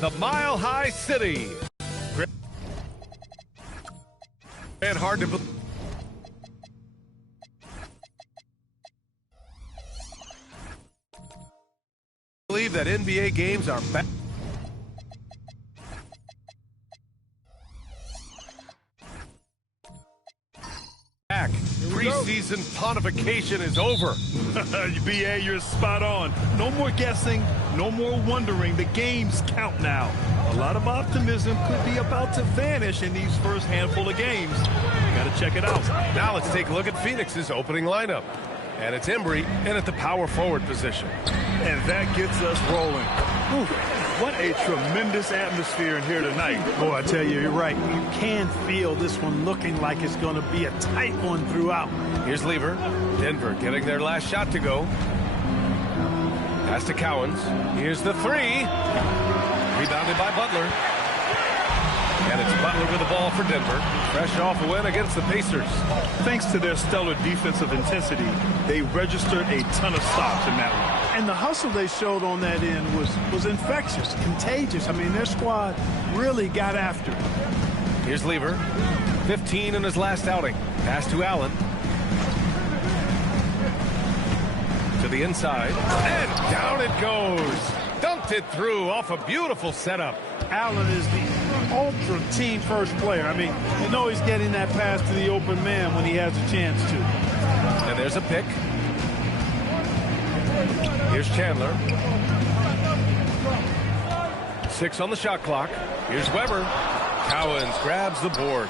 The Mile High City. And hard to believe that NBA games are back. Preseason pontification is over. BA, you're spot on. No more guessing, no more wondering. The games count now. A lot of optimism could be about to vanish in these first handful of games. Got to check it out. Now let's take a look at Phoenix's opening lineup. And it's Embry in at the power forward position. And that gets us rolling. Ooh, what a tremendous atmosphere in here tonight. Boy, I tell you, you're right. You can feel this one looking like it's going to be a tight one throughout. Here's Lever. Denver getting their last shot to go. Pass to Cowens. Here's the three. Rebounded by Butler. And it's Butler with the ball for Denver. Fresh off a win against the Pacers. Thanks to their stellar defensive intensity, they registered a ton of stops in that one. And the hustle they showed on that end was infectious, contagious. I mean, their squad really got after it. Here's Lever. 15 in his last outing. Pass to Allen. To the inside. And down it goes. Dumped it through off a beautiful setup. Allen is the ultra team first player. I mean, you know he's getting that pass to the open man when he has a chance to. And there's a pick. Here's Chandler. 6 on the shot clock. Here's Weber. Cowens grabs the board.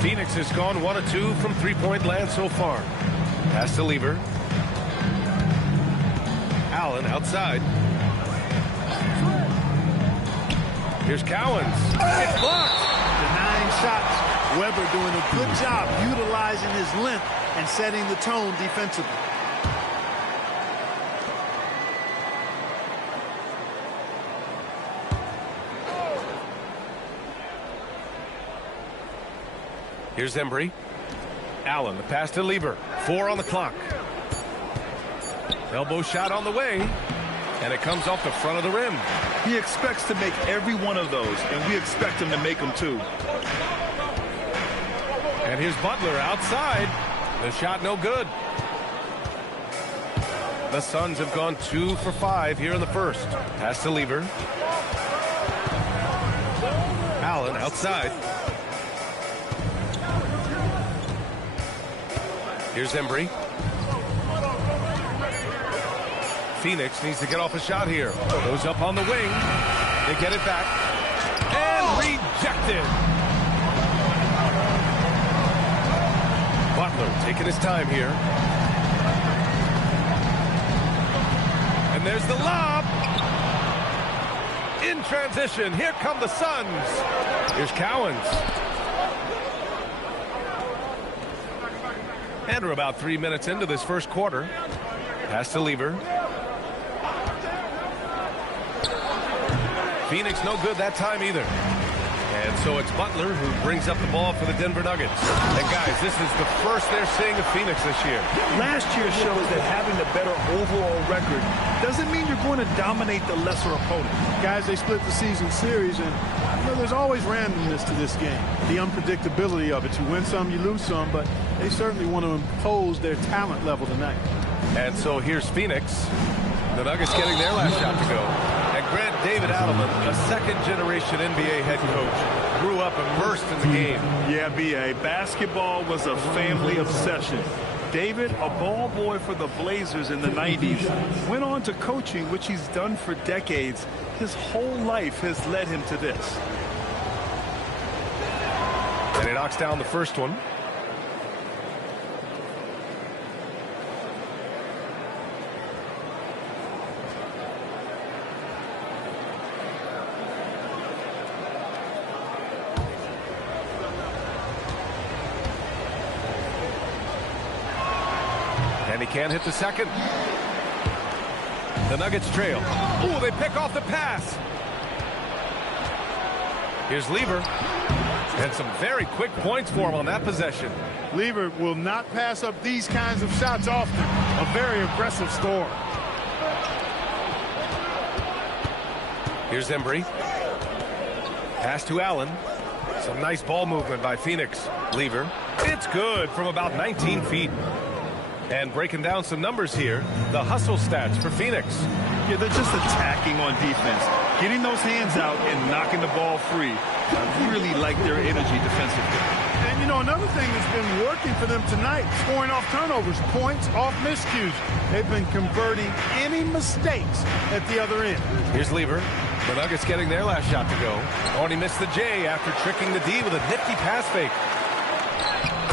Phoenix has gone 1 of 2 from three-point land so far. Pass to Lever. Allen outside. Here's Cowens. It's blocked. Denying shots. Weber doing a good job utilizing his length and setting the tone defensively. Here's Embry. Allen, the pass to Lever. 4 on the clock. Elbow shot on the way. And it comes off the front of the rim. He expects to make every one of those, and we expect him to make them too. And here's Butler outside. The shot no good. The Suns have gone 2 for 5 here in the first. Pass to Lever. Allen outside. Here's Embry. Phoenix needs to get off a shot here. Goes up on the wing. They get it back. And rejected. Butler taking his time here. And there's the lob. In transition. Here come the Suns. Here's Cowens. And we're about 3 minutes into this first quarter. Pass to Lever. Phoenix no good that time either. And so it's Butler who brings up the ball for the Denver Nuggets. And guys, this is the first they're seeing of Phoenix this year. Last year shows that having a better overall record doesn't mean you're going to dominate the lesser opponent. Guys, they split the season series, and you know, there's always randomness to this game. The unpredictability of it. You win some, you lose some, but they certainly want to impose their talent level tonight. And so here's Phoenix. The Nuggets getting their last shot to go. And Grant David Adelman, a second-generation NBA head coach, grew up immersed in the game. Yeah, B.A., basketball was a family obsession. David, a ball boy for the Blazers in the 90s, went on to coaching, which he's done for decades. His whole life has led him to this. And he knocks down the first one. And he can't hit the second. The Nuggets trail. Ooh, they pick off the pass. Here's Lever. And some very quick points for him on that possession. Lever will not pass up these kinds of shots often. A very aggressive scorer. Here's Embry. Pass to Allen. Some nice ball movement by Phoenix. Lever. It's good from about 19 feet. And breaking down some numbers here, the hustle stats for Phoenix. Yeah, they're just attacking on defense. Getting those hands out and knocking the ball free. I really like their energy defensively. And, you know, another thing that's been working for them tonight, scoring off turnovers, points off miscues. They've been converting any mistakes at the other end. Here's Lever. The Nuggets getting their last shot to go. Oh, and he missed the J after tricking the D with a nifty pass fake.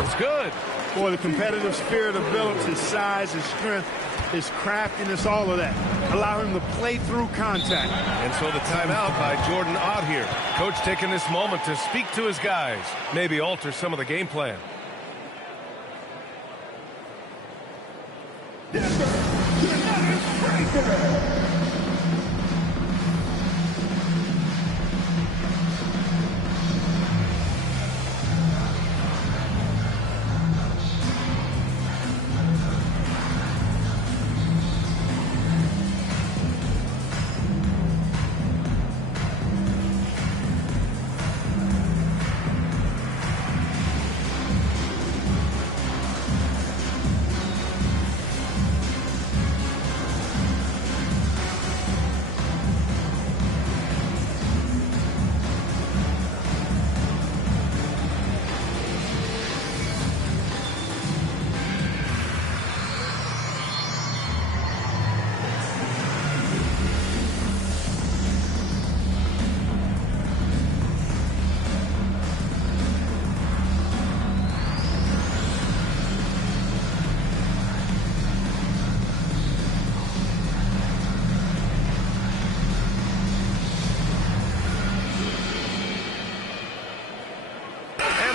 It's good. Boy, the competitive spirit of Phillips, his size, his strength, his craftiness, all of that. Allow him to play through contact. And so the timeout by Jordan Ott here. Coach taking this moment to speak to his guys. Maybe alter some of the game plan.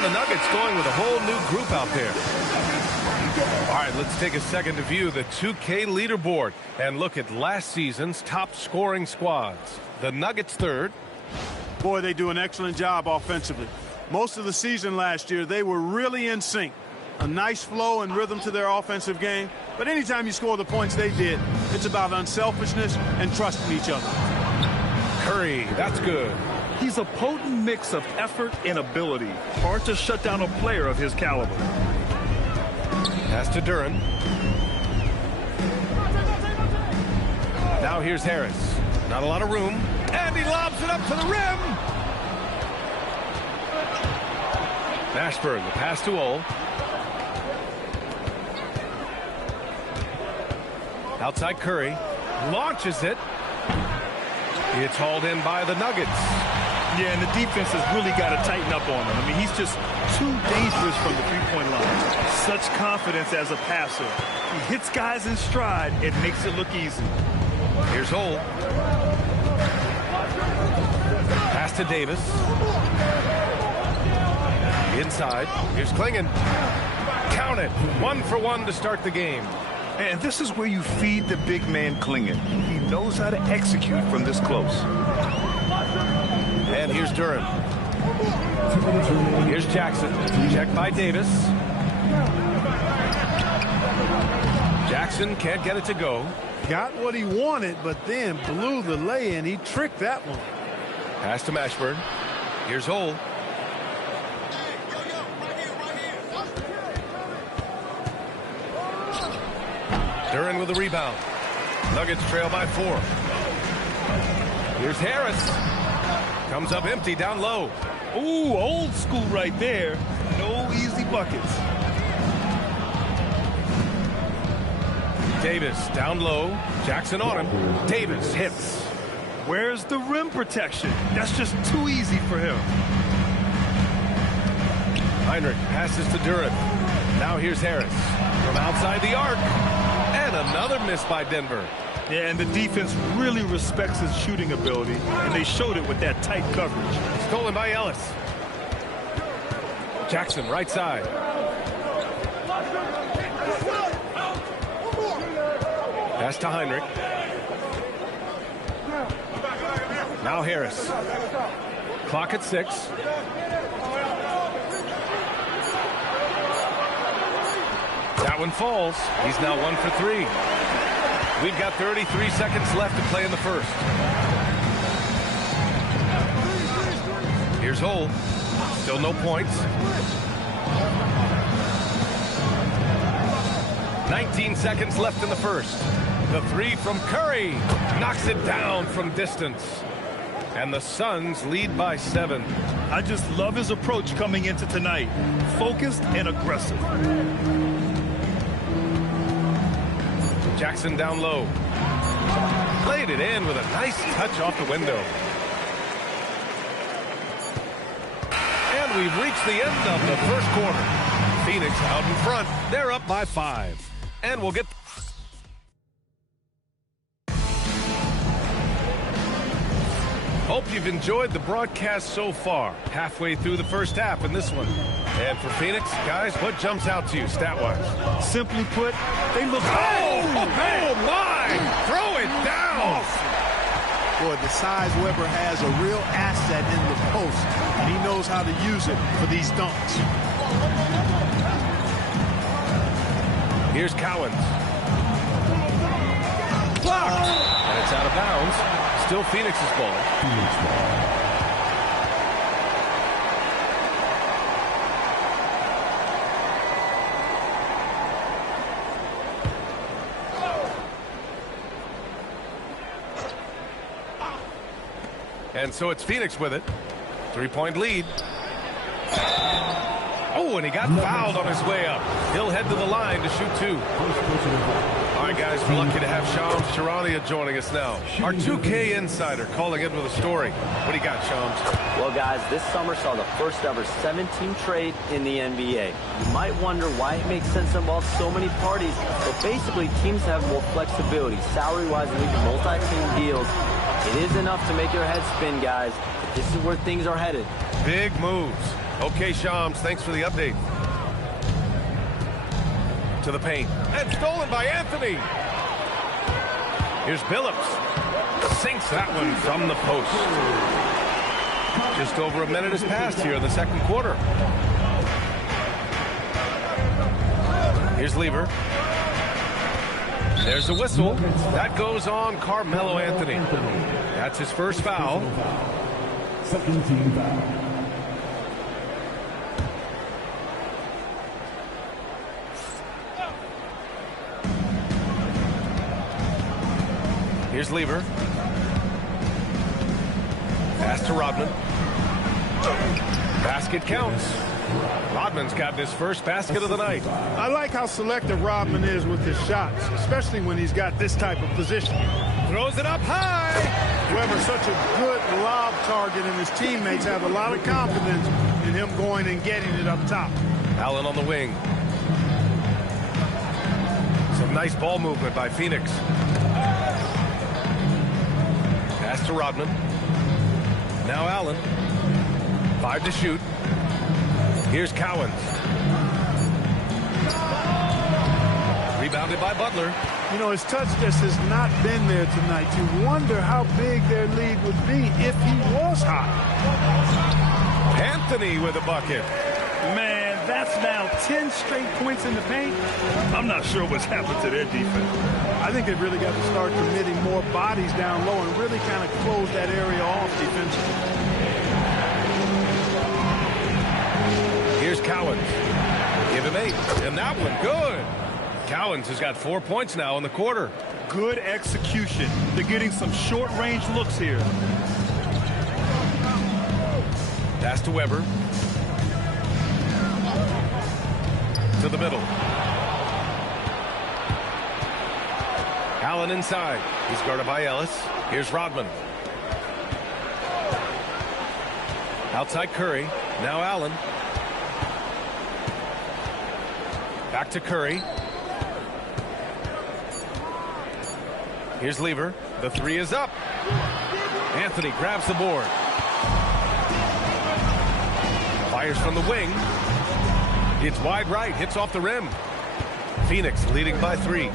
The Nuggets going with a whole new group out there. All right, let's take a second to view the 2K leaderboard and look at last season's top scoring squads. The Nuggets third. Boy, they do an excellent job offensively. Most of the season last year, they were really in sync. A nice flow and rhythm to their offensive game. But anytime you score the points they did, it's about unselfishness and trusting each other. Curry, that's good. He's a potent mix of effort and ability. Hard to shut down a player of his caliber. Pass to Duran. Now here's Harris. Not a lot of room. And he lobs it up to the rim. Mashburn, the pass to Ole. Outside Curry. Launches it. It's hauled in by the Nuggets. Yeah, and the defense has really got to tighten up on him. I mean, he's just too dangerous from the three-point line. Such confidence as a passer. He hits guys in stride and makes it look easy. Here's Ole. Pass to Davis. Inside. Here's Klingon. Count it. 1 for 1 to start the game. And this is where you feed the big man Klingon. He knows how to execute from this close. And here's Duran. Here's Jackson. Checked by Davis. Jackson can't get it to go. Got what he wanted, but then blew the lay-in. He tricked that one. Pass to Mashburn. Here's Ole. Duran with the rebound. Nuggets trail by 4. Here's Harris. Comes up empty down low. Ooh, old school right there. No easy buckets. Davis down low. Jackson on him. Davis hits. Where's the rim protection? That's just too easy for him. Heinrich passes to Duran. Now here's Harris. From outside the arc. And another miss by Denver. Yeah, and the defense really respects his shooting ability, and they showed it with that tight coverage. Stolen by Ellis. Jackson, right side. Pass to Heinrich. Now Harris. Clock at 6. That one falls. He's now 1 for 3. We've got 33 seconds left to play in the first. Here's Hull. Still no points. 19 seconds left in the first. The three from Curry knocks it down from distance. And the Suns lead by 7. I just love his approach coming into tonight. Focused and aggressive. Jackson down low. Played it in with a nice touch off the window. And we've reached the end of the first quarter. Phoenix out in front. They're up by 5. And we'll get... Hope you've enjoyed the broadcast so far. Halfway through the first half in this one. And for Phoenix, guys, what jumps out to you stat-wise? Simply put, they look... Oh my! Throw it down! Boy, the size Weber has a real asset in the post, and he knows how to use it for these dunks. Here's Cowens. Blocked! And it's out of bounds. Still Phoenix's ball. And so it's Phoenix with it. 3-point lead. Oh, and he got fouled on his way up. He'll head to the line to shoot 2. All right, guys, we're lucky to have Shams Charania joining us now. Our 2K insider calling in with a story. What do you got, Shams? Well, guys, this summer saw the first ever 7-team trade in the NBA. You might wonder why it makes sense to involve so many parties, but basically teams have more flexibility, salary-wise, and even multi-team deals. It is enough to make your head spin, guys. This is where things are headed. Big moves. Okay, Shams, thanks for the update. To the paint. And stolen by Anthony. Here's Billups. Sinks that one from the post. Just over a minute has passed here in the second quarter. Here's Lever. There's the whistle. That goes on Carmelo Anthony. That's his first foul. Second team foul. Here's Lever. Pass to Rodman. Basket counts. Rodman's got his first basket of the night. I like how selective Rodman is with his shots, especially when he's got this type of position. Throws it up high. Weber's such a good lob target, and his teammates have a lot of confidence in him going and getting it up top. Allen on the wing. Some nice ball movement by Phoenix. Pass to Rodman. Now Allen. 5 to shoot. Here's Cowens. Rebounded by Butler. You know, his touch just has not been there tonight. You wonder how big their lead would be if he was hot. Anthony with a bucket. Man, that's now 10 straight points in the paint. I'm not sure what's happened to their defense. I think they've really got to start committing more bodies down low and really kind of close that area off defensively. Here's Cowens. Give him 8. And that one good. Cowens has got 4 points now in the quarter. Good execution. They're getting some short-range looks here. Pass to Weber. To the middle. Allen inside. He's guarded by Ellis. Here's Rodman. Outside Curry. Now Allen. Back to Curry. Here's Lever. The 3 is up. Anthony grabs the board. Fires from the wing. It's wide right. Hits off the rim. Phoenix leading by 3.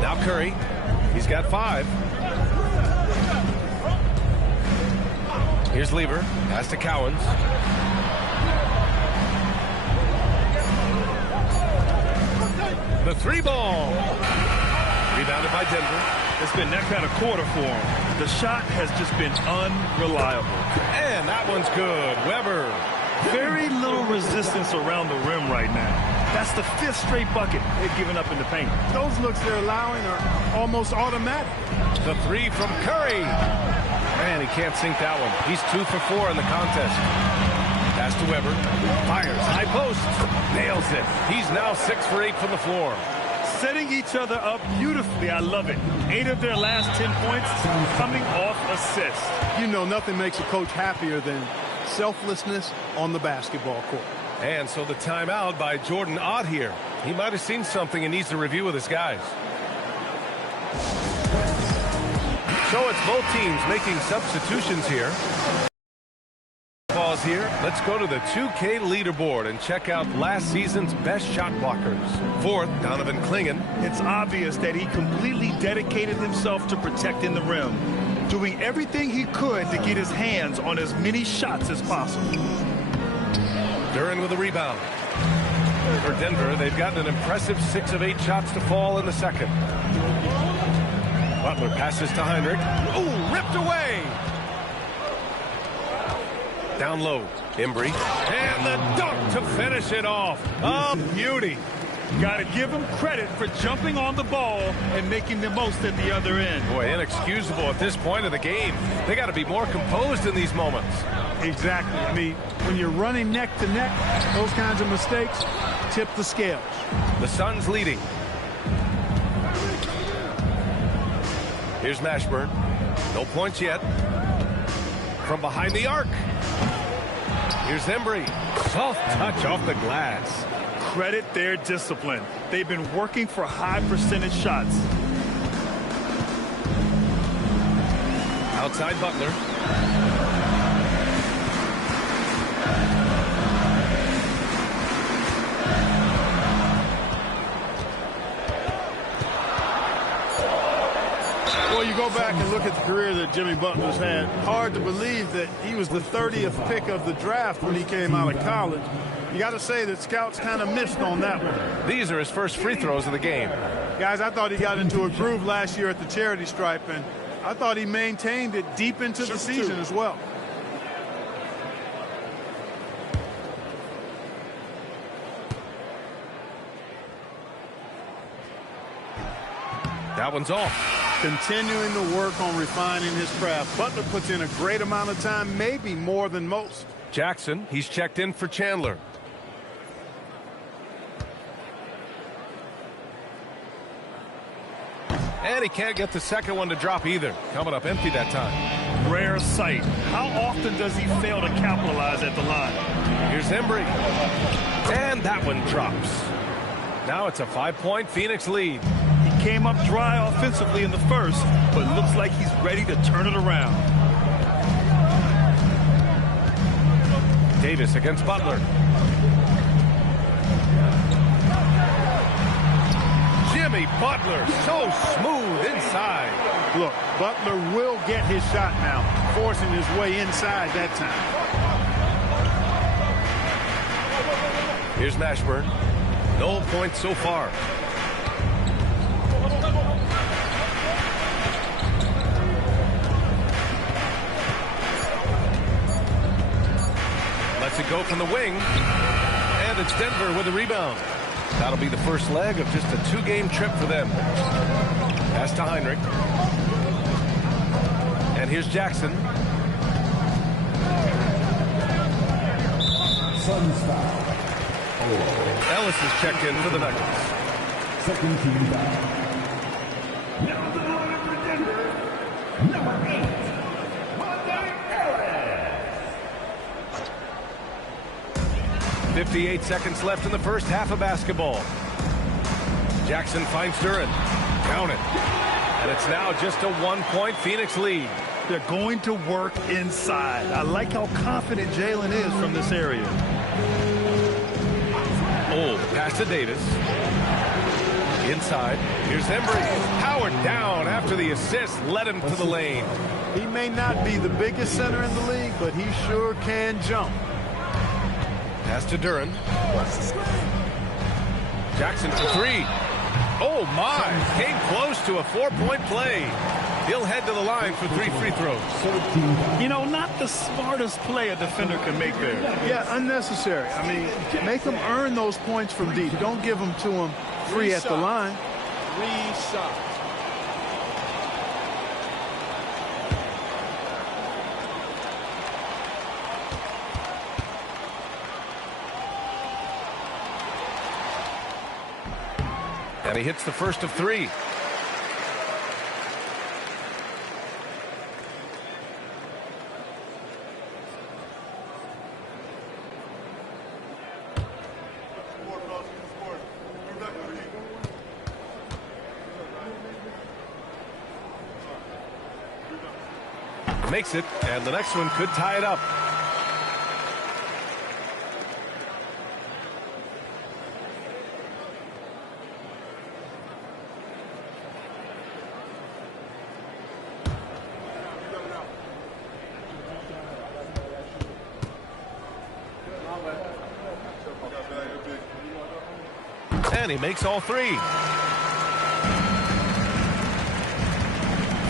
Now Curry. He's got 5. Here's Lever. Pass to Cowens. The 3 ball. Rebounded by Denver. It's been that kind of quarter for him. The shot has just been unreliable. And that one's good. Weber. Very little resistance around the rim right now. That's the 5th straight bucket they've given up in the paint. Those looks they're allowing are almost automatic. The 3 from Curry. Man, he can't sink that one. He's 2 for 4 in the contest. Pass to Weber. Fires. High post. Nails it. He's now 6 for 8 from the floor. Setting each other up beautifully. I love it. 8 of their last 10 points coming off assists. You know, nothing makes a coach happier than selflessness on the basketball court. And so the timeout by Jordan Ott here. He might have seen something and needs to review with his guys. So it's both teams making substitutions here. Pause here. Let's go to the 2K leaderboard and check out last season's best shot blockers. 4th, Donovan Clingan. It's obvious that he completely dedicated himself to protecting the rim, doing everything he could to get his hands on as many shots as possible. Duren with a rebound. For Denver, they've gotten an impressive 6 of 8 shots to fall in the second. Butler passes to Heinrich. Ooh, ripped away. Down low, Embry. And the dunk to finish it off. A beauty. Got to give him credit for jumping on the ball and making the most at the other end. Boy, inexcusable at this point of the game. They got to be more composed in these moments. Exactly. I mean, when you're running neck to neck, those kinds of mistakes tip the scales. The Suns leading. Here's Mashburn. No points yet. From behind the arc. Here's Embry. Soft touch off the glass. Credit their discipline. They've been working for high percentage shots. Outside Butler. Well, you go back and look at the career that Jimmy Butler's had. Hard to believe that he was the 30th pick of the draft when he came out of college. You got to say that scouts kind of missed on that one. These are his first free throws of the game. Guys, I thought he got into a groove last year at the charity stripe, and I thought he maintained it deep into the season as well. That one's off. Continuing to work on refining his craft. Butler puts in a great amount of time, maybe more than most. Jackson, he's checked in for Chandler. And he can't get the second one to drop either. Coming up empty that time. Rare sight. How often does he fail to capitalize at the line? Here's Embry. And that one drops. Now it's a 5-point Phoenix lead. He came up dry offensively in the first, but looks like he's ready to turn it around. Davis against Butler. Jimmy Butler, so smooth inside. Look, Butler will get his shot now, forcing his way inside that time. Here's Mashburn. No points so far. Lets it go from the wing. And it's Denver with a rebound. That'll be the first leg of just a 2-game trip for them. Pass to Heinrich. And here's Jackson. Suns foul. Ellis is checked in for the Nuggets. Second team foul. Now the line for Denver, number 8, Ellis. 58 seconds left in the first half of basketball. Jackson finds Duren. Count it. And it's now just a 1-point Phoenix lead. They're going to work inside. I like how confident Jalen is from this area. Oh, pass to Davis. Inside. Here's Embry. Powered down after the assist led him to the lane. He may not be the biggest center in the league, but he sure can jump. Pass to Duren. Jackson for 3. Oh, my. Came close to a 4-point play. He'll head to the line for 3 free throws. You know, not the smartest play a defender can make there. Yeah, unnecessary. I mean, make them earn those points from deep. Don't give them to them free at the line. Reset. And he hits the first of 3. Makes it, and the next one could tie it up. And he makes all 3.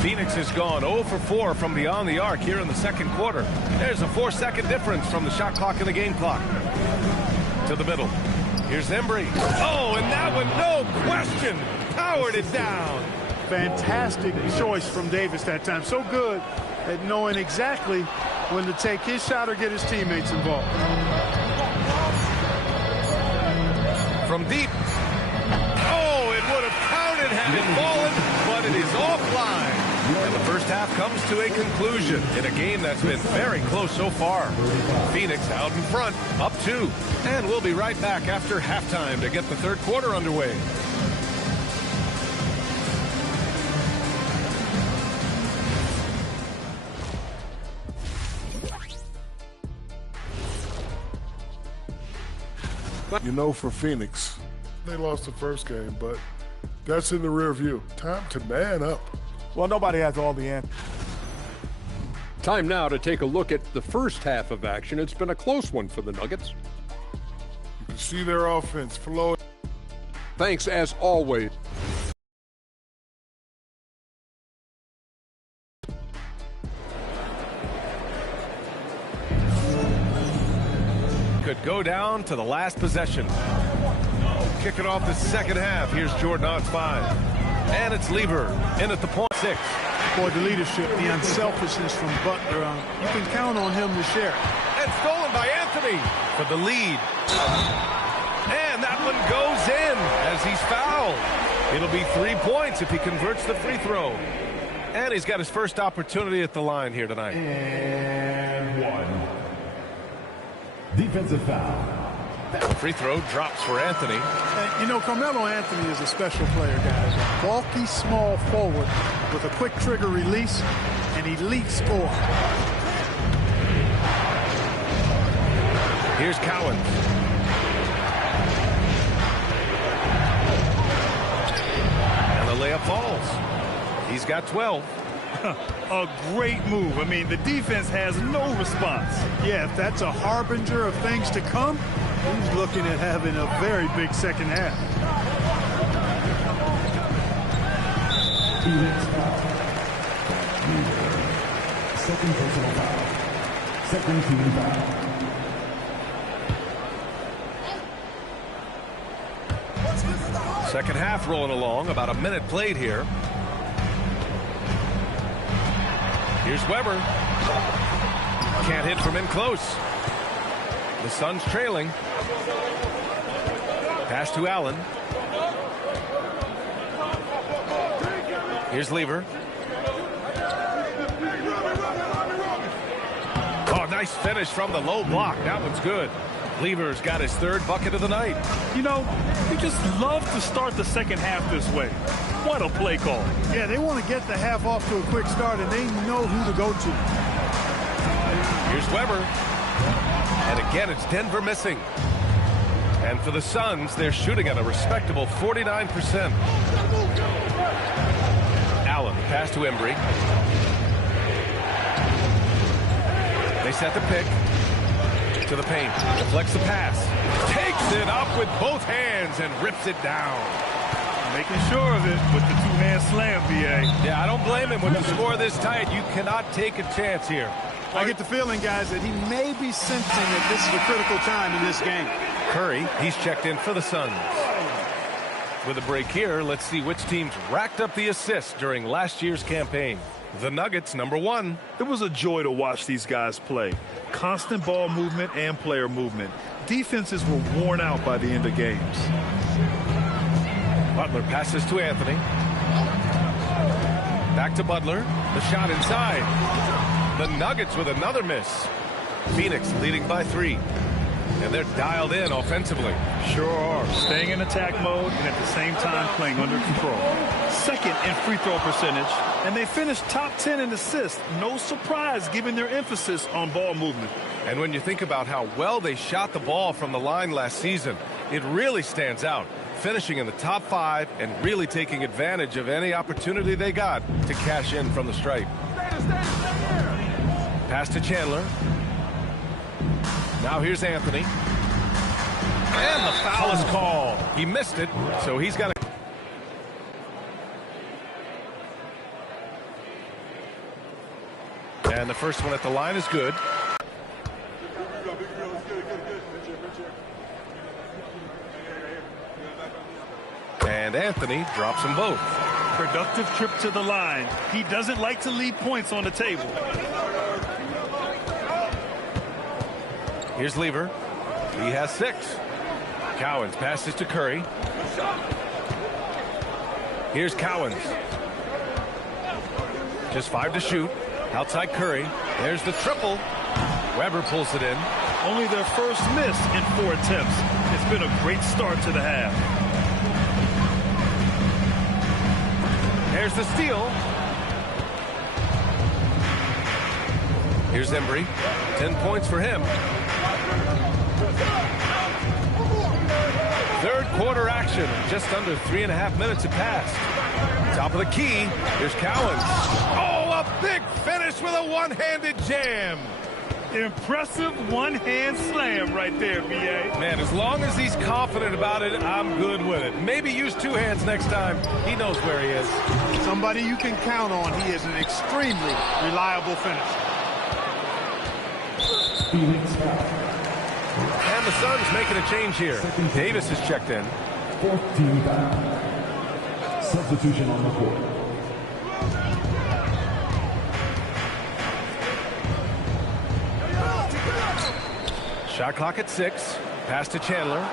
Phoenix has gone 0 for 4 from beyond the arc here in the second quarter. There's a 4-second difference from the shot clock and the game clock. To the middle. Here's Embry. Oh, and that one, no question, powered it down. Fantastic choice from Davis that time. So good at knowing exactly when to take his shot or get his teammates involved. From deep. Oh, it would have counted had it fallen, but it is offline. And the first half comes to a conclusion in a game that's been very close so far. Phoenix out in front, up 2. And we'll be right back after halftime to get the third quarter underway. You know, for Phoenix, they lost the first game, but that's in the rear view. Time to man up. Well, nobody has all the answers. Time now to take a look at the first half of action. It's been a close one for the Nuggets. You can see their offense flowing. Thanks, as always. Could go down to the last possession. Kicking off the second half. Here's Jordan on 5. And it's Lever in at the point 6. Boy, the leadership, the unselfishness from Butler, you can count on him to share. And stolen by Anthony for the lead. And that one goes in as he's fouled. It'll be 3 points if he converts the free throw. And he's got his first opportunity at the line here tonight. And 1. Defensive foul. Free throw drops for Anthony. And, you know, Carmelo Anthony is a special player, guys. A bulky, small forward with a quick trigger release, and elite score. Here's Cowens. And the layup falls. He's got 12. A great move. I mean, the defense has no response. Yeah, if that's a harbinger of things to come, he's looking at having a very big second half. Phoenix foul. Second personal foul. Second team foul. Second half rolling along. About a minute played here. Here's Weber. Can't hit from in close. The Suns trailing. Pass to Allen. Here's Lever. Oh, nice finish from the low block. That one's good. Lever's got his third bucket of the night. You know, you just love to start the second half this way. What a play call. Yeah, they want to get the half off to a quick start, and they know who to go to. Here's Weber. And again, it's Denver missing. And for the Suns, they're shooting at a respectable 49%. Allen, pass to Embry. They set the pick. To the paint. Deflects the pass. Takes it up with both hands and rips it down. Making sure of it with the two-hand slam, B.A. Yeah, I don't blame him. With the score this tight, you cannot take a chance here. I get the feeling, guys, that he may be sensing that this is a critical time in this game. Curry, he's checked in for the Suns. With a break here, let's see which teams racked up the assists during last year's campaign. The Nuggets, number 1. It was a joy to watch these guys play. Constant ball movement and player movement. Defenses were worn out by the end of games. Butler passes to Anthony. Back to Butler. The shot inside. The Nuggets with another miss. Phoenix leading by 3. And they're dialed in offensively. Sure are. Staying in attack mode and at the same time playing under control. Second in free throw percentage, and they finished top 10 in assists. No surprise given their emphasis on ball movement. And when you think about how well they shot the ball from the line last season, it really stands out. Finishing in the top 5 and really taking advantage of any opportunity they got to cash in from the stripe. Pass to Chandler. Now here's Anthony. And the foul is called. He missed it, so he's got to... And the first one at the line is good. And Anthony drops them both. Productive trip to the line. He doesn't like to leave points on the table. Here's Lever. He has 6. Cowens passes to Curry. Here's Cowens. Just 5 to shoot. Outside Curry. There's the triple. Weber pulls it in. Only their first miss in 4 attempts. It's been a great start to the half. There's the steal. Here's Embry. 10 points for him. Third quarter action. Just under 3.5 minutes have passed. Top of the key. Here's Cowens. Oh, a big finish with a one-handed jam. Impressive one-hand slam right there, B.A. Man, as long as he's confident about it, I'm good with it. Maybe use 2 hands next time. He knows where he is. Somebody you can count on. He is an extremely reliable finisher. And the Suns making a change here. Davis is checked in. 14 foul. Substitution on the court. Shot clock at 6. Pass to Chandler.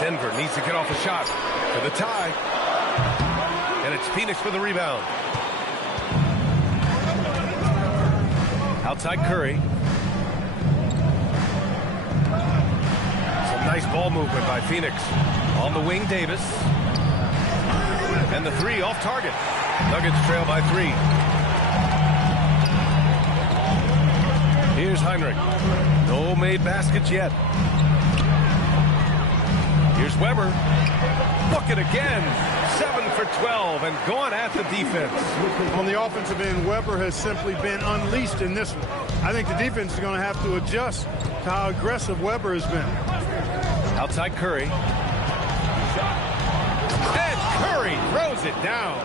Denver needs to get off a shot for the tie. And it's Phoenix with the rebound. Outside Curry. Some nice ball movement by Phoenix. On the wing, Davis. And the 3 off target. Nuggets trail by 3. Here's Heinrich. No made baskets yet. Here's Weber. Look it again. 7 for 12 and going at the defense. On the offensive end, Weber has simply been unleashed in this one. I think the defense is going to have to adjust to how aggressive Weber has been. Outside Curry. And Curry throws it down.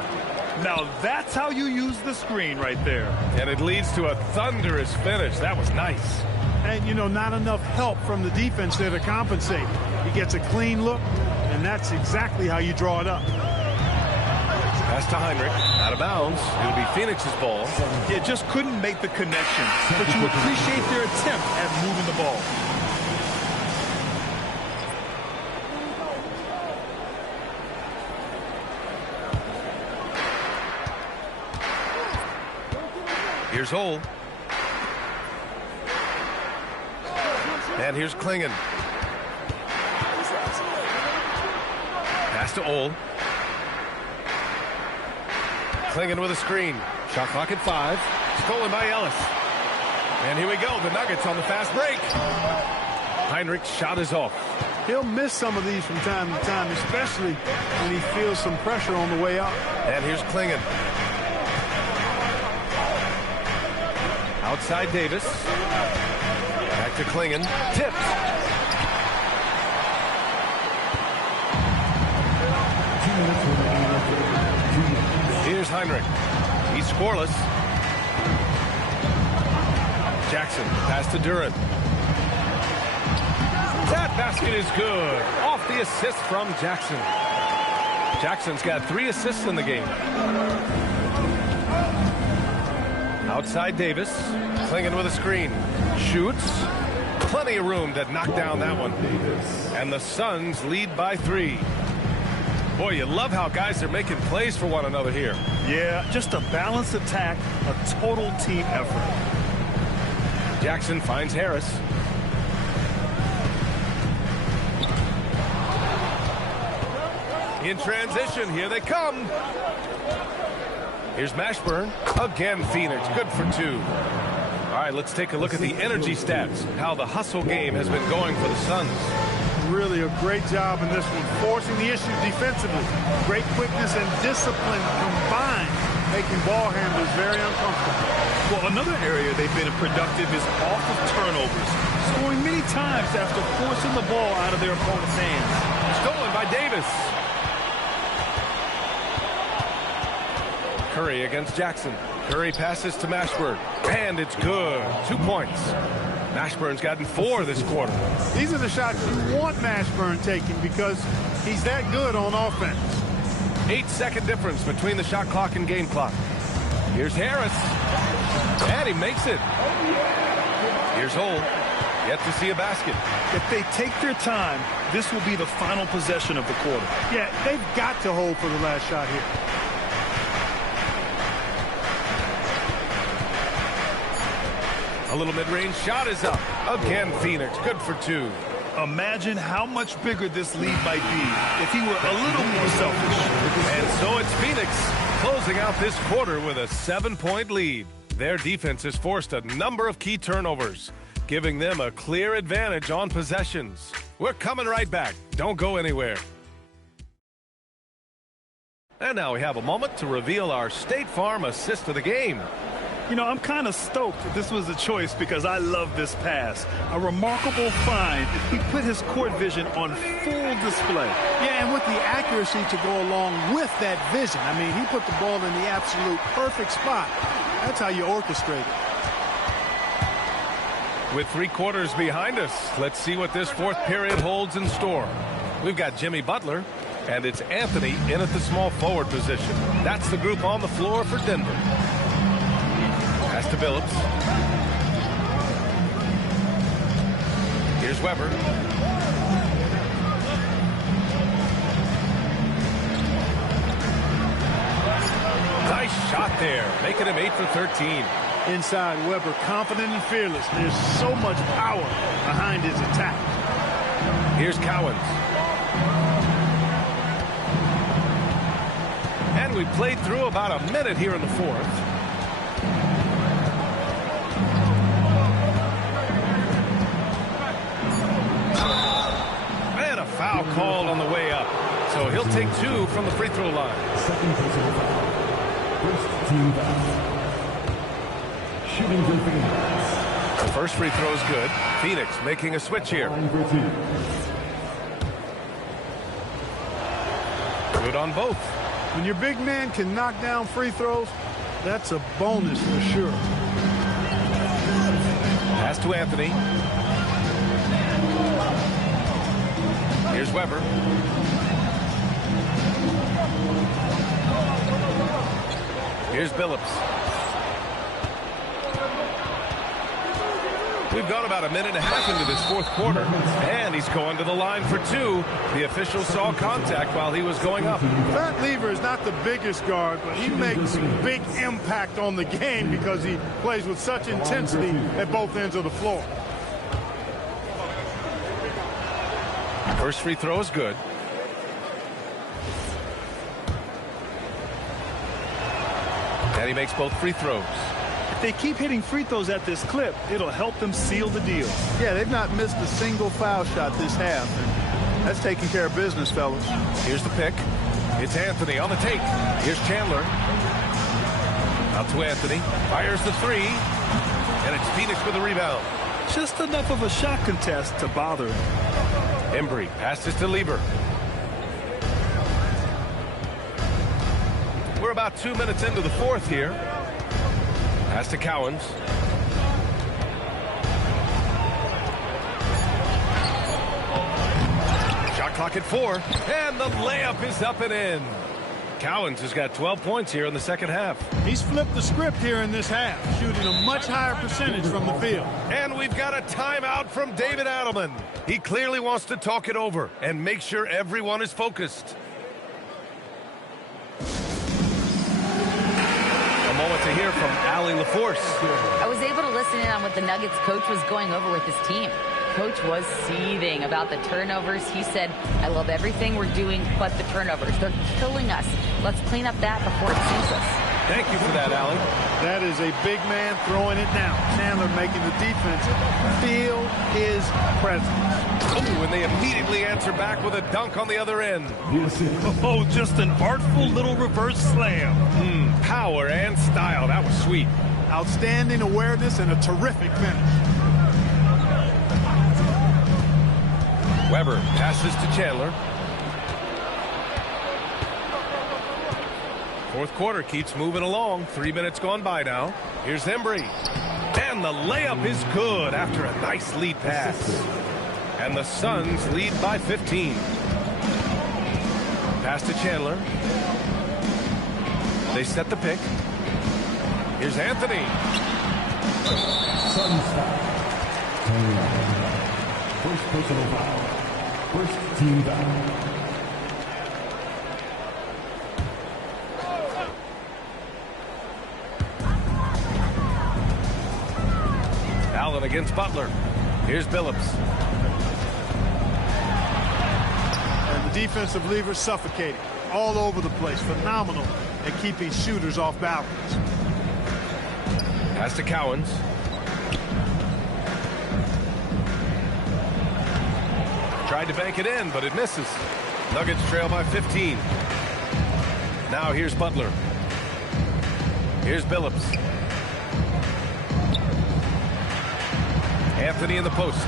Now that's how you use the screen right there. And it leads to a thunderous finish. That was nice. And, you know, not enough help from the defense there to compensate. He gets a clean look, and that's exactly how you draw it up. Pass to Heinrich. Out of bounds. It'll be Phoenix's ball. Yeah, just couldn't make the connection. But you appreciate their attempt at moving the ball. Here's Ole. And here's Klingon. Pass to Ole. Klingon with a screen. Shot clock at 5. Stolen by Ellis. And here we go. The Nuggets on the fast break. Heinrich's shot is off. He'll miss some of these from time to time, especially when he feels some pressure on the way up. And here's Klingon. Outside Davis. Back to Klingon. Tipped. Here's Heinrich. He's scoreless. Jackson, pass to Duran. That basket is good. Off the assist from Jackson. Jackson's got 3 assists in the game. Outside Davis, clinging with a screen. Shoots. Plenty of room to knock down that one. And the Suns lead by 3. Boy, you love how guys are making plays for one another here. Yeah, just a balanced attack, a total team effort. Jackson finds Harris. In transition, here they come. Here's Mashburn. Again, Phoenix, good for 2. All right, let's take a look at the energy stats, how the hustle game has been going for the Suns. Really a great job in this one, forcing the issue defensively. Great quickness and discipline combined, making ball handlers very uncomfortable. Well, another area they've been productive is off of turnovers, scoring many times after forcing the ball out of their opponent's hands. Stolen by Davis. Curry against Jackson. Curry passes to Mashburn, and it's good. 2 points. Mashburn's gotten 4 this quarter. These are the shots you want Mashburn taking because he's that good on offense. 8-second difference between the shot clock and game clock. Here's Harris, and he makes it. Here's Holt, yet to see a basket. If they take their time, this will be the final possession of the quarter. Yeah, they've got to hold for the last shot here. A little mid-range shot is up. Again, Phoenix, good for 2. Imagine how much bigger this lead might be if he were a little more selfish. And so it's Phoenix closing out this quarter with a 7-point lead. Their defense has forced a number of key turnovers, giving them a clear advantage on possessions. We're coming right back. Don't go anywhere. And now we have a moment to reveal our State Farm assist of the game. You know, I'm kind of stoked that this was a choice because I love this pass. A remarkable find. He put his court vision on full display. Yeah, and with the accuracy to go along with that vision. I mean, he put the ball in the absolute perfect spot. That's how you orchestrate it. With 3 quarters behind us, let's see what this 4th period holds in store. We've got Jimmy Butler, and it's Anthony in at the small forward position. That's the group on the floor for Denver. Pass to Billups. Here's Weber. Nice shot there, making him 8 for 13. Inside, Weber, confident and fearless. There's so much power behind his attack. Here's Cowens. And we played through about a minute here in the 4th. And a foul called on the way up. So he'll take 2 from the free throw line. Second personal foul. First team foul. Shooting for Phoenix. The first free throw is good. Phoenix making a switch here. Line for 2. Good on both. When your big man can knock down free throws, that's a bonus for sure. Pass to Anthony. Here's Weber. Here's Billups. We've gone about a minute and a half into this 4th quarter, and he's going to the line for 2. The official saw contact while he was going up. Fat Lever is not the biggest guard, but he makes big impact on the game because he plays with such intensity at both ends of the floor. First free throw is good. And he makes both free throws. If they keep hitting free throws at this clip, it'll help them seal the deal. Yeah, they've not missed a single foul shot this half. And that's taking care of business, fellas. Here's the pick. It's Anthony on the take. Here's Chandler. Out to Anthony. Fires the 3. And it's Phoenix with the rebound. Just enough of a shot contest to bother him. Embry passes to Lieber. about 2 minutes into the fourth here. Pass to Cowens. Shot clock at 4, and the layup is up and in. Cowens has got 12 points here in the second half. He's flipped the script here in this half, shooting a much higher percentage from the field. And we've got a timeout from David Adelman. He clearly wants to talk it over and make sure everyone is focused. A moment to hear from Allie LaForce. I was able to listen in on what the Nuggets coach was going over with his team. Coach was seething about the turnovers. He said, I love everything we're doing but the turnovers. They're killing us. Let's clean up that before it sinks us. Thank you for that, Allie. That is a big man throwing it down. Chandler making the defense feel his presence. Oh, and they immediately answer back with a dunk on the other end. Oh, just an artful little reverse slam. Power and style. That was sweet. Outstanding awareness and a terrific finish. Weber passes to Chandler. Fourth quarter keeps moving along. 3 minutes gone by now. Here's Embry. And the layup is good after a nice lead pass. And the Suns lead by 15. Pass to Chandler. They set the pick. Here's Anthony. Suns foul. First personal foul. First team foul. Allen against Butler. Here's Billups. And the defensive levers suffocating all over the place. Phenomenal at keeping shooters off balance. Pass to Cowens. Tried to bank it in, but it misses. Nuggets trail by 15. Now here's Butler. Here's Billups. Anthony in the post.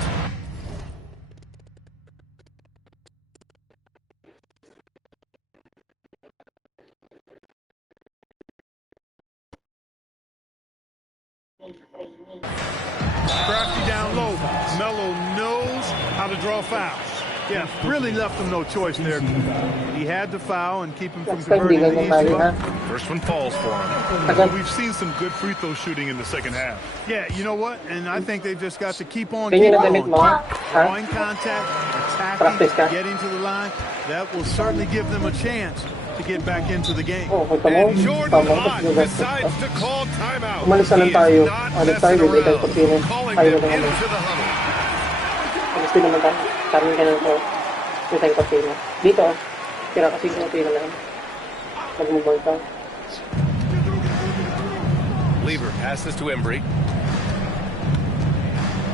Crafty down low. Melo knows how to draw fouls. Yeah, really left him no choice there. He had to foul and keep him from converting the easy one. First one falls for him. We've seen some good free throw shooting in the second half. Yeah, you know what? And I think they've just got to keep on drawing contact, attacking, getting to the line. That will certainly give them a chance to get back into the game. And Jordan Hart decides to call timeout. Umalis na lang tayo. Ano tayo, bibigay ko pinin. Tayo na naman. Gusto naman tayo. Karoon ka na ito. Bibigay ko pinin. Dito, kira kasi ko pinin lang. Magmubang ka. Lever passes to Embry.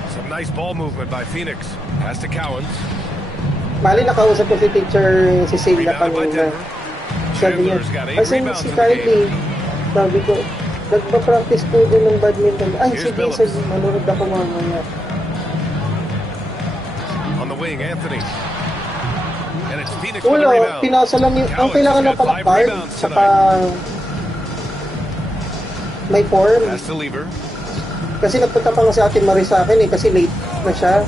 Some nice ball movement by Phoenix. Pass to Cowens. Bali, nakausap ko si teacher si Celia kanina. Sabi niya, kasi si Kylie, sabi ko, nagpa-practice po din ng badminton. Ay, sige, manood ako mamaya. On the wing, Anthony. And it's Phoenix with the Ulo, rebound. pinasa lang yung, ang kailangan na pala card, saka may form. Pass to Lever. Kasi nagpunta pa nga si Ate Marie sa akin kasi late na siya.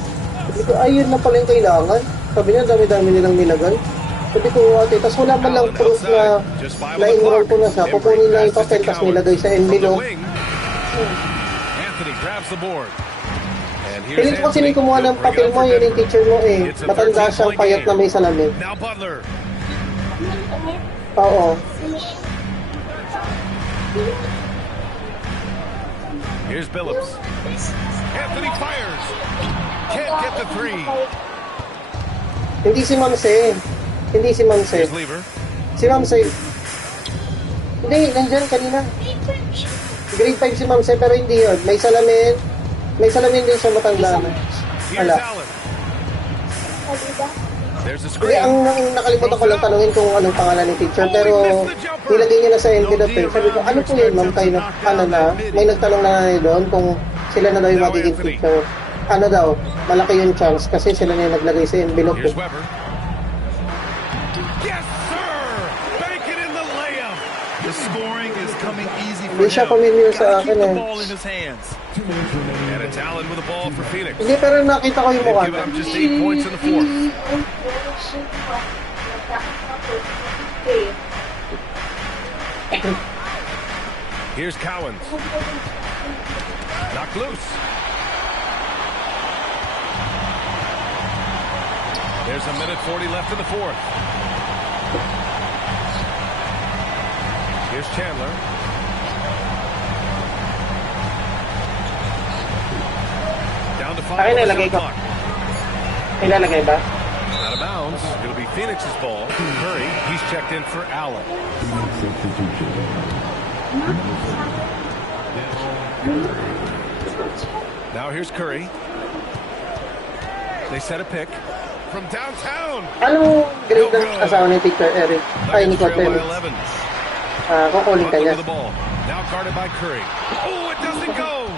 Sabi ko, ayun na pala yung kailangan. Sabi niya, dami-dami nilang nilagay. Sabi ko, ate, tas wala man lang proof na na-enroll ko na siya. Kukunin lang yung papel, tas nilagay sa envelope. Anthony grabs the board. Piling ko kasi kumuha ng papel mo, yun yung teacher mo eh. Matanda siyang payat na may salamin. Now Butler. Oo. Here's Billups. Anthony fires. Can't get the three. Hindi si Mamse. Hindi si Mamse. Here's Lever. Si Mamse. Hindi, nandyan kanina. Grade 5 si Mamse pero hindi yun. May salamin. May salamin din sa matanda na. Here's Allen. There's a screen. Ang nakalimutan ko lang tanungin kung anong pangalan ni teacher pero nilagay niya na sa envelope eh. Sabi ko, ano po yun ma'am kayo na, ano na, may nagtanong na doon kung sila na daw yung magiging teacher. Ano daw, malaki yung chance kasi sila na yung naglagay sa envelope. Here's Weber. Yes, sir! Bank it in the layup. The scoring for Hindi siya him. familiar sa Gotta akin keep the eh. ball in his hands. And it's Allen with the ball for Phoenix. Hindi, pero nakita ko yung They've mukha given niya. up just 8 points in the fourth. Here's Cowens. Knocked loose. There's a minute 40 left in the fourth. Here's Chandler. Down to 5 Akin on the nilagay shot ko. clock. Ilalagay ba? Out of bounds. It'll be Phoenix's ball. Curry, he's checked in for Allen. Now here's Curry. They set a pick from downtown. Anong grade ng asawa ni Teacher Eric? Ay, ni Nuggets Coach trail by Eric. 11. Kukunin ka Butler niya. with the ball. Now guarded by Curry. Oh, it doesn't go.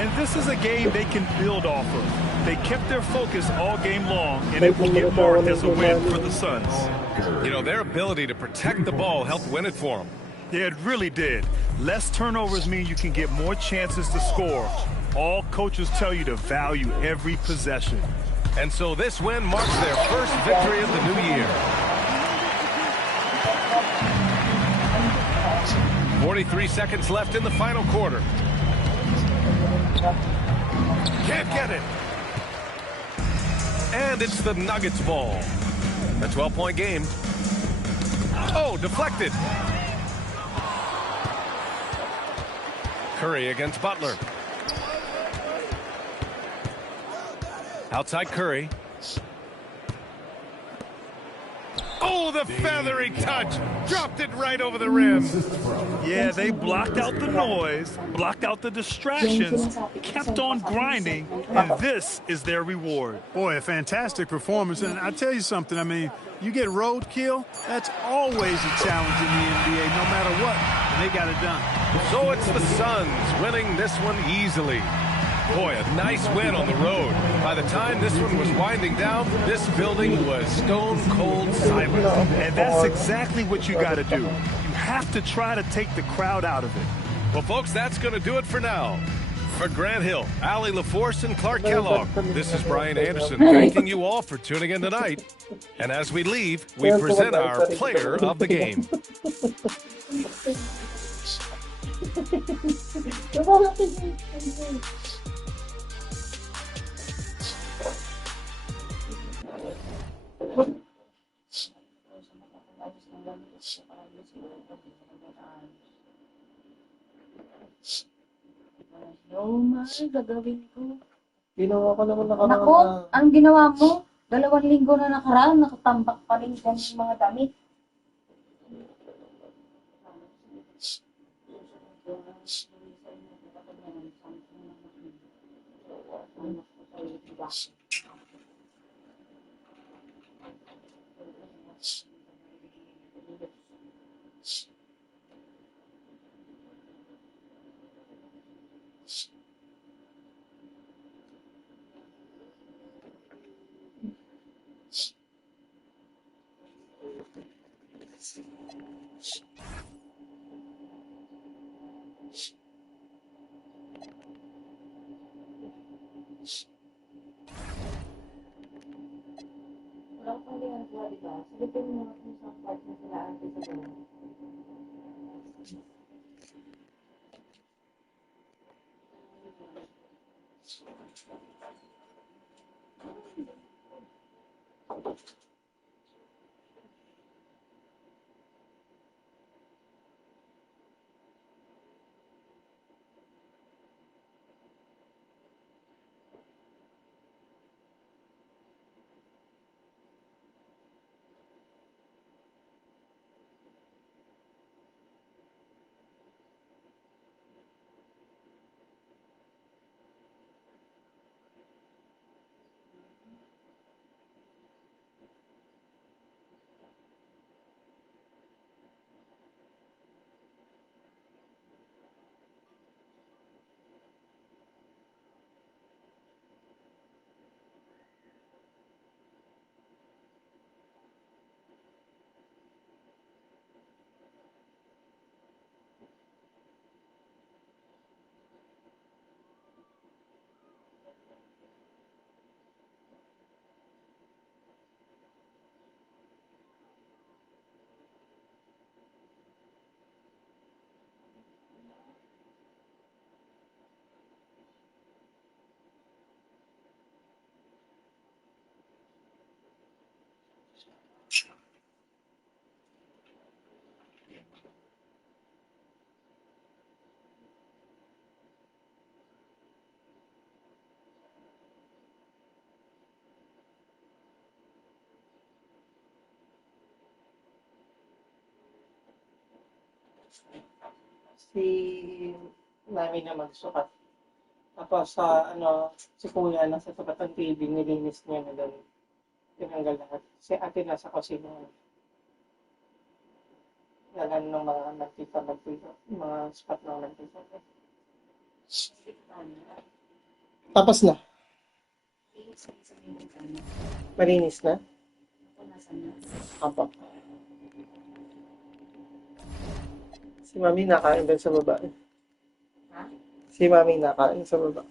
And this is a game they can build off of. They kept their focus all game long, and it will get marked as a win for the Suns. You know, their ability to protect the ball helped win it for them. Yeah, it really did. Less turnovers mean you can get more chances to score. All coaches tell you to value every possession. And so this win marks their first victory of the new year. 43 seconds left in the final quarter. Can't get it. And it's the Nuggets ball. A 12-point game. Oh, deflected. Curry against Butler. Outside Curry. Oh, the feathery touch. Dropped it right over the rim. Yeah, they blocked out the noise, blocked out the distractions, kept on grinding, and this is their reward. Boy, a fantastic performance. And I tell you something, I mean, you get roadkill, that's always a challenge in the NBA, no matter what. And they got it done. So it's the Suns winning this one easily. Boy, a nice win on the road. By the time this one was winding down, this building was stone cold silent. And that's exactly what you got to do. You have to try to take the crowd out of it. Well, folks, that's going to do it for now. For Grant Hill, Allie LaForce, and Clark Kellogg, this is Brian Anderson thanking you all for tuning in tonight. And as we leave, we present our player of the game. Gagawin ko. Ginawa ko naman nakaraan Nako, na. anong ginawa mo? 2 linggo na nakaraan, nakatambak pa rin dyan yung mga damit. Wala ko pang ginagawa, diba? Silipin mo mga kung saan part na sila ante sa doon. Si Mami na magsukat. Tapos si Kuya nasa tapat ng TV, nilinis niya na doon. Tinanggal lahat. Si ate nasa kusina. Lalan ng mga mantika, mga spot ng mantika. Tapos na. Malinis na? Apo. Si Mami nakain doon sa baba. Si Mami nakain sa baba.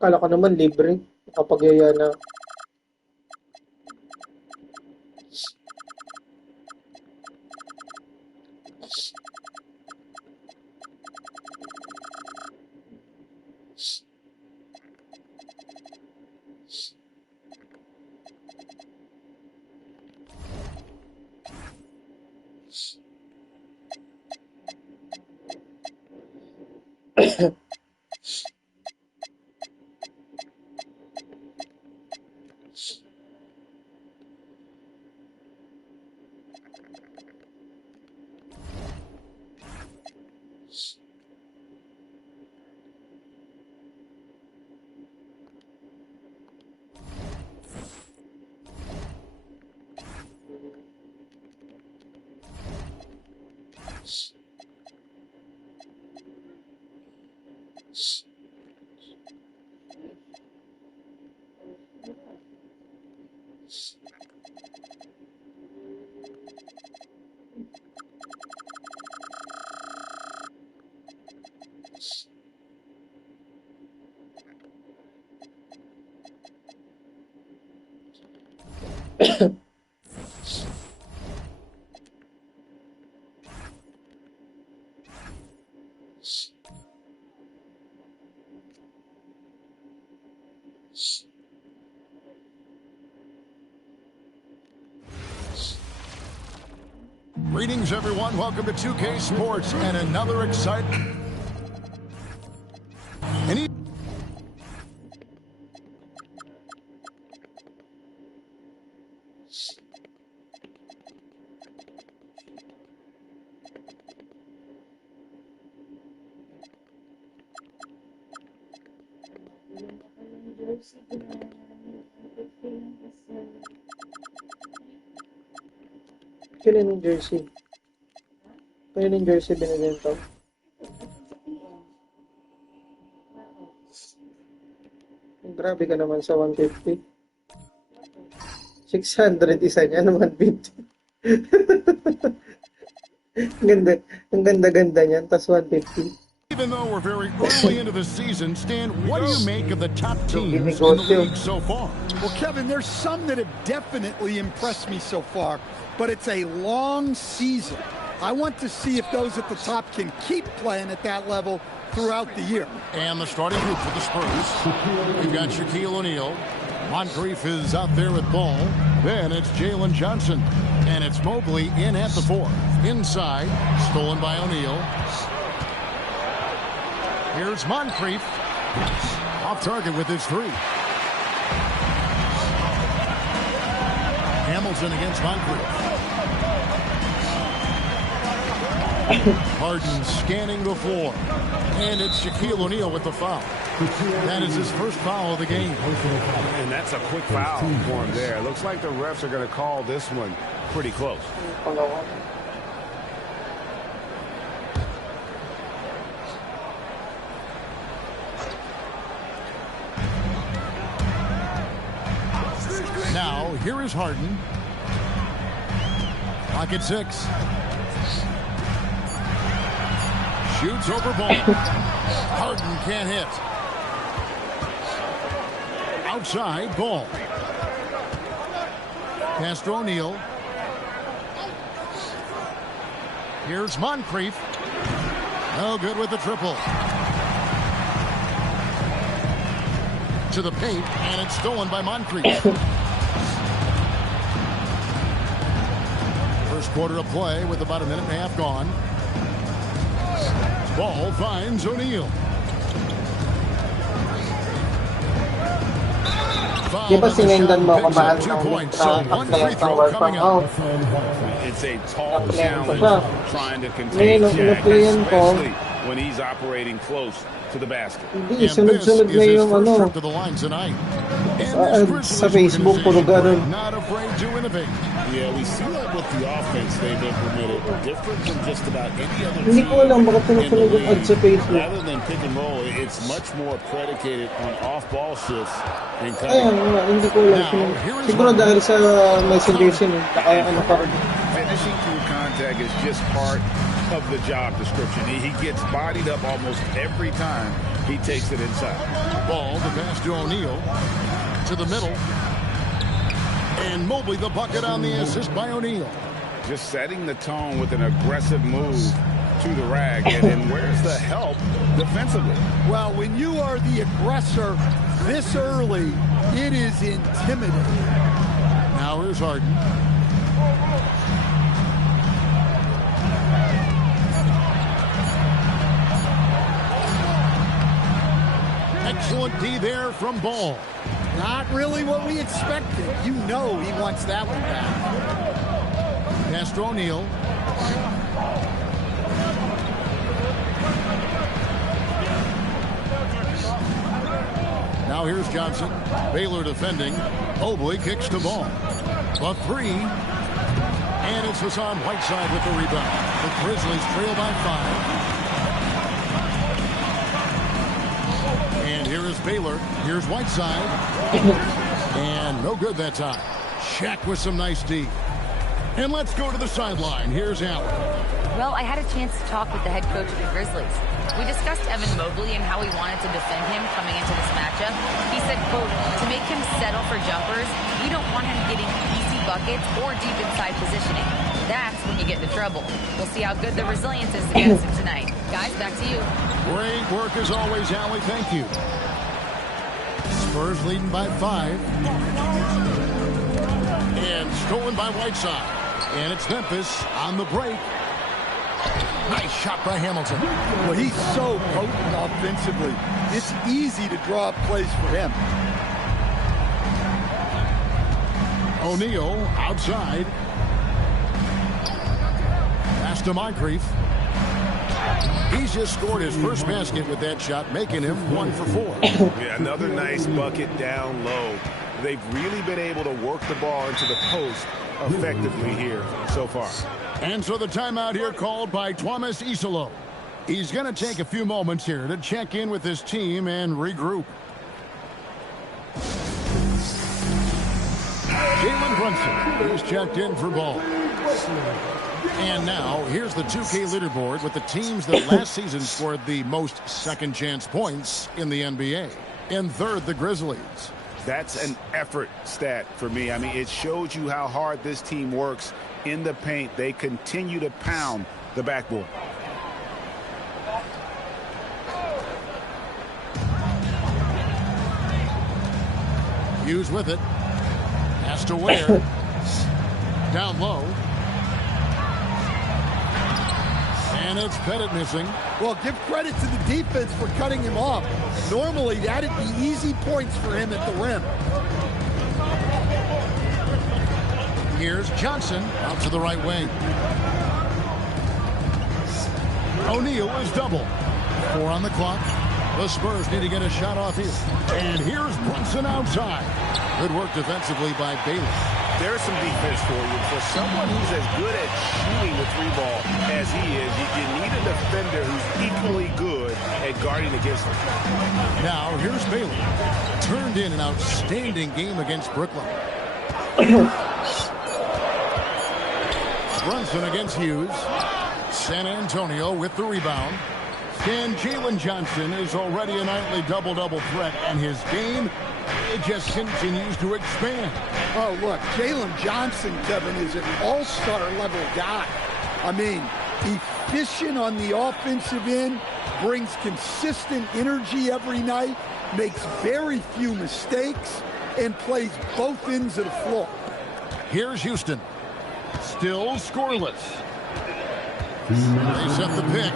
Kala ko naman libre. Nakapagyaya na. Greetings, everyone. Welcome to 2K Sports and another exciting... Kailan yung jersey? Kailan yung jersey binibenta? Grabe ka naman sa 150. 600 isa niya na 150. Ang ganda-ganda niyan, tas 150. Even though we're very early into the season, Stan, what do you make of the top teams in the league so far? Well, Kevin, there's some that have definitely impressed me so far, but it's a long season. I want to see if those at the top can keep playing at that level throughout the year. And the starting group for the Spurs. We've got Shaquille O'Neal. Moncrief is out there with ball. Then it's Jalen Johnson. And it's Mobley in at the 4. Inside, stolen by O'Neal. Here's Moncrief. Off target with his 3. Hamilton against Moncrief. Harden scanning the floor. And it's Shaquille O'Neal with the foul. That is his first foul of the game. And that's a quick foul for him there. Looks like the refs are going to call this one pretty close. Now, here is Harden. Clock at 6. Shoots over ball. Harden can't hit. Outside ball. Castro O'Neal. Here's Moncrief. No good with the triple. To the paint, and it's stolen by Moncrief. First quarter of play with about a minute and a half gone. Ball finds O'Neal. Di ba sinendan mo ko ba ng work from home? It's a tall challenge trying to contain Jack, especially when he's operating close to the basket. Hindi, sunod-sunod na yung ano. Sa Facebook, puro ganun. Yeah, we see that with the offense they've implemented. Different from just about any other Hindi ko alam bakit sunod-sunod yung ad sa Facebook. Rather than pick and roll, it's much more predicated on off-ball shifts and Ayan, hindi ko alam. Siguro dahil sa messenger sin, kaya ano pa. Finishing through contact is just part of the job description. He gets bodied up almost every time he takes it inside. Ball to pass to O'Neal. To the middle. And Mobley the bucket on the assist by O'Neal. Just setting the tone with an aggressive move to the rag. And where's the help defensively? Well, when you are the aggressor this early, it is intimidating. Now here's Harden. Excellent D there from Ball. Not really what we expected. You know he wants that one back. Castro O'Neal. Now here's Johnson. Baylor defending. Mobley kicks the ball. A three. And it's Hassan Whiteside with the rebound. The Grizzlies trail by 5. And here is Baylor. Here's Whiteside. And no good that time. Shaq with some nice D. And let's go to the sideline. Here's Allen. Well, I had a chance to talk with the head coach of the Grizzlies. We discussed Evan Mobley and how he wanted to defend him coming into this matchup. He said, quote, to make him settle for jumpers, we don't want him getting easy buckets or deep inside positioning. That's when you get into trouble. We'll see how good the resilience is against him tonight. Guys, back to you. Great work as always, Allie. Thank you. Spurs leading by 5. And stolen by Whiteside. And it's Memphis on the break. Nice shot by Hamilton. Well, he's so potent offensively. It's easy to draw up plays for him. O'Neal outside. Pass to Moncrief. He's just scored his first basket with that shot, making him 1 for 4. Yeah, another nice bucket down low. They've really been able to work the ball into the post effectively here so far. And so the timeout here called by Thomas Isolo. He's going to take a few moments here to check in with his team and regroup. Jalen Brunson is checked in for Ball. And now, here's the 2K leaderboard with the teams that last season scored the most second-chance points in the NBA. In third, the Grizzlies. That's an effort stat for me. I mean, it shows you how hard this team works in the paint. They continue to pound the backboard. Hughes with it. Has to Ware. Down low. And it's Pettit missing. Well, give credit to the defense for cutting him off. Normally, that'd be easy points for him at the rim. Here's Johnson out to the right wing. O'Neal is double. 4 on the clock. The Spurs need to get a shot off here. And here's Brunson outside. Good work defensively by Baylor. There's some defense for you. For someone who's as good at shooting the 3-ball as he is, you need a defender who's equally good at guarding against him. Now, here's Baylor. Turned in an outstanding game against Brooklyn. Brunson against Hughes. San Antonio with the rebound. And Jalen Johnson is already a nightly double-double threat, and his game, it just continues to expand. Oh, look, Jalen Johnson, Kevin, is an all-star level guy. I mean, efficient on the offensive end, brings consistent energy every night, makes very few mistakes, and plays both ends of the floor. Here's Houston. Still scoreless. They set the pick.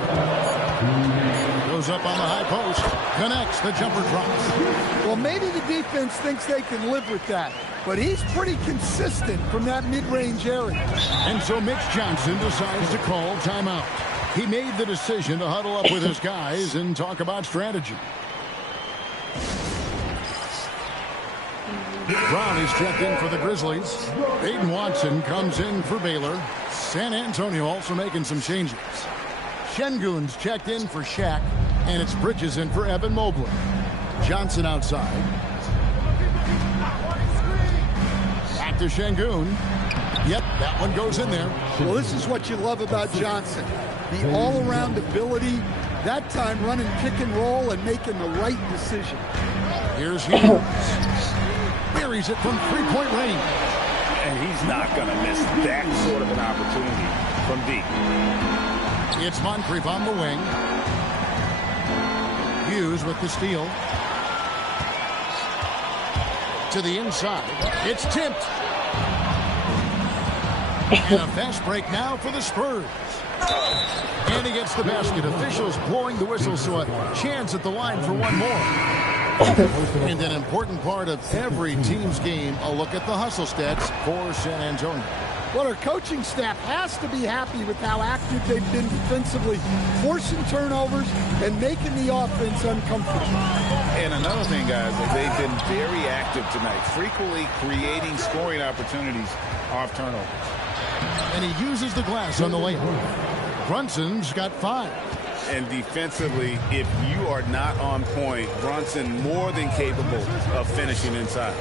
Goes up on the high post. Connects. The jumper drops. Well, maybe the defense thinks they can live with that, but he's pretty consistent from that mid-range area. And so Mitch Johnson decides to call timeout. He made the decision to huddle up with his guys and talk about strategy. Brown is checked in for the Grizzlies. Aiden Watson comes in for Baylor. San Antonio also making some changes. Şengün's checked in for Shaq, and it's Bridges in for Evan Mobley. Johnson outside. Back to Şengün. Yep, that one goes in there. Well, this is what you love about Johnson. The all-around ability, that time running pick and roll and making the right decision. Here's Hughes. Buries it from three-point range. And he's not going to miss that sort of an opportunity from deep. It's Moncrief on the wing. Hughes with the steal. To the inside. It's tipped. And a fast break now for the Spurs. And he gets the basket. Officials blowing the whistle, so a chance at the line for one more. And an important part of every team's game, a look at the hustle stats for San Antonio. Well, our coaching staff has to be happy with how active they've been defensively, forcing turnovers and making the offense uncomfortable. And another thing, guys, they've been very active tonight, frequently creating scoring opportunities off turnovers. And he uses the glass on the layup. Brunson's got 5. And defensively, if you are not on point, Brunson more than capable of finishing inside.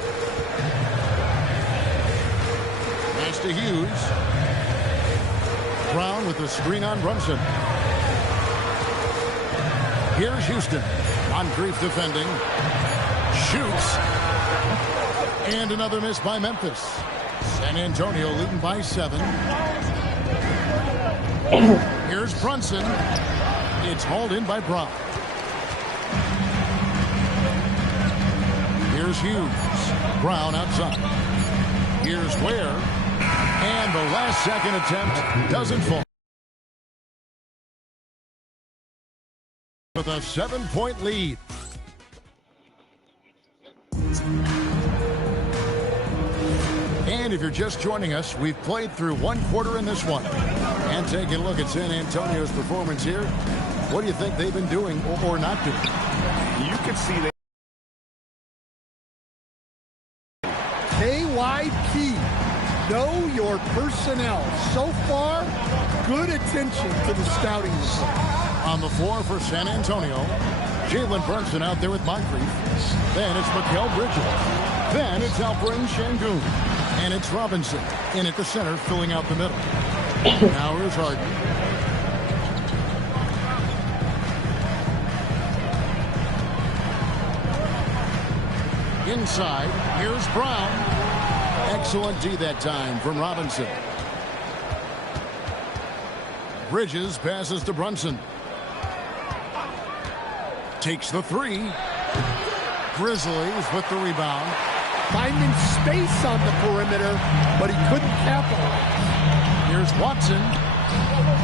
Pass to Hughes. Brown with the screen on Brunson. Here's Houston. Moncrief defending. Shoots. And another miss by Memphis. San Antonio leading by 7. Here's Brunson. It's hauled in by Brown. Here's Hughes. Brown outside. Here's Ware. And the last second attempt doesn't fall. With a 7-point lead. And if you're just joining us, we've played through one quarter in this one. And taking a look at San Antonio's performance here. What do you think they've been doing or not doing? You can see that. KYP. Know your personnel. So far, good attention to the scouting report. On the floor for San Antonio, Jalen Brunson out there with Moncrief. Then it's Mikal Bridges. Then it's Alperen Şengün. And it's Robinson in at the center, filling out the middle. Now here's Harden. Inside, here's Brown. Excellent D that time from Robinson. Bridges passes to Brunson. Takes the 3. Grizzlies with the rebound. Finding space on the perimeter, but he couldn't capitalize. Here's Watson.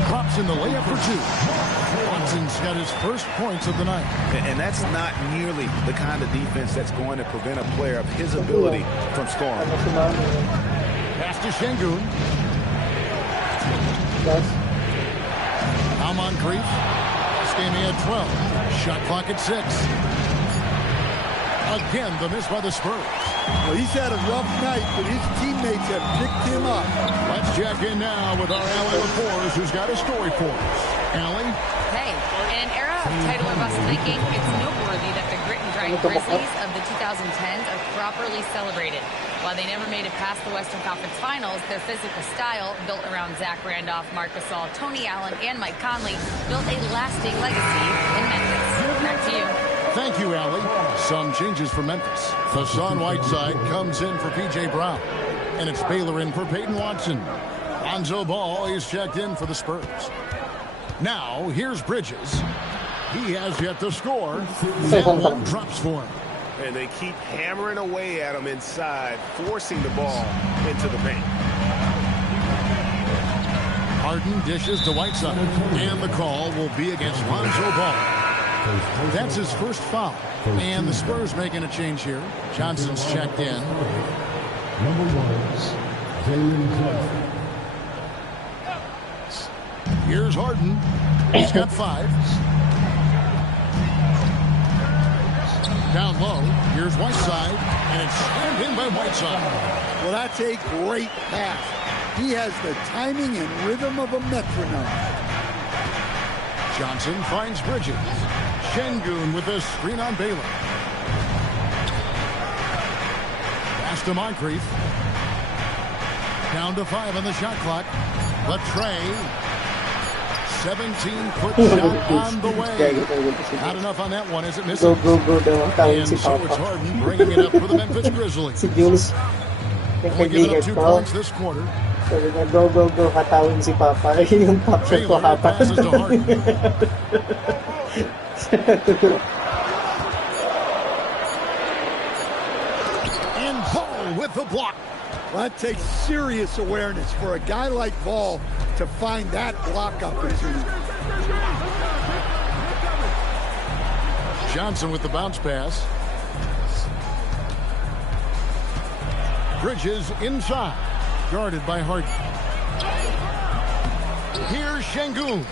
Drops in the layup for 2. Watson's got his first points of the night. And that's not nearly the kind of defense that's going to prevent a player of his ability from scoring. Pass to Şengün. Now Moncrief. This game he had 12. Shot clock at 6. Again, the miss by the Spurs. Well, he's had a rough night, but his teammates have picked him up. Let's check in now with our Allie LaForce, who's got a story for us. Allie? Hey, in an era of title or bust thinking, it's noteworthy that the grit and grind Grizzlies of the 2010s are properly celebrated. While they never made it past the Western Conference Finals, their physical style, built around Zach Randolph, Marc Gasol, Tony Allen, and Mike Conley, built a lasting legacy in Memphis. Back to you. Thank you, Allie. Some changes for Memphis. Hassan Whiteside comes in for P.J. Brown. And it's Baylor in for Peyton Watson. Lonzo Ball is checked in for the Spurs. Now, here's Bridges. He has yet to score. That one drops for him. And they keep hammering away at him inside, forcing the ball into the paint. Harden dishes to Whiteside. And the call will be against Lonzo Ball. That's his first foul. And the Spurs making a change here. Johnson's checked in. Number 1, Jalen Johnson. Here's Harden. He's got 5. Down low. Here's Whiteside. And it's slammed in by Whiteside. Well, that's a great pass. He has the timing and rhythm of a metronome. Johnson finds Bridges. Şengün with a screen on Baylor. Pass to Moncrief. Down to 5 on the shot clock. Latrey. 17-foot shot on the way. Not enough on that one as it misses. And so it's Harden bringing it up for the Memphis Grizzlies. Only giving up 2 points this quarter. Go, hatawin si Papa. Yung caption ko Baylor hapa. passes to Harden. And Ball with the block. Well, that takes serious awareness for a guy like Ball to find that block opportunity. Johnson with the bounce pass. Bridges inside. Guarded by Harden. Here's Şengün.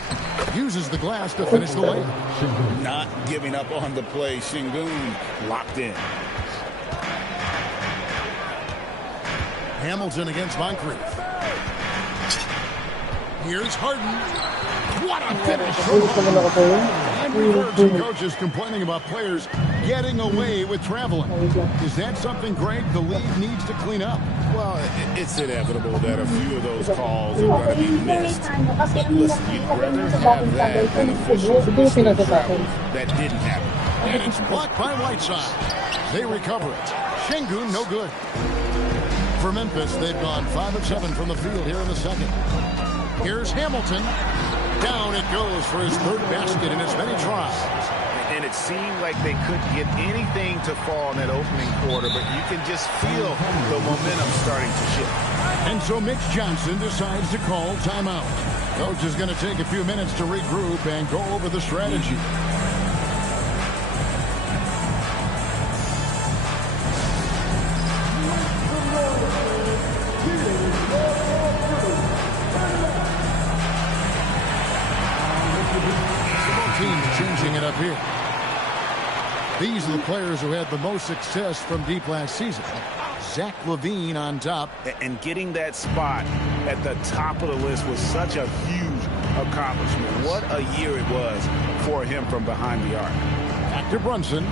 Uses the glass to finish the layup. Not giving up on the play. Şengün locked in. Hamilton against Moncrief. Here's Harden. What a finish from Harden. And we've heard some coaches complaining about players getting away with traveling. Is that something, Greg, the league needs to clean up? Well, it's inevitable that a few of those calls are going to be missed. Listen, you'd rather have that than officials that didn't happen. And it's blocked by Whiteside. They recover it. Şengün, no good. For Memphis, they've gone 5 of 7 from the field here in the second. Here's Hamilton. Down it goes for his 3rd basket in as many tries. And it seemed like they couldn't get anything to fall in that opening quarter, but you can just feel the momentum starting to shift. And so Mitch Johnson decides to call timeout. Coach is going to take a few minutes to regroup and go over the strategy. Changing it up here. These are the players who had the most success from deep last season. Zach LaVine on top. And getting that spot at the top of the list was such a huge accomplishment. What a year it was for him from behind the arc. Back to Brunson.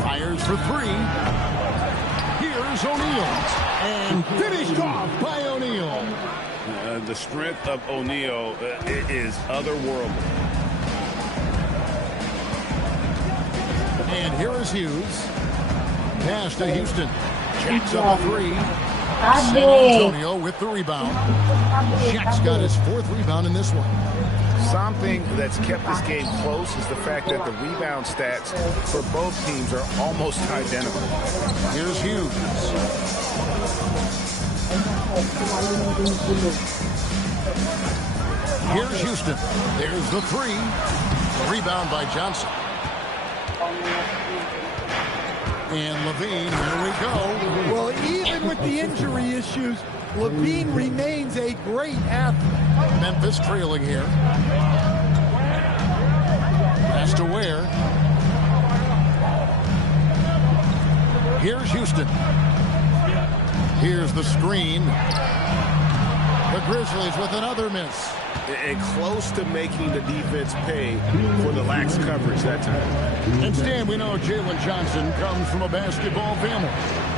Fires for 3. Here's O'Neal. And finished off by O'Neal. The strength of O'Neal is otherworldly. And here is Hughes. Pass to Houston. Jacks up a 3. San Antonio with the rebound. Jack's got his 4th rebound in this one. Something that's kept this game close is the fact that the rebound stats for both teams are almost identical. Here's Hughes. Here's Houston. There's the 3. Rebound by Johnson. And LaVine, here we go. Well, even with the injury issues, LaVine remains a great athlete. Memphis trailing here. Pass to Ware. Here's Houston. Here's the screen. The Grizzlies with another miss. And close to making the defense pay for the lax coverage that time. And Stan, we know Jalen Johnson comes from a basketball family.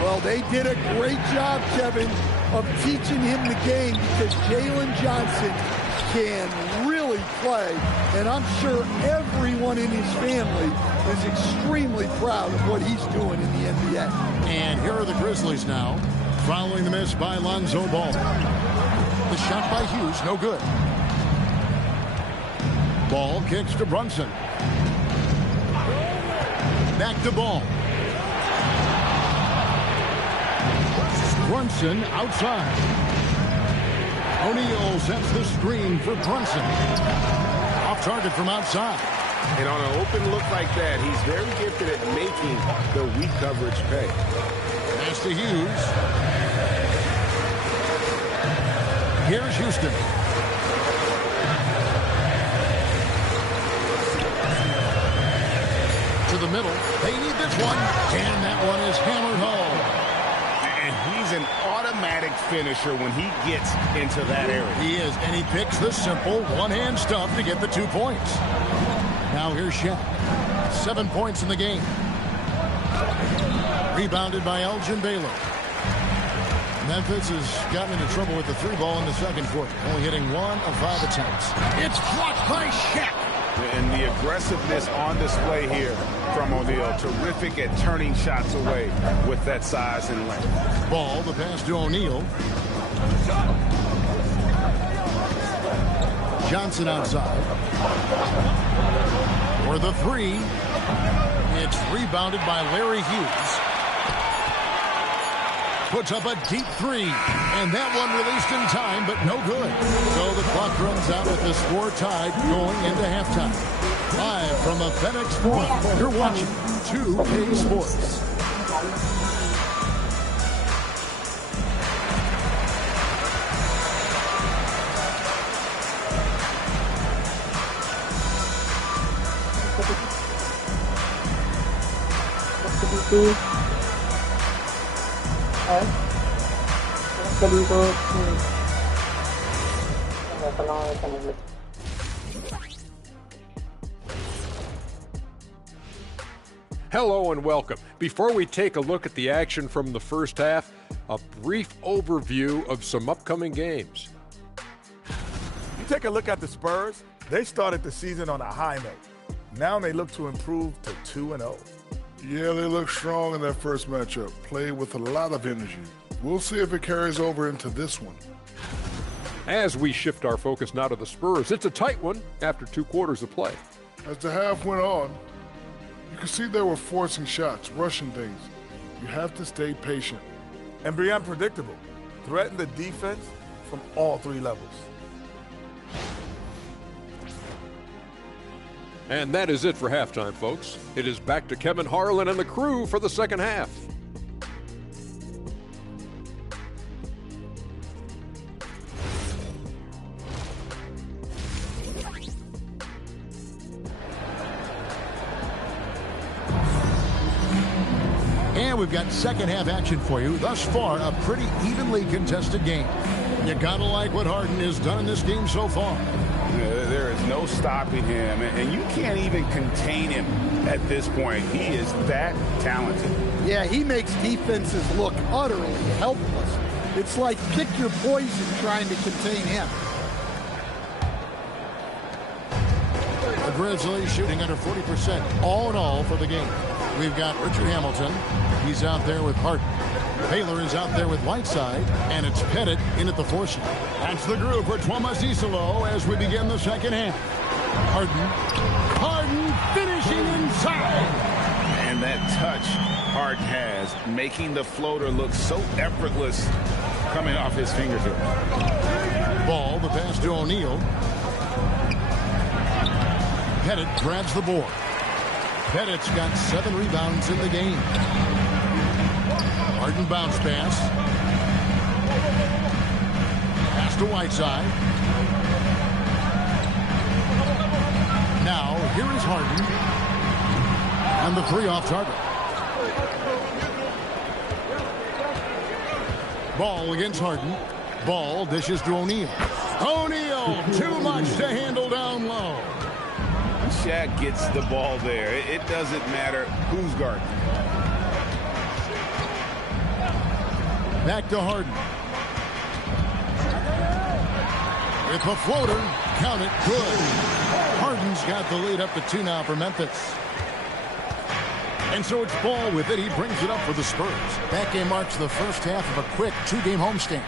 Well, they did a great job, Kevin, of teaching him the game because Jalen Johnson can really play. And I'm sure everyone in his family is extremely proud of what he's doing in the NBA. And here are the Grizzlies now, following the miss by Lonzo Ball. The shot by Hughes, no good. Ball kicks to Brunson. Back to Ball. Brunson outside. O'Neal sets the screen for Brunson. Off target from outside. And on an open look like that, he's very gifted at making the weak coverage pay. Pass to Hughes. Here's Houston. To the middle. They need this one. And that one is hammered home. And he's an automatic finisher when he gets into that area. He is, and he picks the simple one-hand stuff to get the 2 points. Now here's Shaq. 7 points in the game. Rebounded by Elgin Baylor. Memphis has gotten into trouble with the 3 ball in the second quarter, only hitting 1 of 5 attempts. It's blocked by Shaq. And the aggressiveness on display here from O'Neal. Terrific at turning shots away with that size and length. Ball, the pass to O'Neal. Johnson outside. For the 3. It's rebounded by Larry Hughes. Puts up a deep 3. And that one released in time, but no good. So the clock runs out with the score tied going into halftime. Live from the FedEx Forum, you're watching 2K Sports. Hello and welcome. Before we take a look at the action from the first half, a brief overview of some upcoming games. You take a look at the Spurs, they started the season on a high note. Now they look to improve to 2-0. Yeah, they look strong in that first matchup. Played with a lot of energy. We'll see if it carries over into this one. As we shift our focus now to the Spurs, it's a tight one after 2 quarters of play. As the half went on, you could see they were forcing shots, rushing things. You have to stay patient. And be unpredictable. Threaten the defense from all 3 levels. And that is it for halftime, folks. It is back to Kevin Harlan and the crew for the second half. And we've got second half action for you. Thus far, a pretty evenly contested game. You gotta like what Harden has done in this game so far. There is no stopping him, and you can't even contain him at this point. He is that talented. Yeah, he makes defenses look utterly helpless. It's like pick your poison trying to contain him. The Grizzlies shooting under 40% all in all for the game. We've got Richard Hamilton. He's out there with Harden. Baylor is out there with Whiteside, and it's Pettit in at the 4 shot. That's the group for Tuomas Isolo as we begin the second half. Harden finishing inside. And that touch Harden has, making the floater look so effortless coming off his fingertip. Ball, the pass to O'Neal. Pettit grabs the board. Pettit's got 7 rebounds in the game. Harden bounce pass. Pass to Whiteside. Now, here is Harden. And the 3 off target. Ball against Harden. Ball dishes to O'Neal. O'Neal, too much to handle down low. Shaq gets the ball there. It doesn't matter who's guarding. Back to Harden. With the floater, count it, good. Harden's got the lead up to 2 now for Memphis. And so it's Ball with it. He brings it up for the Spurs. That game marks the first half of a quick 2-game homestand.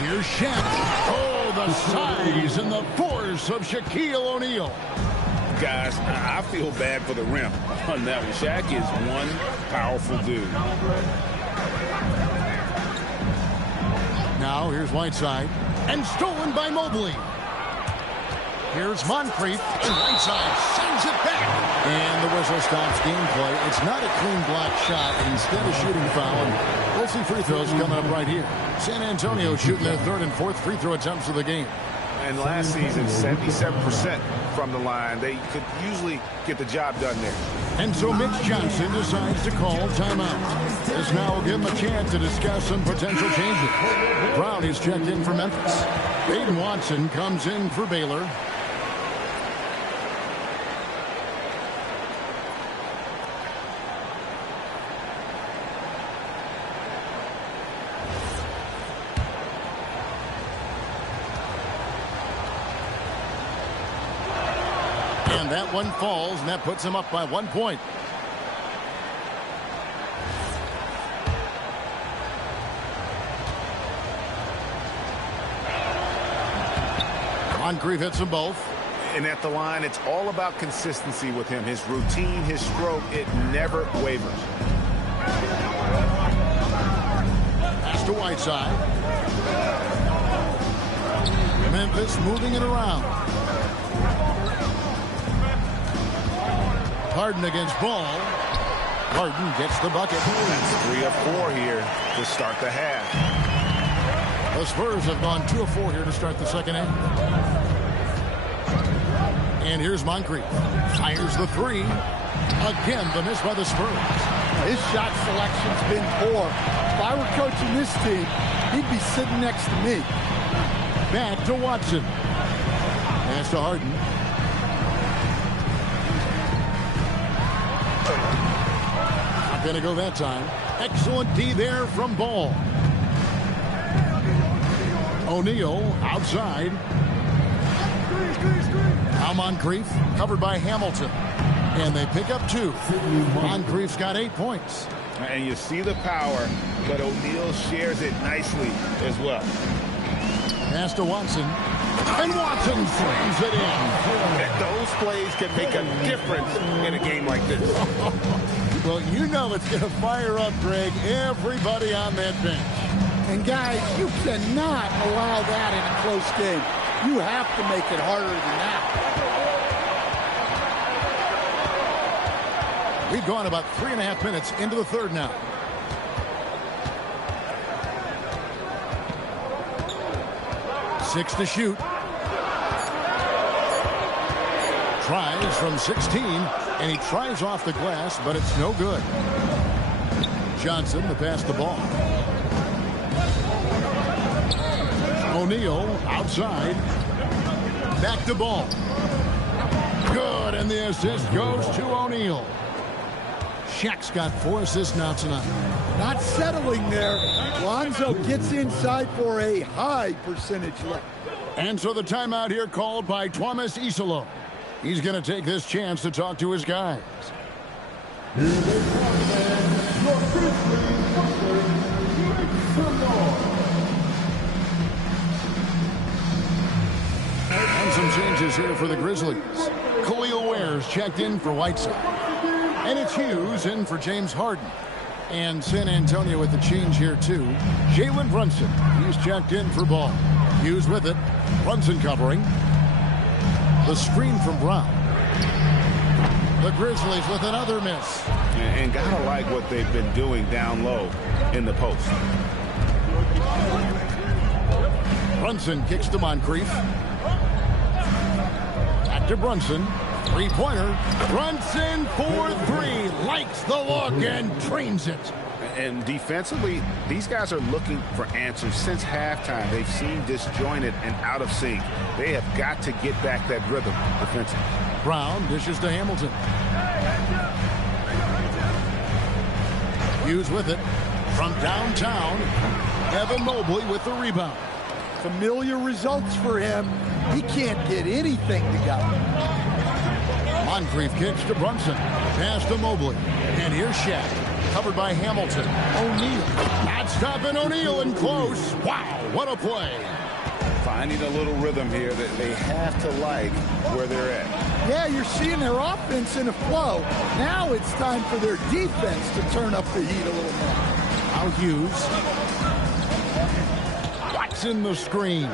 Here's Shaq. Oh, the size and the force of Shaquille O'Neal. Guys, I feel bad for the rim on that one. Shaq is one powerful dude. Now here's Whiteside. And stolen by Mobley. Here's Moncrief. And Whiteside sends it back. And the whistle stops gameplay. It's not a clean block shot. Instead of shooting foul. And we'll see free throws coming up right here. San Antonio shooting their 3rd and 4th free throw attempts of the game. And last season, 77% from the line. They could usually get the job done there. And so Mitch Johnson decides to call timeout. This now will give him a chance to discuss some potential changes. Brown is checked in for Memphis. Baden Watson comes in for Baylor. And that one falls, and that puts him up by 1 point. Moncrief hits them both. And at the line, it's all about consistency with him. His routine, his stroke, it never wavers. Pass to Whiteside. Memphis moving it around. Harden against Ball. Harden gets the bucket. That's 3 of 4 here to start the half. The Spurs have gone 2 of 4 here to start the second half. And here's Moncrief. Fires the 3. Again, the miss by the Spurs. His shot selection's been poor. If I were coaching this team, he'd be sitting next to me. Back to Watson. Pass to Harden. Not going to go that time. Excellent D there from Ball. O'Neal outside. Now Moncrief covered by Hamilton. And they pick up 2. Moncrief's got 8 points. And you see the power, but O'Neal shares it nicely as well. Pass to Watson. And Watson slams it in. And those plays can make a difference in a game like this. Well, you know it's going to fire up, Greg, everybody on that bench. And guys, you cannot allow that in a close game. You have to make it harder than that. We've gone about 3.5 minutes into the third now. Six to shoot. Tries from 16, and he tries off the glass, but it's no good. Johnson to pass the ball. O'Neal outside. Back to Ball. Good, and the assist goes to O'Neal. Shaq's got 4 assists now tonight. Not settling there. Lonzo gets inside for a high percentage look. And so the timeout here called by Thomas Isolo. He's going to take this chance to talk to his guys. And some changes here for the Grizzlies. Khalil Ware's checked in for Whiteside. And it's Hughes in for James Harden. And San Antonio with the change here too. Jalen Brunson. He's checked in for Ball. Hughes with it. Brunson covering. The screen from Brown. The Grizzlies with another miss. And gotta like what they've been doing down low in the post. Brunson kicks to Moncrief. Back to Brunson. Three-pointer. Brunson for 3. Likes the look and trains it. And defensively, these guys are looking for answers since halftime. They've seen disjointed and out of sync. They have got to get back that rhythm defensively. Brown dishes to Hamilton. Hughes with it. From downtown, Evan Mobley with the rebound. Familiar results for him. He can't get anything to go. Moncrief kicks to Brunson. Pass to Mobley. And here's Shaq. Covered by Hamilton. O'Neal. Not stopping O'Neal in close. Wow, what a play. Finding a little rhythm here that they have to like where they're at. Yeah, you're seeing their offense in a flow. Now it's time for their defense to turn up the heat a little more. Now Hughes. Watson the screen.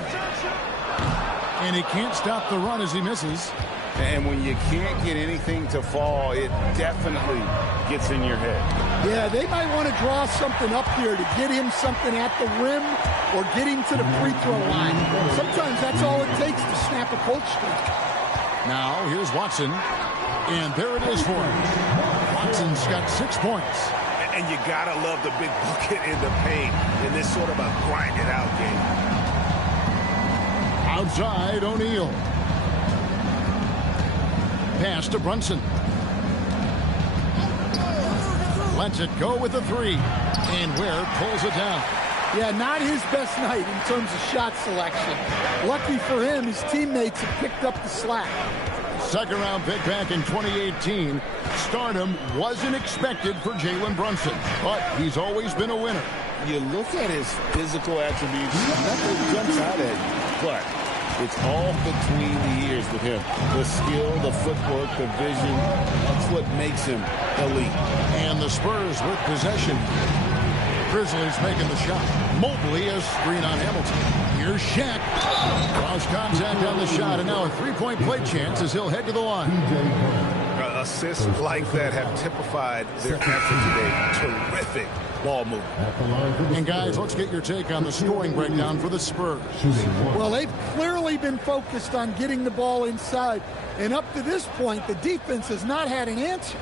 And he can't stop the run as he misses. And when you can't get anything to fall, it definitely gets in your head. Yeah, they might want to draw something up here to get him something at the rim or get him to the free throw line. Sometimes that's all it takes to snap a cold streak. Now here's Watson. And there it is for him. Watson's got 6 points. And you gotta love the big bucket in the paint in this sort of a grind-it-out game. Outside, O'Neal. Pass to Brunson. Lets it go with a three. And Ware pulls it down. Yeah, not his best night in terms of shot selection. Lucky for him, his teammates have picked up the slack. Second round pick back in 2018. Stardom wasn't expected for Jalen Brunson, but he's always been a winner. You look at his physical attributes, nothing jumps out at you, but it's all between the ears with him. The skill, the footwork, the vision, that's what makes him elite. And the Spurs with possession. Grizzlies making the shot. Mobley a screen on Hamilton. Here's Shaq. Cross contact on the shot, and now a three-point play chance as he'll head to the line. Assists like that have typified their effort today. Terrific ball movement. And guys, let's get your take on the scoring breakdown for the Spurs. Well, they've clearly been focused on getting the ball inside, and up to this point, the defense has not had an answer.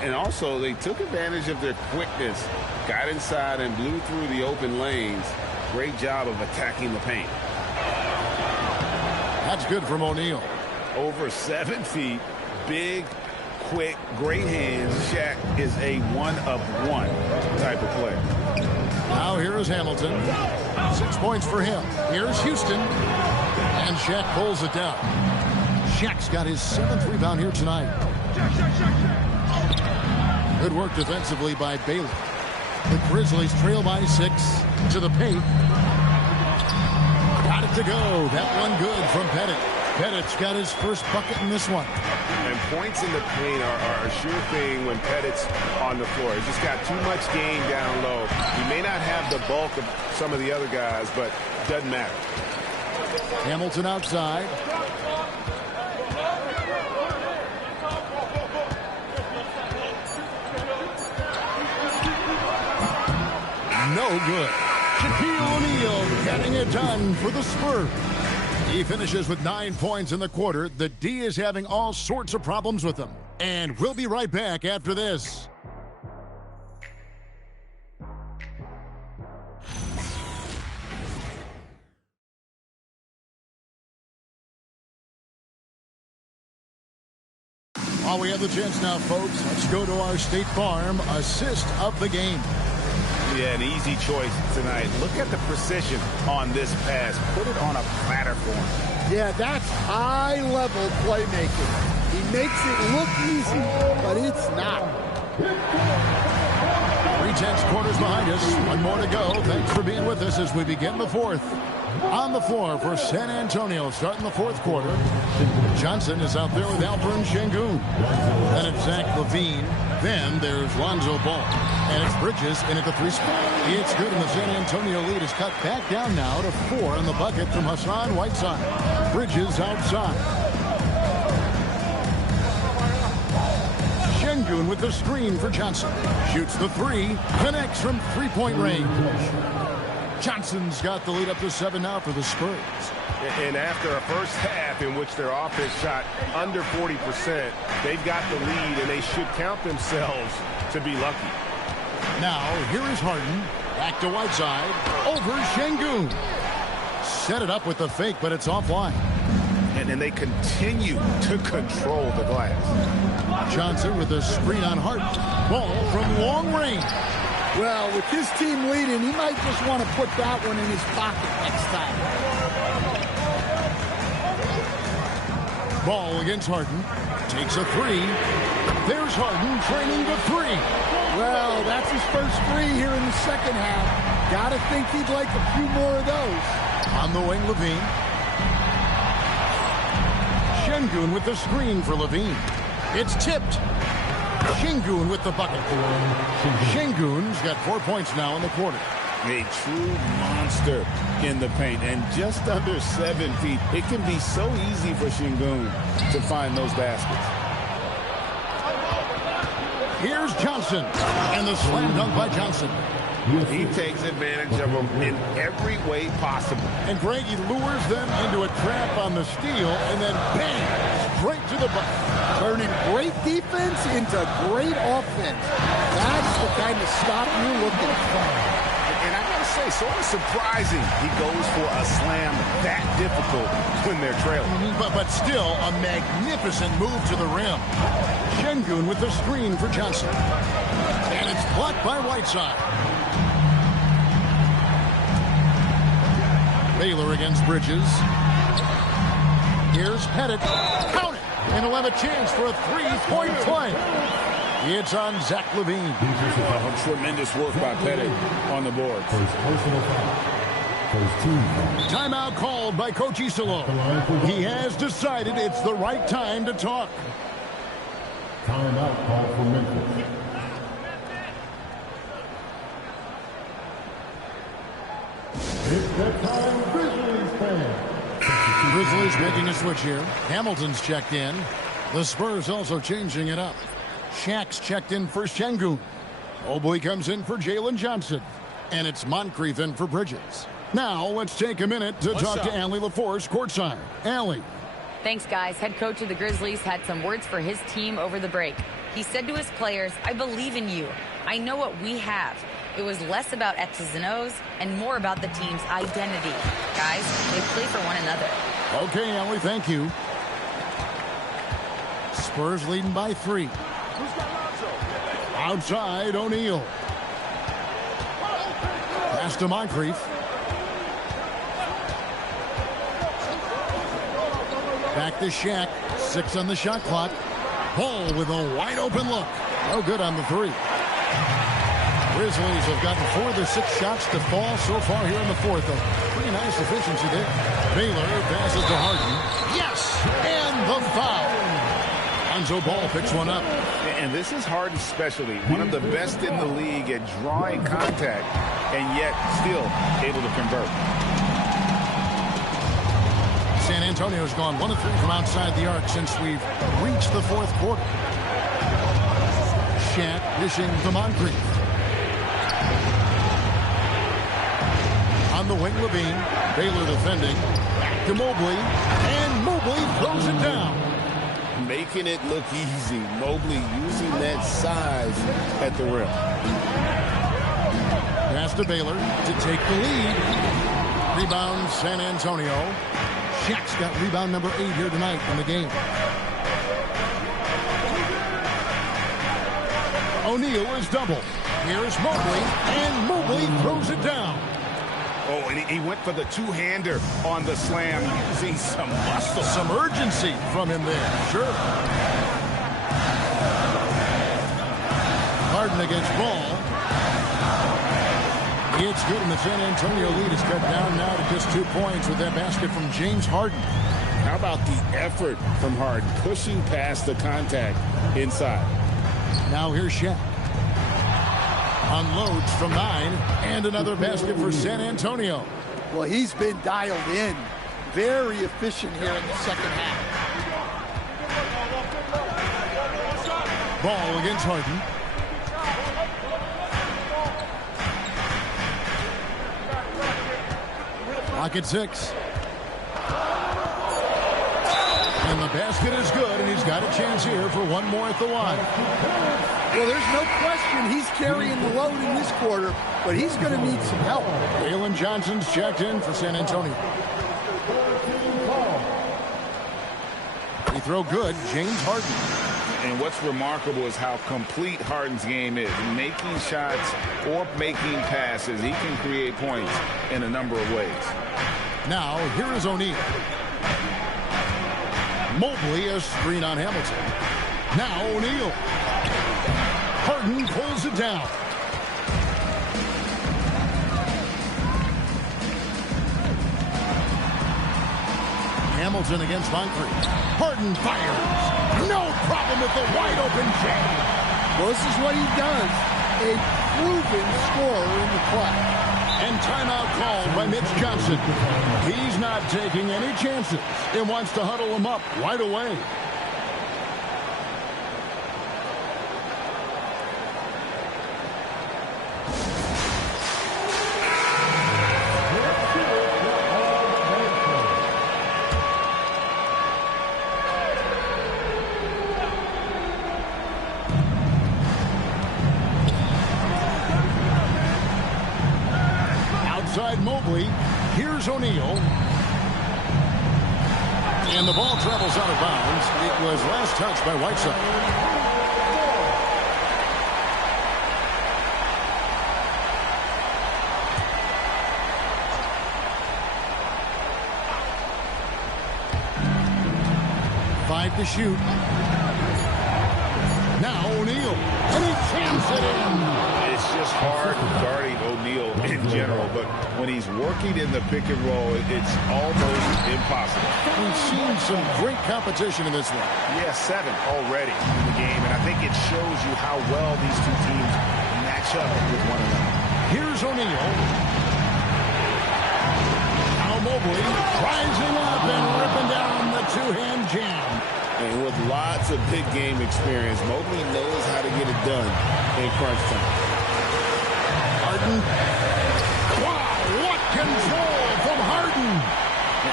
And also, they took advantage of their quickness, got inside and blew through the open lanes. Great job of attacking the paint. That's good from O'Neal. Over 7 feet, big, quick, great hands. Shaq is a one-of-one type of player. Now here is Hamilton. 6 points for him. Here's Houston. And Shaq pulls it down. Shaq's got his 7th rebound here tonight. Good work defensively by Bailey. The Grizzlies trail by 6 to the paint. Got it to go. That one good from Pettit. Pettit's got his first bucket in this one. And points in the paint are a sure thing when Pettit's on the floor. He's just got too much game down low. He may not have the bulk of some of the other guys, but it doesn't matter. Hamilton outside. No good. Shaquille O'Neal getting it done for the Spurs. He finishes with 9 points in the quarter. The D is having all sorts of problems with him. And we'll be right back after this. While we have the chance now, folks, let's go to our State Farm assist of the game. Yeah, an easy choice tonight. Look at the precision on this pass. Put it on a platter for him. Yeah, that's high-level playmaking. He makes it look easy, but it's not. 3/10 quarters behind us. One more to go. Thanks for being with us as we begin the fourth. On the floor for San Antonio, starting the fourth quarter. Johnson is out there with Alperen Şengün. Then it's Zach LaVine. Then there's Lonzo Ball. And it's Bridges in at the 3 spot. It's good, and the San Antonio lead is cut back down now to 4 on the bucket from Hassan Whiteside. Bridges outside. Şengün with the screen for Johnson. Shoots the 3. Connects from three-point range. Johnson's got the lead up to 7 now for the Spurs. And after a first half in which their offense shot under 40%, they've got the lead, and they should count themselves to be lucky. Now, here is Harden. Back to Whiteside. Over Şengün. Set it up with the fake, but it's offline. And they continue to control the glass. Johnson with a screen on Harden. Ball from long range. Well, with his team leading, he might just want to put that one in his pocket next time. Ball against Harden. Takes a three. There's Harden training to three. Well, that's his first three here in the second half. Gotta think he'd like a few more of those. On the wing, Levine. Şengün with the screen for Levine. It's tipped. Şengün with the bucket. Şengün's got 4 points now in the quarter. A true monster in the paint, and just under 7 feet. It can be so easy for Şengün to find those baskets. Here's Johnson, and the slam dunk by Johnson. He takes advantage of them in every way possible. And Greg, he lures them into a trap on the steal, and then bang, straight to the bucket. Turning great defense into great offense. That's the kind of stop you're looking for. And I gotta say, sort of surprising he goes for a slam that difficult when they're trailing. But still a magnificent move to the rim. Şengün with the screen for Johnson. And it's blocked by Whiteside. Baylor against Bridges. Here's Pettit. Count it! And he'll have a chance for a three-point play. It's on Zach Levine. Tremendous work by Pettit on the board. Timeout called by Coach Isolo. He has decided it's the right time to talk. Timeout call for Memphis. It's that time, Grizzlies fan. Grizzlies making a switch here. Hamilton's checked in. The Spurs also changing it up. Shaq's checked in for Şengün. Mobley comes in for Jalen Johnson. And it's Moncrief in for Bridges. Now let's take a minute to talk to Allie LaForce courtside. Allie. Thanks, guys. Head coach of the Grizzlies had some words for his team over the break. He said to his players, "I believe in you. I know what we have." It was less about X's and O's and more about the team's identity. Guys, they play for one another. Okay, Allie, thank you. Spurs leading by 3. Outside, O'Neal. Pass to Moncrief. Back to Shaq. 6 on the shot clock. Ball with a wide open look. No good on the 3. Grizzlies have gotten 4 of their 6 shots to fall so far here in the 4th. A pretty nice efficiency there. Baylor passes to Harden. Yes! And the foul. Lonzo Ball picks one up. And this is Harden's specialty. One of the best in the league at drawing contact and yet still able to convert. San Antonio's gone 1 of 3 from outside the arc since we've reached the 4th quarter. Shaq dishing to Moncrief. On the wing, Levine. Baylor defending. Back to Mobley. And Mobley throws it down. Making it look easy. Mobley using that size at the rim. Pass to Baylor to take the lead. Rebound San Antonio. Shaq's got rebound number 8 here tonight in the game. O'Neal is double. Here's Mobley, and Mobley throws it down. Oh, and he went for the two-hander on the slam, using some muscle. Some urgency from him there, sure. Harden against Ball. It's good, and the San Antonio lead is cut down now to just 2 points with that basket from James Harden. How about the effort from Harden, pushing past the contact inside? Now here's Shaq. Unloads from 9, and another basket for San Antonio. Well, he's been dialed in. Very efficient here in the second half. Ball against Harden. Lock at 6. And the basket is good, and he's got a chance here for one more at the line. Well, there's no question he's carrying the load in this quarter, but he's going to need some help. Jalen Johnson's checked in for San Antonio. Free throw good, James Harden. And what's remarkable is how complete Harden's game is. Making shots or making passes, he can create points in a number of ways. Now, here is O'Neal. Mobley, a screen on Hamilton. Now O'Neal. Harden pulls it down. Hamilton against Moncrief. Harden fires. No problem with the wide open jam. Well, this is what he does. A proven scorer in the clutch. And timeout called by Mitch Johnson. He's not taking any chances and wants to huddle him up right away. Mobley. Here's O'Neal. And the ball travels out of bounds. It was last touched by Whiteside. Five to shoot. Now O'Neal. And he jams it in. It's just hard guarding O'Neal in general, but when he's working in the pick and roll, it's almost impossible. We've seen some great competition in this one. Yeah, 7 already in the game, and I think it shows you how well these two teams match up with one another. Here's O'Neal. Now Mobley rising up and ripping down the two-hand jam. And with lots of big game experience, Mobley knows how to get it done in crunch time. Harden. Wow, what control from Harden.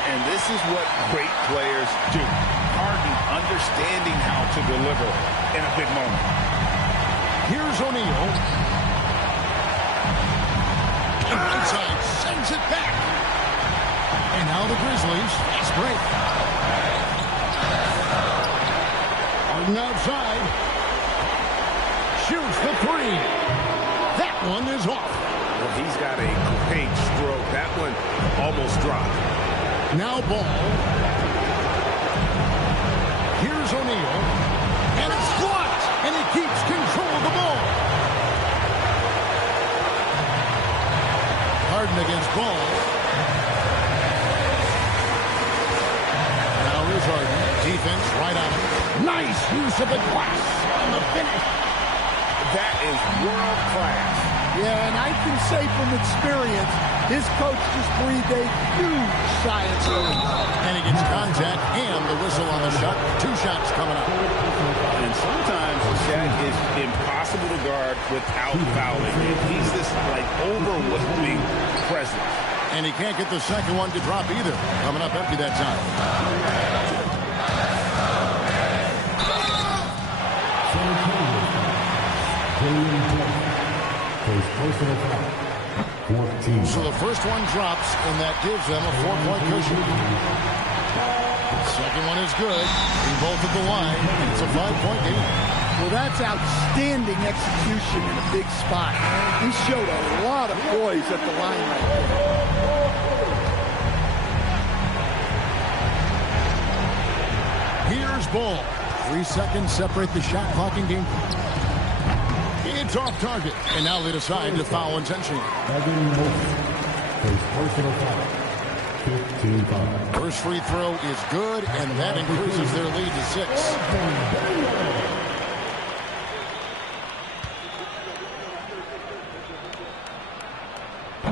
And this is what great players do. Harden understanding how to deliver in a big moment. Here's O'Neal. And inside sends it back. And now the Grizzlies fast break. Harden outside. Shoots the three. That one is off. Well, he's got a great stroke. That one almost dropped. Now ball. Here's O'Neal. And it's blocked. And he keeps control of the ball. Harden against Ball. Now here's Harden. Defense right on him. Nice use of the glass on the finish. That is world class. Yeah, and I can say from experience, his coach just breathed a huge sigh of relief. And he gets contact and the whistle on the shot. 2 shots coming up. And sometimes that is impossible to guard without fouling. He's this like overwhelming presence. And he can't get the second one to drop either. Coming up empty that time. So the first one drops, and that gives them a 4-point cushion. Second one is good. They both at the line, and it's a 5-point game. Well, that's outstanding execution in a big spot. He showed a lot of poise at the line right there. Here's Ball. 3 seconds separate the shot clock and game. It's off target, and now they decide to foul intentionally. First free throw is good, and that increases their lead to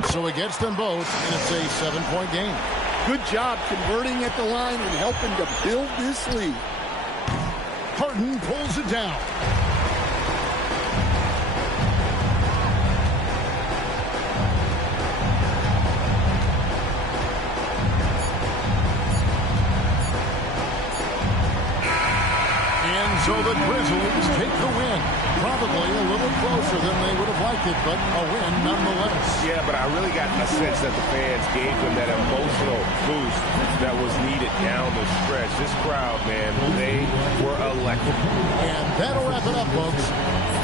6. So it gets them both, and it's a 7-point game. Good job converting at the line and helping to build this lead. Harden pulls it down. So the Grizzlies take the win. Probably a little closer than they would have liked it, but a win nonetheless. Yeah, but I really got a sense that the fans gave them that emotional boost that was needed down the stretch. This crowd, man, they were electric. And that'll wrap it up, folks.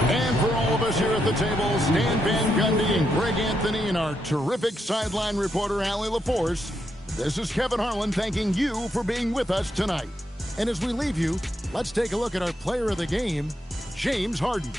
And for all of us here at the table, Stan Van Gundy and Greg Anthony and our terrific sideline reporter, Allie LaForce, this is Kevin Harlan thanking you for being with us tonight. And as we leave you, let's take a look at our player of the game, James Harden.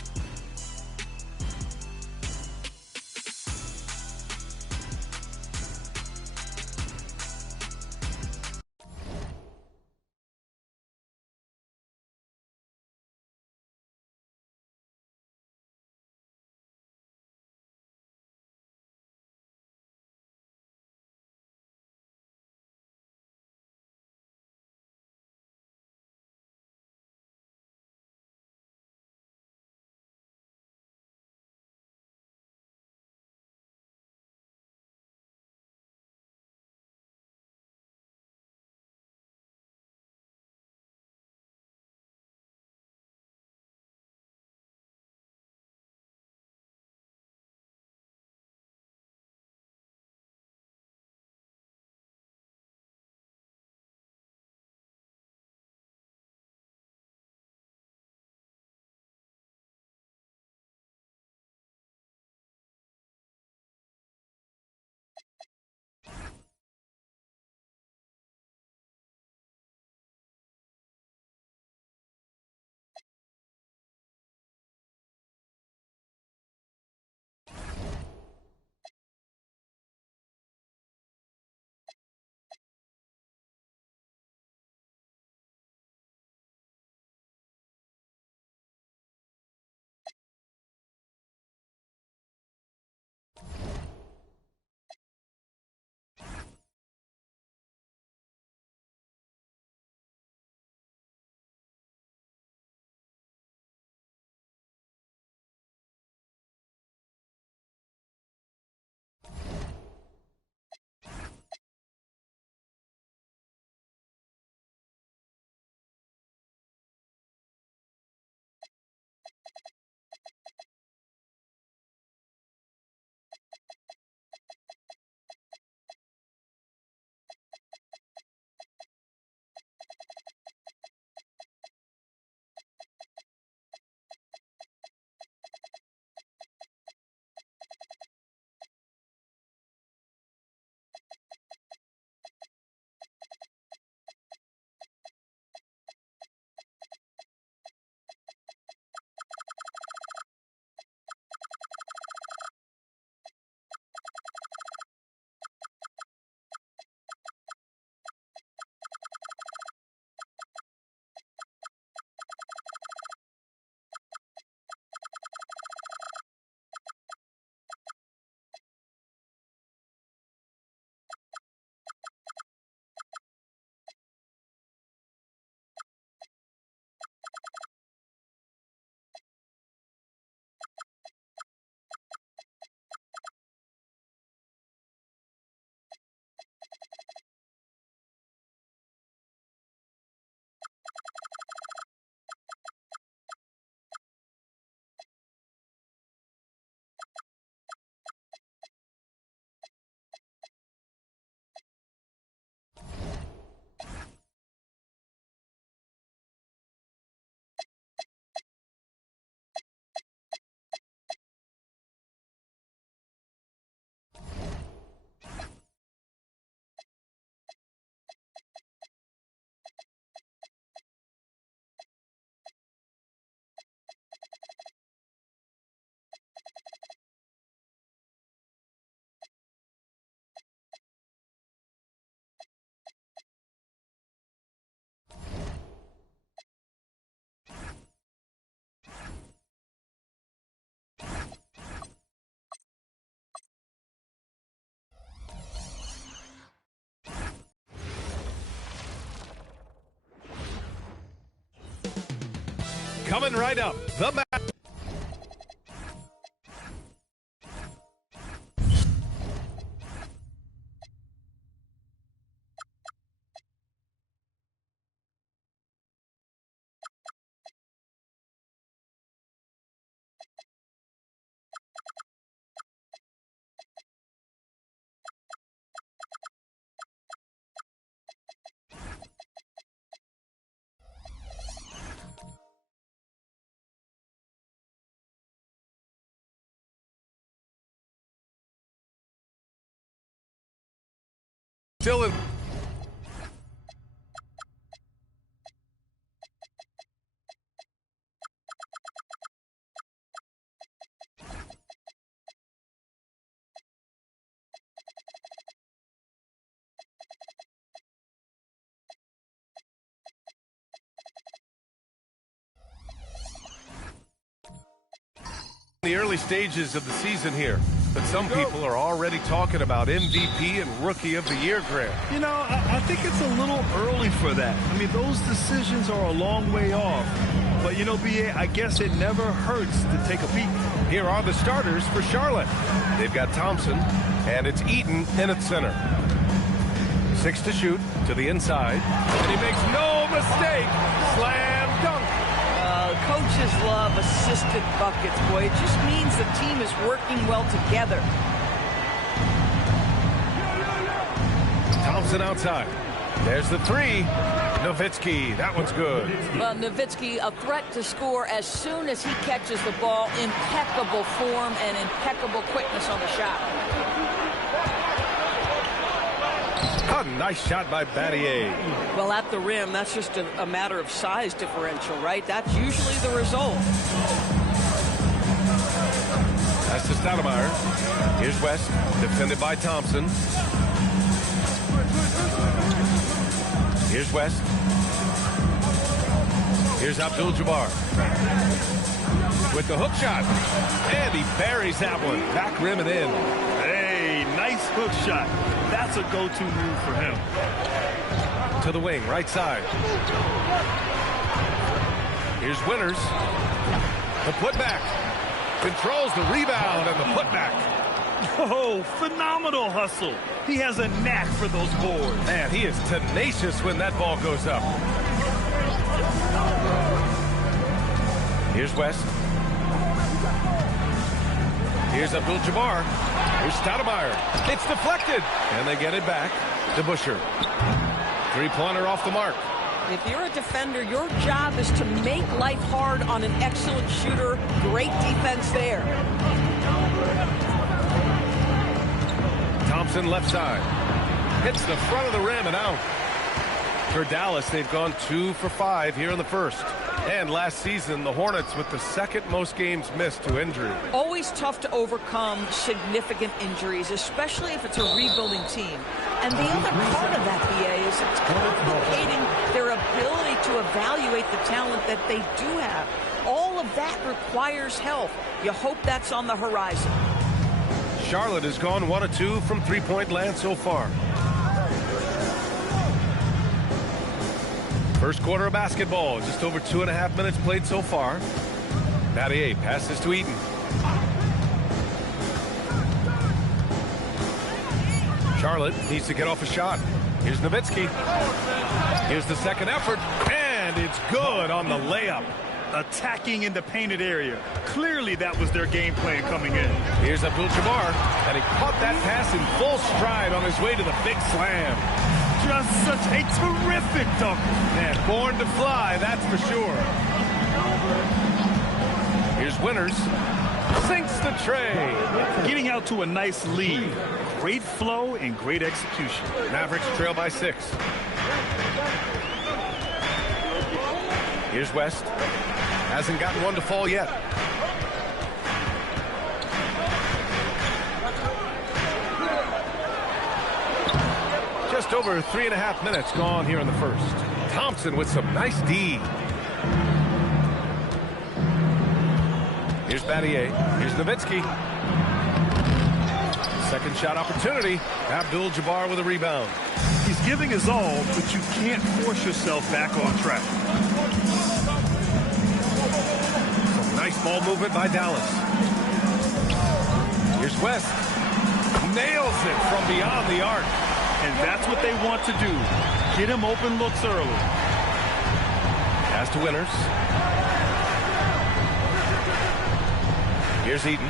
Coming right up, the match. still in. The early stages of the season here, but some people are already talking about MVP and Rookie of the Year, Grant. You know, I think it's a little early for that. I mean, those decisions are a long way off. But, you know, B.A., I guess it never hurts to take a peek. Here are the starters for Charlotte. They've got Thompson, and it's Eaton in at center. 6 to shoot, to the inside, and he makes no mistake. Slam dunk. Coaches love assisted buckets, boy. It just means the team is working well together. Thompson outside. There's the 3. Nowitzki, that one's good. Well, Nowitzki, a threat to score as soon as he catches the ball. Impeccable form and impeccable quickness on the shot. A nice shot by Battier. Well, at the rim, that's just a matter of size differential, right? That's usually the result. That's to Stoudemire. Here's West, defended by Thompson. Here's West. Here's Abdul-Jabbar. With the hook shot. And he buries that one. Back rim and in. Hey, nice hook shot. That's a go-to move for him. To the wing, right side. Here's Winters. The putback. Controls the rebound and the putback. Oh, phenomenal hustle. He has a knack for those boards. Man, he is tenacious when that ball goes up. Here's West. Here's Abdul-Jabbar. Here's Stoudemire. It's deflected. And they get it back to Busher. 3-pointer off the mark. If you're a defender, your job is to make life hard on an excellent shooter. Great defense there. Thompson left side. Hits the front of the rim and out. For Dallas, they've gone 2 for 5 here in the first. And last season, the Hornets with the second most games missed to injury. Always tough to overcome significant injuries, especially if it's a rebuilding team. And the other part of that, BA, is it's complicating their ability to evaluate the talent that they do have. All of that requires help. You hope that's on the horizon. Charlotte has gone 1 of 2 from three-point land so far. First quarter of basketball, just over 2.5 minutes played so far. Battier passes to Eaton. Charlotte needs to get off a shot. Here's Nowitzki. Here's the second effort, and it's good on the layup. Attacking in the painted area. Clearly that was their game plan coming in. Here's Abdul-Jabbar, and he caught that pass in full stride on his way to the big slam. Just such a terrific dunk. Man, born to fly, that's for sure. Here's Winters. Sinks the tray. Getting out to a nice lead. Great flow and great execution. Mavericks trail by 6. Here's West. Hasn't gotten one to fall yet. Just over 3.5 minutes gone here in the first. Thompson with some nice D. Here's Battier. Here's Nowitzki. Second shot opportunity. Abdul-Jabbar with a rebound. He's giving his all, but you can't force yourself back on track. Some nice ball movement by Dallas. Here's West. Nails it from beyond the arc. And that's what they want to do. Get him open looks early. Pass to Winters. Here's Eaton.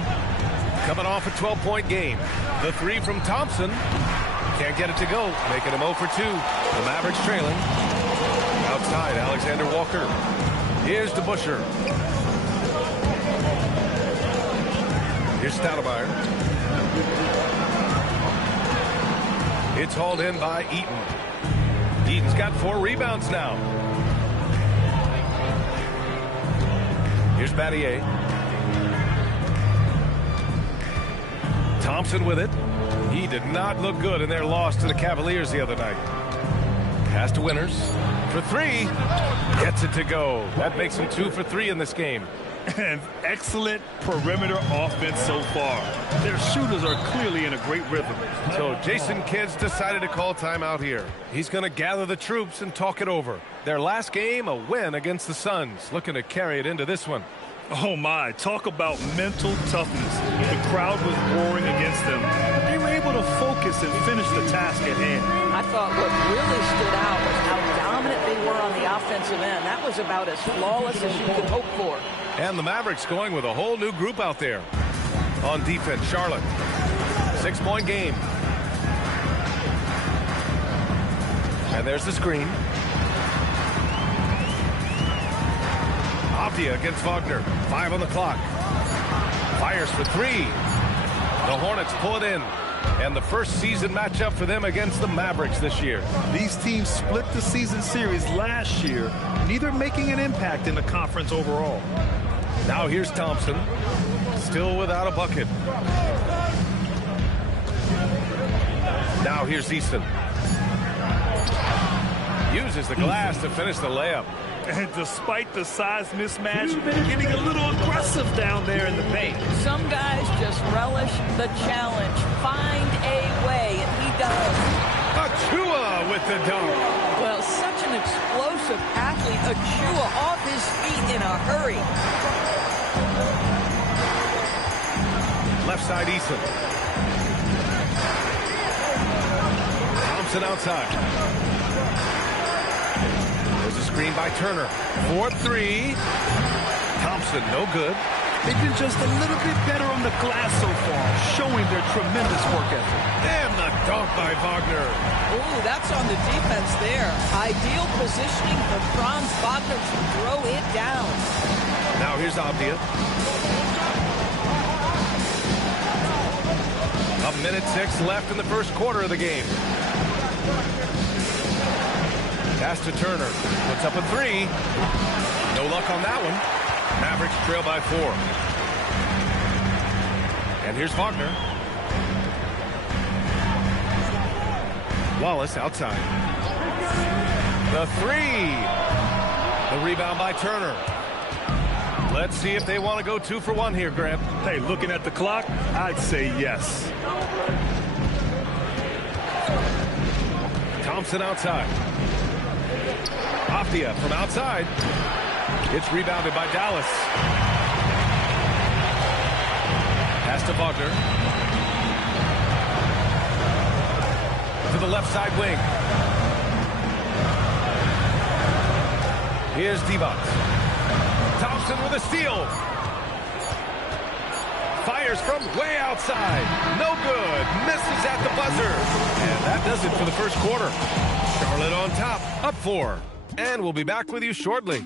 Coming off a 12-point game. The 3 from Thompson. Can't get it to go. Making him 0 for 2. The Mavericks trailing. Outside, Alexander Walker. Here's to Busher. Here's Stoudemire. It's hauled in by Eaton. Eaton's got 4 rebounds now. Here's Battier. Thompson with it. He did not look good in their loss to the Cavaliers the other night. Pass to Winters for 3. Gets it to go. That makes him 2 for 3 in this game. And excellent perimeter offense so far. Their shooters are clearly in a great rhythm. So Jason Kidd's decided to call timeout here. He's going to gather the troops and talk it over. Their last game, a win against the Suns. Looking to carry it into this one. Oh my, talk about mental toughness. The crowd was roaring against them. They were able to focus and finish the task at hand. I thought what really stood out was how dominant they were on the offensive end. That was about as flawless as you could hope for. And the Mavericks going with a whole new group out there. On defense, Charlotte. 6-point game. And there's the screen. Avdia against Wagner. 5 on the clock. Fires for 3. The Hornets pull it in. And the first season matchup for them against the Mavericks this year. These teams split the season series last year, neither making an impact in the conference overall. Now here's Thompson. Still without a bucket. Now here's Easton. Uses the glass to finish the layup. And despite the size mismatch, getting a little aggressive down there in the paint. Some guys just relish the challenge. Find a way, and he does. Achua with the dunk. Well, such an explosive athlete. Achua off his feet in a hurry. Left side, Eason. Thompson outside. There's a screen by Turner. 4-3. Thompson, no good. They've been just a little bit better on the glass so far, showing their tremendous work ethic. And the dunk by Wagner. Ooh, that's on the defense there. Ideal positioning for Franz Wagner to throw it down. Now here's Avdia. 1:06 left in the first quarter of the game. Pass to Turner. Puts up a 3. No luck on that one. Mavericks trail by 4. And here's Wagner. Wallace outside. The 3. The rebound by Turner. Let's see if they want to go 2 for 1 here, Grant. Hey, looking at the clock, I'd say yes. Thompson outside. Avdia from outside. It's rebounded by Dallas. Pass to Wagner. To the left side wing. Here's Divac. Thompson with a steal. Fires from way outside. No good. Misses at the buzzer. And that does it for the first quarter. Charlotte on top, up 4. And we'll be back with you shortly.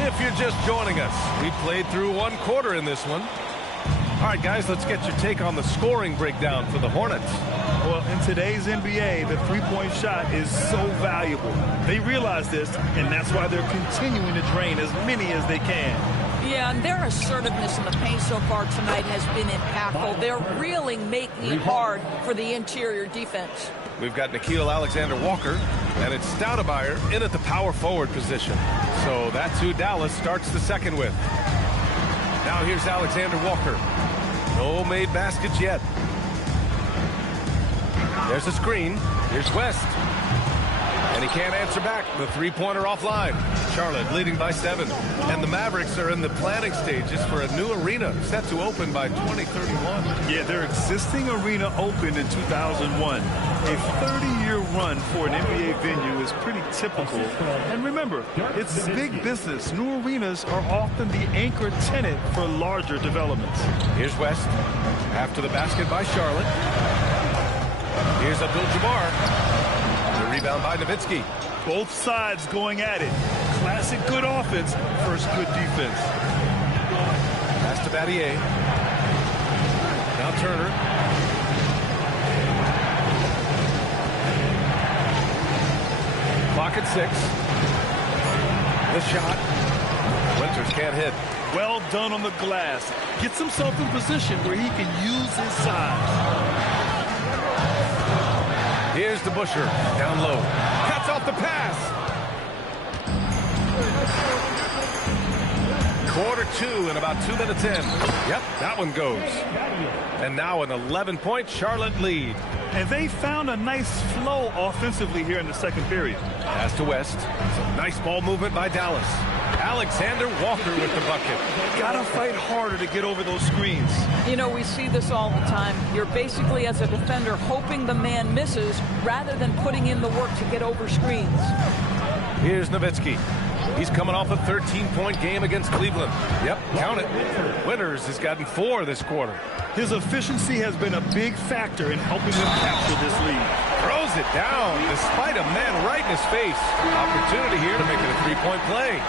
If you're just joining us, we played through 1 quarter in this one. All right, guys, let's get your take on the scoring breakdown for the Hornets. Well, in today's NBA, the three-point shot is so valuable. They realize this, and that's why they're continuing to drain as many as they can. Yeah, and their assertiveness in the paint so far tonight has been impactful. They're really making it hard for the interior defense. We've got Nickeil Alexander-Walker, and it's Stoudemire in at the power forward position. So that's who Dallas starts the second with. Now here's Alexander-Walker. No made baskets yet. There's a screen. Here's West. And he can't answer back. The three-pointer offline. Charlotte leading by 7. And the Mavericks are in the planning stages for a new arena set to open by 2031. Yeah, their existing arena opened in 2001. A 30-year run for an NBA venue is pretty typical. And remember, it's big business. New arenas are often the anchor tenant for larger developments. Here's West. After the basket by Charlotte. Here's Abdul-Jabbar. The rebound by Nowitzki. Both sides going at it. Classic good offense versus good defense. Pass to Battier. Now Turner. Clock at 6. The shot. Winters can't hit. Well done on the glass. Gets himself in position where he can use his size. Here's the Busher. Down low. Cuts off the pass. Quarter 2 and about 2 minutes in. Yep, that one goes. And now an 11-point Charlotte lead. And they found a nice flow offensively here in the second period. Pass to West. Some nice ball movement by Dallas. Alexander Walker with the bucket. Gotta fight harder to get over those screens. You know, we see this all the time. You're basically, as a defender, hoping the man misses rather than putting in the work to get over screens. Here's Nowitzki. He's coming off a 13-point game against Cleveland. Yep, count it. Winters has gotten 4 this quarter. His efficiency has been a big factor in helping them capture this lead. Throws it down despite a man right in his face. Opportunity here to make it a 3-point play.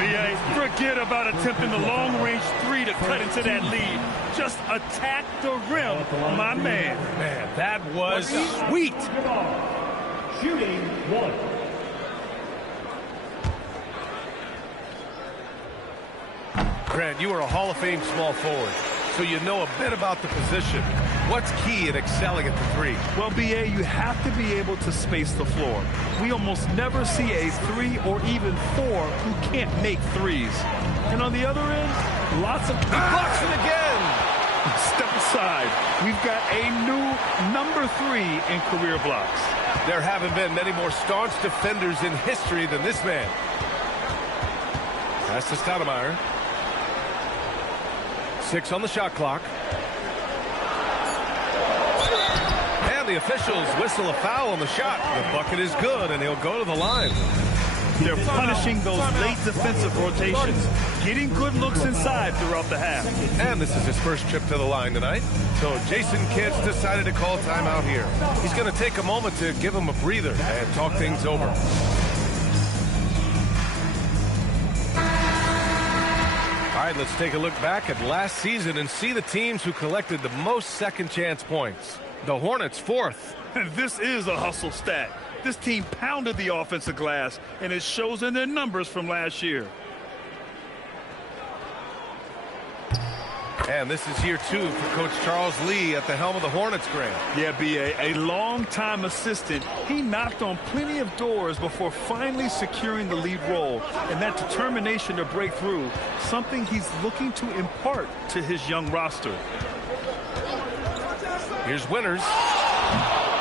BA, forget about attempting the long-range 3 to cut into that lead. Just attack the rim, my man. Man, that was sweet. Shooting 1. Grant, you are a Hall of Fame small forward, so you know a bit about the position. What's key in excelling at the 3? Well, BA, you have to be able to space the floor. We almost never see a 3 or even 4 who can't make 3s. And on the other end, lots of... He blocks it again! Step aside. We've got a new number 3 in career blocks. There haven't been many more staunch defenders in history than this man. Pass to Stoudemire. 6 on the shot clock. And the officials whistle a foul on the shot. The bucket is good, and he'll go to the line. They're punishing those late defensive rotations, getting good looks inside throughout the half. And this is his first trip to the line tonight. So Jason Kidd's decided to call timeout here. He's going to take a moment to give him a breather and talk things over. All right, let's take a look back at last season and see the teams who collected the most second chance points. The Hornets 4th. And this is a hustle stat. This team pounded the offensive glass, and it shows in their numbers from last year. And this is year 2 for Coach Charles Lee at the helm of the Hornets, Grant. Yeah, B.A., a long-time assistant. He knocked on plenty of doors before finally securing the lead role. And that determination to break through, something he's looking to impart to his young roster. Here's Winters.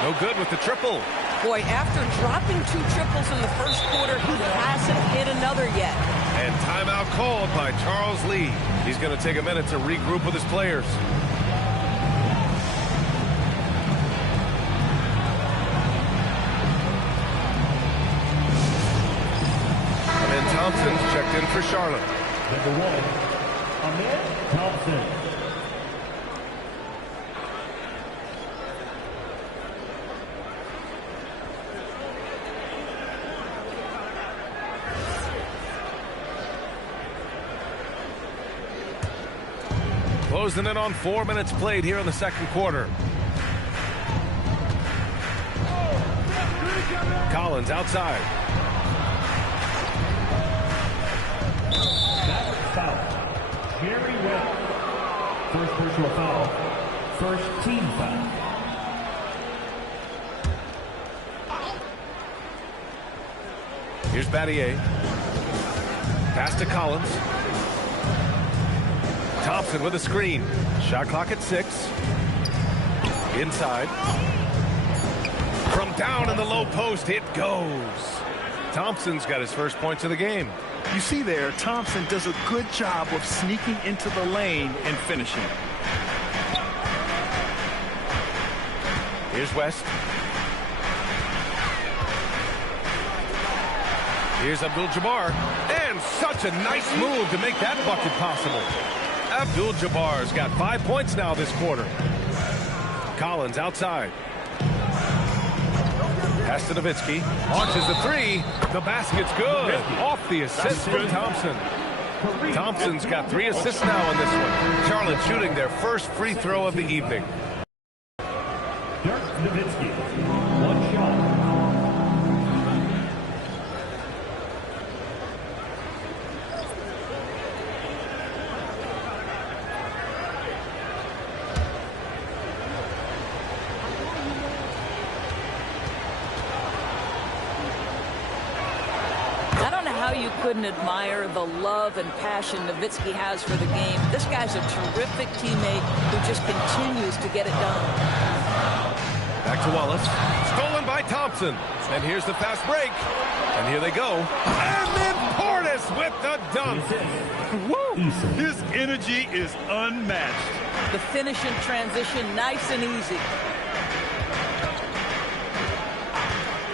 No good with the triple. Boy, after dropping 2 triples in the first quarter, he hasn't hit another yet. And timeout called by Charles Lee. He's going to take a minute to regroup with his players. And then Thompson's checked in for Charlotte. Number 1, Ahmed Thompson. Closing in on 4 minutes played here in the second quarter. Collins outside. Foul. Jerry West. First personal foul. First team foul. Here's Battier. Pass to Collins. Thompson with a screen. Shot clock at 6. Inside. From down in the low post, it goes. Thompson's got his first points of the game. You see there, Thompson does a good job of sneaking into the lane and finishing. Here's West. Here's Abdul-Jabbar. And such a nice move to make that bucket possible. Abdul-Jabbar's got 5 points now this quarter. Collins outside. Pass to Nowitzki. Launches the three. The basket's good. Off the assist from Thompson. Thompson's got 3 assists now in this one. Charlotte shooting their first free throw of the evening. Nowitzki, 1 shot. You couldn't admire the love and passion Nowitzki has for the game. This guy's a terrific teammate who just continues to get it done. Back to Wallace. Stolen by Thompson. And here's the fast break. And here they go. And then Portis with the dunk. Woo! His energy is unmatched. The finish in transition, nice and easy.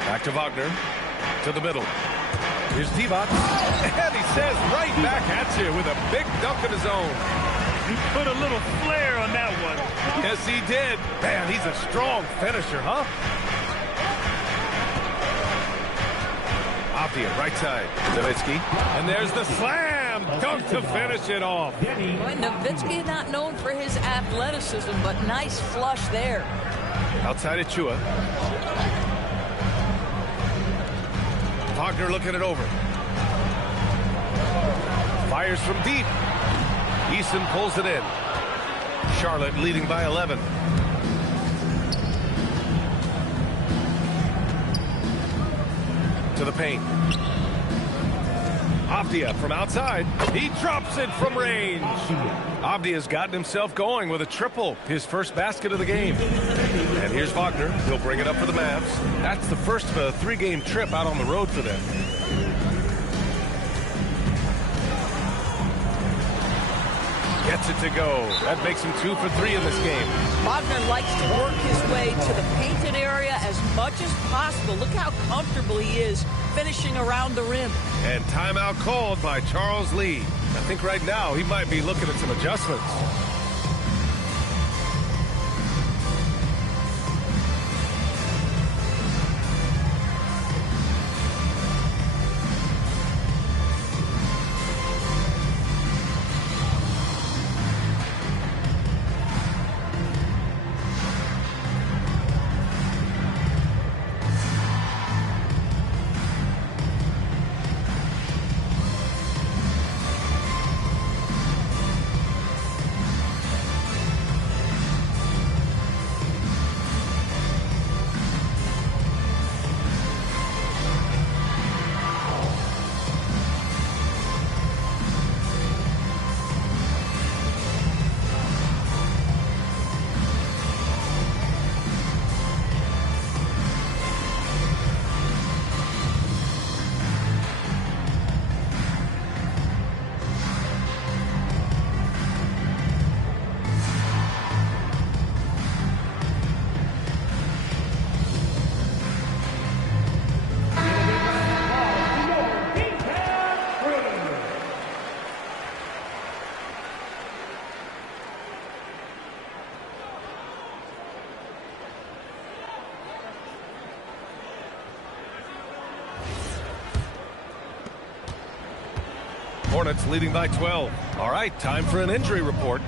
Back to Wagner. To the middle. Here's Divac, and he says right back at you with a big dunk of his own. He put a little flair on that one. Yes, he did. Man, he's a strong finisher, huh? Apia, right side. Nowitzki, and there's the slam dunk to finish it off. Boy, Nowitzki not known for his athleticism, but nice flush there. Outside Achua. Wagner looking it over. Fires from deep. Eason pulls it in. Charlotte leading by 11. To the paint. Avdia from outside. He drops it from range. Avdia's gotten himself going with a triple. His first basket of the game. And here's Wagner. He'll bring it up for the Mavs. That's the first of a 3-game trip out on the road for them. Gets it to go. That makes him 2 for 3 in this game. Wagner likes to work his way to the painted area as much as possible. Look how comfortable he is finishing around the rim. And timeout called by Charles Lee. I think right now he might be looking at some adjustments. Hornets leading by 12. All right, time for an injury report.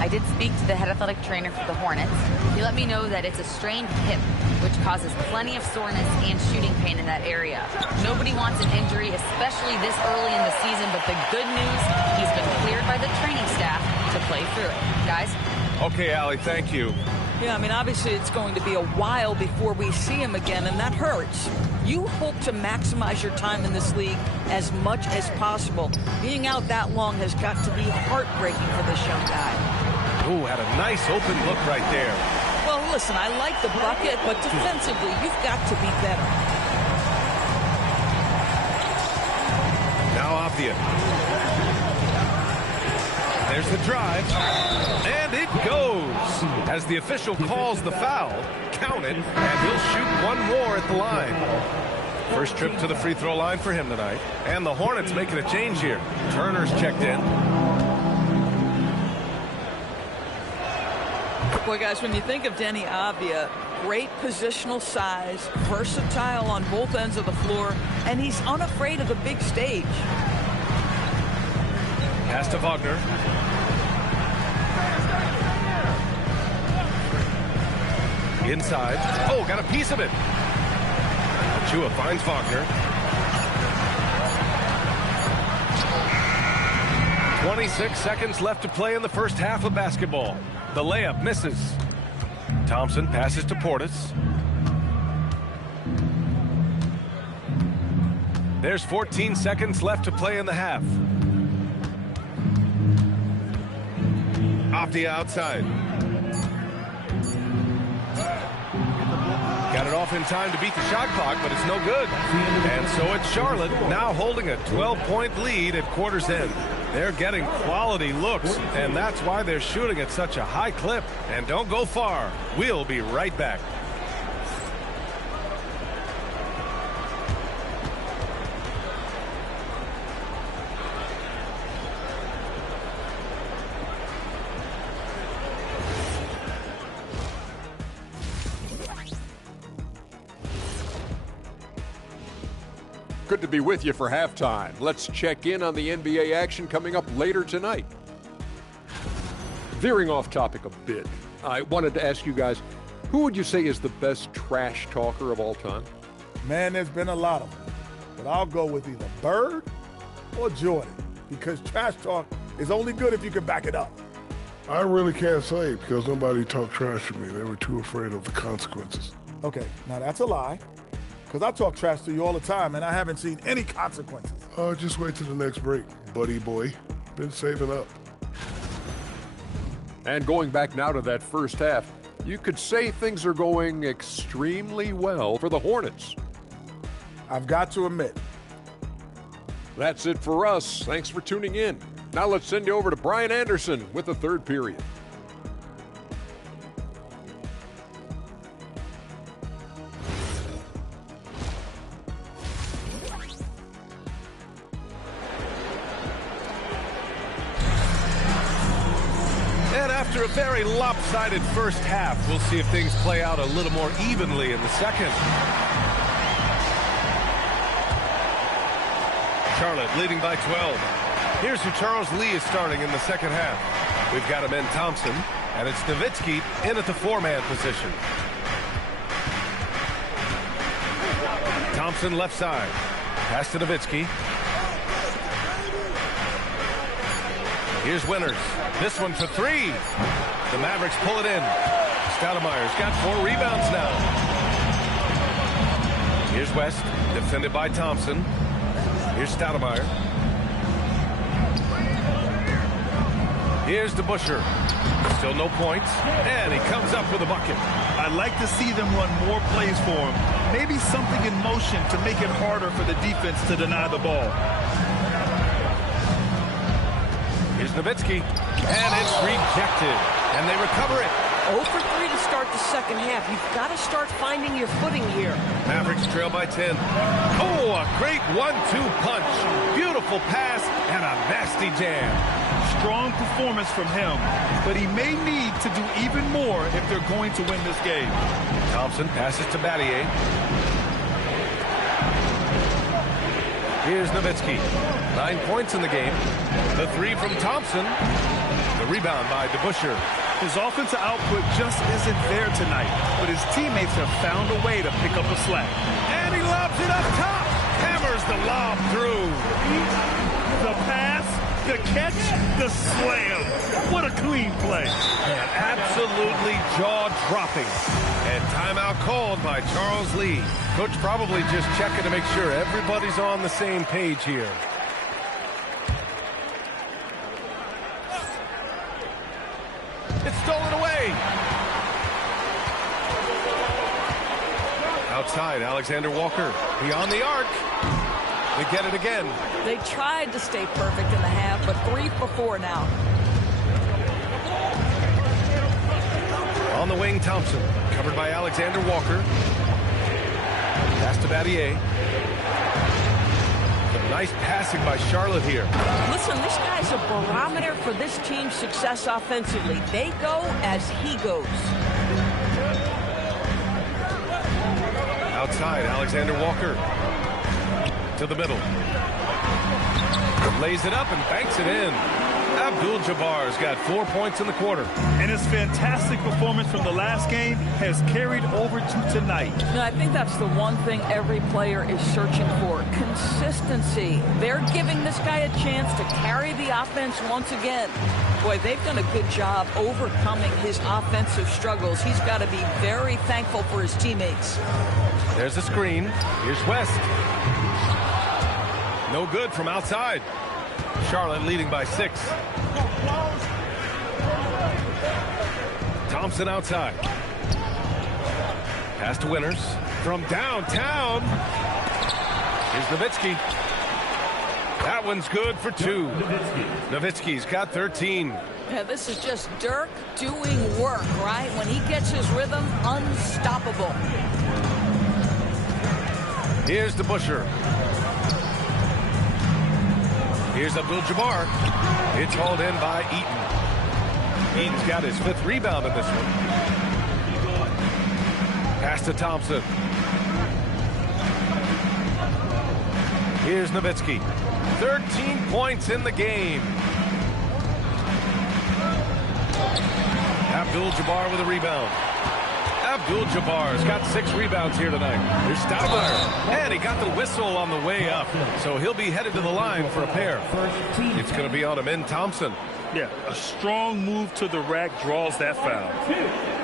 I did speak to the head athletic trainer for the Hornets. He let me know that it's a strained hip, which causes plenty of soreness and shooting pain in that area. Nobody wants an injury, especially this early in the season, but the good news, he's been cleared by the training staff to play through it. Guys? Okay, Allie, thank you. Yeah, I mean, obviously it's going to be a while before we see him again, and that hurts. You hope to maximize your time in this league as much as possible. Being out that long has got to be heartbreaking for this young guy. Ooh, had a nice open look right there. Well, listen, I like the bucket, but defensively, you've got to be better. Avdia. There's the drive, and it goes. As the official calls the foul, count it, and he'll shoot one more at the line. First trip to the free throw line for him tonight. And the Hornets making a change here. Turner's checked in. Boy, guys, when you think of Denny Avdia, great positional size, versatile on both ends of the floor, and he's unafraid of the big stage. Pass to Wagner. Inside. Oh, got a piece of it. Chua finds Wagner. 26 seconds left to play in the first half of basketball. The layup misses. Thompson passes to Portis. There's 14 seconds left to play in the half. Avdia outside. Got it off in time to beat the shot clock, but it's no good. And so it's Charlotte now holding a 12-point lead at quarter's end. They're getting quality looks, and that's why they're shooting at such a high clip. And don't go far. We'll be right back. Good to be with you for halftime. Let's check in on the NBA action coming up later tonight. Veering off topic a bit, I wanted to ask you guys, who would you say is the best trash talker of all time? Man, there's been a lot of them. But I'll go with either Bird or Jordan, because trash talk is only good if you can back it up. I really can't say because nobody talked trash to me. They were too afraid of the consequences. Okay, now that's a lie. Because I talk trash to you all the time, and I haven't seen any consequences. Just wait till the next break, buddy boy. Been saving up. And going back now to that first half, you could say things are going extremely well for the Hornets. I've got to admit. That's it for us. Thanks for tuning in. Now let's send you over to Brian Anderson with the third period. After a very lopsided first half, we'll see if things play out a little more evenly in the second. Charlotte leading by 12. Here's who Charles Lee is starting in the second half. We've got him in Thompson, and it's Nowitzki in at the four-man position. Thompson left side. Pass to Nowitzki. Here's Winters. This one for three. The Mavericks pull it in. Stoudemire's got 4 rebounds now. Here's West, defended by Thompson. Here's Stoudemire. Here's DeBusschere. Still no points, and he comes up with a bucket. I'd like to see them run more plays for him. Maybe something in motion to make it harder for the defense to deny the ball. Here's Nowitzki, and it's rejected, and they recover it. 0 for 3 to start the second half. You've got to start finding your footing here. Mavericks trail by 10. Oh, a great 1-2 punch. Beautiful pass and a nasty jam. Strong performance from him, but he may need to do even more if they're going to win this game. Thompson passes to Battier. Here's Nowitzki. 9 points in the game. The three from Thompson. The rebound by DeBusschere. His offensive output just isn't there tonight, but his teammates have found a way to pick up the slack. And he lobs it up top. Hammers the lob through. The pass, the catch, the slam. What a clean play. And absolutely jaw-dropping. And timeout called by Charles Lee. Coach probably just checking to make sure everybody's on the same page here. It's stolen away. Outside, Alexander Walker. Beyond the arc. They get it again. They tried to stay perfect in the half, but 3 for 4 now. On the wing, Thompson. Covered by Alexander Walker. Pass to Battier. Some nice passing by Charlotte here. Listen, this guy's a barometer for this team's success offensively. They go as he goes. Outside, Alexander Walker. To the middle. Lays it up and banks it in. Abdul-Jabbar's got 4 points in the quarter. And his fantastic performance from the last game has carried over to tonight. No, I think that's the one thing every player is searching for. Consistency. They're giving this guy a chance to carry the offense once again. Boy, they've done a good job overcoming his offensive struggles. He's got to be very thankful for his teammates. There's a screen. Here's West. No good from outside. Charlotte leading by 6. Thompson outside. Pass to Winters from downtown. Here's Nowitzki. That one's good for 2. Nowitzki's got 13. Yeah, this is just Dirk doing work, right? When he gets his rhythm, unstoppable. Here's the Busher. Here's Abdul-Jabbar. It's hauled in by Eaton. Eaton's got his 5th rebound in this one. Pass to Thompson. Here's Nowitzki. 13 points in the game. Abdul-Jabbar with a rebound. Abdul-Jabbar's got 6 rebounds here tonight. Here's Stoudemire. And he got the whistle on the way up. So he'll be headed to the line for a pair. It's going to be on him in Thompson. Yeah, a strong move to the rack draws that foul.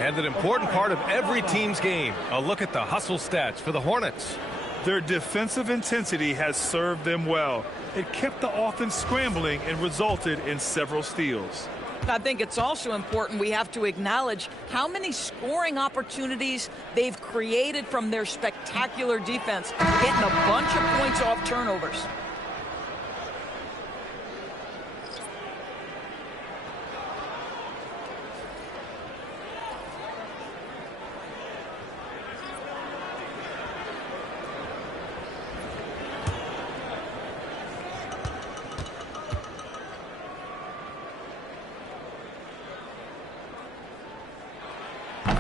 And an important part of every team's game. A look at the hustle stats for the Hornets. Their defensive intensity has served them well. It kept the offense scrambling and resulted in several steals. I think it's also important we have to acknowledge how many scoring opportunities they've created from their spectacular defense, getting a bunch of points off turnovers.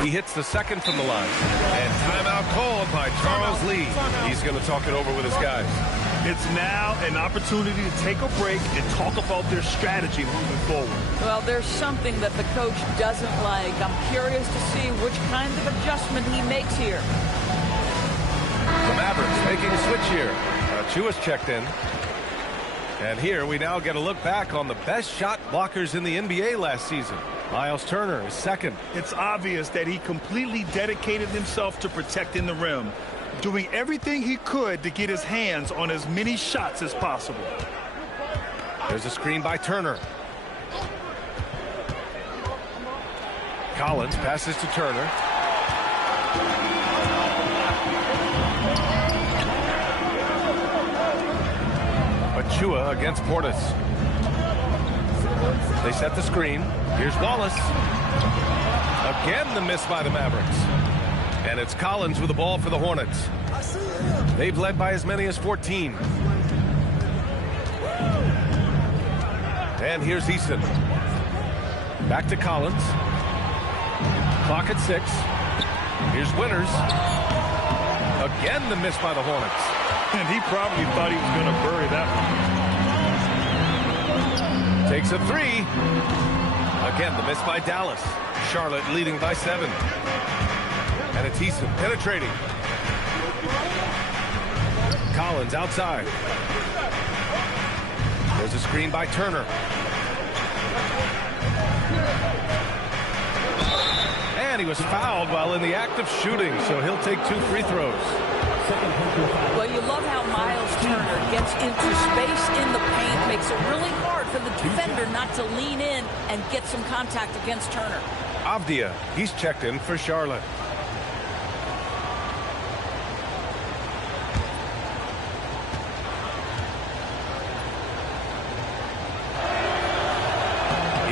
He hits the second from the line. And timeout called by Charles Lee. He's going to talk it over with his guys. It's now an opportunity to take a break and talk about their strategy moving forward. Well, there's something that the coach doesn't like. I'm curious to see which kind of adjustment he makes here. The Mavericks making a switch here. Chua's checked in. And here we now get a look back on the best shot blockers in the NBA last season. Miles Turner is second. It's obvious that he completely dedicated himself to protecting the rim, doing everything he could to get his hands on as many shots as possible. There's a screen by Turner. Collins passes to Turner. Achua against Portis. They set the screen. Here's Wallace. Again, the miss by the Mavericks. And it's Collins with the ball for the Hornets. They've led by as many as 14. And here's Easton. Back to Collins. Clock at 6. Here's Winters. Again, the miss by the Hornets. And he probably thought he was going to bury that one. Takes a 3. Again, the miss by Dallas. Charlotte leading by 7. And it's Easton penetrating. Collins outside. There's a screen by Turner. And he was fouled while in the act of shooting, so he'll take 2 free throws. Well, you love how Miles Turner gets into space in the paint, makes it really hard for the defender not to lean in and get some contact against Turner. Avdia, he's checked in for Charlotte.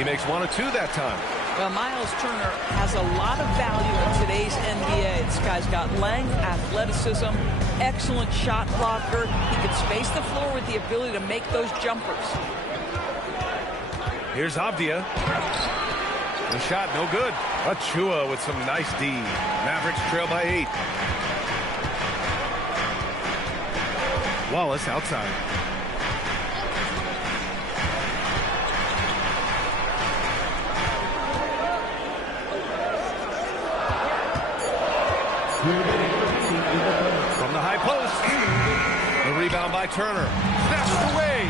He makes 1 of 2 that time. Well, Miles Turner has a lot of value in today's NBA. This guy's got length, athleticism, excellent shot blocker. He can space the floor with the ability to make those jumpers. Here's Avdia. The shot, no good. Achua with some nice D. Mavericks trail by 8. Wallace outside. From the high post. The rebound by Turner. Snatched away.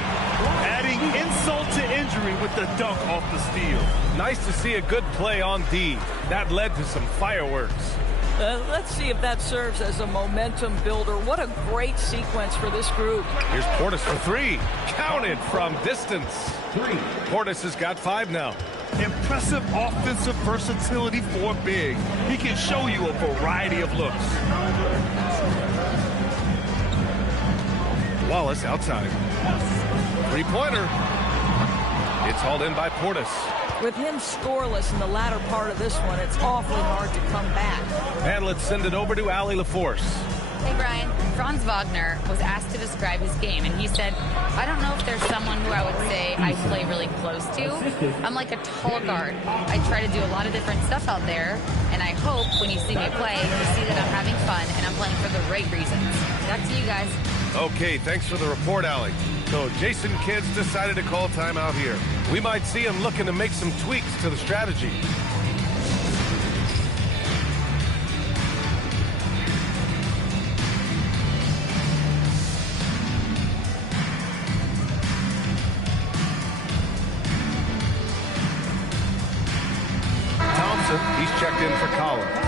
Adding insult to injury with the dunk off the steal. Nice to see a good play on D. That led to some fireworks. Let's see if that serves as a momentum builder. What a great sequence for this group. Here's Portis for 3. Counted from distance. Portis has got 5 now. Impressive offensive versatility for a big. He can show you a variety of looks. Wallace outside. 3-pointer. It's hauled in by Portis. With him scoreless in the latter part of this one, it's awfully hard to come back. And let's send it over to Allie LaForce. Hey, Brian. Franz Wagner was asked to describe his game, and he said, I don't know if there's someone who I would say I play really close to. I'm like a tall guard. I try to do a lot of different stuff out there, and I hope when you see me play, you see that I'm having fun and I'm playing for the right reasons. Back to you guys. Okay, thanks for the report, Allie. So Jason Kidd's decided to call timeout here. We might see him looking to make some tweaks to the strategy. Thompson, he's checked in for Collins.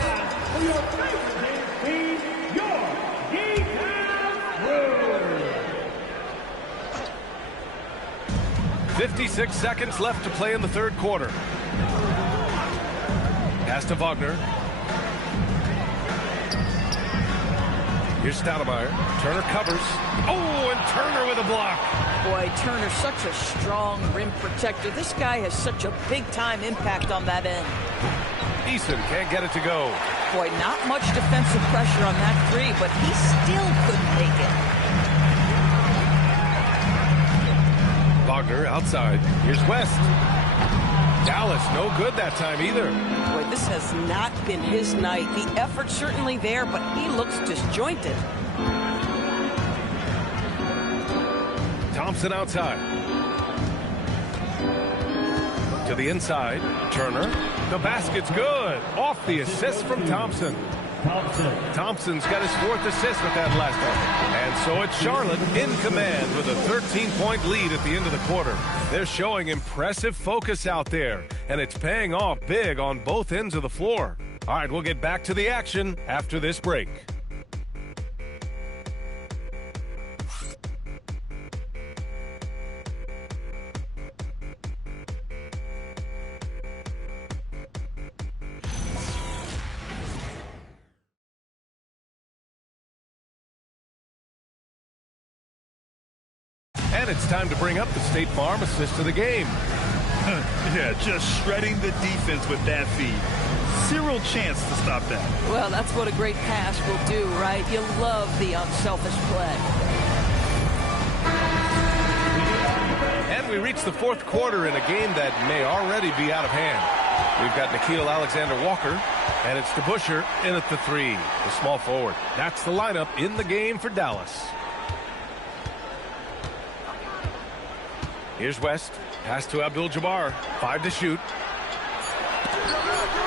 56 seconds left to play in the third quarter. Pass to Wagner. Here's Stoudemire. Turner covers. Oh, and Turner with a block. Boy, Turner's such a strong rim protector. This guy has such a big-time impact on that end. Eason can't get it to go. Boy, not much defensive pressure on that 3, but he still couldn't make it. Wagner outside. Here's West. Dallas, no good that time either. Boy, this has not been his night. The effort's certainly there, but he looks disjointed. Thompson outside. To the inside. Turner. The basket's good. Off the assist from Thompson. Thompson's got his 4th assist with that last one. And so it's Charlotte in command with a 13-point lead at the end of the quarter. They're showing impressive focus out there, and it's paying off big on both ends of the floor. All right, we'll get back to the action after this break. And it's time to bring up the State Farm assist of the game. Yeah, just shredding the defense with that feed. Zero chance to stop that. Well, that's what a great pass will do, right? You love the unselfish play. And we reach the fourth quarter in a game that may already be out of hand. We've got Nickeil Alexander-Walker, and it's DeBusschere in at the 3, the small forward. That's the lineup in the game for Dallas. Here's West. Pass to Abdul-Jabbar. 5 to shoot.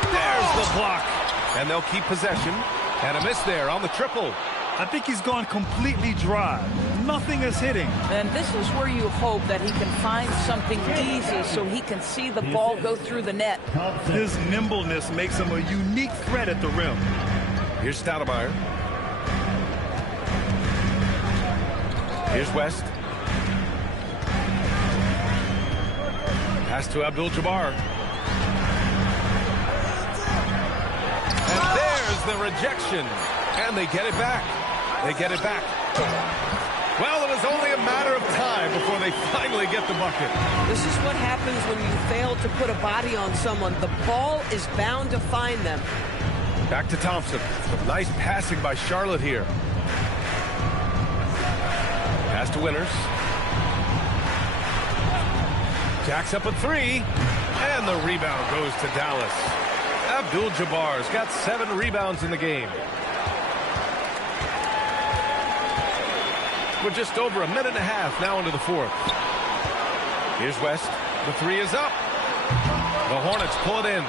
There's the block. And they'll keep possession. And a miss there on the triple. I think he's gone completely dry. Nothing is hitting. And this is where you hope that he can find something easy so he can see the ball go through the net. His nimbleness makes him a unique threat at the rim. Here's Stoudemire. Here's West. Pass to Abdul-Jabbar. And there's the rejection. And they get it back. They get it back. Well, it was only a matter of time before they finally get the bucket. This is what happens when you fail to put a body on someone. The ball is bound to find them. Back to Thompson. Nice passing by Charlotte here. Pass to Winters. Jacks up a three. And the rebound goes to Dallas. Abdul-Jabbar's got 7 rebounds in the game. We're just over a minute and a half now into the fourth. Here's West. The three is up. The Hornets pull it in.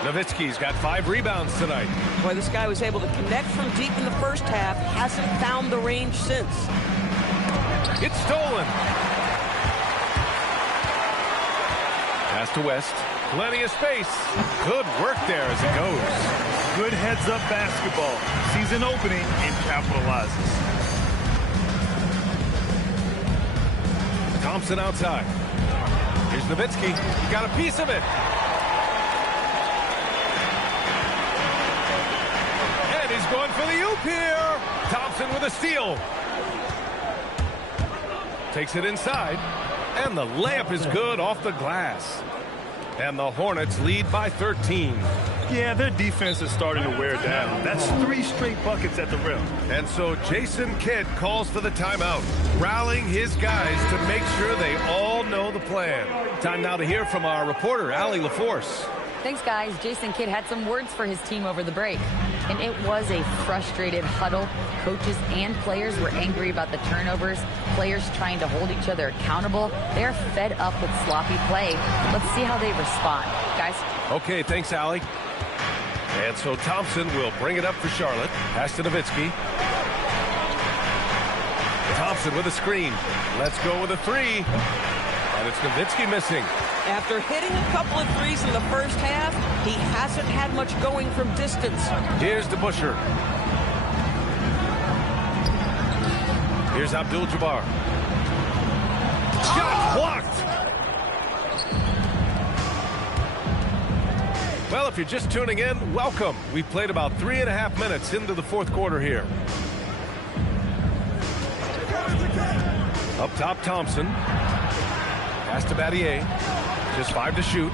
Nowitzki's got 5 rebounds tonight. Boy, this guy was able to connect from deep in the first half. Hasn't found the range since. It's stolen. Pass to West. Plenty of space. Good work there as it goes. Good heads-up basketball. Sees an opening and capitalizes. Thompson outside. Here's Nowitzki. Got a piece of it. And he's going for the oop here. Thompson with a steal. Takes it inside. And the layup is good off the glass. And the Hornets lead by 13. Yeah, their defense is starting to wear down. That's 3 straight buckets at the rim. And so Jason Kidd calls for the timeout, rallying his guys to make sure they all know the plan. Time now to hear from our reporter, Allie LaForce. Thanks, guys. Jason Kidd had some words for his team over the break. And it was a frustrated huddle. Coaches and players were angry about the turnovers. Players trying to hold each other accountable. They're fed up with sloppy play. Let's see how they respond. Guys? Okay, thanks, Allie. And so Thompson will bring it up for Charlotte. Pass to Nowitzki. Thompson with a screen. Let's go with a three. And it's Nowitzki missing. After hitting a couple of threes in the first half, he hasn't had much going from distance. Here's DeBusschere. Here's Abdul-Jabbar. Shot blocked. Well, if you're just tuning in, welcome. We've played about 3.5 minutes into the fourth quarter here. Up top, Thompson. Pass to Battier. Just 5 to shoot.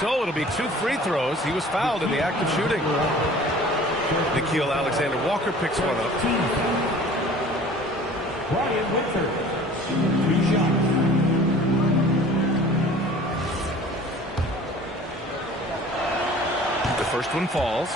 So it'll be 2 free throws. He was fouled in the act of shooting. Nickeil Alexander-Walker picks one up. Brian Winter, 2 shots. The first one falls.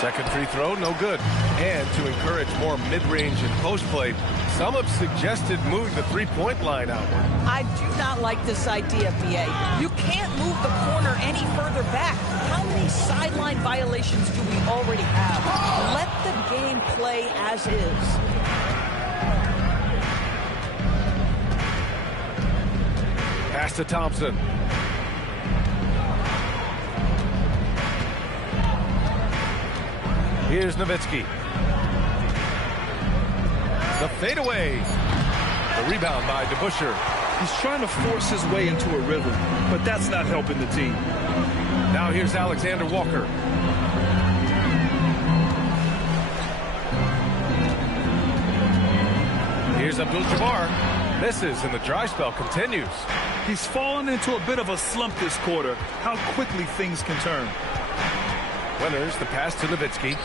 Second free throw, no good. And to encourage more mid-range and post play, some have suggested moving the three-point line outward. I do not like this idea, BA. You can't move the corner any further back. How many sideline violations do we already have? Let the game play as is. Pass to Thompson. Here's Nowitzki. The fadeaway. The rebound by DeBusschere. He's trying to force his way into a rhythm, but that's not helping the team. Now here's Alexander-Walker. Here's Abdul-Jabbar. Misses, and the dry spell continues. He's fallen into a bit of a slump this quarter. How quickly things can turn. Winters, the pass to Nowitzki.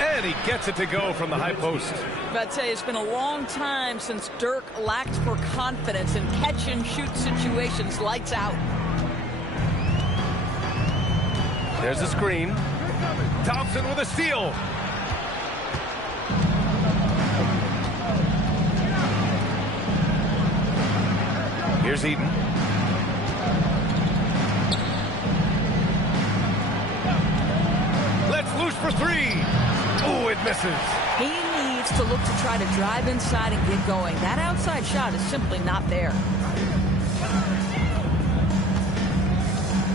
And he gets it to go from the high post. I'd say it's been a long time since Dirk lacked for confidence in catch-and-shoot situations. Lights out. There's a screen. Thompson with a steal. Here's Eden. Let's loose for three. Oh, it misses. He needs to look to try to drive inside and get going. That outside shot is simply not there.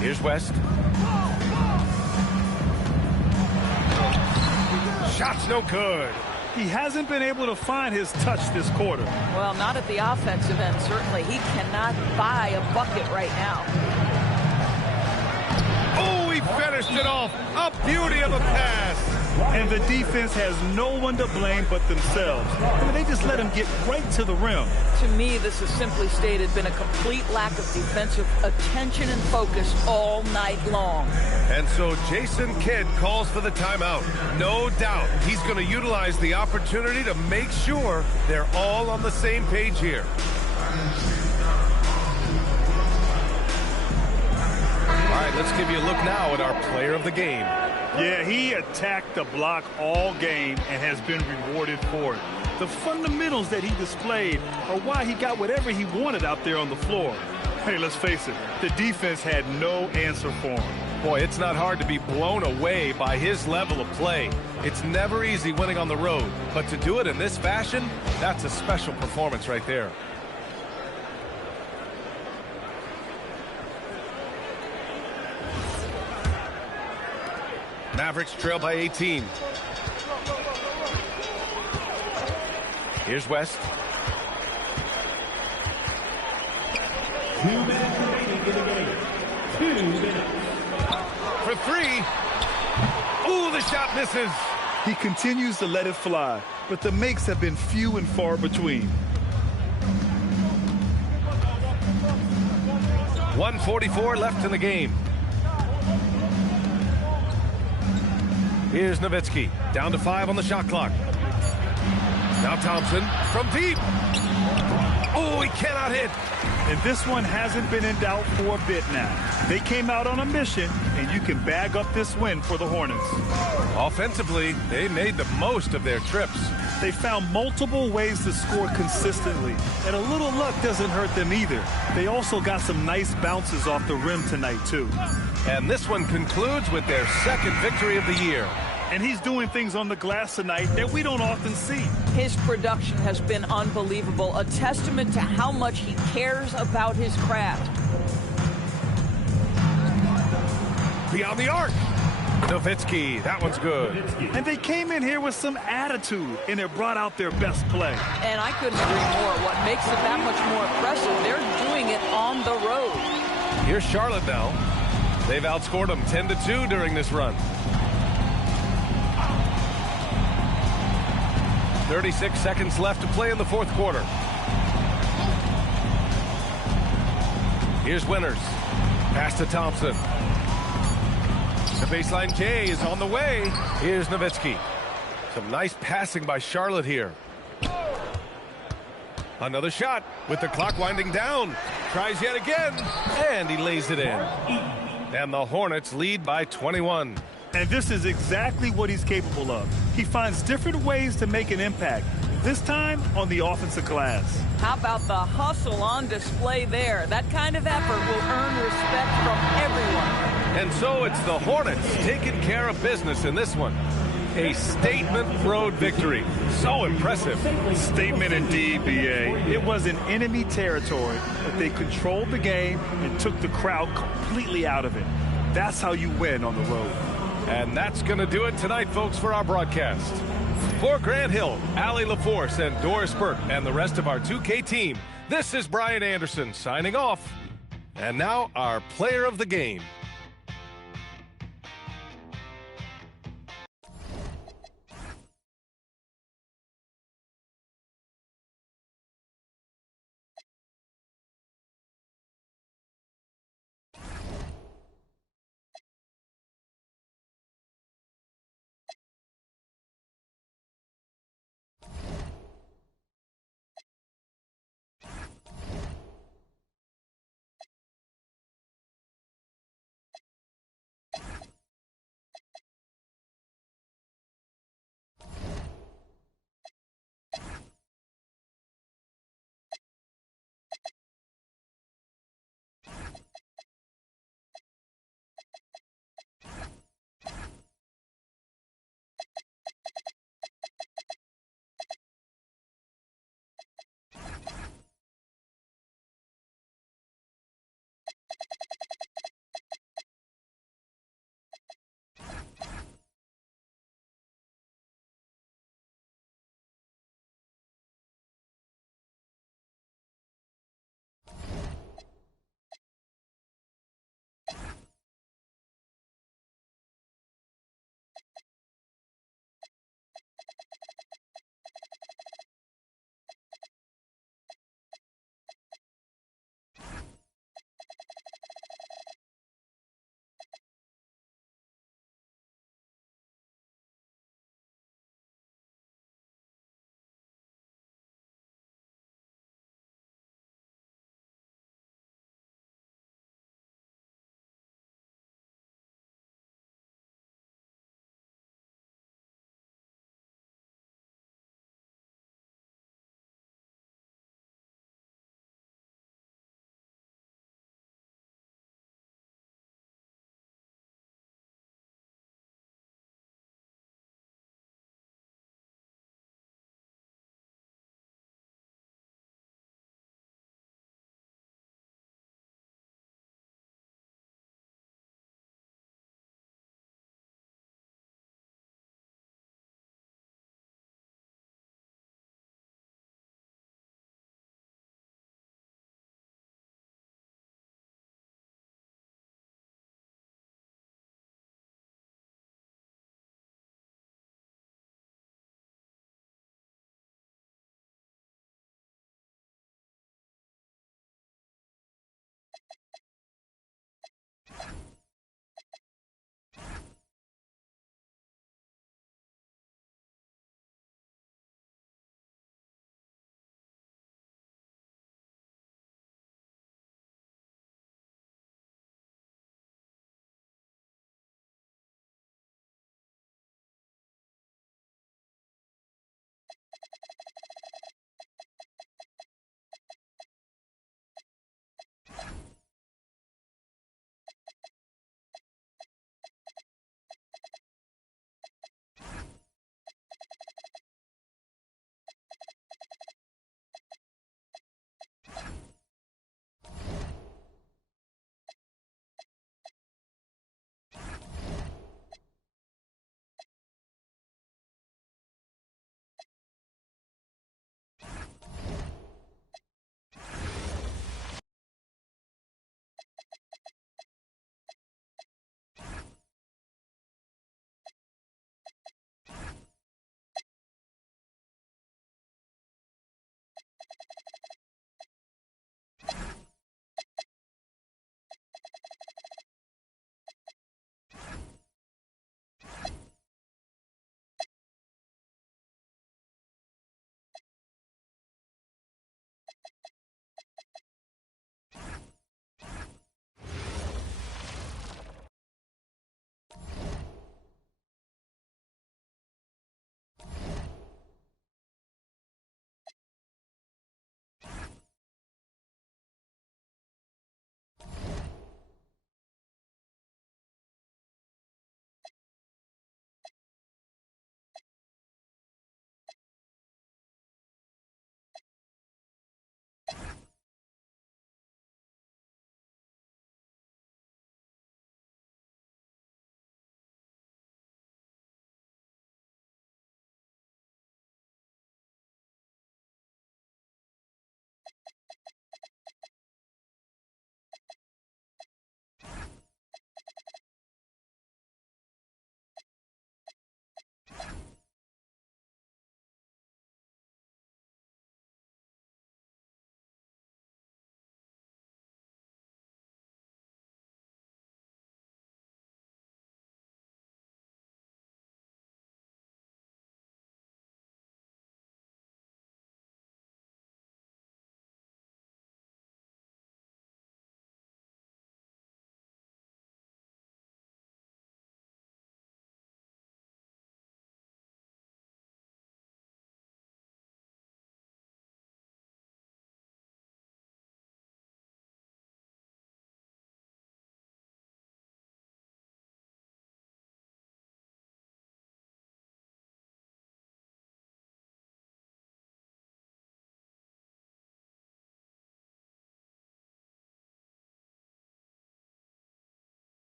Here's West. shot's no good. He hasn't been able to find his touch this quarter. Well, not at the offensive end, certainly. He cannot buy a bucket right now. Oh, he finished it off. A beauty of a pass. And the defense has no one to blame but themselves. I mean, they just let him get right to the rim. To me, this has simply stated been a complete lack of defensive attention and focus all night long. And so Jason Kidd calls for the timeout. No doubt he's going to utilize the opportunity to make sure they're all on the same page here. All right, let's give you a look now at our player of the game. Yeah, he attacked the block all game and has been rewarded for it. The fundamentals that he displayed are why he got whatever he wanted out there on the floor. Hey, let's face it, the defense had no answer for him. Boy, it's not hard to be blown away by his level of play. It's never easy winning on the road, but to do it in this fashion, that's a special performance right there. Mavericks trail by 18. Here's West. 2 minutes remaining in the game. 2 minutes. For three. Ooh, the shot misses. He continues to let it fly, but the makes have been few and far between. 1:44 left in the game. Here's Nowitzki, down to 5 on the shot clock. Now Thompson from deep. Oh, he cannot hit. And this one hasn't been in doubt for a bit now. They came out on a mission, and you can bag up this win for the Hornets. Offensively, they made the most of their trips. They found multiple ways to score consistently, and a little luck doesn't hurt them either. They also got some nice bounces off the rim tonight, too. And this one concludes with their second victory of the year. And he's doing things on the glass tonight that we don't often see. His production has been unbelievable, a testament to how much he cares about his craft. Beyond the arc. Nowitzki, that one's good. And they came in here with some attitude, and it brought out their best play. And I couldn't agree more. What makes it that much more impressive, they're doing it on the road. Here's Charlotte now. They've outscored them 10-2 during this run. 36 seconds left to play in the fourth quarter. Here's Winters. Pass to Thompson. The baseline J is on the way. Here's Nowitzki. Some nice passing by Charlotte here. Another shot with the clock winding down. Tries yet again, and he lays it in. And the Hornets lead by 21. And this is exactly what he's capable of. He finds different ways to make an impact, this time on the offensive glass. How about the hustle on display there? That kind of effort will earn respect from everyone. And so it's the Hornets taking care of business in this one. A statement road victory. So impressive. Statement indeed, B.A. It was in enemy territory, but they controlled the game and took the crowd completely out of it. That's how you win on the road. And that's going to do it tonight, folks, for our broadcast. For Grant Hill, Allie LaForce, and Doris Burke, and the rest of our 2K team, this is Brian Anderson signing off. And now, our player of the game.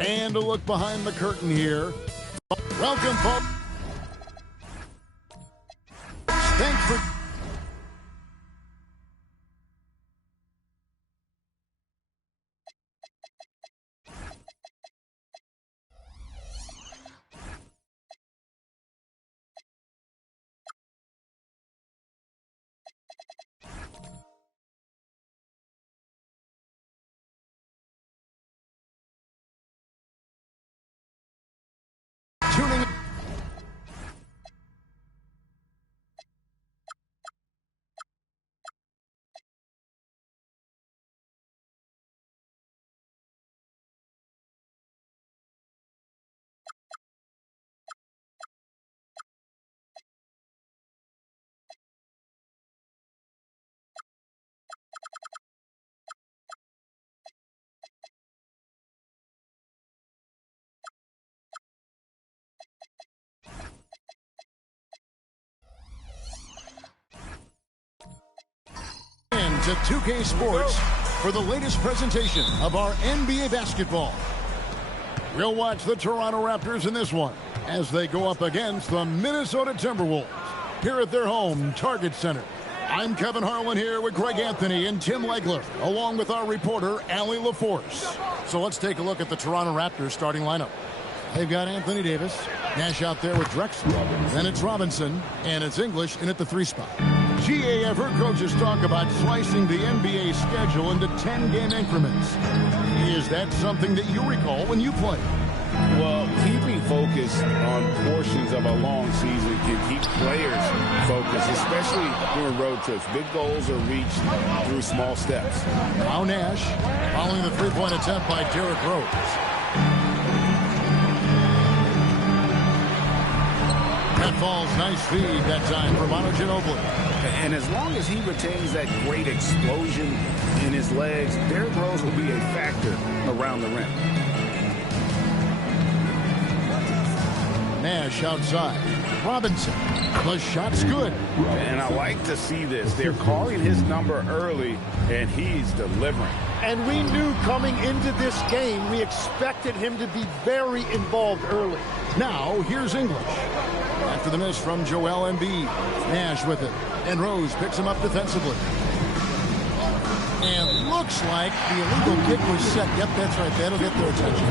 And a look behind the curtain here. Welcome, folks. Thanks for... tuning in. To 2K Sports for the latest presentation of our NBA basketball. We'll watch the Toronto Raptors in this one as they go up against the Minnesota Timberwolves here at their home Target Center. I'm Kevin Harlan here with Greg Anthony and Tim Legler, along with our reporter, Allie LaForce. So let's take a look at the Toronto Raptors starting lineup. They've got Anthony Davis, Nash out there with Drexler, then it's Robinson, and it's English in at the 3 spot. GAF coaches talk about slicing the NBA schedule into 10-game increments. Is that something that you recall when you played? Well, keeping focus on portions of a long season can keep players focused, especially during road trips. Big goals are reached through small steps. Now Nash following the three-point attempt by Derrick Rose. That falls. Nice feed that time for Manu Ginobili. And as long as he retains that great explosion in his legs, Derrick Rose will be a factor around the rim. Nash outside. Robinson. The shot's good. And I like to see this. They're calling his number early, and he's delivering. And we knew coming into this game, we expected him to be very involved early. Now, here's English. After the miss from Joel Embiid. Nash with it. And Rose picks him up defensively. And looks like the illegal kick was set. Yep, that's right. That'll get their attention.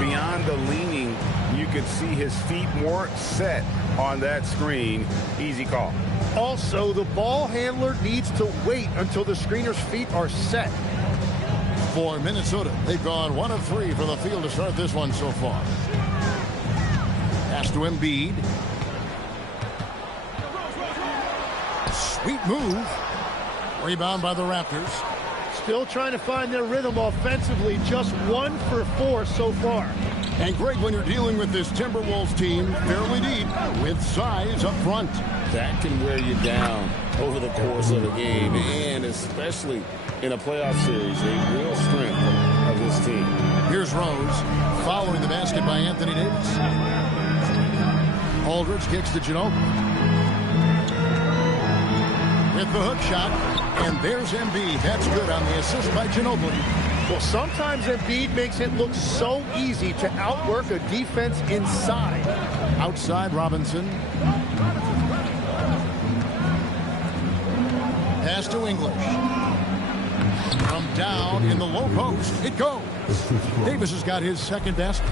Beyond the leaning, you could see his feet more set on that screen. Easy call. Also, the ball handler needs to wait until the screener's feet are set. For Minnesota, they've gone 1 of 3 for the field to start this one so far. Pass to Embiid. Sweet move. Rebound by the Raptors. Still trying to find their rhythm offensively. Just 1 for 4 so far. And Greg, when you're dealing with this Timberwolves team, fairly deep, with size up front. That can wear you down over the course of a game, and especially in a playoff series, a real strength of this team. Here's Rose, following the basket by Anthony Davis. Aldridge kicks to Ginobili. With the hook shot, and there's Embiid. That's good on the assist by Ginobili. Well, sometimes Embiid makes it look so easy to outwork a defense inside. Outside Robinson. Pass to English. From down in the low post, it goes. Davis has got his second basket.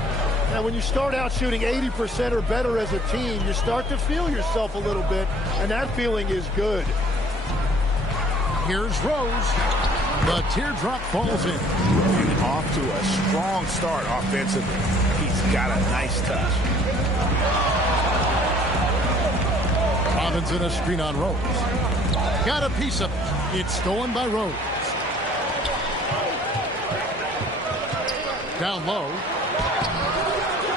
Now, when you start out shooting 80% or better as a team, you start to feel yourself a little bit, and that feeling is good. Here's Rose. The teardrop falls in. And off to a strong start offensively. He's got a nice touch. Robinson a screen on Rose. Got a piece of it. It's stolen by Rose. Down low.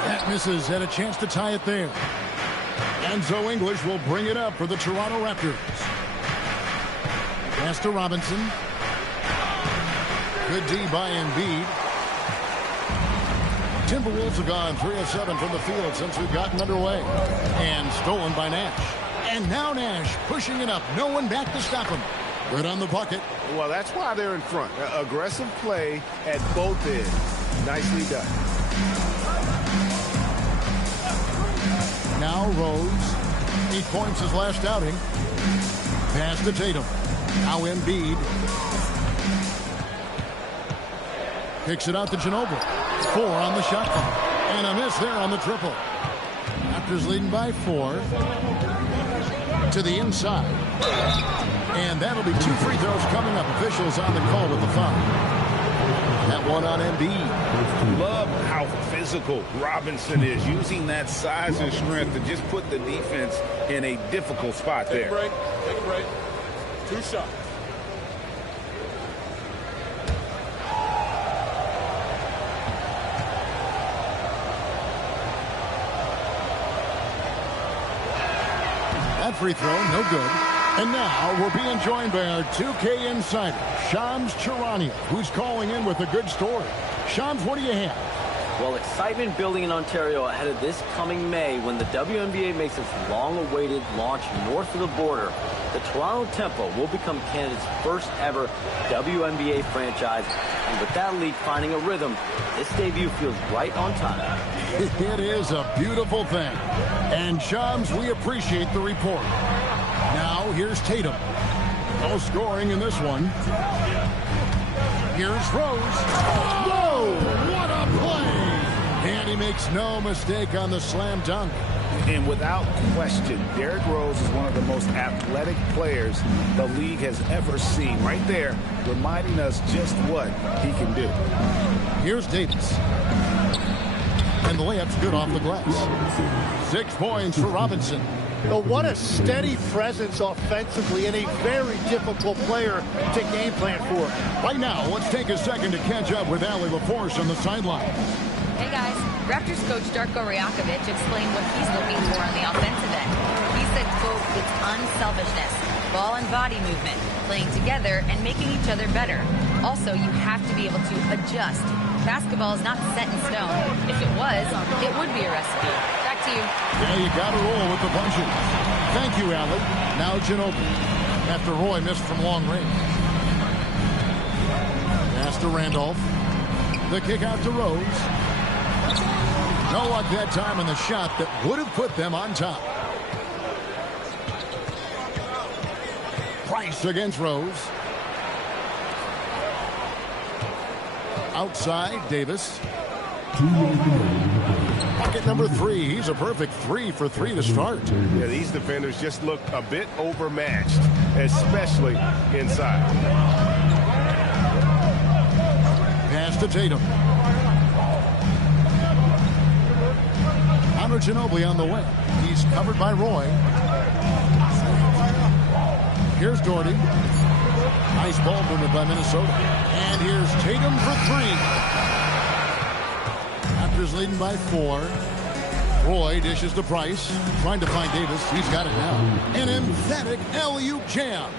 That misses. Had a chance to tie it there. Enzo English will bring it up for the Toronto Raptors. Pass to Robinson. Good D by Embiid. Timberwolves have gone 3 of 7 from the field since we've gotten underway. And stolen by Nash. And now Nash pushing it up. No one back to stop him. Good on the bucket. Well, that's why they're in front. Aggressive play at both ends. Nicely done. Now Rose. 8 points his last outing. Pass to Tatum. Now Embiid. Picks it out to Ginobili. 4 on the shot clock. And a miss there on the triple. Raptors leading by 4. To the inside. And that'll be 2 free throws coming up. Officials on the call with the foul. That one on Embiid. Love how physical Robinson is, using that size and strength to just put the defense in a difficult spot there. Take a break. Take a break. 2 shots. That free throw, no good. And now we're being joined by our 2K insider, Shams Charania, who's calling in with a good story. Shams, what do you have? Well, excitement building in Ontario ahead of this coming May when the WNBA makes its long-awaited launch north of the border. The Toronto Tempo will become Canada's first ever WNBA franchise. And with that league finding a rhythm, this debut feels right on time. It is a beautiful thing. And Shams, we appreciate the report. Now here's Tatum. No scoring in this one. Here's Rose. Whoa! What a play! And he makes no mistake on the slam dunk. And without question, Derrick Rose is one of the most athletic players the league has ever seen. Right there, reminding us just what he can do. Here's Davis. And the layup's good off the glass. 6 points for Robinson. But what a steady presence offensively and a very difficult player to game plan for. Right now, let's take a second to catch up with Allie LaForce on the sideline. Hey guys, Raptors coach Darko Rajakovic explained what he's looking for on the offensive end. He said, quote, it's unselfishness, ball and body movement, playing together and making each other better. Also, you have to be able to adjust. Basketball is not set in stone. If it was, it would be a recipe. Back to you. Yeah, you got to roll with the punches. Thank you, Allie. Now Ginobili. After Roy missed from long range. Pass to Randolph. The kick out to Rose. No luck that time on the shot that would have put them on top. Price against Rose. Outside, Davis. Bucket number 3. He's a perfect 3 for 3 to start. Yeah, these defenders just look a bit overmatched, especially inside. Pass to Tatum. Hunter Ginobili on the wing. He's covered by Roy. Here's Doherty. Nice ball movement by Minnesota. And here's Tatum for 3. Raptors leading by 4. Roy dishes to Price. Trying to find Davis. He's got it now. An emphatic alley-oop jam.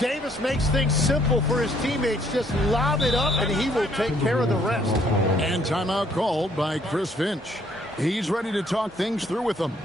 Davis makes things simple for his teammates. Just lob it up and he will take care of the rest. And timeout called by Chris Finch. He's ready to talk things through with them.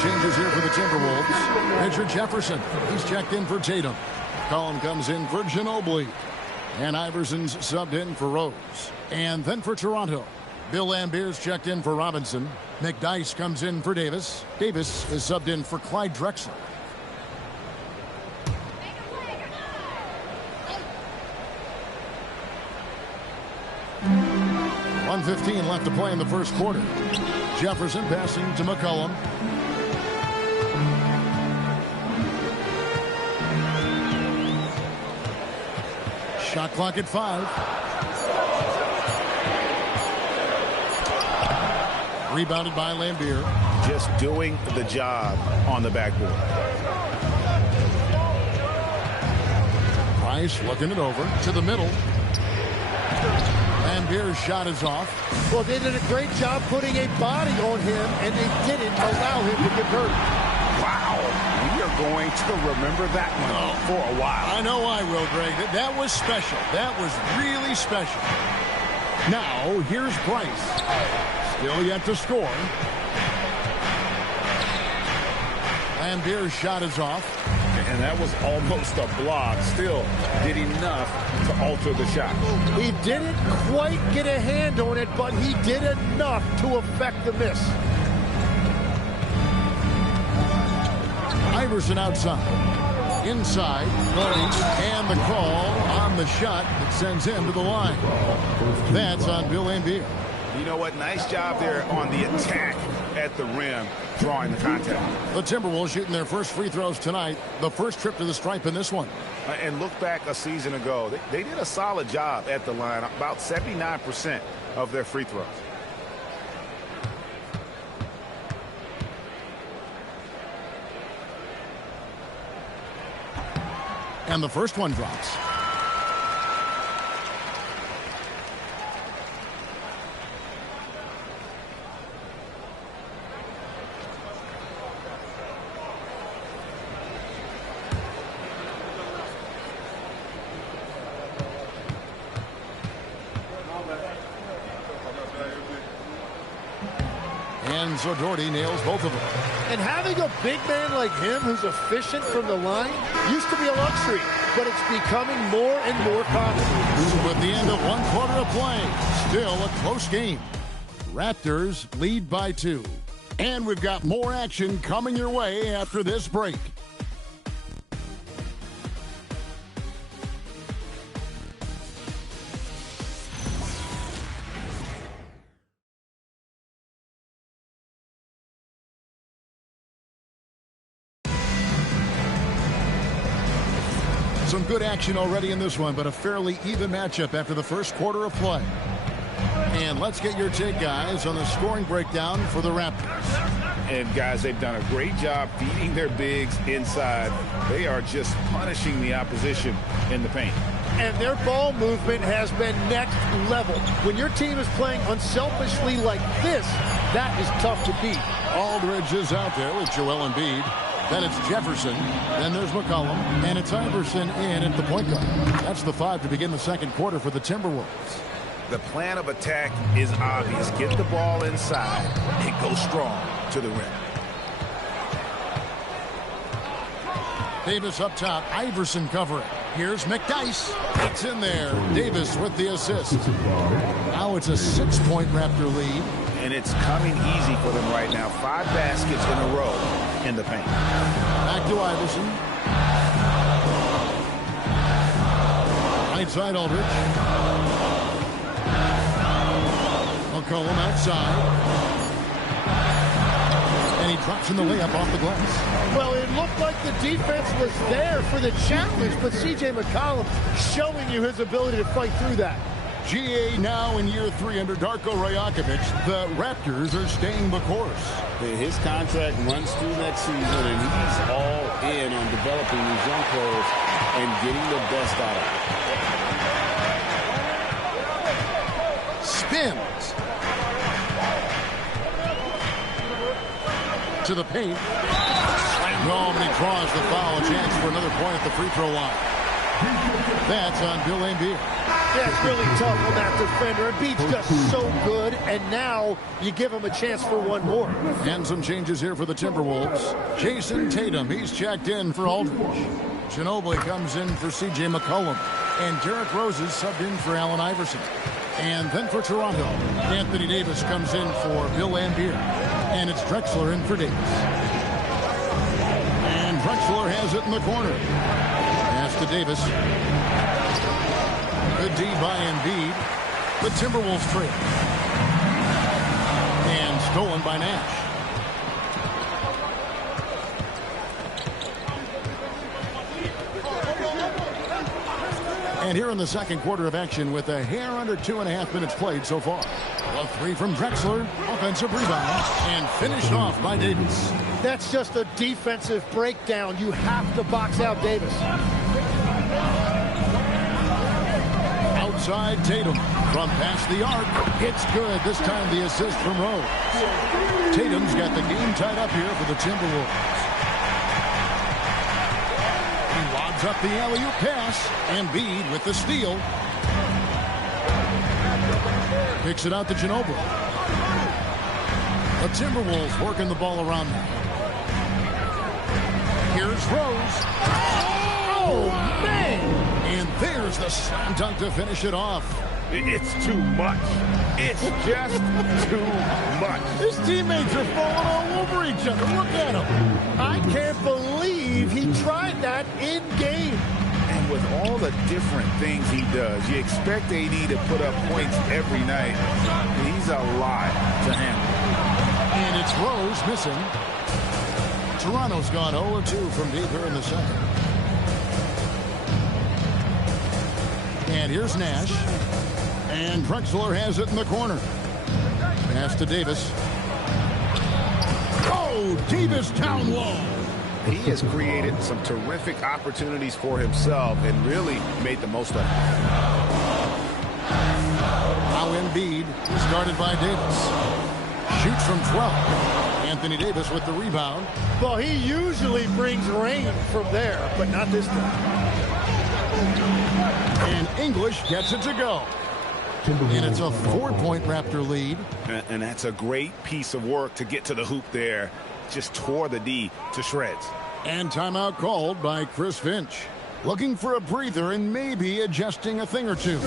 Changes here for the Timberwolves. Richard Jefferson, he's checked in for Tatum. Collin comes in for Ginobili. And Iverson's subbed in for Rose. And then for Toronto, Bill Lambert's checked in for Robinson. McDyess comes in for Davis. Davis is subbed in for Clyde Drexler. .115 left to play in the first quarter. Jefferson passing to McCollum. Shot clock at 5. Rebounded by Lambert. Just doing the job on the backboard. Price looking it over to the middle. Lambert's shot is off. Well, they did a great job putting a body on him, and they didn't allow him to get hurt. Wow. We are going to remember that one for a while. I know I will, Greg. That was special. That was really special. Now, here's Price. Still yet to score. Lambert's shot is off. And that was almost a block. Still did enough to alter the shot. He didn't quite get a hand on it, but he did enough to affect the miss. Iverson outside. Inside. And the call on the shot that sends him to the line. That's on Bill Lambert. You know what? Nice job there on the attack at the rim, drawing the contact. The Timberwolves shooting their first free throws tonight. The first trip to the stripe in this one. And look back a season ago. They did a solid job at the line. About 79% of their free throws. And the first one drops. And Zodorty nails both of them. And having a big man like him who's efficient from the line used to be a luxury, but it's becoming more and more common. With the end of one quarter of play, still a close game. Raptors lead by 2. And we've got more action coming your way after this break. Some good action already in this one, but a fairly even matchup after the first quarter of play. And let's get your take, guys, on the scoring breakdown for the Raptors. And, guys, they've done a great job feeding their bigs inside. They are just punishing the opposition in the paint. And their ball movement has been next level. When your team is playing unselfishly like this, that is tough to beat. Aldridge is out there with Joel Embiid. Then it's Jefferson. Then there's McCollum. And it's Iverson in at the point guard. That's the 5 to begin the second quarter for the Timberwolves. The plan of attack is obvious. Get the ball inside and go strong to the rim. Davis up top. Iverson covering. Here's McDyess. It's in there. Davis with the assist. Now it's a 6-point Raptor lead. And it's coming easy for them right now. 5 baskets in a row in the paint. Back to Iverson. Right side Aldridge. McCollum outside. And he drops in the layup off the glass. Well, it looked like the defense was there for the challenge, but C.J. McCollum showing you his ability to fight through that. GA now in year 3 under Darko Rajakovic. The Raptors are staying the course. His contract runs through next season, and he's all in on developing these young players and getting the best out of them. Spins. To the paint. No, but he draws the foul. A chance for another point at the free throw line. That's on Bill Lambert. Yeah, it's really tough on that defender. Embiid's just so good, and now you give him a chance for one more. And some changes here for the Timberwolves. Jason Tatum, he's checked in for Aldridge. Ginobili comes in for C.J. McCollum. And Derrick Rose is subbed in for Allen Iverson. And then for Toronto, Anthony Davis comes in for Bill Lambier. And it's Drexler in for Davis. And Drexler has it in the corner. Pass to Davis. Good D by Embiid. The Timberwolves trail. And stolen by Nash. And here in the second quarter of action with a hair under 2.5 minutes played so far. A three from Drexler, offensive rebound, and finished off by Davis. That's just a defensive breakdown. You have to box out Davis. Outside Tatum from past the arc. It's good. This time the assist from Rose. Tatum's got the game tied up here for the Timberwolves. Up the alley-oop pass. Embiid with the steal. Picks it out to Ginobili. The Timberwolves working the ball around now. Here's Rose. Oh, man! And there's the slam dunk to finish it off. It's too much. It's just too much. His teammates are falling all over each other. Look at him. I can't believe he tried that in game. And with all the different things he does, you expect AD to put up points every night. He's a lot to handle. And it's Rose missing. Toronto's gone 0-2 from deep here in the second. And here's Nash. And Drexler has it in the corner. Pass to Davis. Oh, Davis down low. He has created some terrific opportunities for himself and really made the most of it. Now Embiid, started by Davis. Shoots from 12. Anthony Davis with the rebound. Well, he usually brings rain from there, but not this time. And English gets it to go. And it's a 4-point Raptor lead. And that's a great piece of work to get to the hoop there. Just tore the D to shreds. And timeout called by Chris Finch. Looking for a breather and maybe adjusting a thing or two.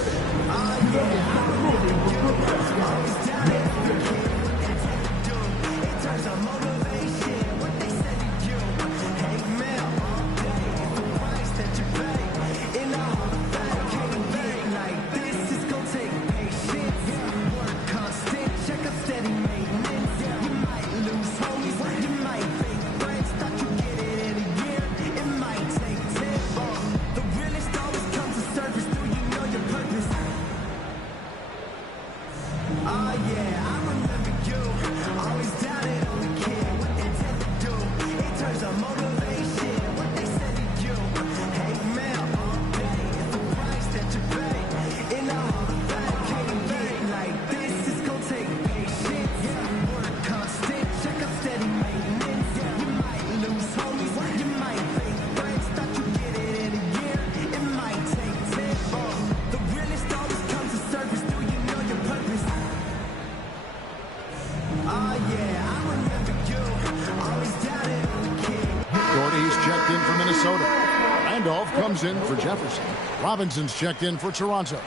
Comes in for Jefferson. Robinson's checked in for Toronto.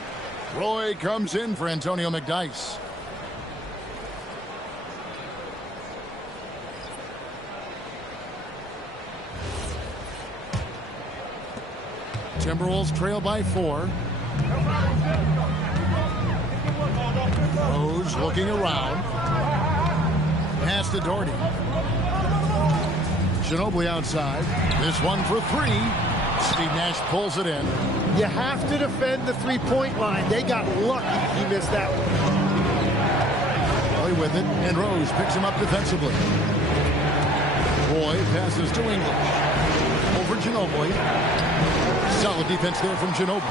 Roy comes in for Antonio McDyess. Timberwolves trail by 4. Rose looking around. Pass to Doherty. Ginobili outside. This one for 3. Steve Nash pulls it in. You have to defend the three-point line. They got lucky he missed that one. Roy with it, and Rose picks him up defensively. Roy passes to English. Over Ginobili. Solid defense there from Ginobili.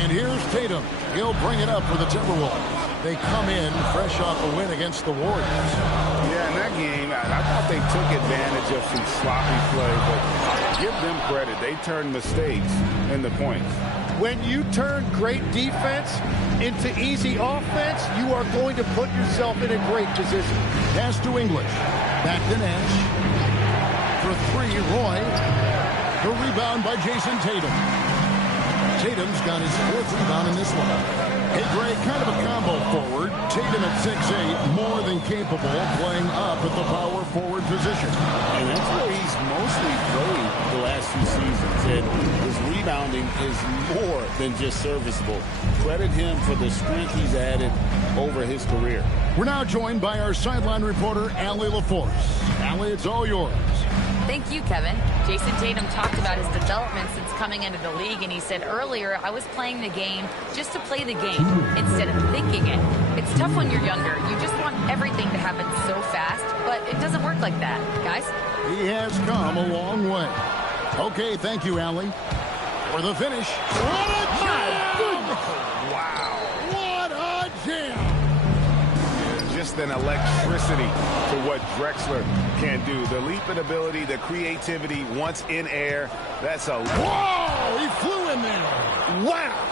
And here's Tatum. He'll bring it up for the Timberwolves. They come in fresh off a win against the Warriors. Yeah, in that game, I thought they took advantage of some sloppy play, but give them credit. They turned mistakes into points. When you turn great defense into easy offense, you are going to put yourself in a great position. Pass to English. Back to Nash. For 3, Roy. The rebound by Jason Tatum. Tatum's got his 4th rebound in this one. Hey, Greg, kind of a combo forward. Tatum at 6'8", more than capable of playing up at the power forward position. And that's where he's mostly played the last few seasons. And his rebounding is more than just serviceable. Credit him for the strength he's added over his career. We're now joined by our sideline reporter, Allie LaForce. Allie, it's all yours. Thank you, Kevin. Jason Tatum talked about his development since coming into the league, and he said earlier, I was playing the game just to play the game instead of thinking it. It's tough when you're younger. You just want everything to happen so fast, but it doesn't work like that, guys. He has come a long way. Okay, thank you, Allie. For the finish. What a jam! Wow. What a jam! Just an electricity to what Drexler can do. The leaping ability, the creativity once in air. That's a... Whoa! He flew in there. Wow.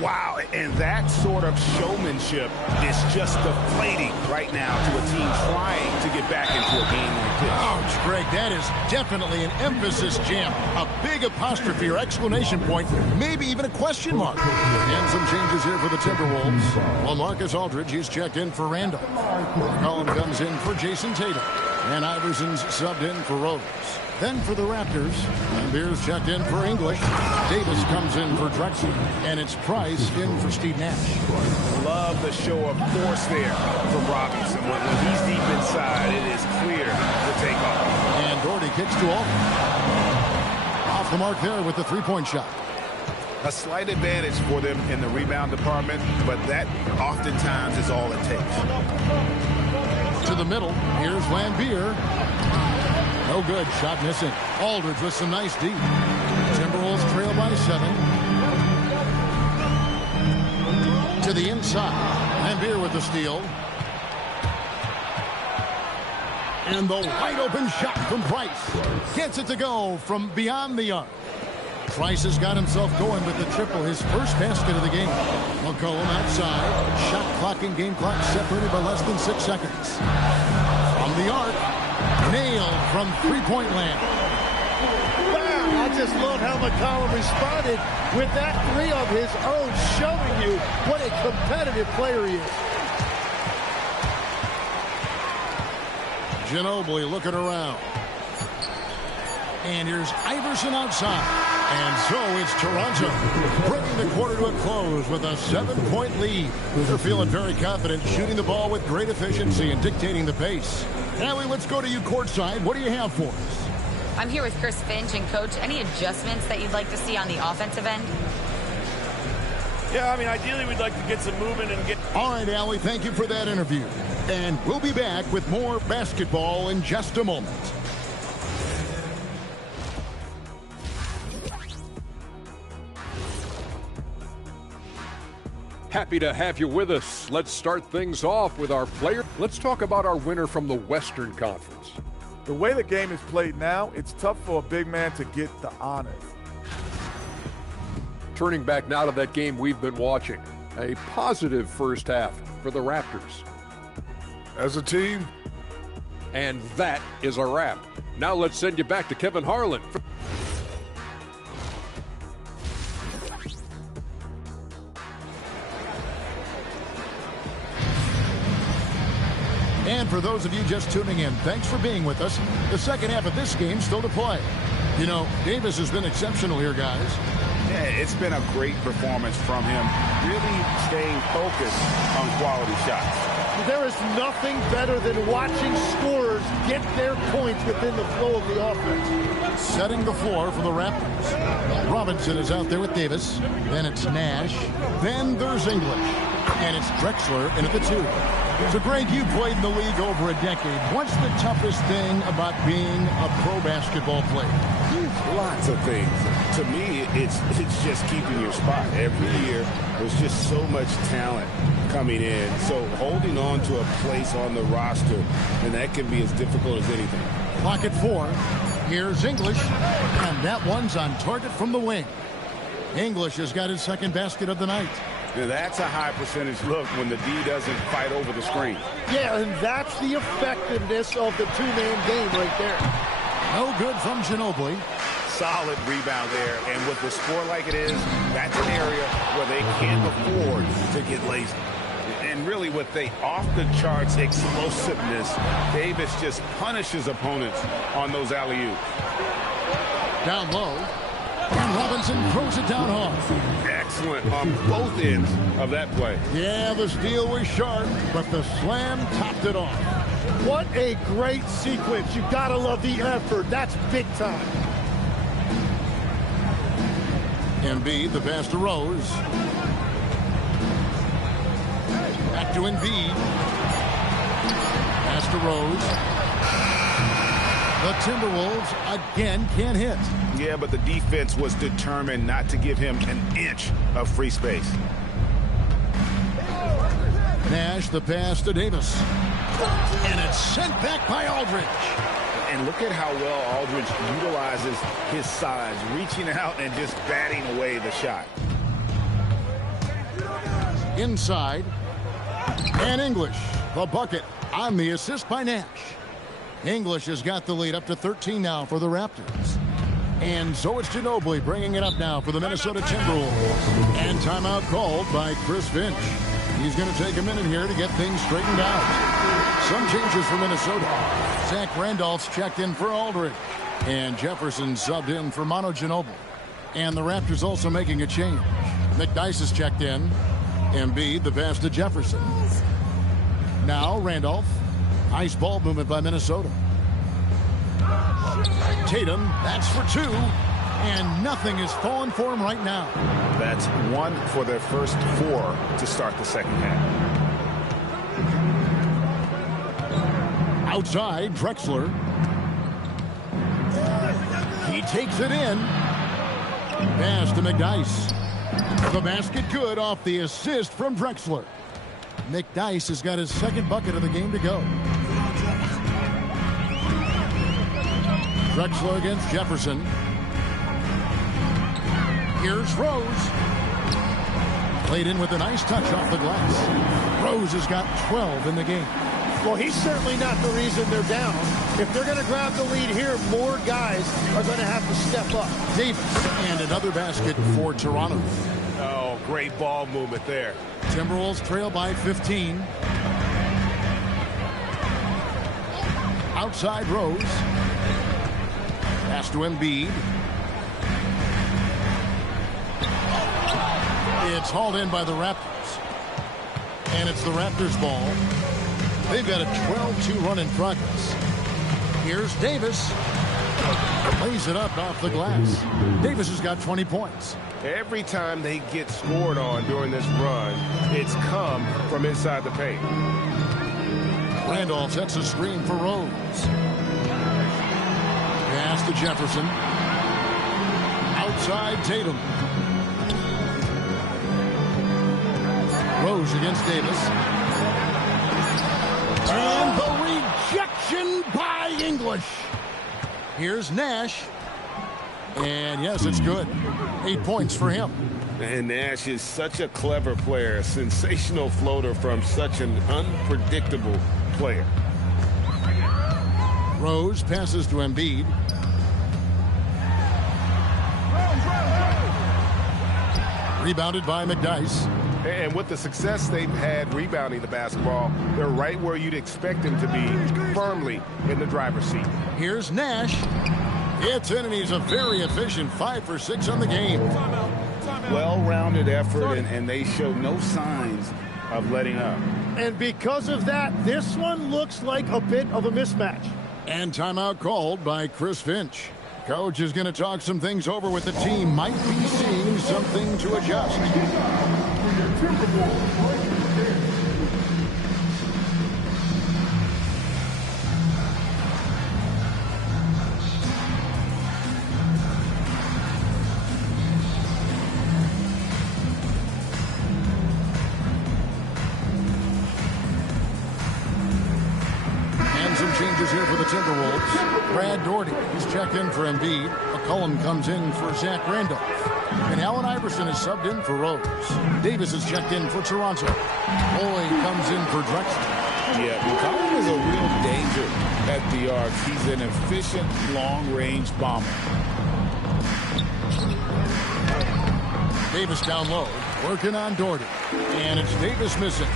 Wow, and that sort of showmanship is just deflating right now to a team trying to get back into a game like this. Ouch, Greg, that is definitely an emphasis jam. A big apostrophe or exclamation point, maybe even a question mark. And some changes here for the Timberwolves. Well, Marcus Aldridge, he's checked in for Randall. Cullen comes in for Jason Tatum. And Iverson's subbed in for Rose. Then for the Raptors, Beers checked in for English. Davis comes in for Drexler. And it's Price in for Steve Nash. Love the show of force there from Robinson. When he's deep inside, it is clear to take off. And Doherty kicks to Alton. Off the mark there with the three-point shot. A slight advantage for them in the rebound department, but that oftentimes is all it takes. To the middle, here's Lambeer. No good, shot missing. Aldridge with some nice deep. Timberwolves trail by 7. To the inside, Lambeer with the steal. And the wide open shot from Price. Gets it to go from beyond the arc. Price has got himself going with the triple, his first basket of the game. McCollum outside. Shot clock and game clock separated by less than 6 seconds. From the arc. Nailed from three-point land. Wow, I just love how McCollum responded with that three of his own, showing you what a competitive player he is. Ginobili looking around. And here's Iverson outside. And so it's Toronto bringing the quarter to a close with a 7-point lead. They're feeling very confident, shooting the ball with great efficiency and dictating the pace. Allie, let's go to you courtside. What do you have for us? I'm here with Chris Finch. And, Coach, any adjustments that you'd like to see on the offensive end? Yeah, I mean, ideally we'd like to get some movement and get... All right, Allie, thank you for that interview. And we'll be back with more basketball in just a moment. Happy to have you with us. Let's start things off with our player. Let's talk about our winner from the Western Conference. The way the game is played now, it's tough for a big man to get the honors. Turning back now to that game we've been watching. A positive first half for the Raptors. As a team. And that is a wrap. Now let's send you back to Kevin Harlan. And for those of you just tuning in, thanks for being with us. The second half of this game still to play. You know, Davis has been exceptional here, guys. Yeah, it's been a great performance from him. Really staying focused on quality shots. There is nothing better than watching scorers get their points within the flow of the offense. Setting the floor for the Raptors. Robinson is out there with Davis. Then it's Nash. Then there's English. And it's Drexler in at the 2. So, Greg, you played in the league over a decade. What's the toughest thing about being a pro basketball player? Lots of things. To me, it's just keeping your spot. Every year, there's just so much talent coming in. So holding on to a place on the roster, and that can be as difficult as anything. Clock at 4. Here's English, and that one's on target from the wing. English has got his second basket of the night. Now that's a high percentage look when the D doesn't fight over the screen. Yeah, and that's the effectiveness of the two-man game right there. No good from Ginobili. solid rebound there. And with the score like it is, that's an area where they can't afford to get lazy. And really with the off-the-charts explosiveness, Davis just punishes opponents on those alley-oops. Down low, and Robinson throws it down hard. Excellent on both ends of that play. Yeah, the steal was sharp, but the slam topped it off. What a great sequence. You gotta love the effort. That's big time. Embiid, the pass to Rose. Back to Embiid. Pass to Rose. The Timberwolves again can't hit. Yeah, but the defense was determined not to give him an inch of free space. Nash, the pass to Davis. And it's sent back by Aldridge. And look at how well Aldridge utilizes his size, reaching out and just batting away the shot. Inside. And English, the bucket on the assist by Nash. English has got the lead up to 13 now for the Raptors. And so it's Ginobili bringing it up now for the Minnesota Timberwolves. And timeout called by Chris Finch. He's going to take a minute here to get things straightened out. Some changes for Minnesota. Zach Randolph's checked in for Aldridge. And Jefferson subbed in for Manu Ginobili. And the Raptors also making a change. McDyess is checked in. Embiid, the pass to Jefferson. Now Randolph. Nice ball movement by Minnesota. Tatum, that's for two. And nothing is falling for him right now. That's one for their first four to start the second half. Outside, Drexler. He takes it in. Pass to McDyess. The basket good off the assist from Drexler. McDyess has got his second bucket of the game to go. Drexler against Jefferson. Here's Rose. Played in with a nice touch off the glass. Rose has got 12 in the game. Well, he's certainly not the reason they're down. If they're going to grab the lead here, more guys are going to have to step up. Davis and another basket for Toronto. Oh, great ball movement there. Timberwolves trail by 15. Outside Rose. Pass to Embiid. It's hauled in by the Raptors. And it's the Raptors' ball. They've got a 12-2 run in progress. Here's Davis. Lays it up off the glass. Davis has got 20 points. Every time they get scored on during this run, it's come from inside the paint. Randolph sets a screen for Rose. Pass to Jefferson. Outside Tatum. Rose against Davis. And the rejection by English. Here's Nash. And yes, it's good. 8 points for him. And Nash is such a clever player, a sensational floater from such an unpredictable player. Rose passes to Embiid. Rebounded by McDyess. And with the success they've had rebounding the basketball, they're right where you'd expect them to be, firmly in the driver's seat. Here's Nash. It's in, and he's a very efficient 5 for 6 on the game. Well-rounded effort, and they show no signs of letting up. And because of that, this one looks like a bit of a mismatch. And timeout called by Chris Finch. Coach is going to talk some things over with the team. Might be seeing something to adjust. Changes here for the Timberwolves. Brad Doherty, he's checked in for Embiid. McCollum comes in for Zach Randolph. And Allen Iverson is subbed in for Rose. Davis is checked in for Toronto. Boyd comes in for Drexler. Yeah, McCollum is a real danger at the arc. He's an efficient long-range bomber. Davis down low, working on Doherty. And it's Davis missing.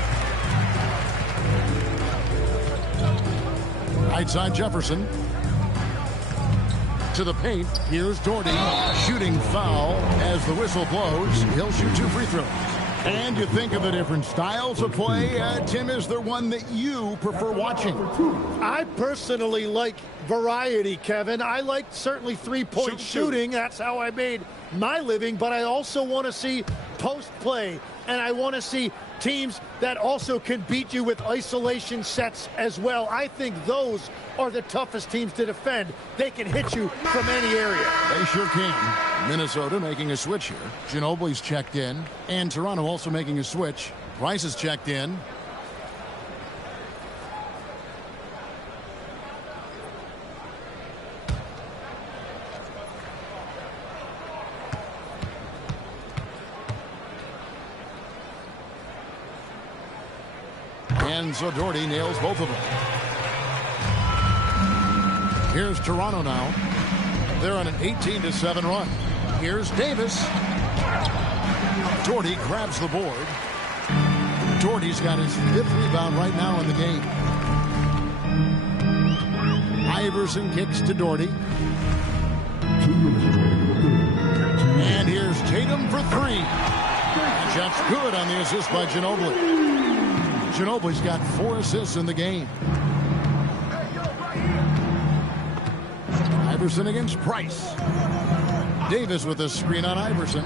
Right side Jefferson. To the paint. Here's Doherty. Shooting foul as the whistle blows. He'll shoot 2 free throws. And you think of the different styles of play. Tim, is there one that you prefer watching? I personally like variety, Kevin. I like certainly three-point shooting. That's how I made my living. But I also want to see post play. And I want to see teams that also can beat you with isolation sets as well. I think those are the toughest teams to defend. They can hit you from any area. They sure can. Minnesota making a switch here. Ginobili's checked in. And Toronto also making a switch. Price is checked in. And so Doherty nails both of them. Here's Toronto now. They're on an 18-7 run. Here's Davis. Doherty grabs the board. Doherty's got his 5th rebound right now in the game. Iverson kicks to Doherty. And here's Tatum for 3. And shot's good on the assist by Ginobili. Ginobili's got 4 assists in the game. Iverson against Price. Davis with a screen on Iverson.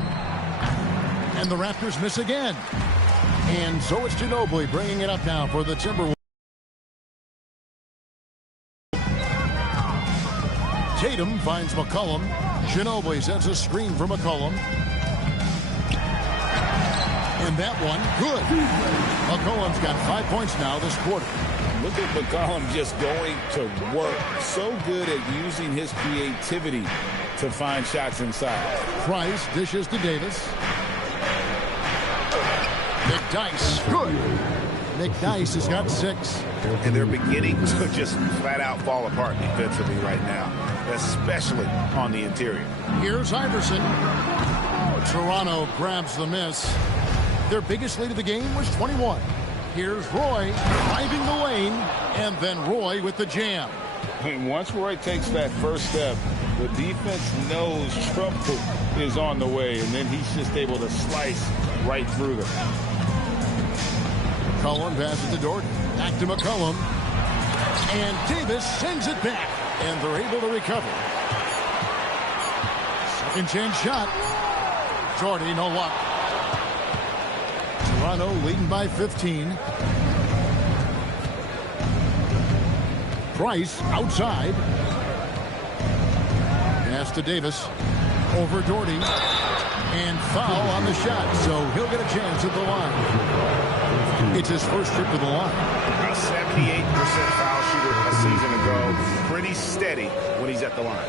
And the Raptors miss again. And so it's Ginobili bringing it up now for the Timberwolves. Tatum finds McCollum. Ginobili sends a screen for McCollum. And that one, good. McCollum's got 5 points now this quarter. Look at McCollum just going to work. So good at using his creativity to find shots inside. Price dishes to Davis. McDyess, good. McDyess has got 6. And they're beginning to just flat out fall apart defensively right now, especially on the interior. Here's Iverson. Toronto grabs the miss. Their biggest lead of the game was 21. Here's Roy driving the lane, and then Roy with the jam. And once Roy takes that first step, the defense knows trouble is on the way, and then he's just able to slice right through them. McCollum passes to Doherty. Back to McCollum. And Davis sends it back, and they're able to recover. Second chance shot. Doherty, no luck. Toronto leading by 15. Price outside. Pass to Davis. Over Doherty. And foul on the shot, so he'll get a chance at the line. It's his first trip to the line. A 78% foul shooter a season ago. Pretty steady when he's at the line.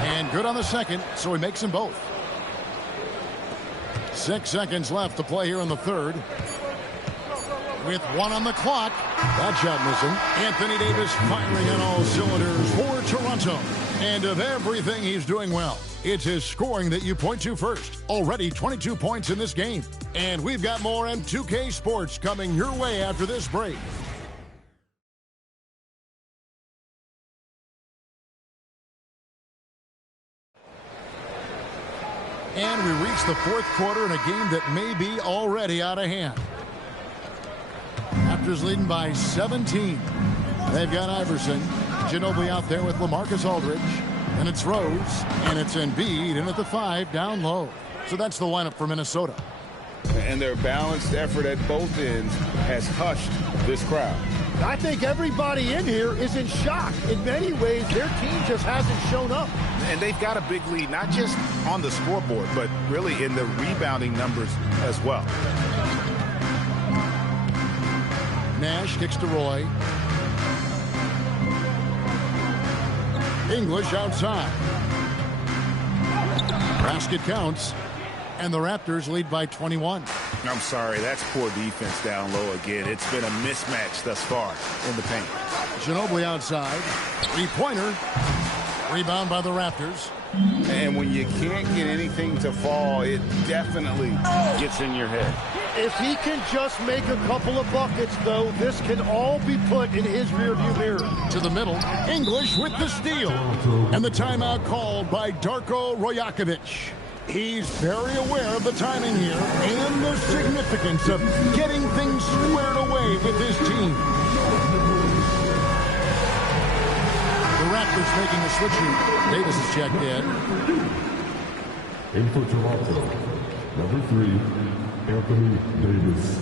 And good on the second, so he makes them both. 6 seconds left to play here in the third. With 1 on the clock. That shot missing. Anthony Davis firing on all cylinders for Toronto. And of everything he's doing well, it's his scoring that you point to first. Already 22 points in this game. And we've got more M2K Sports coming your way after this break. And we reach the fourth quarter in a game that may be already out of hand. Raptors leading by 17. They've got Iverson. Ginobili out there with LaMarcus Aldridge. And it's Rose. And it's Embiid in at the 5 down low. So that's the lineup for Minnesota. And their balanced effort at both ends has hushed this crowd. I think everybody in here is in shock. In many ways, their team just hasn't shown up. And they've got a big lead, not just on the scoreboard, but really in the rebounding numbers as well. Nash kicks to Roy. English outside. Basket counts. And the Raptors lead by 21. I'm sorry, that's poor defense down low again. It's been a mismatch thus far in the paint. Ginobili outside. Three-pointer. Rebound by the Raptors. And when you can't get anything to fall, it definitely gets in your head. If he can just make a couple of buckets, though, this can all be put in his rearview mirror. To the middle. English with the steal. And the timeout called by Darko Rajakovic. He's very aware of the timing here and the significance of getting things squared away with his team. The Raptors making a switch here. Davis is checked in. In for Toronto, number 3, Anthony Davis.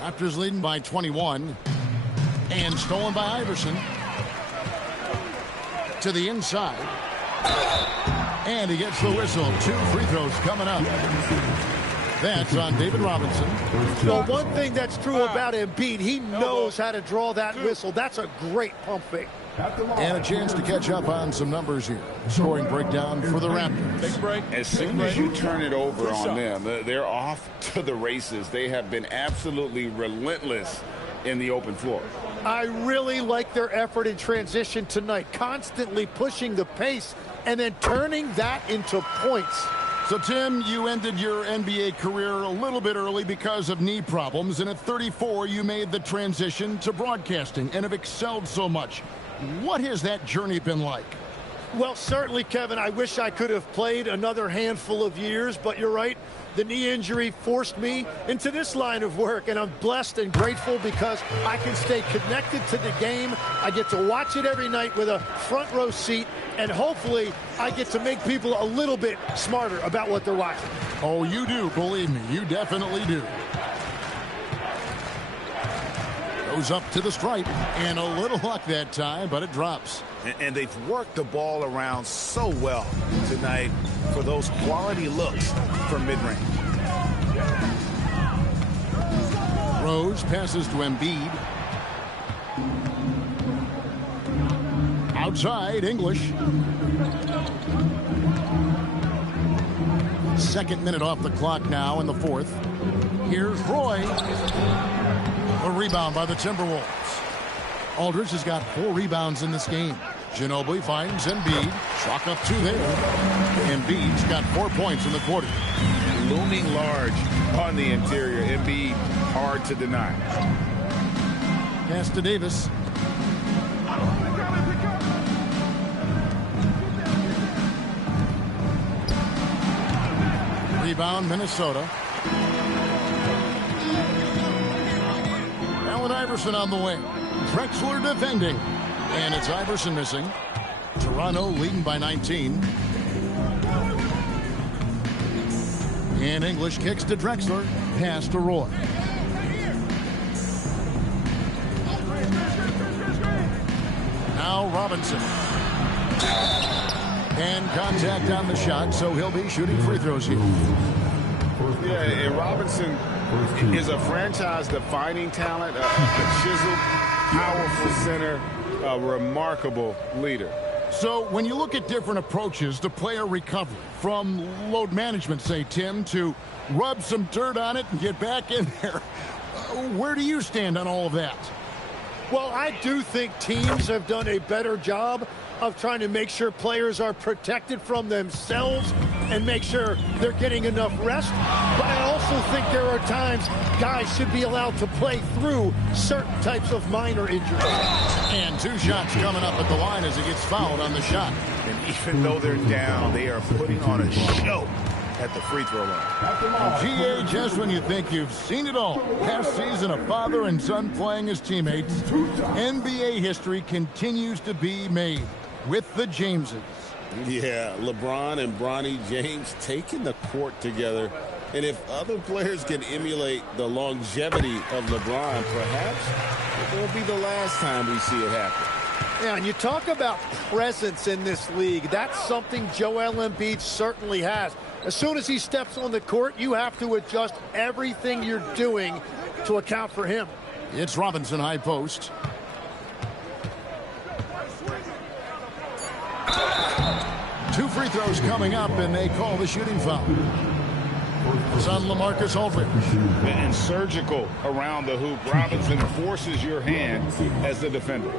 Raptors leading by 21. And stolen by Iverson. To the inside. And he gets the whistle. 2 free throws coming up. That's on David Robinson. So one thing that's true about Embiid, he knows how to draw that whistle. That's a great pump fake. And a chance to catch up on some numbers here. Scoring breakdown for the Raptors. Take a break. As soon as you turn it over on them, they're off to the races. They have been absolutely relentless in the open floor. I really like their effort in transition tonight, constantly pushing the pace and then turning that into points. So, Tim, you ended your NBA career a little bit early because of knee problems, and at 34, you made the transition to broadcasting and have excelled so much. What has that journey been like? Well, certainly, Kevin, I wish I could have played another handful of years, but you're right. The knee injury forced me into this line of work, and I'm blessed and grateful because I can stay connected to the game. I get to watch it every night with a front row seat, and hopefully I get to make people a little bit smarter about what they're watching. Oh, you do, believe me. You definitely do. Goes up to the stripe, and a little luck that time, but it drops. And they've worked the ball around so well tonight for those quality looks from mid-range. Rose passes to Embiid. Outside, English. Second minute off the clock now in the fourth. Here's Roy. A rebound by the Timberwolves. Aldridge has got 4 rebounds in this game. Ginobili finds Embiid. Chalk up 2 there. Embiid's got 4 points in the quarter. Looming large on the interior. Embiid, hard to deny. Pass to Davis. Rebound, Minnesota. Allen Iverson on the wing. Drexler defending. And it's Iverson missing. Toronto leading by 19. And English kicks to Drexler. Pass to Roy. Now Robinson. And contact on the shot, so he'll be shooting free throws here. Yeah, and Robinson is a franchise-defining talent, a chiseled, powerful center, a remarkable leader. So when you look at different approaches to player recovery, from load management, say, Tim, to rub some dirt on it and get back in there, where do you stand on all of that? Well, I do think teams have done a better job of trying to make sure players are protected from themselves and make sure they're getting enough rest. But I also think there are times guys should be allowed to play through certain types of minor injuries. And 2 shots coming up at the line as he gets fouled on the shot. And even though they're down, they are putting on a show at the free throw line. GA, just when you think you've seen it all. Past season, a father and son playing as teammates. NBA history continues to be made with the Jameses. Yeah, LeBron and Bronny James taking the court together. And if other players can emulate the longevity of LeBron, perhaps it will be the last time we see it happen. Yeah, and you talk about presence in this league. That's something Joel Embiid certainly has. As soon as he steps on the court, you have to adjust everything you're doing to account for him. It's Robinson high post. Two free throws coming up, and they call the shooting foul. It's on LaMarcus Aldridge. And surgical around the hoop. Robinson forces your hand as the defender.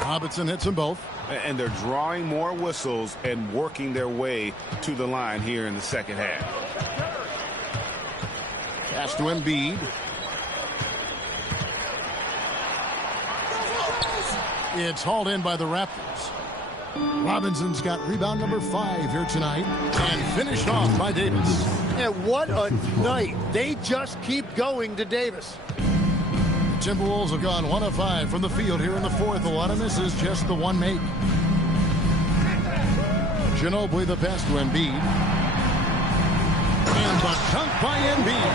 Robinson hits them both. And they're drawing more whistles and working their way to the line here in the second half. Pass to Embiid. It's hauled in by the Raptors. Robinson's got rebound number 5 here tonight and finished off by Davis. And what a night. They just keep going to Davis. Timberwolves have gone 1 of 5 from the field here in the fourth. A lot of misses, just the one make. Ginobili the pass to Embiid. And the dunk by Embiid.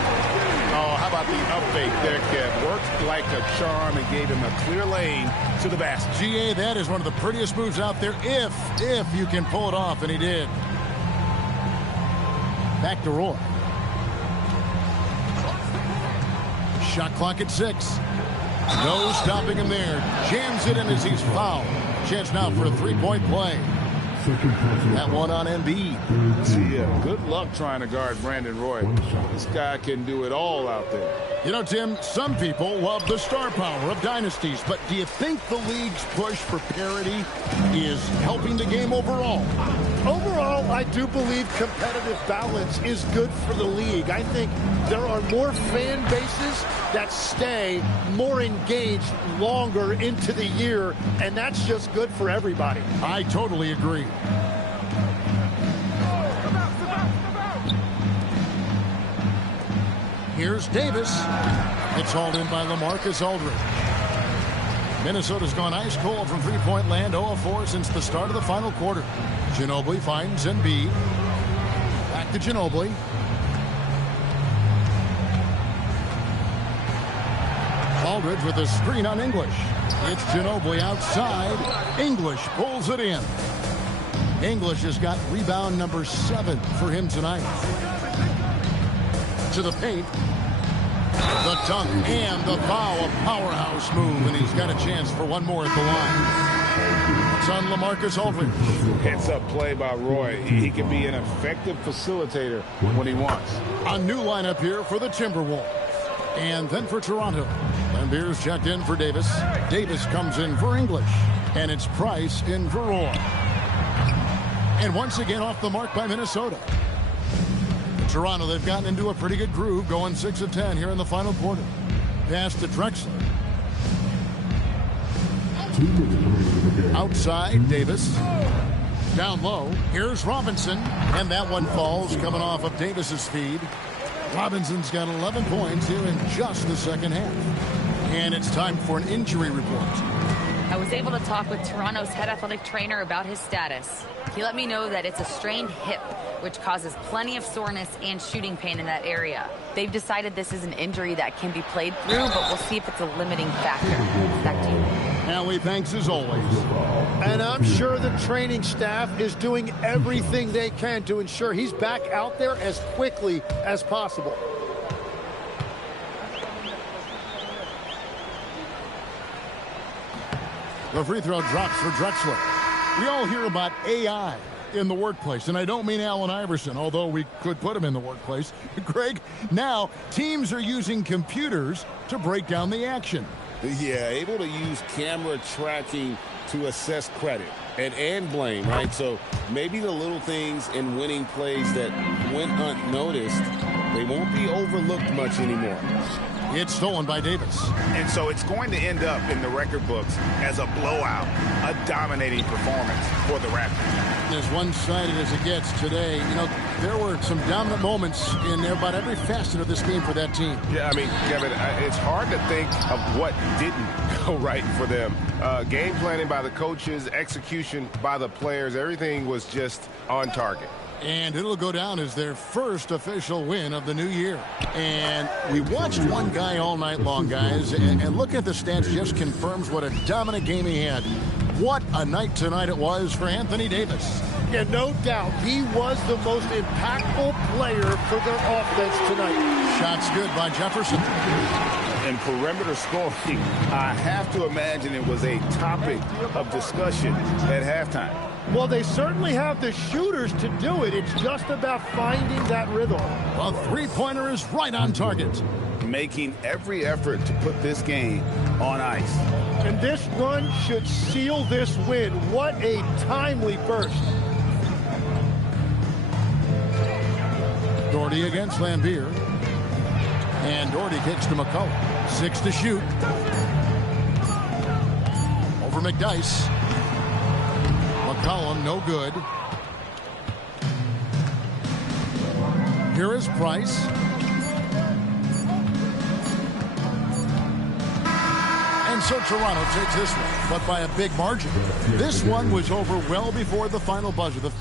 Oh, how about the up fake there, Kev? Worked like a charm and gave him a clear lane to the basket. GA, that is one of the prettiest moves out there if you can pull it off, and he did. Back to Roy. Shot clock at 6. No stopping him there. Jams it in as he's fouled. Chance now for a three-point play. That one on Embiid. Yeah, good luck trying to guard Brandon Roy. This guy can do it all out there. You know, Tim, some people love the star power of dynasties, but do you think the league's push for parity is helping the game overall? Overall, I do believe competitive balance is good for the league. I think there are more fan bases that stay more engaged longer into the year, and that's just good for everybody. I totally agree. Here's Davis. It's hauled in by LaMarcus Aldridge. Minnesota's gone ice cold from three-point land, 0 of 4 since the start of the final quarter. Ginobili finds Embiid. Back to Ginobili. Aldridge with a screen on English. It's Ginobili outside. English pulls it in. English has got rebound number 7 for him tonight. To the paint. The dunk and the foul, a powerhouse move, and he's got a chance for one more at the line. It's on LaMarcus Aldridge. Heads up play by Roy. He can be an effective facilitator when he wants. A new lineup here for the Timberwolves. And then for Toronto. Lambier's checked in for Davis. Davis comes in for English. And it's Price in for Roy. And once again off the mark by Minnesota. Toronto, they've gotten into a pretty good groove, going 6 of 10 here in the final quarter. Pass to Drexler. Outside, Davis. Down low, here's Robinson. And that one falls, coming off of Davis's feed. Robinson's got 11 points here in just the second half. And it's time for an injury report. I was able to talk with Toronto's head athletic trainer about his status. He let me know that it's a strained hip, which causes plenty of soreness and shooting pain in that area. They've decided this is an injury that can be played through, but we'll see if it's a limiting factor. Back to you. Howie, thanks as always. And I'm sure the training staff is doing everything they can to ensure he's back out there as quickly as possible. The free throw drops for Drexler. We all hear about AI in the workplace, and I don't mean Allen Iverson, although we could put him in the workplace. Greg, now teams are using computers to break down the action. Yeah, able to use camera tracking to assess credit and blame, right? So maybe the little things in winning plays that went unnoticed, they won't be overlooked much anymore. It's stolen by Davis. And so it's going to end up in the record books as a blowout, a dominating performance for the Raptors. As one-sided as it gets today, you know, there were some dominant moments in about every facet of this game for that team. Yeah, I mean, Kevin, it's hard to think of what didn't go right for them. Game planning by the coaches, execution by the players, everything was just on target. And it'll go down as their first official win of the new year. And we watched one guy all night long, guys, and look at the stats just confirms what a dominant game he had. What a night tonight it was for Anthony Davis. Yeah, no doubt. He was the most impactful player for their offense tonight. Shots good by Jefferson. And perimeter scoring, I have to imagine it was a topic of discussion at halftime. Well, they certainly have the shooters to do it. It's just about finding that rhythm. A three-pointer is right on target. Making every effort to put this game on ice. And this run should seal this win. What a timely burst. Doherty against Lambier. And Doherty kicks to McCullough. 6 to shoot. Over McDyess. McCollum, no good. Here is Price. And so Toronto takes this one, but by a big margin. This one was over well before the final buzzer.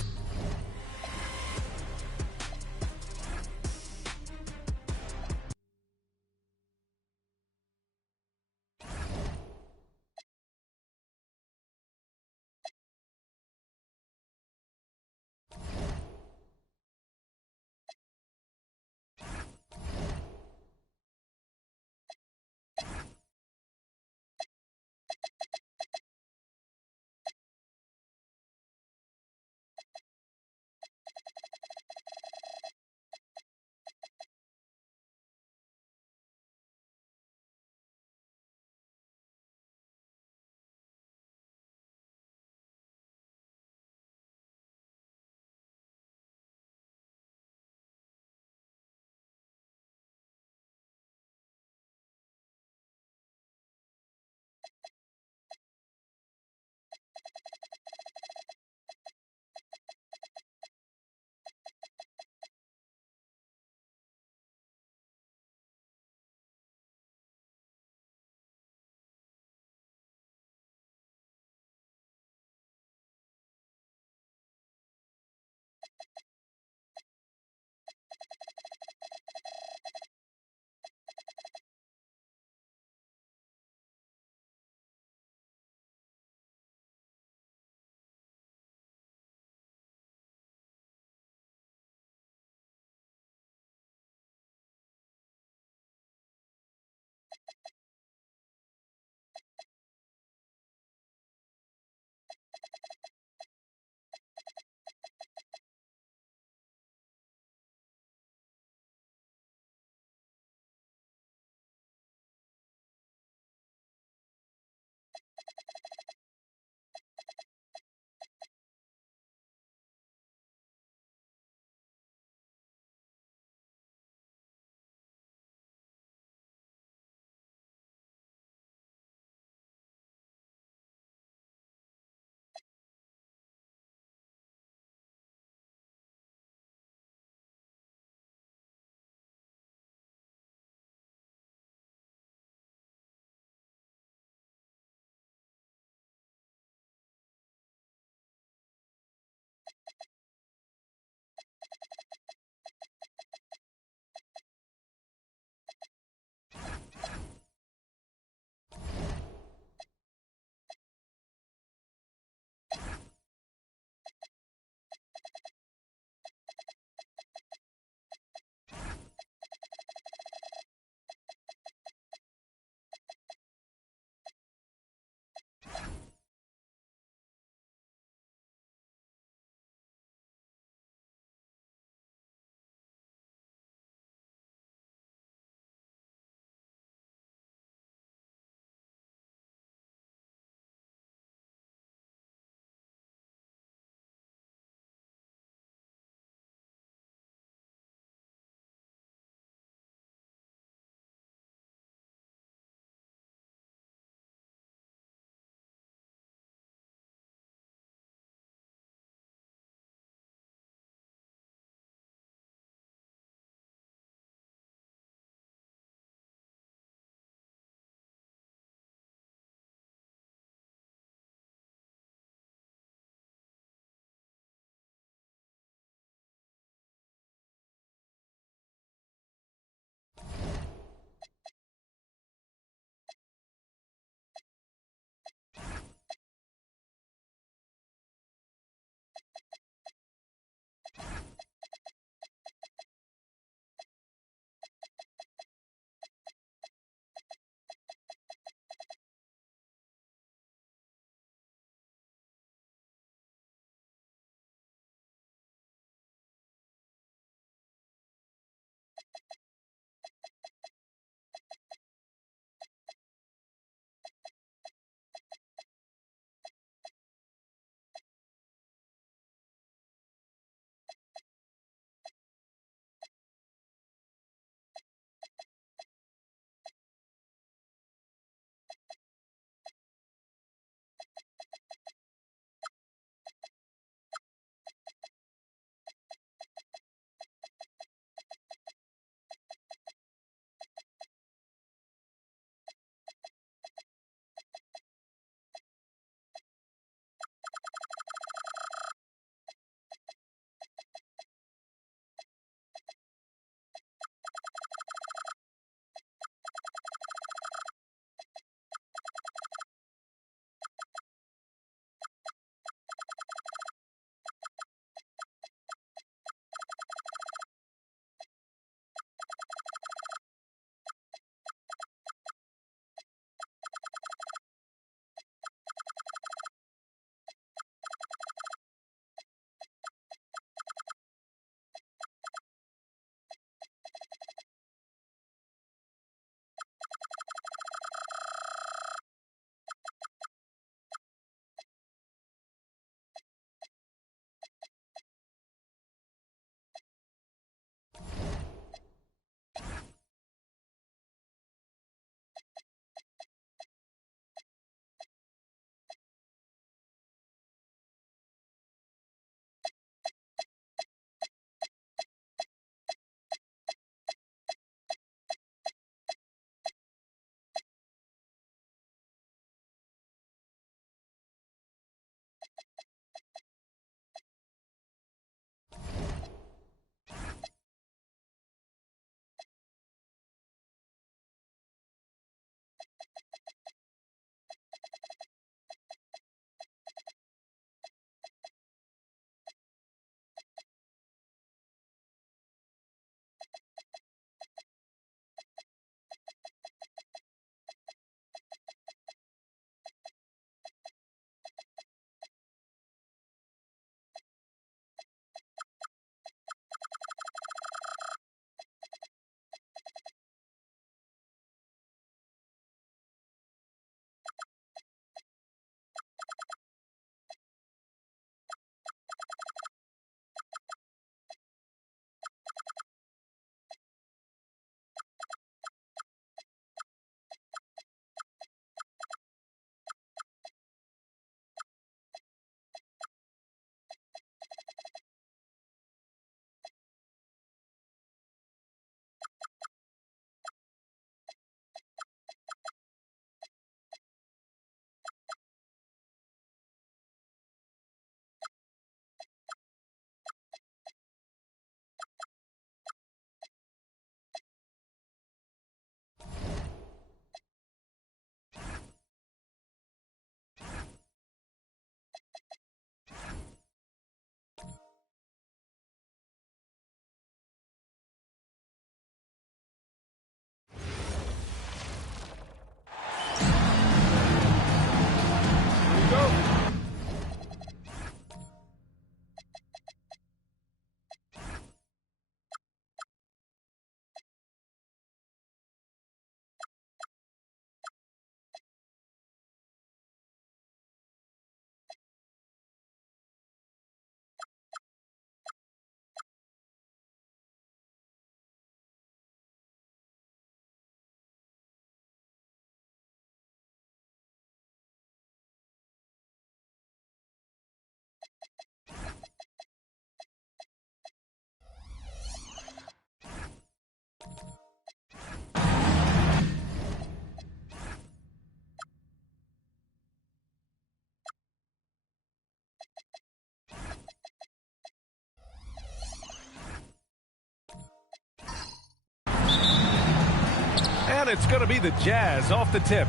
it's going to be the Jazz off the tip.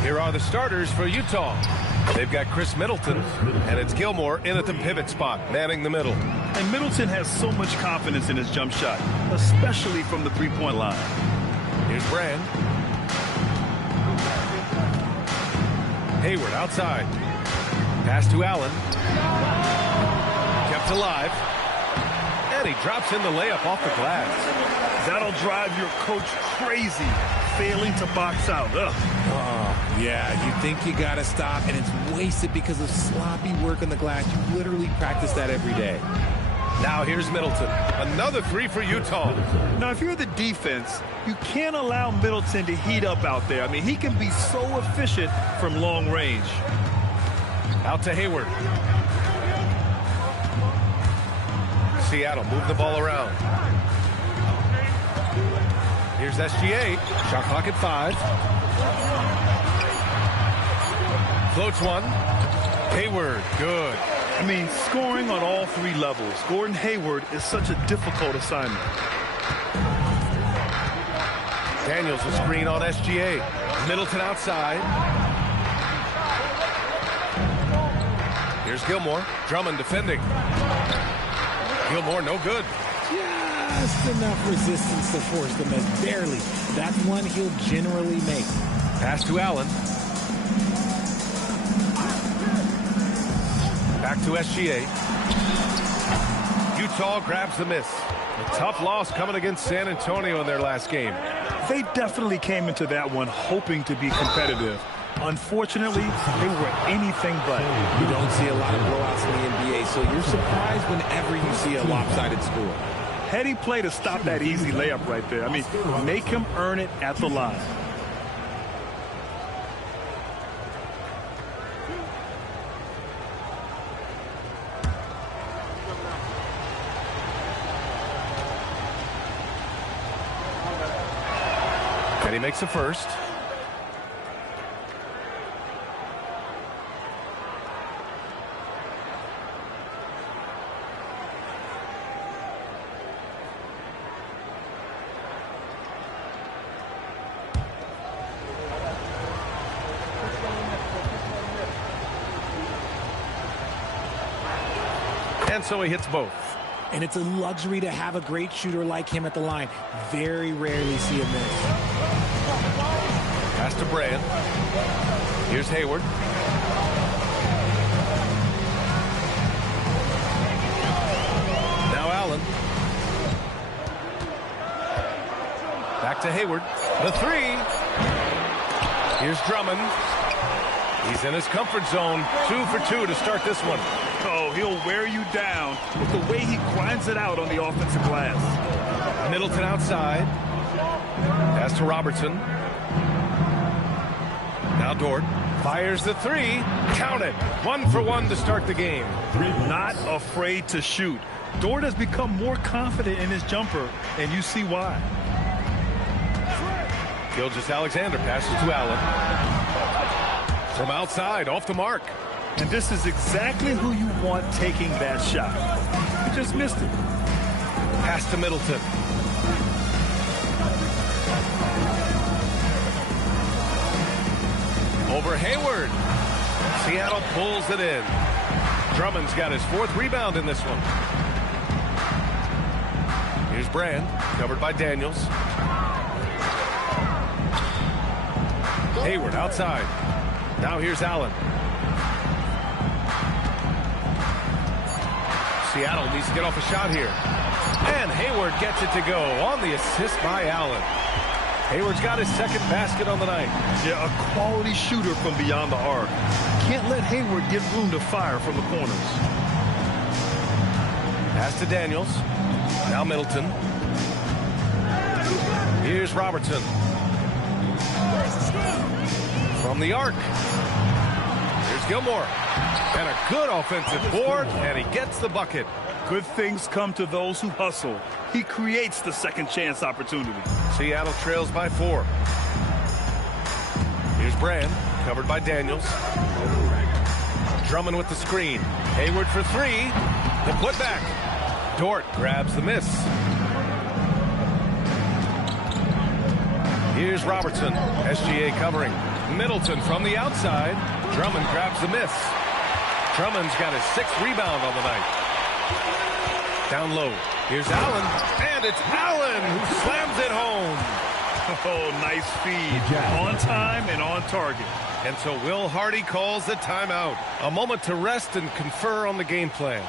Here are the starters for Utah. They've got Chris Middleton, and it's Gilmore in at the pivot spot, manning the middle. And Middleton has so much confidence in his jump shot, especially from the three-point line. Here's Brand. Hayward outside. Pass to Allen. Kept alive. And he drops in the layup off the glass. That'll drive your coach crazy, failing to box out. Ugh. Oh, yeah, you think you got to stop, and it's wasted because of sloppy work on the glass. You literally practice that every day. Now here's Middleton. Another three for Utah. Now, if you're the defense, you can't allow Middleton to heat up out there. I mean, he can be so efficient from long range. Out to Hayward. Seattle move the ball around. Here's SGA. Shot clock at 5. Floats one. Hayward, good. I mean, scoring on all three levels. Gordon Hayward is such a difficult assignment. Daniels a screen on SGA. Middleton outside. Here's Gilmore. Drummond defending. Gilmore no good. Just enough resistance to force the miss. Barely. That's one he'll generally make. Pass to Allen. Back to SGA. Utah grabs the miss. A tough loss coming against San Antonio in their last game. They definitely came into that one hoping to be competitive. Unfortunately, they were anything but. You don't see a lot of blowouts in the NBA, so you're surprised whenever you see a lopsided score. Heady play to stop that easy layup right there. I mean, make him earn it at the line. And he makes the first. And so he hits both. And it's a luxury to have a great shooter like him at the line. Very rarely see a miss. Pass to Brand. Here's Hayward. Now Allen. Back to Hayward. The three. Here's Drummond. He's in his comfort zone. 2 for 2 to start this one. Oh, he'll wear you down with the way he grinds it out on the offensive glass. Middleton outside. Pass to Robertson. Now Dort fires the three. Count it. 1 for 1 to start the game. Not afraid to shoot. Dort has become more confident in his jumper, and you see why. Gilgeous-Alexander passes to Allen. From outside, off the mark. And this is exactly who you want taking that shot. He just missed it. Pass to Middleton. Over Hayward. Seattle pulls it in. Drummond's got his 4th rebound in this one. Here's Brand, covered by Daniels. Hayward outside. Now here's Allen. Seattle needs to get off a shot here. And Hayward gets it to go on the assist by Allen. Hayward's got his 2nd basket on the night. Yeah, a quality shooter from beyond the arc. Can't let Hayward get room to fire from the corners. Pass to Daniels. Now Middleton. Here's Robertson. From the arc. Here's Gilmore. And a good offensive board, and he gets the bucket. Good things come to those who hustle. He creates the second chance opportunity. Seattle trails by 4. Here's Brand, covered by Daniels. Drummond with the screen. Hayward for 3. The putback. Dort grabs the miss. Here's Robertson. SGA covering. Middleton from the outside. Drummond grabs the miss. Drummond's got his 6th rebound on the night. Down low. Here's Allen. And it's Allen who slams it home. Oh, nice feed. On time and on target. And so Will Hardy calls the timeout. A moment to rest and confer on the game plan.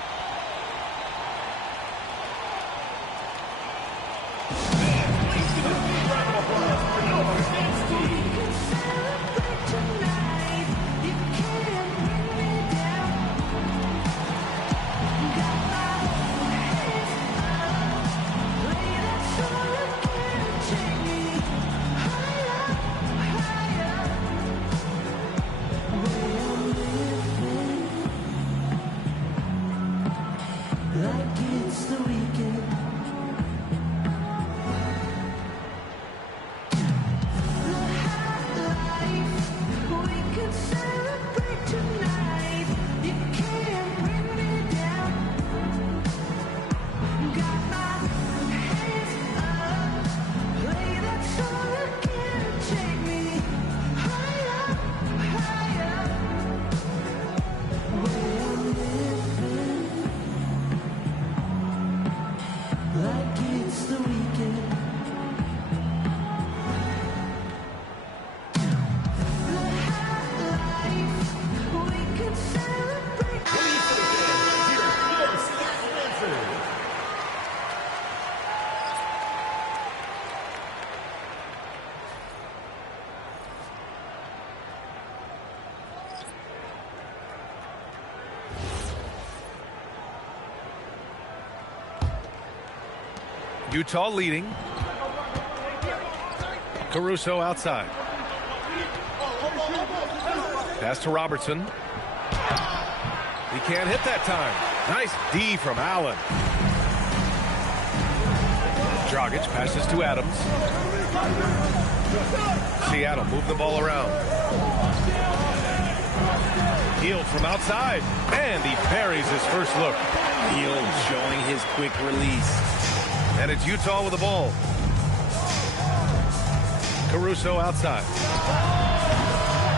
Utah leading. Caruso outside. Pass to Robertson. He can't hit that time. Nice D from Allen. Dragic passes to Adams. Seattle move the ball around. Hield from outside. And he buries his first look. Hield showing his quick release. And it's Utah with the ball. Caruso outside.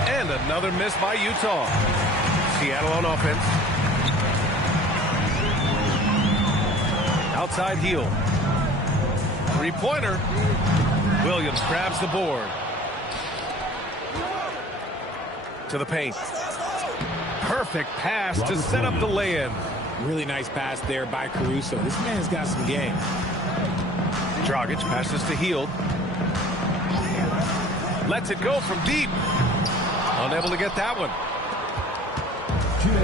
And another miss by Utah. Seattle on offense. Outside Hield. Three-pointer. Williams grabs the board. To the paint. Perfect pass to set up the lay-in. Really nice pass there by Caruso. This man's got some game. Dragic passes to Hield. Lets it go from deep. Unable to get that one.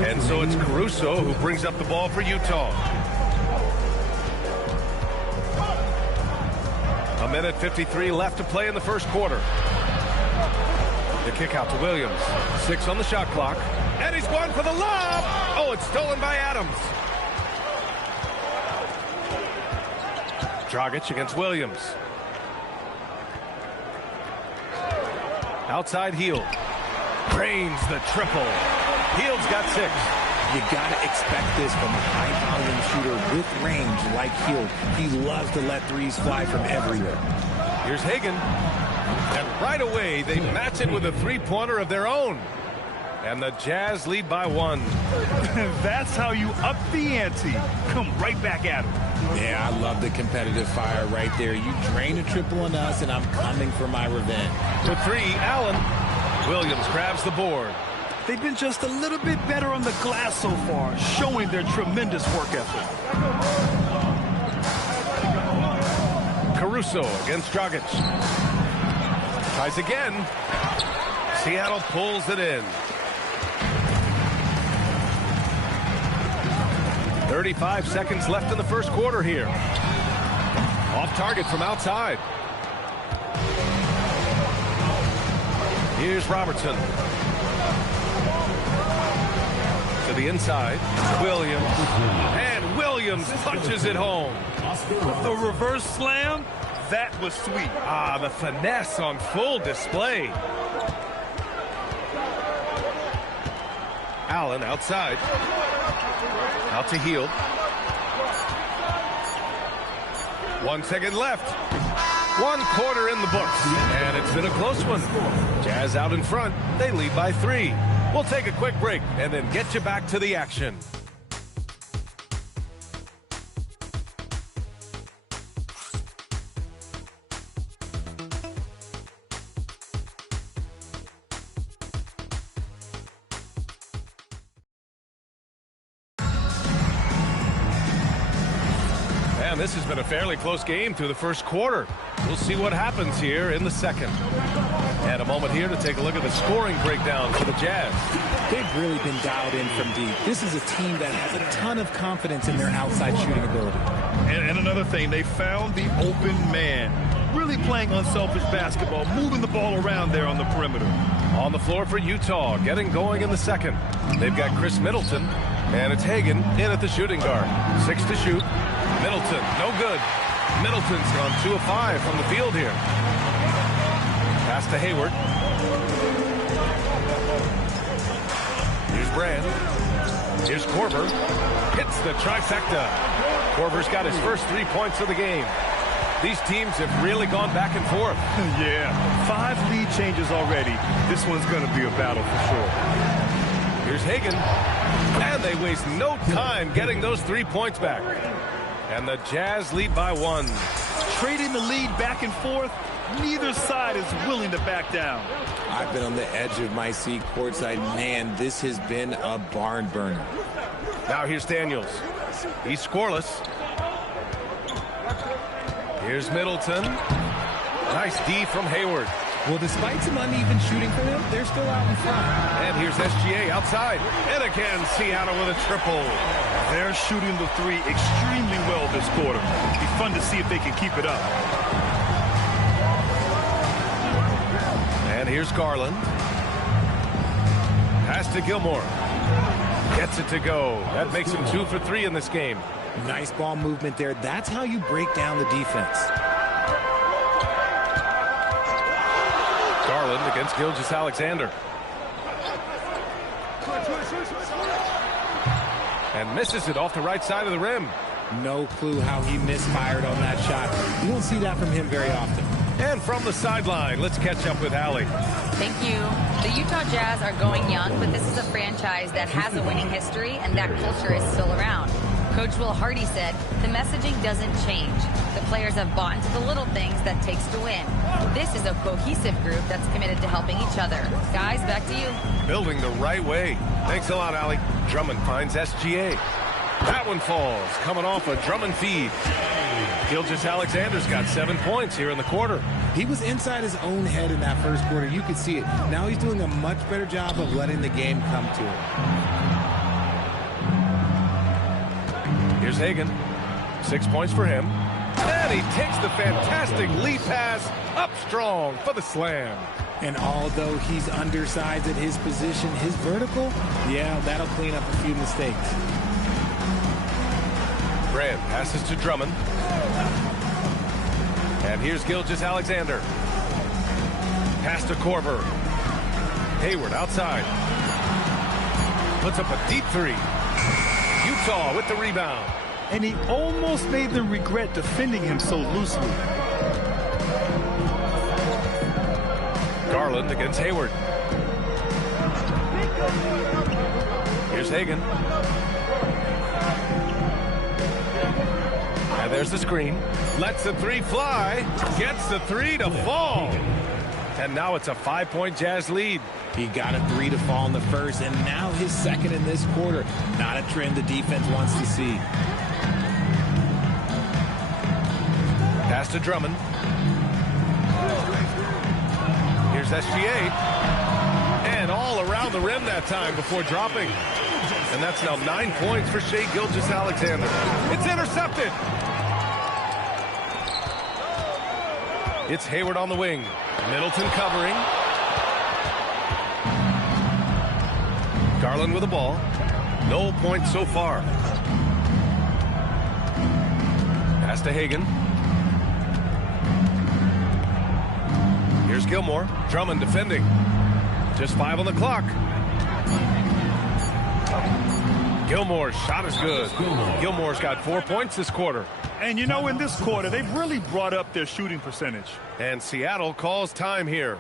And so it's Caruso who brings up the ball for Utah. A minute 53 left to play in the first quarter. The kick out to Williams. 6 on the shot clock. And he's going for the lob. Oh, it's stolen by Adams. Dragic against Williams. Outside Hield. Drains the triple. Hield's got 6. You got to expect this from a high-volume shooter with range like Hield. He loves to let threes fly from everywhere. Here's Hagan. And right away, they match it with a three-pointer of their own. And the Jazz lead by 1. That's how you up the ante. Come right back at him. Yeah, I love the competitive fire right there. You drain a triple on us, and I'm coming for my revenge. To 3, Allen. Williams grabs the board. They've been just a little bit better on the glass so far, showing their tremendous work ethic. Caruso against Dragic. Tries again. Seattle pulls it in. 35 seconds left in the first quarter here. Off target from outside. Here's Robertson. To the inside. Williams. And Williams punches it home. The reverse slam, that was sweet. Ah, the finesse on full display. Allen outside. Out to Hield. 1 second left. 1 quarter in the books, and it's been a close one. Jazz out in front. They lead by 3. We'll take a quick break and then get you back to the action. And this has been a fairly close game through the first quarter. We'll see what happens here in the second. And a moment here to take a look at the scoring breakdown for the Jazz. They've really been dialed in from deep. This is a team that has a ton of confidence in their outside shooting ability. And another thing, they found the open man. Really playing unselfish basketball, moving the ball around there on the perimeter. On the floor for Utah, getting going in the second. They've got Chris Middleton, and it's Hagan in at the shooting guard. 6 to shoot. Middleton, no good. Middleton's gone 2 of 5 from the field here. Pass to Hayward. Here's Brand. Here's Korver. Hits the trifecta. Korver's got his first 3 points of the game. These teams have really gone back and forth. Yeah, 5 lead changes already. This one's going to be a battle for sure. Here's Hagan. And they waste no time getting those 3 points back. And the Jazz lead by 1. Trading the lead back and forth. Neither side is willing to back down. I've been on the edge of my seat courtside. Man, this has been a barn burner. Now here's Daniels. He's scoreless. Here's Middleton. Nice D from Hayward. Well, despite some uneven shooting for them, they're still out in front. And here's SGA outside. And again, Seattle with a triple. They're shooting the 3 extremely well this quarter. It'll be fun to see if they can keep it up. And here's Garland. Pass to Gilmore. Gets it to go. That makes him 2 for 3 in this game. Nice ball movement there. That's how you break down the defense. Garland against Gilgeous-Alexander. And misses it off the right side of the rim. No clue how he misfired on that shot. You don't see that from him very often. And from the sideline, let's catch up with Allie. Thank you. The Utah Jazz are going young, but this is a franchise that has a winning history, and that culture is still around. Coach Will Hardy said, the messaging doesn't change. The players have bought into the little things that takes to win. This is a cohesive group that's committed to helping each other. Guys, back to you. Building the right way. Thanks a lot, Allie. Drummond finds SGA. That one falls, coming off a Drummond feed. Gilgeous-Alexander's got 7 points here in the quarter. He was inside his own head in that first quarter. You could see it. Now he's doing a much better job of letting the game come to him. Here's Hagan. 6 points for him. And he takes the fantastic lead pass up strong for the slam. And although he's undersized at his position, his vertical, yeah, that'll clean up a few mistakes. Brand passes to Drummond. And here's Gilgeous-Alexander. Pass to Korver. Hayward outside. Puts up a deep 3. Utah with the rebound. And he almost made them regret defending him so loosely. Garland against Hayward. Here's Hagan. And there's the screen. Lets the 3 fly. Gets the 3 to fall. And now it's a 5-point Jazz lead. He got a 3 to fall in the first, and now his second in this quarter. Not a trend the defense wants to see. Pass to Drummond. Here's SGA. And all around the rim that time before dropping. And that's now 9 points for Shai Gilgeous-Alexander. It's intercepted. It's Hayward on the wing. Middleton covering. Garland with the ball. No points so far. Pass to Hagan. Here's Gilmore. Drummond defending. Just 5 on the clock. Gilmore's shot is good. Gilmore's got 4 points this quarter. And you know, in this quarter, they've really brought up their shooting percentage. And Seattle calls time here.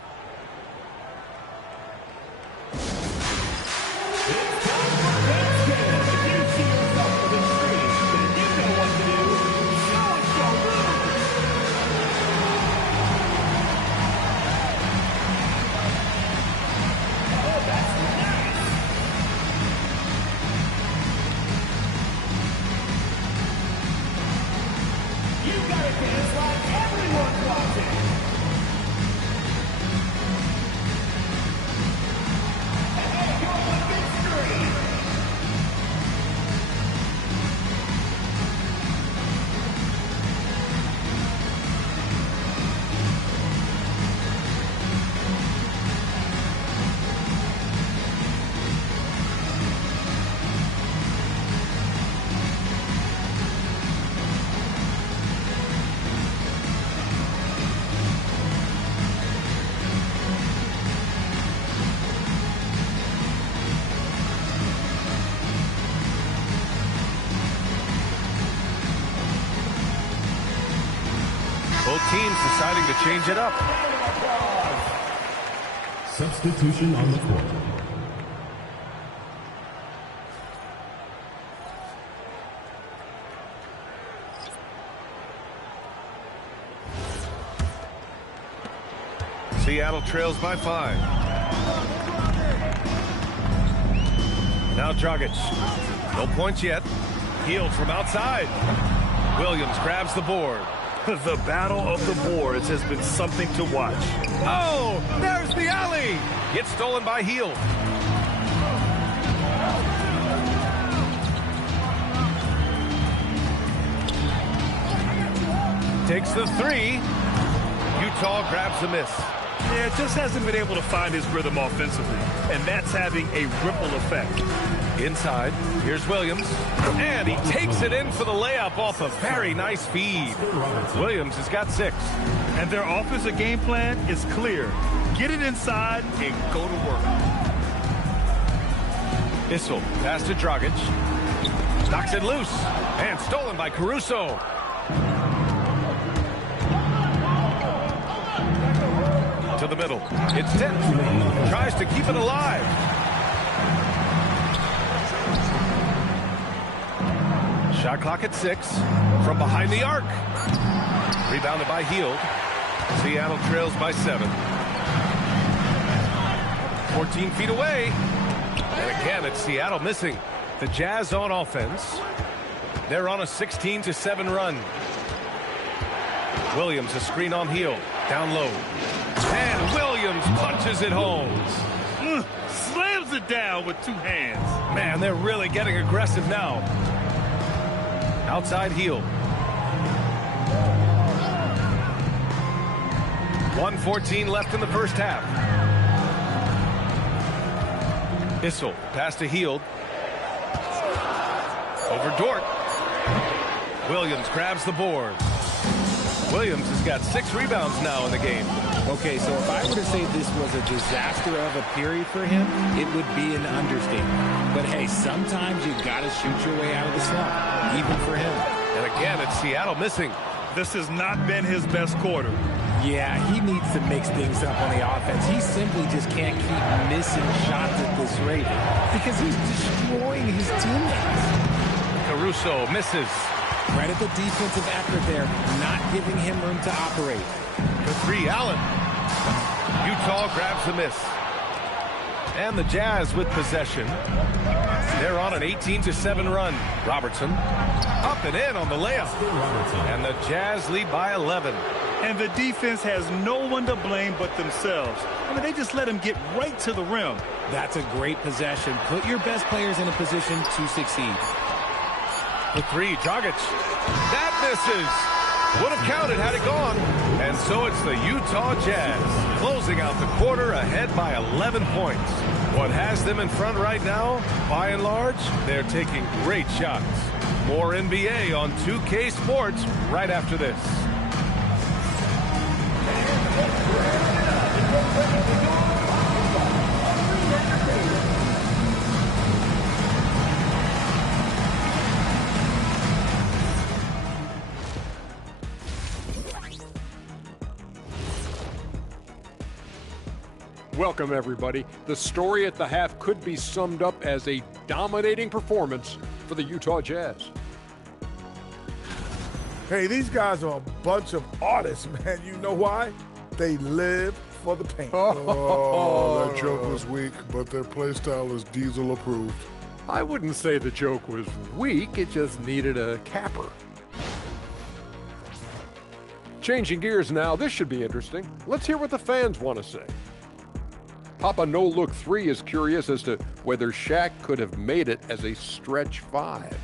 Both teams deciding to change it up. Substitution on the court. Seattle trails by 5. Now Dragic. No points yet. Healed from outside. Williams grabs the board. The battle of the boards has been something to watch. Oh, there's the alley. It's stolen by Hield. Takes the 3. Utah grabs the miss. Yeah, just hasn't been able to find his rhythm offensively, and that's having a ripple effect. Inside, here's Williams, and he takes it in for the layup off a very nice feed. Williams has got 6. And their offensive game plan is clear. Get it inside and go to work. Issel, pass to Dragic. Knocks it loose, and stolen by Caruso. To the middle. It's 10. Tries to keep it alive. Shot clock at 6. From behind the arc. Rebounded by Hield. Seattle trails by 7. 14 feet away. And again, it's Seattle missing. The Jazz on offense. They're on a 16-7 run. Williams, a screen on Hield. Down low. And Williams punches it home. Slams it down with 2 hands. Man, they're really getting aggressive now. Outside Hield. 1:14 left in the first half. Issel, pass to Hield. Over Dort. Williams grabs the board. Williams has got 6 rebounds now in the game. Okay, so if I were to say this was a disaster of a period for him, it would be an understatement. But hey, sometimes you got to shoot your way out of the slump, even for him. And again, it's Seattle missing. This has not been his best quarter. Yeah, he needs to mix things up on the offense. He simply just can't keep missing shots at this rate because he's destroying his teammates. Caruso misses. Credit the defensive effort there, not giving him room to operate. The 3, Allen. Utah grabs the miss. And the Jazz with possession. They're on an 18-7 run. Robertson up and in on the layup. And the Jazz lead by 11. And the defense has no one to blame but themselves. I mean, they just let him get right to the rim. That's a great possession. Put your best players in a position to succeed. The 3, Dragic. That misses. Would have counted had it gone. And so it's the Utah Jazz closing out the quarter ahead by 11 points. What has them in front right now, by and large, they're taking great shots. More NBA on 2K Sports right after this. Welcome, everybody. The story at the half could be summed up as a dominating performance for the Utah Jazz. Hey, these guys are a bunch of artists, man. You know why? They live for the paint. Oh, that joke was weak, but their play style is Diesel approved. I wouldn't say the joke was weak, it just needed a capper. Changing gears now, this should be interesting. Let's hear what the fans want to say. Papa No Look 3 is curious as to whether Shaq could have made it as a stretch 5.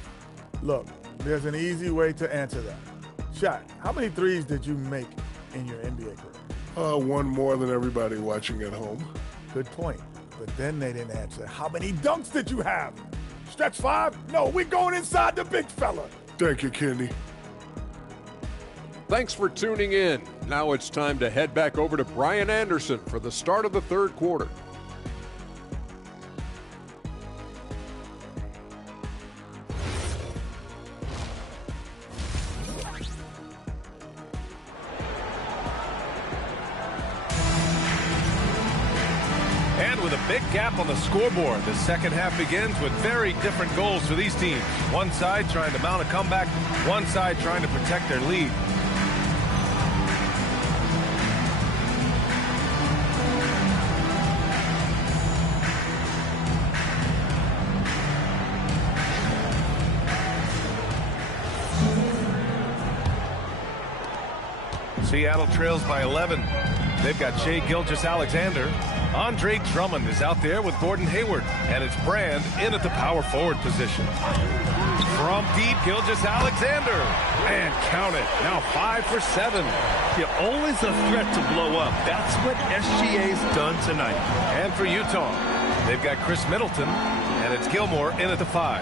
Look, there's an easy way to answer that. Shaq, how many threes did you make in your NBA career? One more than everybody watching at home. Good point. But then they didn't answer. How many dunks did you have? Stretch 5? No, we're going inside the big fella. Thank you, Kenny. Thanks for tuning in. Now it's time to head back over to Brian Anderson for the start of the third quarter. And with a big gap on the scoreboard, the second half begins with very different goals for these teams. One side trying to mount a comeback, one side trying to protect their lead. Seattle trails by 11. They've got Shai Gilgeous-Alexander. Andre Drummond is out there with Gordon Hayward, and it's Brand in at the power forward position. From deep, Gilgeous-Alexander, and count it, now 5 for 7. You're always a threat to blow up. That's what SGA's done tonight. And for Utah, they've got Chris Middleton, and it's Gilmore in at the 5.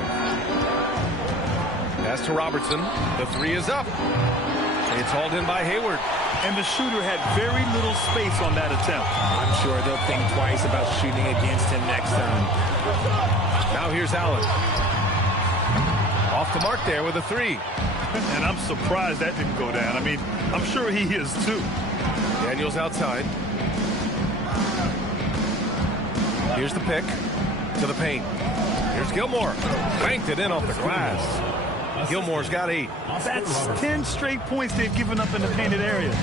Pass to Robertson, the 3 is up. It's hauled in by Hayward. And the shooter had very little space on that attempt. I'm sure they'll think twice about shooting against him next time. Now here's Allen. Off the mark there with a 3. And I'm surprised that didn't go down. I mean, I'm sure he is too. Daniels outside. Here's the pick to the paint. Here's Gilmore. Banked it in off the glass. Gilmore's got 8. That's 10 straight points they've given up in the painted area.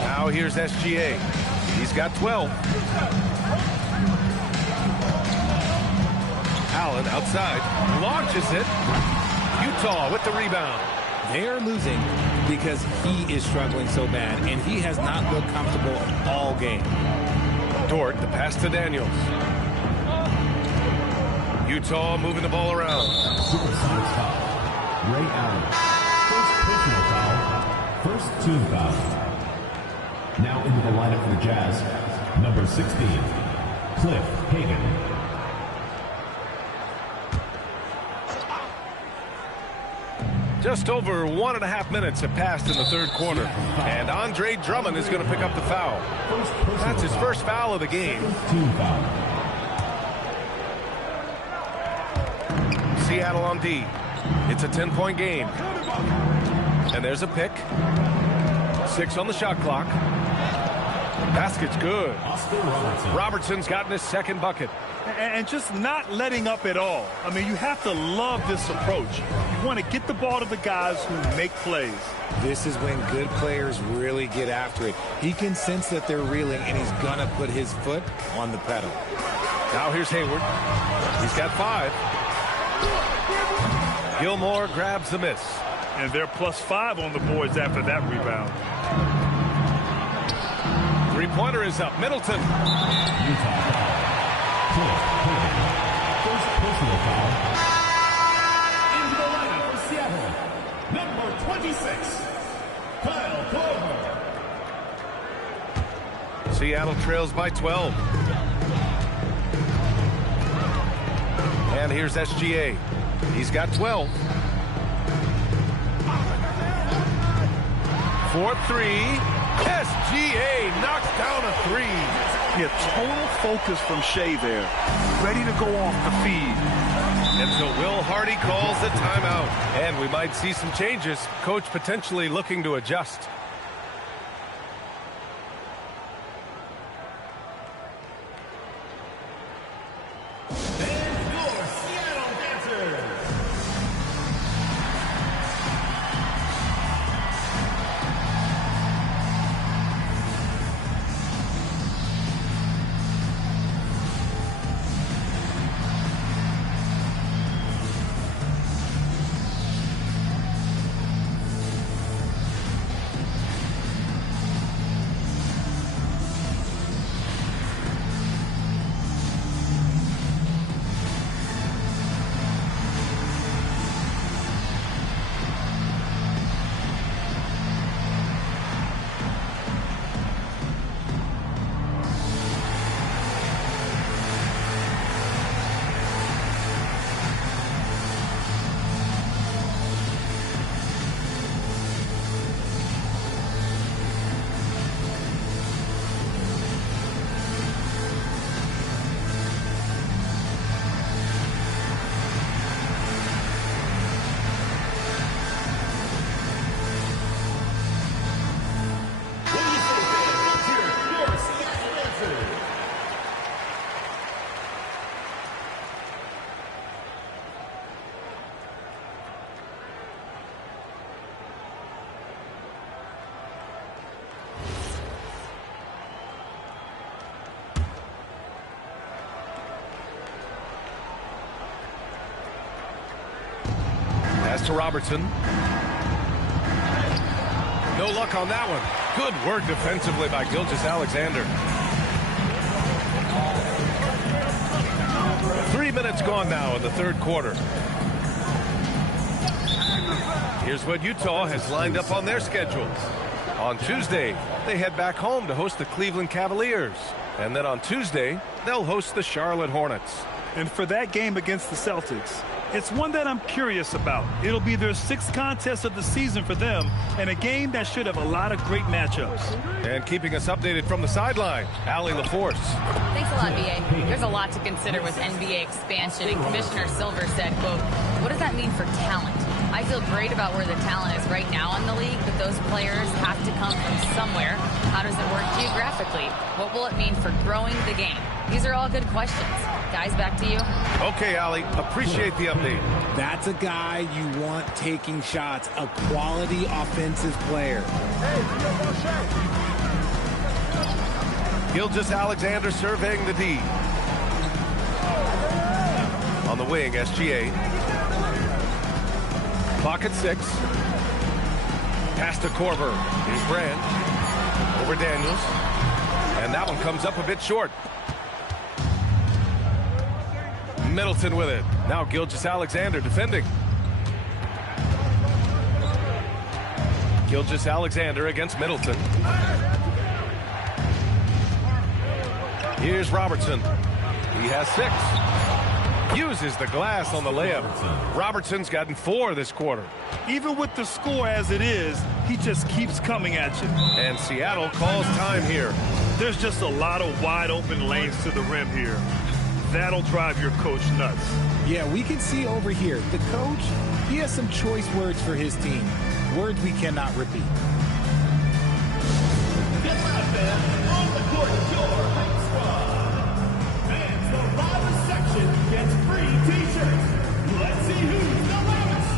Now here's SGA. He's got 12. Allen outside. Launches it. Utah with the rebound. They are losing because he is struggling so bad, and he has not looked comfortable all game. Dort, the pass to Daniels. Utah moving the ball around. Supersonics foul. Ray Allen. First personal foul. First team foul. Now into the lineup for the Jazz. Number 16, Cliff Hagan. Just over 1.5 minutes have passed in the third quarter. And Andre Drummond is going to pick up the foul. That's his first foul of the game. Team foul. Seattle on D. It's a 10-point game. And there's a pick. 6 on the shot clock. Basket's good. Robertson's gotten his second bucket. And just not letting up at all. I mean, you have to love this approach. You want to get the ball to the guys who make plays. This is when good players really get after it. He can sense that they're reeling, and he's going to put his foot on the pedal. Now here's Hayward. He's got 5. Gilmore grabs the miss. And they're +5 on the boards after that rebound. Three-pointer is up. Middleton. Utah foul. First personal foul. Into the lineup for Seattle. Number 26, Kyle Korver. Seattle trails by 12. And here's SGA. He's got 12. 4-3. SGA knocks down a 3. Yeah, total focus from Shai there. Ready to go off the feed. And so Will Hardy calls the timeout. And we might see some changes. Coach potentially looking to adjust. to Robertson. No luck on that one. Good work defensively by Gilgeous-Alexander. 3 minutes gone now in the third quarter. Here's what Utah has lined up on their schedule. On Tuesday, they head back home to host the Cleveland Cavaliers. And then on Tuesday, they'll host the Charlotte Hornets. And for that game against the Celtics, it's one that I'm curious about. It'll be their 6th contest of the season for them, and a game that should have a lot of great matchups. And keeping us updated from the sideline, Allie LaForce. Thanks a lot, B.A. There's a lot to consider with NBA expansion, and Commissioner Silver said, quote, "What does that mean for talent? I feel great about where the talent is right now in the league, but those players have to come from somewhere. How does it work geographically? What will it mean for growing the game?" These are all good questions. Guys, back to you. Okay, Allie, appreciate the update. That's a guy you want taking shots, a quality offensive player. Gilgeous-Alexander surveying the D. On the wing, SGA. Clock at 6. Pass to Korver. Here's Brand. Over Daniels. And that one comes up a bit short. Middleton with it. Now Gilgeous-Alexander defending. Gilgeous-Alexander against Middleton. Here's Robertson. He has 6. Uses the glass on the layup. Robertson's gotten 4 this quarter. Even with the score as it is, he just keeps coming at you. And Seattle calls time here. There's just a lot of wide open lanes to the rim here. That'll drive your coach nuts. Yeah, we can see over here. The coach, he has some choice words for his team. Words we cannot repeat. Get loud, man. On the court, your home squad. And the loudest section gets free t-shirts. Let's see who's the loudest.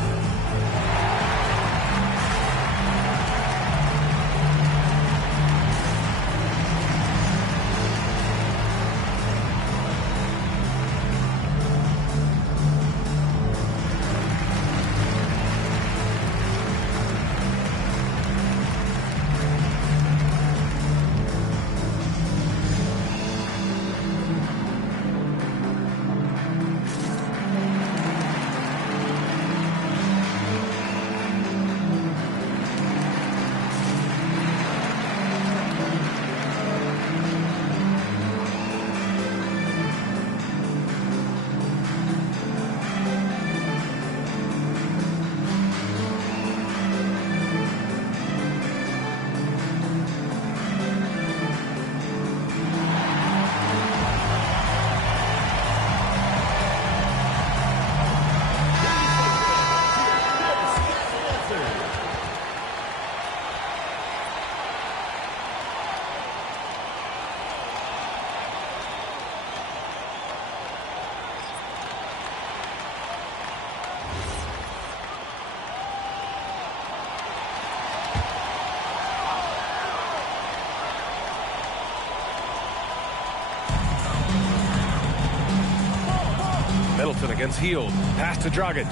Middleton against Hield. Pass to Dragic.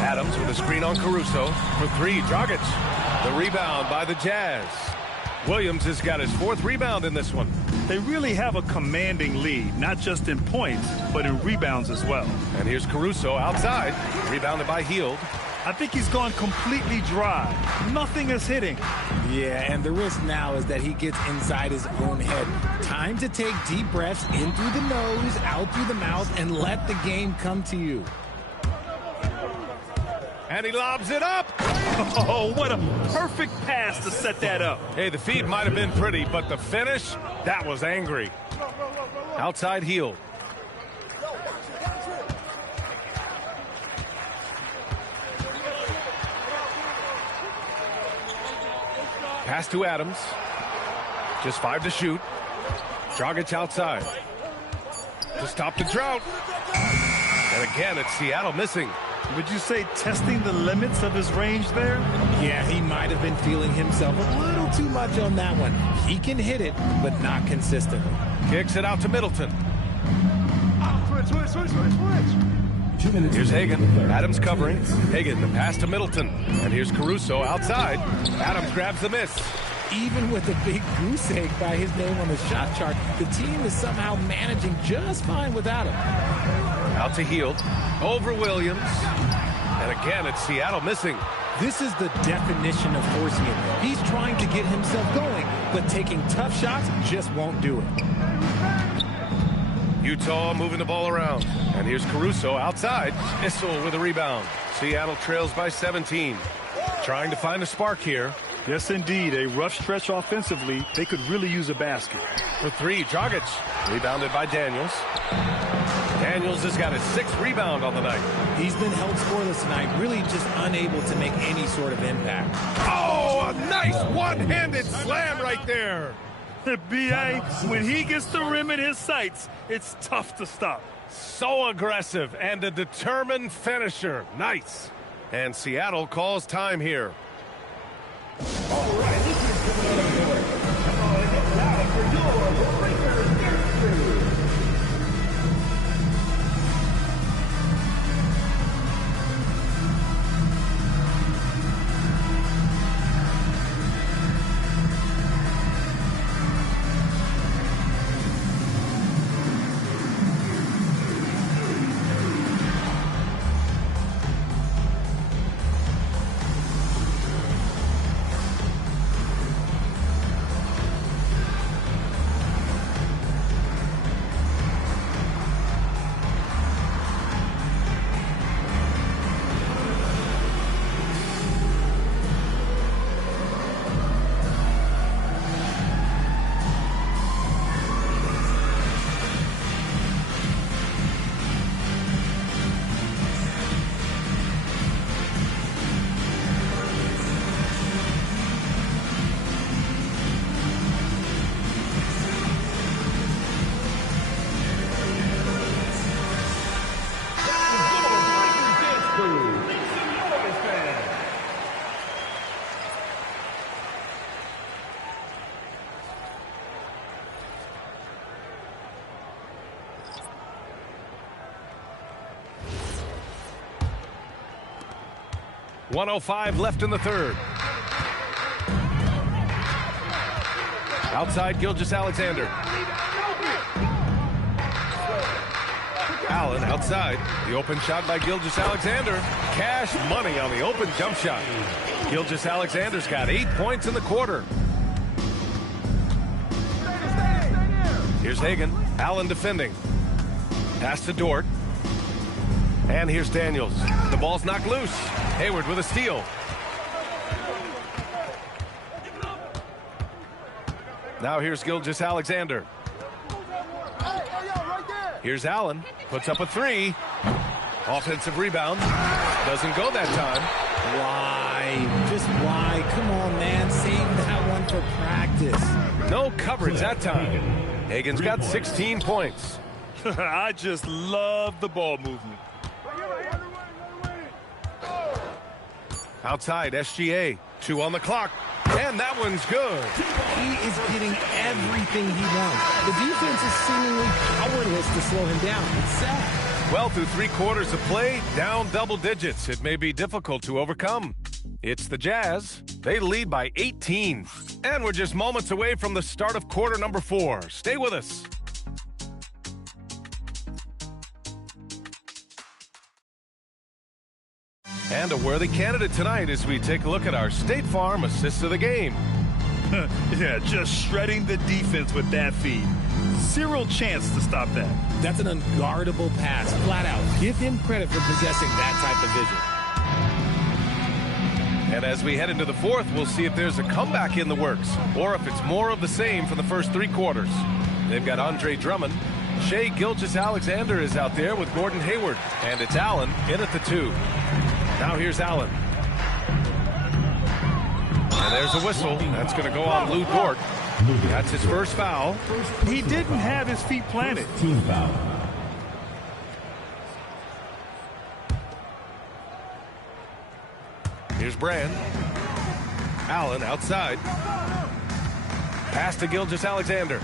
Adams with a screen on Caruso. For 3, Dragic. The rebound by the Jazz. Williams has got his 4th rebound in this one. They really have a commanding lead, not just in points, but in rebounds as well. And here's Caruso outside. Rebounded by Hield. I think he's gone completely dry. Nothing is hitting. Yeah, and the risk now is that he gets inside his own head. Time to take deep breaths in through the nose, out through the mouth, and let the game come to you. And he lobs it up. Oh, what a perfect pass to set that up. Hey, the feed might have been pretty, but the finish, that was angry. Outside Hield. Pass to Adams. Just 5 to shoot. Dragic outside. To stop the drought. And again, it's Seattle missing. Would you say testing the limits of his range there? Yeah, he might have been feeling himself a little too much on that one. He can hit it, but not consistently. Kicks it out to Middleton. Here's Hagan. Adams covering. Hagan, the pass to Middleton. And here's Caruso outside. Adams grabs the miss. Even with a big goose egg by his name on the shot chart, the team is somehow managing just fine without him. Out to Hield. Over Williams. And again, it's Seattle missing. This is the definition of forcing it. He's trying to get himself going, but taking tough shots just won't do it. Utah moving the ball around. And here's Caruso outside. Issel with a rebound. Seattle trails by 17. Trying to find a spark here. Yes, indeed. A rough stretch offensively. They could really use a basket. For three, Dragic. Rebounded by Daniels. Daniels has got his 6th rebound on the night. He's been held scoreless tonight, really just unable to make any sort of impact. Oh, a nice one-handed slam right there. B.A., when he gets the rim in his sights, it's tough to stop. So aggressive and a determined finisher. Nice. And Seattle calls time here. All right, this is coming on board. Come on, it's time for your Breakers Dance Crew. .105 left in the third. Outside, Gilgeous-Alexander. Allen outside. The open shot by Gilgeous-Alexander. Cash money on the open jump shot. Gilgeous-Alexander's got 8 points in the quarter. Here's Hagan. Allen defending. Pass to Dort. And here's Daniels. The ball's knocked loose. Hayward with a steal. Now here's Gilgeous-Alexander. Here's Allen. Puts up a three. Offensive rebound. Doesn't go that time. Why? Just why? Come on, man. Save that one for practice. No coverage that time. Hagan's got 16 points. I just love the ball movement. Outside, SGA. 2 on the clock. And that one's good. He is getting everything he wants. The defense is seemingly powerless to slow him down. It's sad. Well, through 3 quarters of play, down double digits. It may be difficult to overcome. It's the Jazz. They lead by 18. And we're just moments away from the start of quarter number 4. Stay with us. And a worthy candidate tonight as we take a look at our State Farm assist of the game. Yeah, just shredding the defense with that feed. Zero chance to stop that. That's an unguardable pass, flat out. Give him credit for possessing that type of vision. And as we head into the fourth, we'll see if there's a comeback in the works or if it's more of the same for the first 3 quarters. They've got Andre Drummond. Shai Gilgeous-Alexander is out there with Gordon Hayward. And it's Allen in at the 2. Now here's Allen. And there's a whistle. That's going to go on Lou Dort. That's his first foul. He didn't have his feet planted. Team foul. Here's Brand. Allen outside. Pass to Gilgeous-Alexander.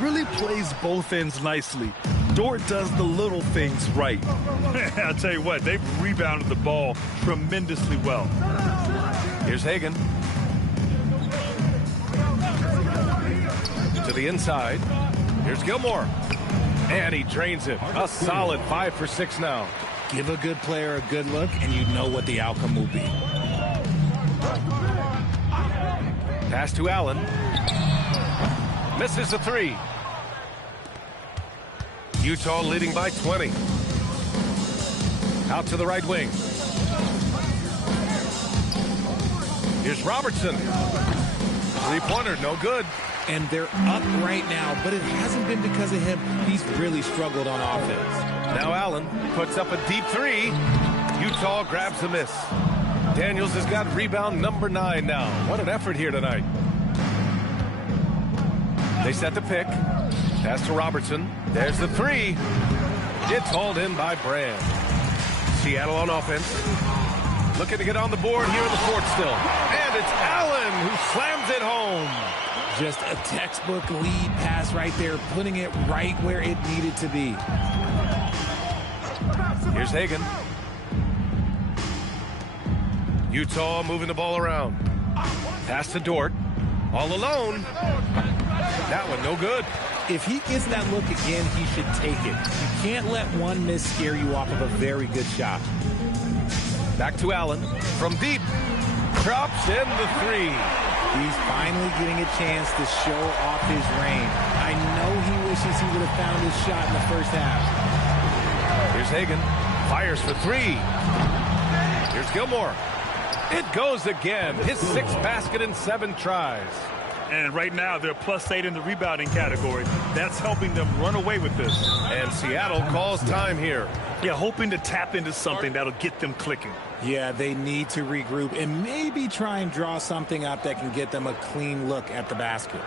Really plays both ends nicely. Dort does the little things right. I'll tell you what, they've rebounded the ball tremendously well. Here's Hagan. To the inside. Here's Gilmore. And he drains it. A solid 5 for 6 now. Give a good player a good look, and you know what the outcome will be. Pass to Allen. Misses the 3. Utah leading by 20. Out to the right wing. Here's Robertson. Three-pointer, no good. And they're up right now, but it hasn't been because of him. He's really struggled on offense. Now Allen puts up a deep 3. Utah grabs the miss. Daniels has got rebound number 9 now. What an effort here tonight. They set the pick. Pass to Robertson. There's the 3. It's hauled in by Brand. Seattle on offense. Looking to get on the board here in the fourth still. And it's Allen who slams it home. Just a textbook lead pass right there, putting it right where it needed to be. Here's Hagan. Utah moving the ball around. Pass to Dort. All alone. That one no good. If he gets that look again, he should take it. You can't let one miss scare you off of a very good shot. Back to Allen. From deep. Drops in the 3. He's finally getting a chance to show off his range. I know he wishes he would have found his shot in the first half. Here's Hagan. Fires for 3. Here's Gilmore. It goes again. His 6th basket in 7 tries. And right now, they're +8 in the rebounding category. That's helping them run away with this. And Seattle calls time here. Yeah, hoping to tap into something that'll get them clicking. Yeah, they need to regroup and maybe try and draw something up that can get them a clean look at the basket.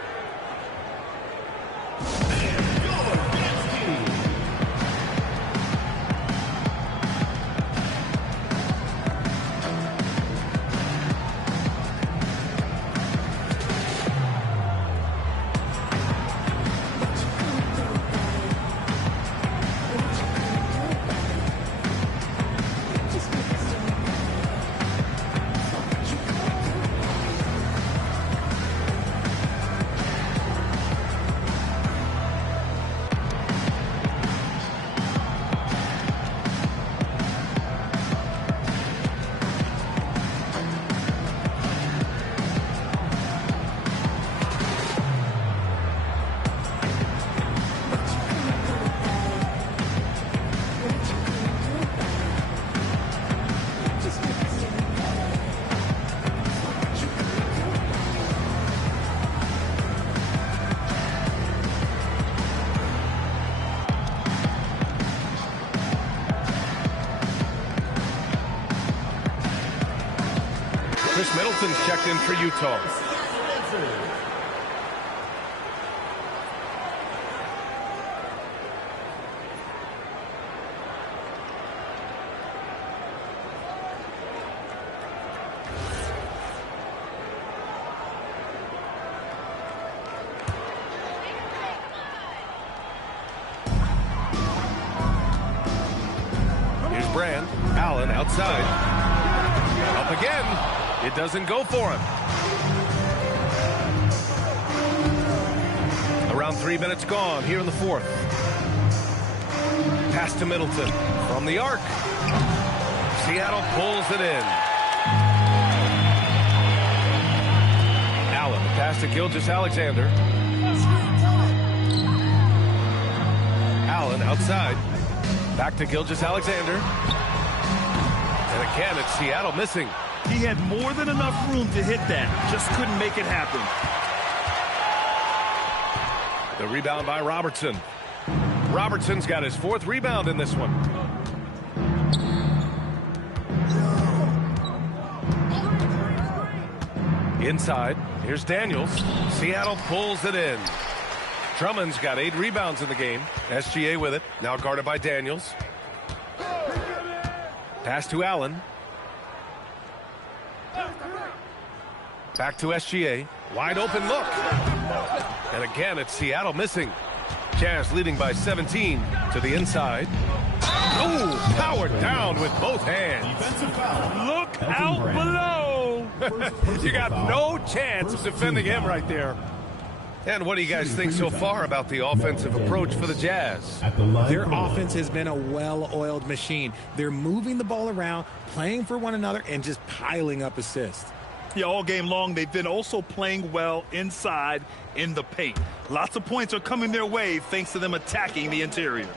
Chris Middleton's checked in for Utah. Here's Brand. Allen outside. Up again. It doesn't go for him. Around 3 minutes gone here in the fourth. Pass to Middleton from the arc. Seattle pulls it in. Allen, pass to Gilgeous-Alexander. Allen outside. Back to Gilgeous-Alexander. And again, it's Seattle missing. He had more than enough room to hit that. Just couldn't make it happen. The rebound by Robertson. Robertson's got his 4th rebound in this one. Inside, here's Daniels. Seattle pulls it in. Drummond's got 8 rebounds in the game. SGA with it, now guarded by Daniels. Pass to Allen. Back to SGA. Wide open look. And again, it's Seattle missing. Jazz leading by 17 to the inside. Oh, powered down with both hands. Look out below. You got no chance of defending him right there. And what do you guys think so far about the offensive approach for the Jazz? Their offense has been a well-oiled machine. They're moving the ball around, playing for one another, and just piling up assists. Yeah, all game long, they've been also playing well inside in the paint. Lots of points are coming their way thanks to them attacking the interior.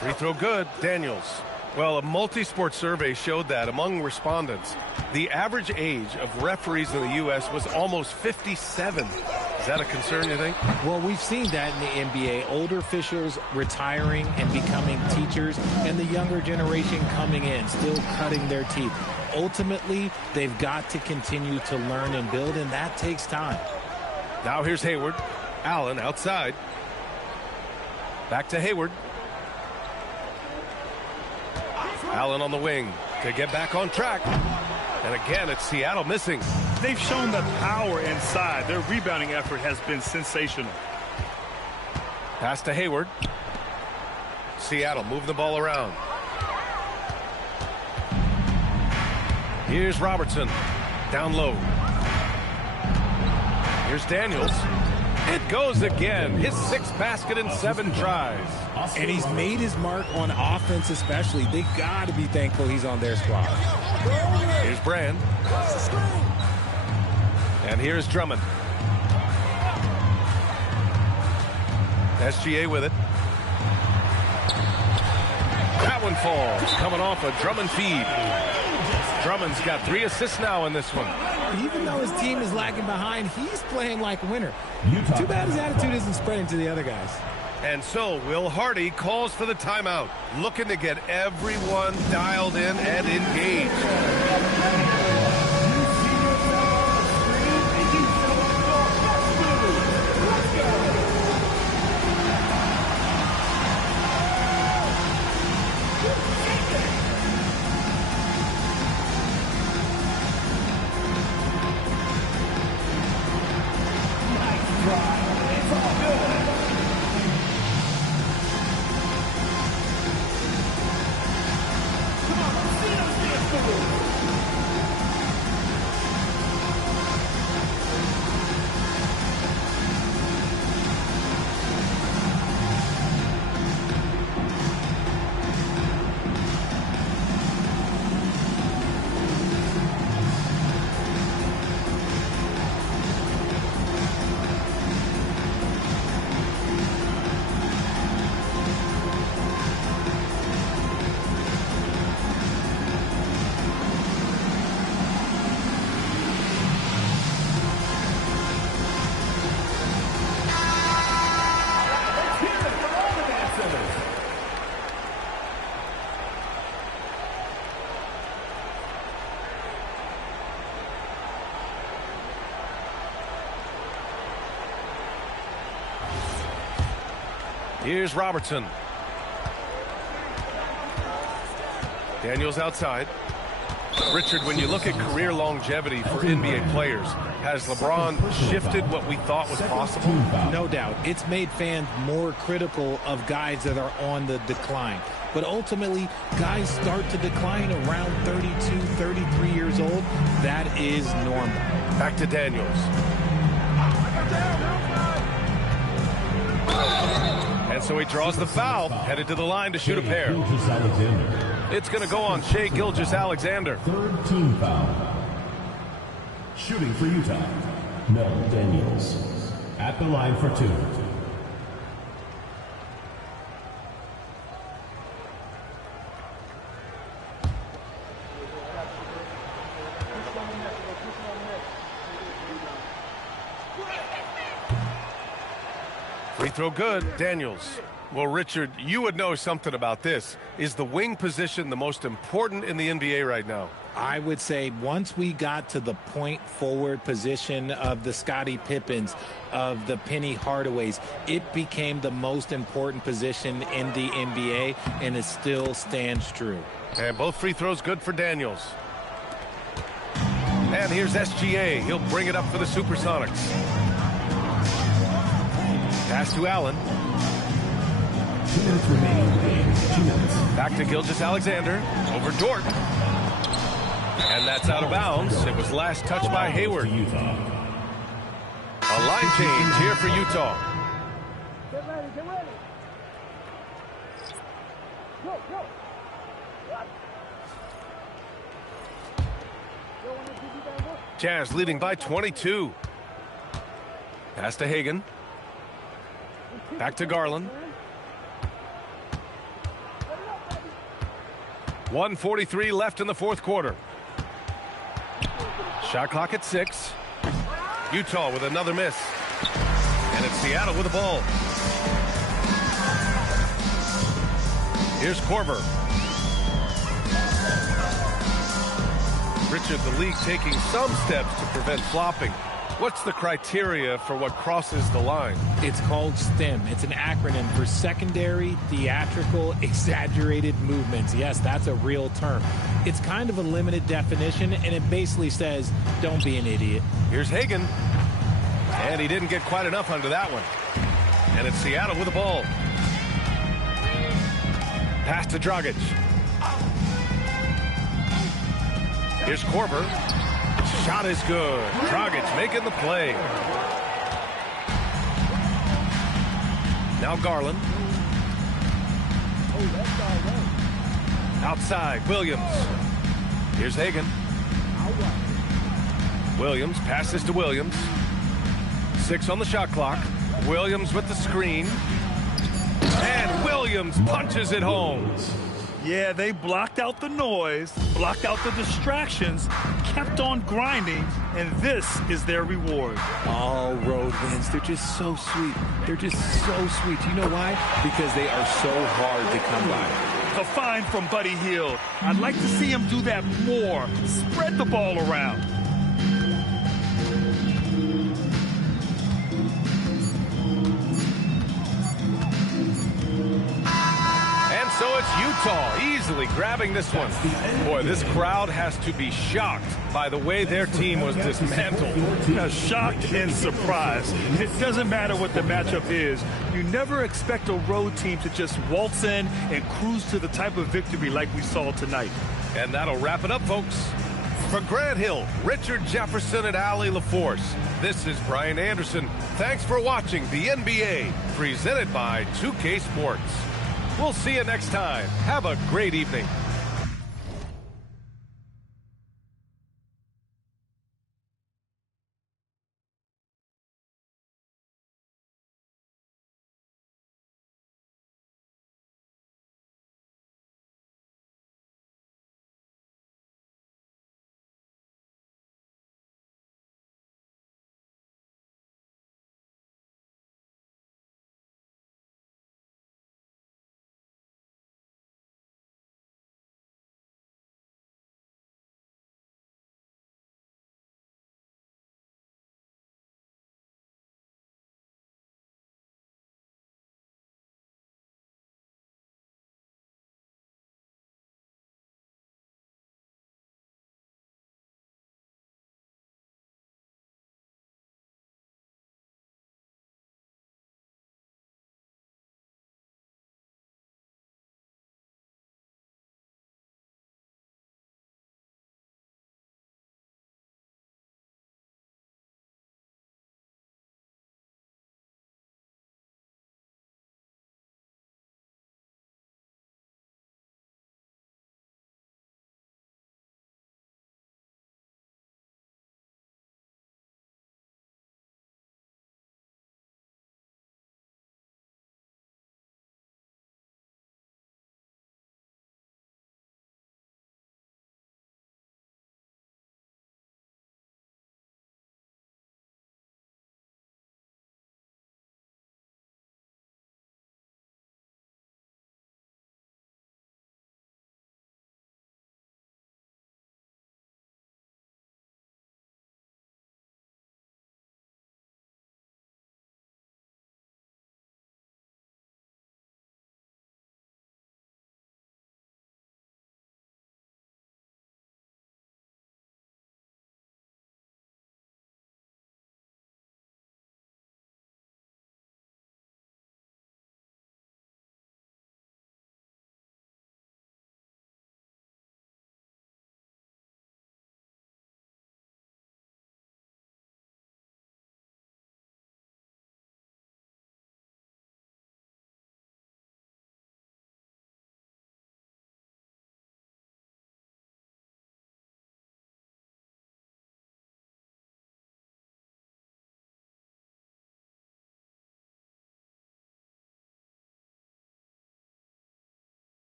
Free throw good, Daniels. Well, a multi-sport survey showed that among respondents, the average age of referees in the U.S. was almost 57. Is that a concern, you think? Well, we've seen that in the NBA. Older officials retiring and becoming teachers, and the younger generation coming in, still cutting their teeth. Ultimately, they've got to continue to learn and build, and that takes time. Now here's Hayward. Allen outside. Back to Hayward. Allen on the wing to get back on track. And again, it's Seattle missing. They've shown the power inside. Their rebounding effort has been sensational. Pass to Hayward. Seattle move the ball around. Here's Robertson. Down low. Here's Daniels. It goes again. His 6th basket in 7 tries. And he's made his mark on offense especially. They got to be thankful he's on their squad. Here's Brand. And here's Drummond. SGA with it. That one falls. Coming off a Drummond feed. Drummond's got 3 assists now in this one. Even though his team is lagging behind, he's playing like a winner. Too bad his attitude isn't spreading to the other guys. And so Will Hardy calls for the timeout, looking to get everyone dialed in and engaged. Here's Robertson. Daniels outside. Richard, when you look at career longevity for NBA players, has LeBron shifted what we thought was possible? No doubt. It's made fans more critical of guys that are on the decline. But ultimately, guys start to decline around 32, 33 years old. That is normal. Back to Daniels. And so he draws the foul, headed to the line to shoot a pair. It's going to go on Shai Gilgeous-Alexander. 3rd team foul. Shooting for Utah, Mel Daniels. At the line for 2. Free throw good, Daniels. Well, Richard, you would know something about this. Is the wing position the most important in the NBA right now? I would say once we got to the point forward position of the Scottie Pippens, of the Penny Hardaways, it became the most important position in the NBA, and it still stands true. And both free throws good for Daniels. And here's SGA. He'll bring it up for the Supersonics. Pass to Allen. 2 minutes remaining. 2 minutes. Back to Gilgeous-Alexander. Over Dort. And that's out of bounds. It was last touched by Hayward. A line change here for Utah. Get ready, get ready. Go, go. Jazz leading by 22. Pass to Hagan. Back to Garland. 1:43 left in the fourth quarter. Shot clock at 6. Utah with another miss. And it's Seattle with the ball. Here's Korver. Richard, the league taking some steps to prevent flopping. What's the criteria for what crosses the line? It's called STEM. It's an acronym for secondary, theatrical, exaggerated movements. Yes, that's a real term. It's kind of a limited definition, and it basically says, don't be an idiot. Here's Hagan. And he didn't get quite enough under that one. And it's Seattle with the ball. Pass to Dragic. Here's Korver. Shot is good. Dragic making the play. Now Garland. Outside, Williams. Here's Hagan. Williams passes to Williams. 6 on the shot clock. Williams with the screen. And Williams punches it home. Yeah, they blocked out the noise, blocked out the distractions, kept on grinding, and this is their reward. All road wins, they're just so sweet. They're just so sweet. You know why? Because they are so hard to come by. The find from Buddy Hield. I'd like to see him do that more. Spread the ball around. So it's Utah easily grabbing this one. Boy, this crowd has to be shocked by the way their team was dismantled. Shocked and surprised. It doesn't matter what the matchup is. You never expect a road team to just waltz in and cruise to the type of victory like we saw tonight. And that'll wrap it up, folks. For Grant Hill, Richard Jefferson, and Allie LaForce, this is Brian Anderson. Thanks for watching the NBA, presented by 2K Sports. We'll see you next time. Have a great evening.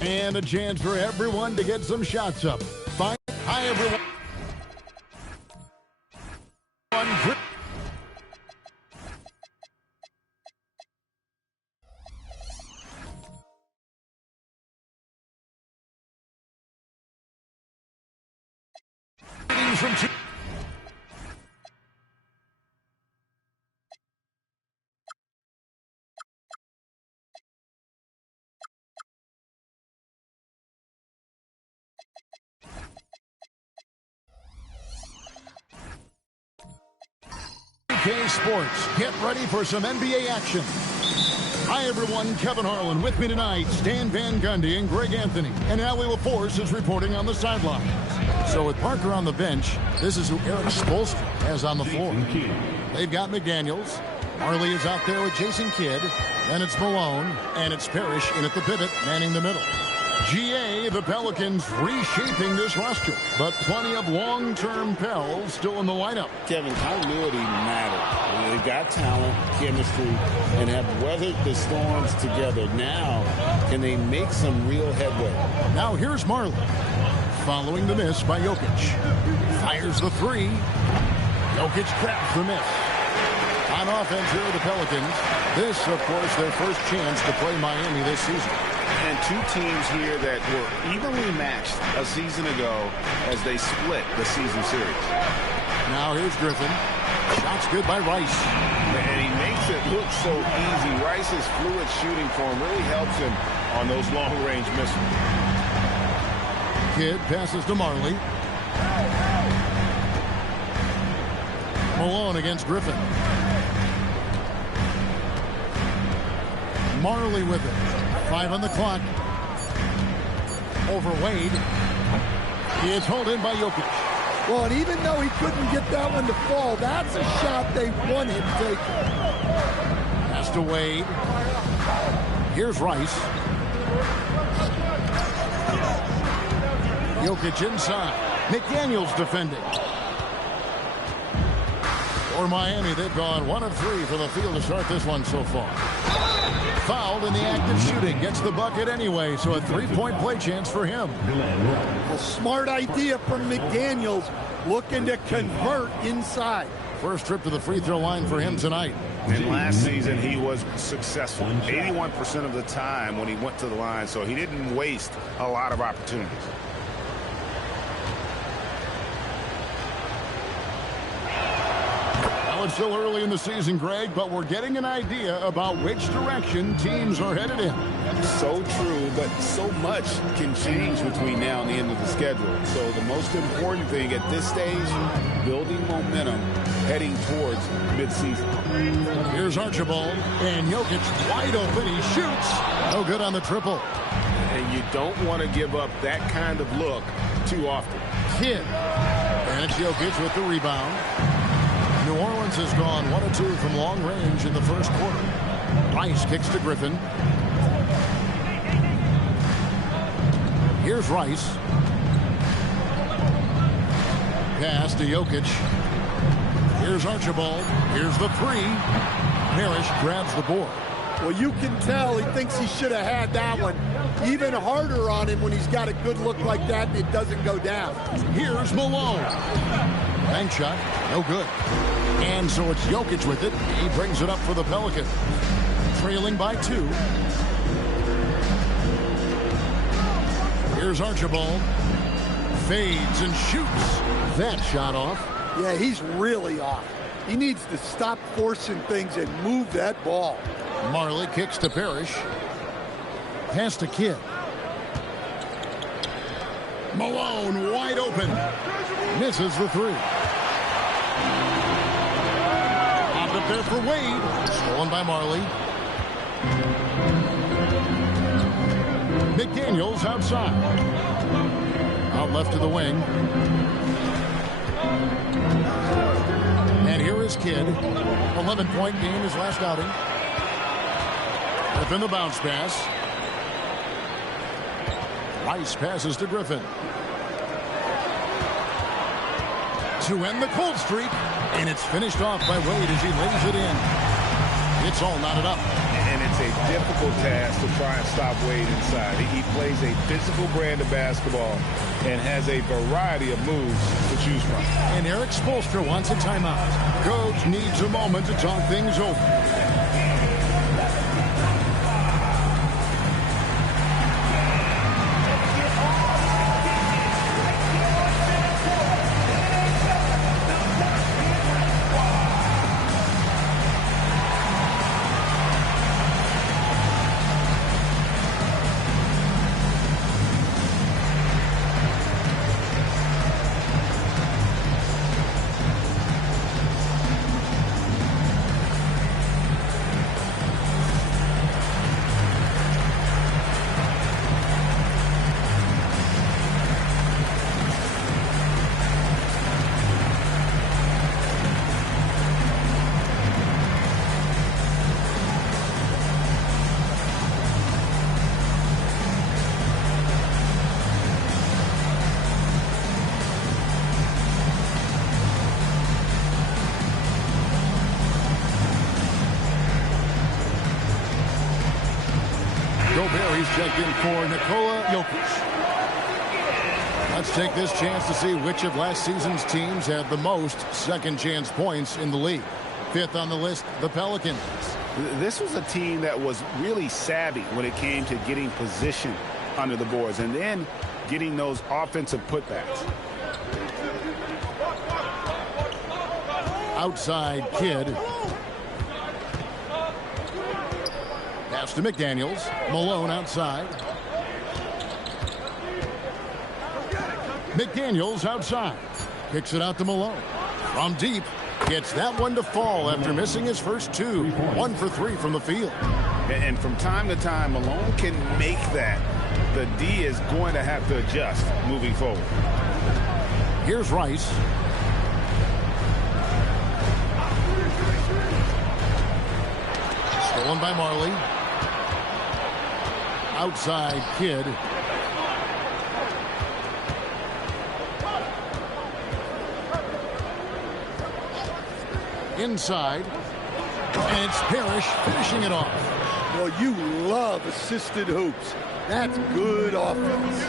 And a chance for everyone to get some shots up. Fine. Hi, everyone. From two. UK Sports, get ready for some NBA action. Hi, everyone. Kevin Harlan with me tonight. Stan Van Gundy and Greg Anthony. And Allie LaForce is reporting on the sidelines. So with Parker on the bench, this is who Eric Spoelstra has on the floor. They've got McDaniels. Marley is out there with Jason Kidd. Then it's Malone. And it's Parrish in at the pivot, manning the middle. GA, the Pelicans reshaping this roster, but plenty of long-term Pels still in the lineup. Kevin, continuity matters. They've got talent, chemistry, and have weathered the storms together. Now, can they make some real headway? Now here's Marley, following the miss by Jokic. Fires the three. Jokic grabs the miss. On offense here are the Pelicans. This, of course, their first chance to play Miami this season. And two teams here that were evenly matched a season ago as they split the season series. Now here's Griffin. Shot's good by Rice. And he makes it look so easy. Rice's fluid shooting form really helps him on those long-range missiles. Kidd passes to Marley. Malone against Griffin. Marley with it. 5 on the clock. Over Wade. It's hauled in by Jokic. Well, and even though he couldn't get that one to fall, that's a shot they want him taking. Pass to Wade. Here's Rice. Jokic inside. McDaniels defending. For Miami, they've gone 1 of 3 from the field to start this one so far. Fouled in the act of shooting. Gets the bucket anyway, so a 3-point play chance for him. A smart idea from McDaniels, looking to convert inside. First trip to the free throw line for him tonight. And last season, he was successful 81% of the time when he went to the line, so he didn't waste a lot of opportunities. It's still early in the season, Greg, but we're getting an idea about which direction teams are headed in. So true, but so much can change between now and the end of the schedule. So the most important thing at this stage, building momentum heading towards midseason. Here's Archibald, and Jokic wide open. He shoots. No good on the triple. And you don't want to give up that kind of look too often. Kidd. And it's Jokic with the rebound. New Orleans has gone 1 of 2 from long range in the first quarter. Rice kicks to Griffin. Here's Rice. Pass to Jokic. Here's Archibald. Here's the three. Parrish grabs the board. Well, you can tell he thinks he should have had that one. Even harder on him when he's got a good look like that and it doesn't go down. Here's Malone. Bank shot. No good. And so it's Jokic with it. He brings it up for the Pelicans. Trailing by 2. Here's Archibald. Fades and shoots. That shot off. Yeah, he's really off. He needs to stop forcing things and move that ball. Marley kicks to Parrish. Pass to Kidd. Malone wide open. Misses the 3. Popped up there for Wade. Stolen by Marley. McDaniels outside. Out left to the wing. And here is Kidd. 11-point game his last outing. Within the bounce pass. Rice passes to Griffin. To end the cold streak. And it's finished off by Wade as he lays it in. It's all knotted up. And it's a difficult task to try and stop Wade inside. He plays a physical brand of basketball and has a variety of moves to choose from. And Eric Spoelstra wants a timeout. Coach needs a moment to talk things over. He's checked in for Nikola Jokic. Let's take this chance to see which of last season's teams had the most second chance points in the league. Fifth on the list, the Pelicans. This was a team that was really savvy when it came to getting position under the boards and then getting those offensive putbacks. Outside Kidd. Pass to McDaniels. Malone outside. McDaniels outside. Kicks it out to Malone. From deep. Gets that one to fall after missing his first two. 1 for 3 from the field. And from time to time, Malone can make that. The D is going to have to adjust moving forward. Here's Rice. Stolen by Marley. Outside Kidd. Inside. And it's Parrish finishing it off. Well, you love assisted hoops. That's good offense.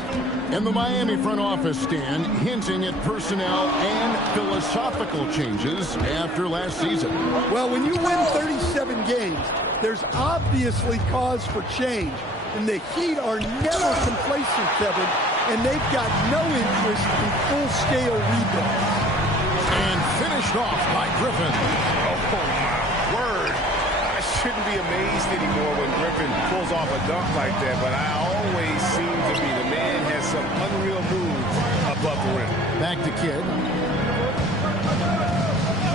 And the Miami front office stand hinting at personnel and philosophical changes after last season. Well, when you win 37 games, there's obviously cause for change. And the Heat are never complacent, Kevin, and they've got no interest in full-scale rebuilds. And finished off by Griffin. Oh, my word. I shouldn't be amazed anymore when Griffin pulls off a dunk like that, but I always seem to be. The man has some unreal moves above the rim. Back to Kidd.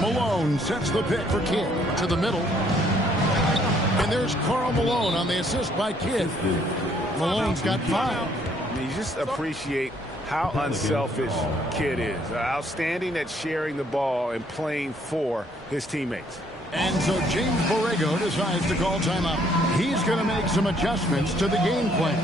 Malone sets the pick for Kidd to the middle. And there's Karl Malone on the assist by Kidd. Malone's got 5. You just appreciate how unselfish Kidd is. Outstanding at sharing the ball and playing for his teammates. And so James Borrego decides to call timeout. He's going to make some adjustments to the game plan.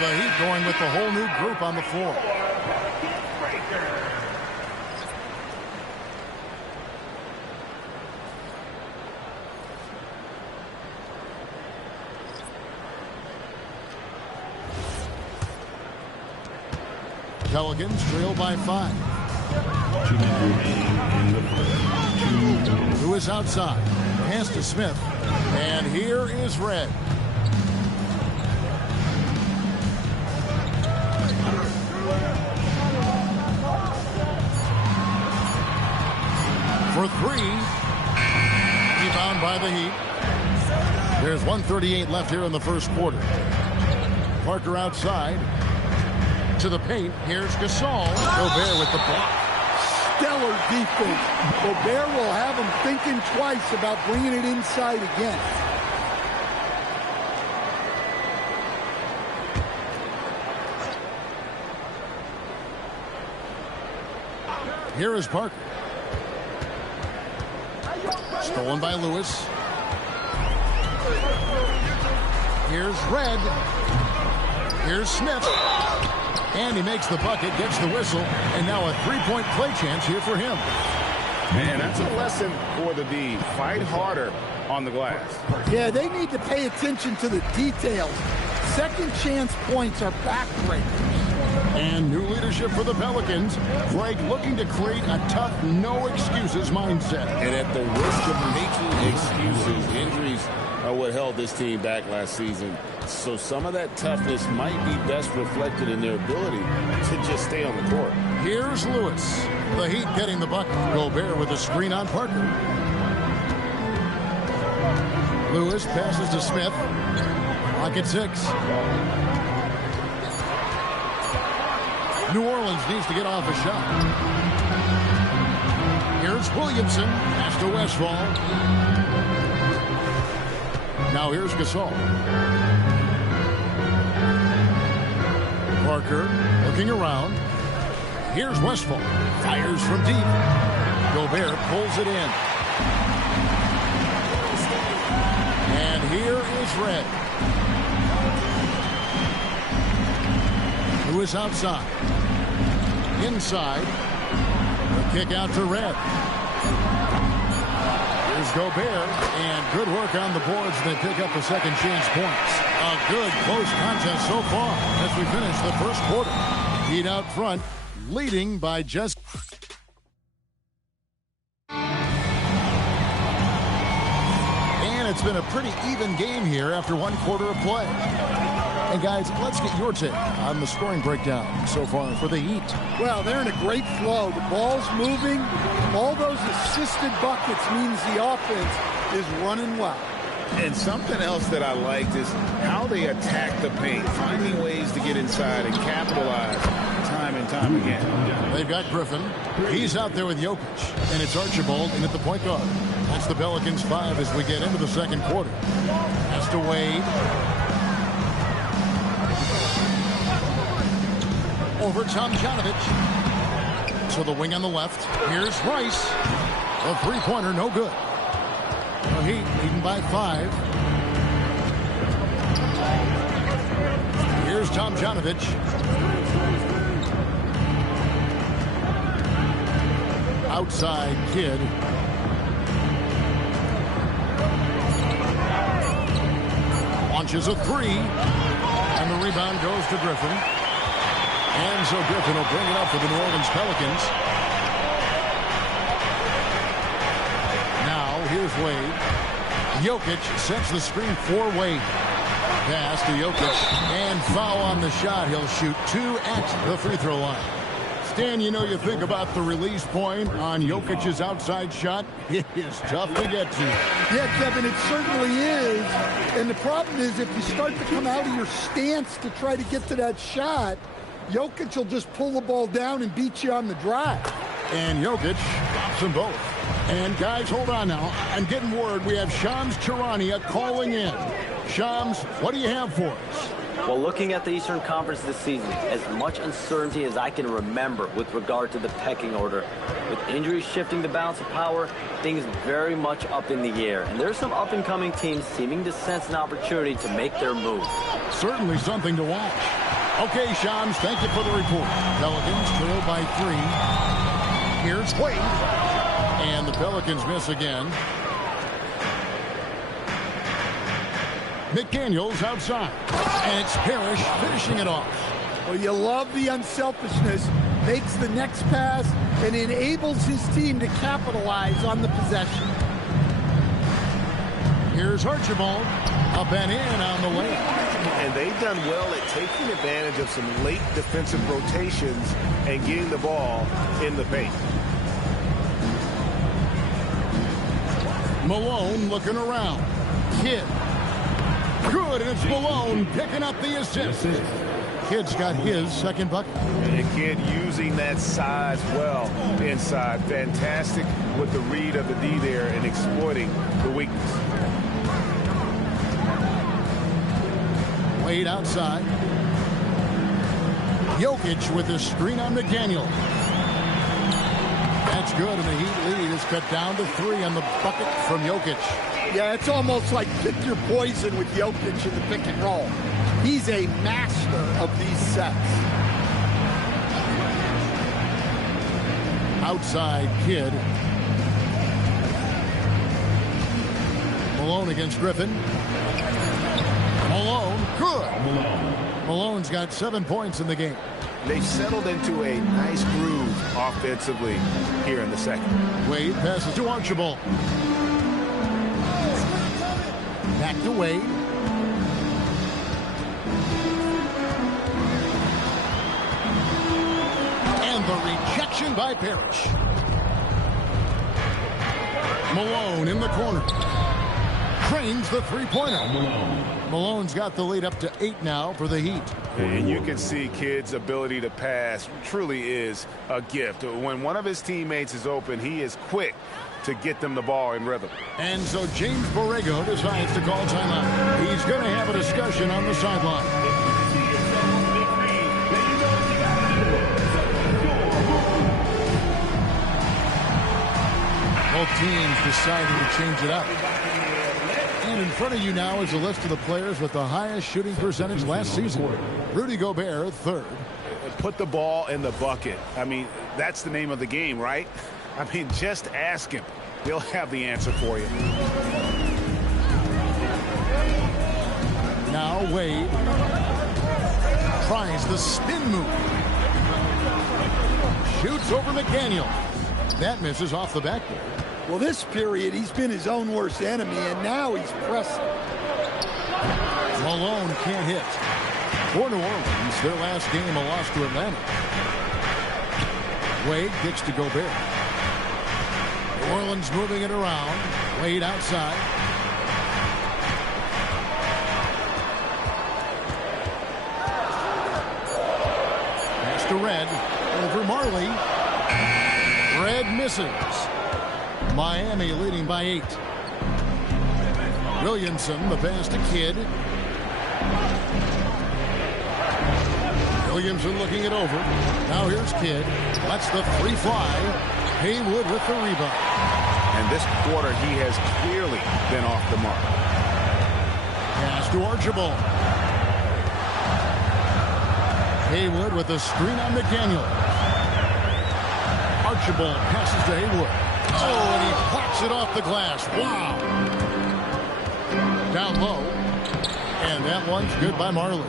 The Heat going with the whole new group on the floor. Pelicans trail by 5. Lewis outside. Pass to Smith. And here is Red. For three. Rebound by the Heat. There's 1:38 left here in the first quarter. Parker outside. To the paint. Here's Gasol. Gobert with the block. Stellar defense. Gobert will have him thinking twice about bringing it inside again. Here is Parker. Stolen by Lewis. Here's Red. Here's Smith. And he makes the bucket, gets the whistle, and now a three-point play chance here for him. Man, that's a lesson for the D. Fight harder on the glass. Yeah, they need to pay attention to the details. Second chance points are backbreakers. And new leadership for the Pelicans. Greg looking to create a tough, no-excuses mindset. And at the risk of making excuses, injuries are what held this team back last season. So some of that toughness might be best reflected in their ability to just stay on the court. Here's Lewis. The Heat getting the bucket. Gobert with a screen on Parker. Lewis passes to Smith. Clock at 6. New Orleans needs to get off a shot. Here's Williamson. Pass to Westphal. Now here's Gasol. Parker looking around. Here's Westphal. Fires from deep. Gobert pulls it in. And here is Red. Lewis outside. Inside. The kick out to Red. Here's Gobert. And good work on the boards. They pick up the second chance points. A good close contest so far as we finish the first quarter. Heat out front, leading by just... And it's been a pretty even game here after one quarter of play. And guys, let's get your take on the scoring breakdown so far for the Heat. Well, they're in a great flow. The ball's moving. All those assisted buckets means the offense is running well. And something else that I liked is how they attack the paint, finding ways to get inside and capitalize time and time again. They've got Griffin. He's out there with Jokic. And it's Archibald in at the point guard. That's the Pelicans 5 as we get into the second quarter. Pass to Wade. Over Tomjanovich. To the wing on the left. Here's Rice. A three-pointer, no good. The Heat leading by 5. Here's Tomjanovich. Outside Kid. Launches a 3. And the rebound goes to Griffin. And so Griffin will bring it up for the New Orleans Pelicans. Now, here's Wade. Jokic sets the screen for Wade. Pass to Jokic. And foul on the shot. He'll shoot 2 at the free throw line. Stan, you know, you think about the release point on Jokic's outside shot. It is tough to get to. Yeah, Kevin, it certainly is. And the problem is if you start to come out of your stance to try to get to that shot, Jokic will just pull the ball down and beat you on the drive. And Jokic stops them both. And guys, hold on now. I'm getting word we have Shams Charania calling in. Shams, what do you have for us? Well, looking at the Eastern Conference this season, as much uncertainty as I can remember with regard to the pecking order. With injuries shifting the balance of power, things very much up in the air. And there's some up-and-coming teams seeming to sense an opportunity to make their move. Certainly something to watch. Okay, Shams, thank you for the report. Pelicans trail by 3. Here's Wade. And the Pelicans miss again. McDaniels outside. And it's Parrish finishing it off. Well, you love the unselfishness. makes the next pass, and enables his team to capitalize on the possession. Here's Archibald. Up and in on the way. And they've done well at taking advantage of some late defensive rotations and getting the ball in the paint. Malone looking around. Kidd. Good, and it's Malone picking up the assist. Kidd's got his second bucket. And Kidd using that size well inside. Fantastic with the read of the D there and exploiting the weakness. Wade outside. Jokic with the screen on McDaniel. That's good, and the Heat lead is cut down to 3 on the bucket from Jokic. Yeah, it's almost like pick your poison with Jokic in the pick and roll. He's a master of these sets. Outside Kidd. Malone against Griffin. Malone, good. Malone's got 7 points in the game. They've settled into a nice groove offensively here in the second. Wade passes to Archibald. Back to Wade. And the rejection by Parrish. Malone in the corner. Trains the three-pointer. Malone's got the lead up to 8 now for the Heat. And you can see Kidd's ability to pass truly is a gift. When one of his teammates is open, he is quick to get them the ball in rhythm. And so James Borrego decides to call timeout. He's going to have a discussion on the sideline. Both teams deciding to change it up. And in front of you now is a list of the players with the highest shooting percentage last season. Rudy Gobert, 3rd. Put the ball in the bucket. I mean, that's the name of the game, right? I mean, just ask him. He'll have the answer for you. Now Wade tries the spin move. Shoots over McDaniel. That misses off the backboard. Well, this period, he's been his own worst enemy, and now he's pressing. Malone can't hit. For New Orleans, their last game a loss to Atlanta. Wade kicks to Gobert. New Orleans moving it around. Wade outside. Pass to Red. Over Marley. Red misses. Miami leading by 8. Williamson, the pass to Kidd. Williamson looking it over. Now here's Kidd. Lets the 3 fly. Haywood with the rebound. And this quarter, he has clearly been off the mark. Pass to Archibald. Haywood with a screen on McDaniel. Archibald passes to Haywood. Oh, and he pops it off the glass. Wow. Down low. And that one's good by Marley.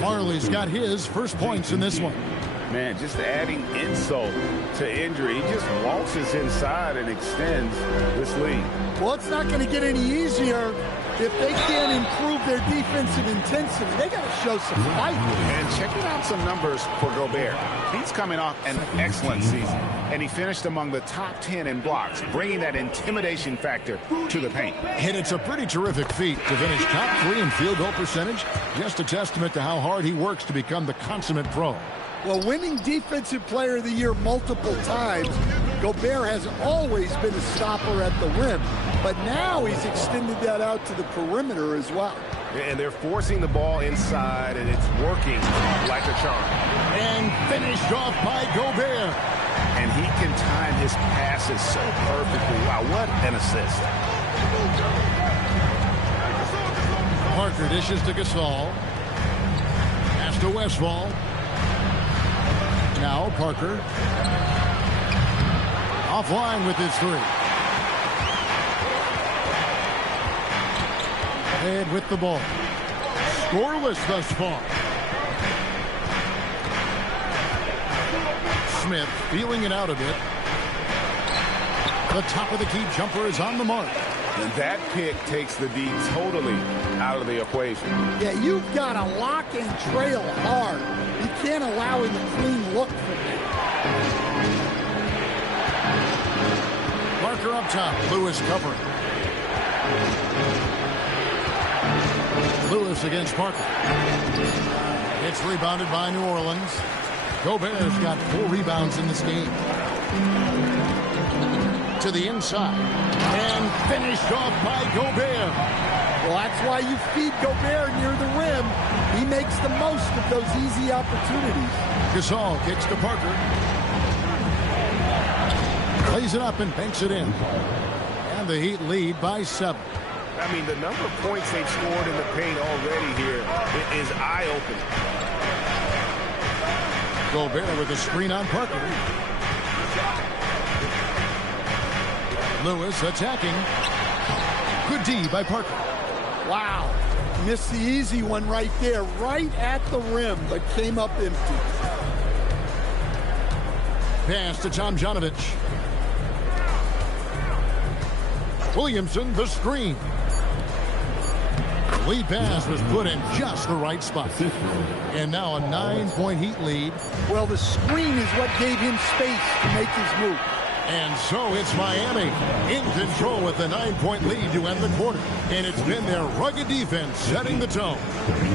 Marley's got his first points in this one. Man, just adding insult to injury. He just waltzes inside and extends this lead. Well, it's not going to get any easier if they can't improve their defensive intensity. They got to show some fight. And checking out some numbers for Gobert. He's coming off an excellent season, and he finished among the top 10 in blocks, bringing that intimidation factor to the paint. And it's a pretty terrific feat to finish top 3 in field goal percentage. Just a testament to how hard he works to become the consummate pro. Well, winning Defensive Player of the Year multiple times, Gobert has always been a stopper at the rim. But now he's extended that out to the perimeter as well. And they're forcing the ball inside, and it's working like a charm. And finished off by Gobert. And he can time his passes so perfectly. Wow, what an assist. Parker dishes to Gasol. Pass to Westphal. Now Parker. Offline with his 3. And with the ball. Scoreless thus far. Smith feeling it out a bit. The top of the key jumper is on the mark. And that pick takes the D totally out of the equation. Yeah, you've got to lock and trail hard. You can't allow him a clean look from that. Parker up top. Lewis covering. Lewis against Parker. It's rebounded by New Orleans. Gobert's got 4 rebounds in this game. To the inside. And finished off by Gobert. Well, that's why you feed Gobert near the rim. He makes the most of those easy opportunities. Gasol kicks to Parker. Plays it up and banks it in. And the Heat lead by 7. I mean, the number of points they've scored in the paint already here is eye-opening. Gobert with a screen on Parker. Lewis attacking. Good D by Parker. Wow. Missed the easy one right there, right at the rim, but came up empty. Pass to Tomjanovich. Williamson, the screen. Lead pass was put in just the right spot. And now a 9-point Heat lead. Well, the screen is what gave him space to make his move. And so it's Miami in control with the 9-point lead to end the quarter. And it's been their rugged defense setting the tone.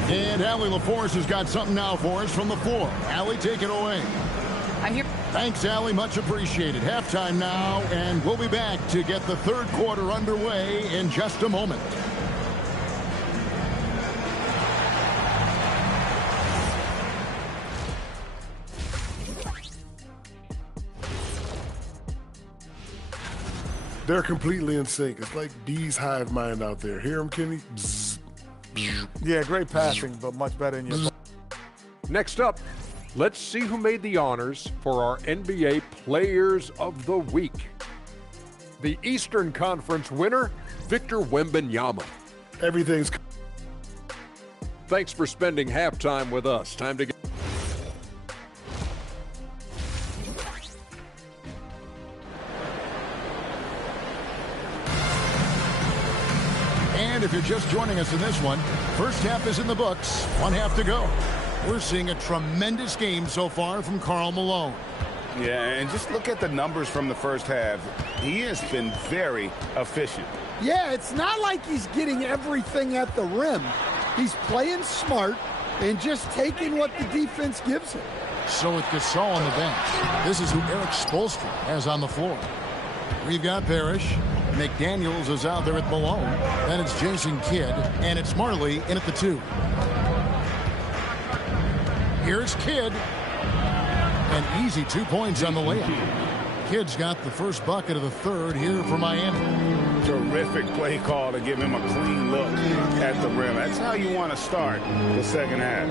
And Allie LaForce has got something now for us from the floor. Allie, take it away. I'm here. Thanks, Allie. Much appreciated. Halftime now, and we'll be back to get the third quarter underway in just a moment. They're completely in sync. It's like bees hive mind out there. Hear them, Kenny? Bzz, bzz, Yeah, great passing, but much better in your... Next up, let's see who made the honors for our NBA Players of the Week. The Eastern Conference winner, Victor Wembanyama. Everything's... Thanks for spending halftime with us. Time to get... And if you're just joining us in this one, first half is in the books. 1 half to go. We're seeing a tremendous game so far from Karl Malone. Yeah, and just look at the numbers from the first half. He has been very efficient. Yeah, it's not like he's getting everything at the rim. He's playing smart and just taking what the defense gives him. So with Gasol on the bench, this is who Eric Spoelstra has on the floor. We've got Parrish. McDaniels is out there with Malone. Then it's Jason Kidd, and it's Marley in at the 2. Here's Kidd. An easy 2 points on the layup. Kidd's got the first bucket of the third here for Miami. Terrific play call to give him a clean look at the rim. That's how you want to start the second half.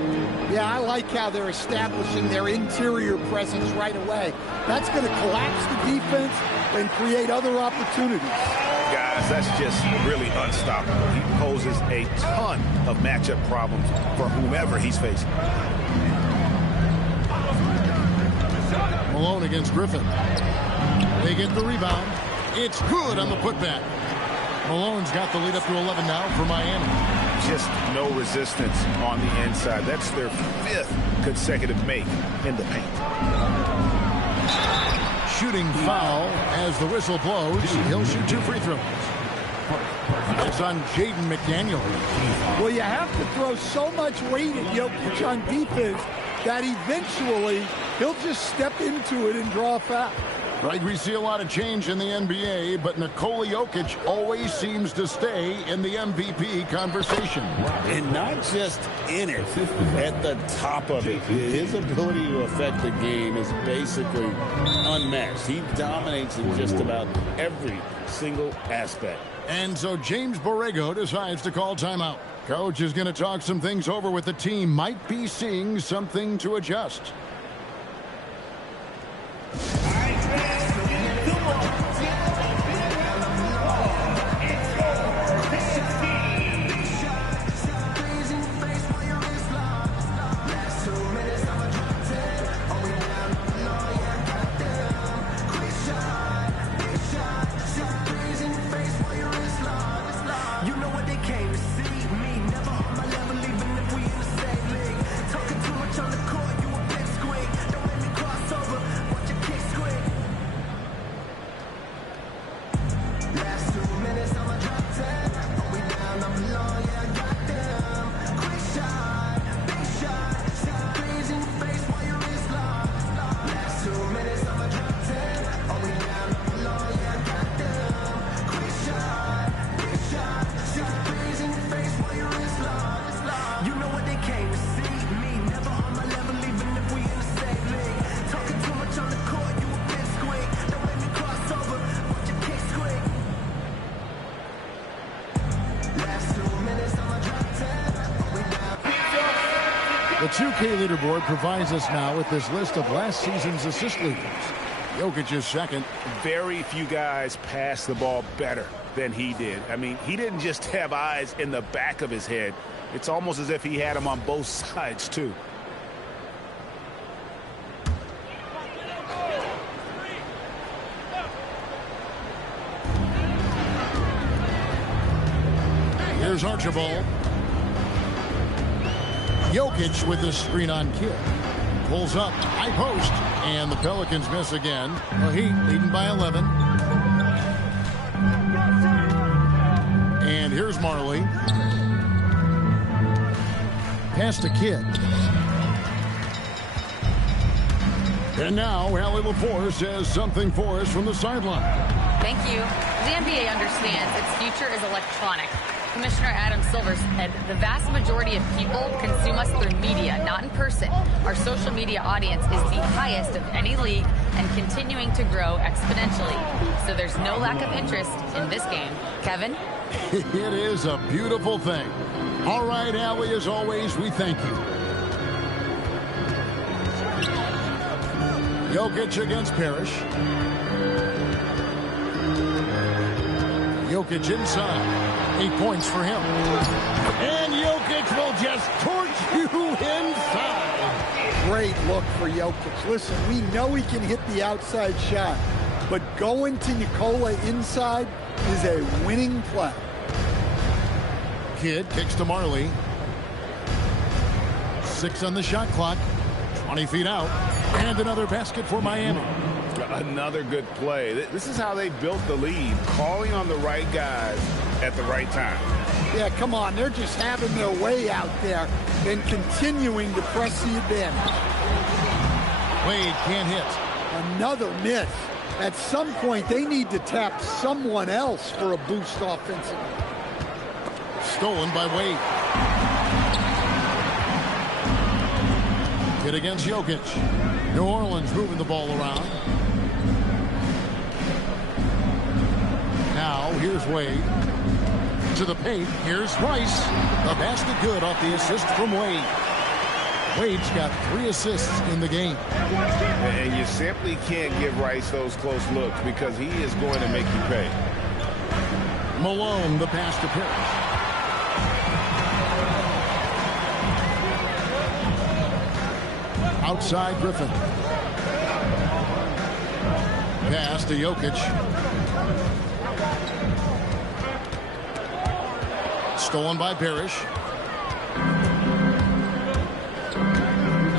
Yeah, I like how they're establishing their interior presence right away. That's going to collapse the defense and create other opportunities. Guys, that's just really unstoppable. He poses a ton of matchup problems for whomever he's facing. Malone against Griffin. They get the rebound. It's good on the putback. Malone's got the lead up to 11 now for Miami. Just no resistance on the inside. That's their 5th consecutive make in the paint. Shooting foul as the whistle blows. He'll shoot 2 free throws. It's on Jaden McDaniel. Well, you have to throw so much weight at Jokic on defense that eventually he'll just step into it and draw a foul. Right, we see a lot of change in the NBA, but Nikola Jokic always seems to stay in the MVP conversation. And not just in it, at the top of it. His ability to affect the game is basically unmatched. He dominates in just about every single aspect. And so James Borrego decides to call timeout. Coach is going to talk some things over with the team. Might be seeing something to adjust. 2K leaderboard provides us now with this list of last season's assist leaders. Jokic is second. Very few guys pass the ball better than he did. I mean, he didn't just have eyes in the back of his head. It's almost as if he had them on both sides, too. Here's Archibald. Jokic with the screen on Kidd. Pulls up, high post, and the Pelicans miss again. The Heat leading by 11. And here's Marley. Pass to Kidd. And now Allie LaForce has something for us from the sideline. Thank you. The NBA understands its future is electronic. Commissioner Adam Silver said the vast majority of people consume us through media, not in person. Our social media audience is the highest of any league and continuing to grow exponentially. So there's no lack of interest in this game. Kevin? It is a beautiful thing. All right, Allie, as always, we thank you. Jokic against Parrish. Jokic inside. 8 points for him. And Jokic will just torch you inside. Great look for Jokic. Listen, we know he can hit the outside shot, but going to Nikola inside is a winning play. Kidd kicks to Marley. 6 on the shot clock. 20 feet out. And another basket for Miami. Another good play. This is how they built the lead, calling on the right guys at the right time. Yeah, come on. They're just having their way out there and continuing to press the advantage. Wade can't hit. Another miss. At some point, they need to tap someone else for a boost offensively. Stolen by Wade. Hit against Jokic. New Orleans moving the ball around. Now, here's Wade. To the paint. Here's Rice. The basket good off the assist from Wade. Wade's got 3 assists in the game. And you simply can't give Rice those close looks because he is going to make you pay. Malone, the pass to Parrish. Outside Griffin. Pass to Jokic. Stolen by Parrish.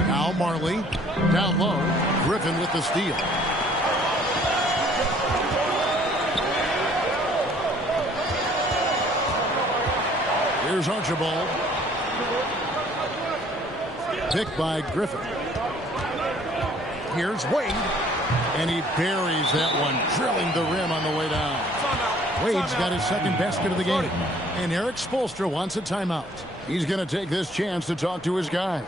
Now Marley. Down low. Griffin with the steal. Here's Archibald. Picked by Griffin. Here's Wade. And he buries that one, drilling the rim on the way down. Wade's got his second basket of the game. And Eric Spoelstra wants a timeout. He's going to take this chance to talk to his guys.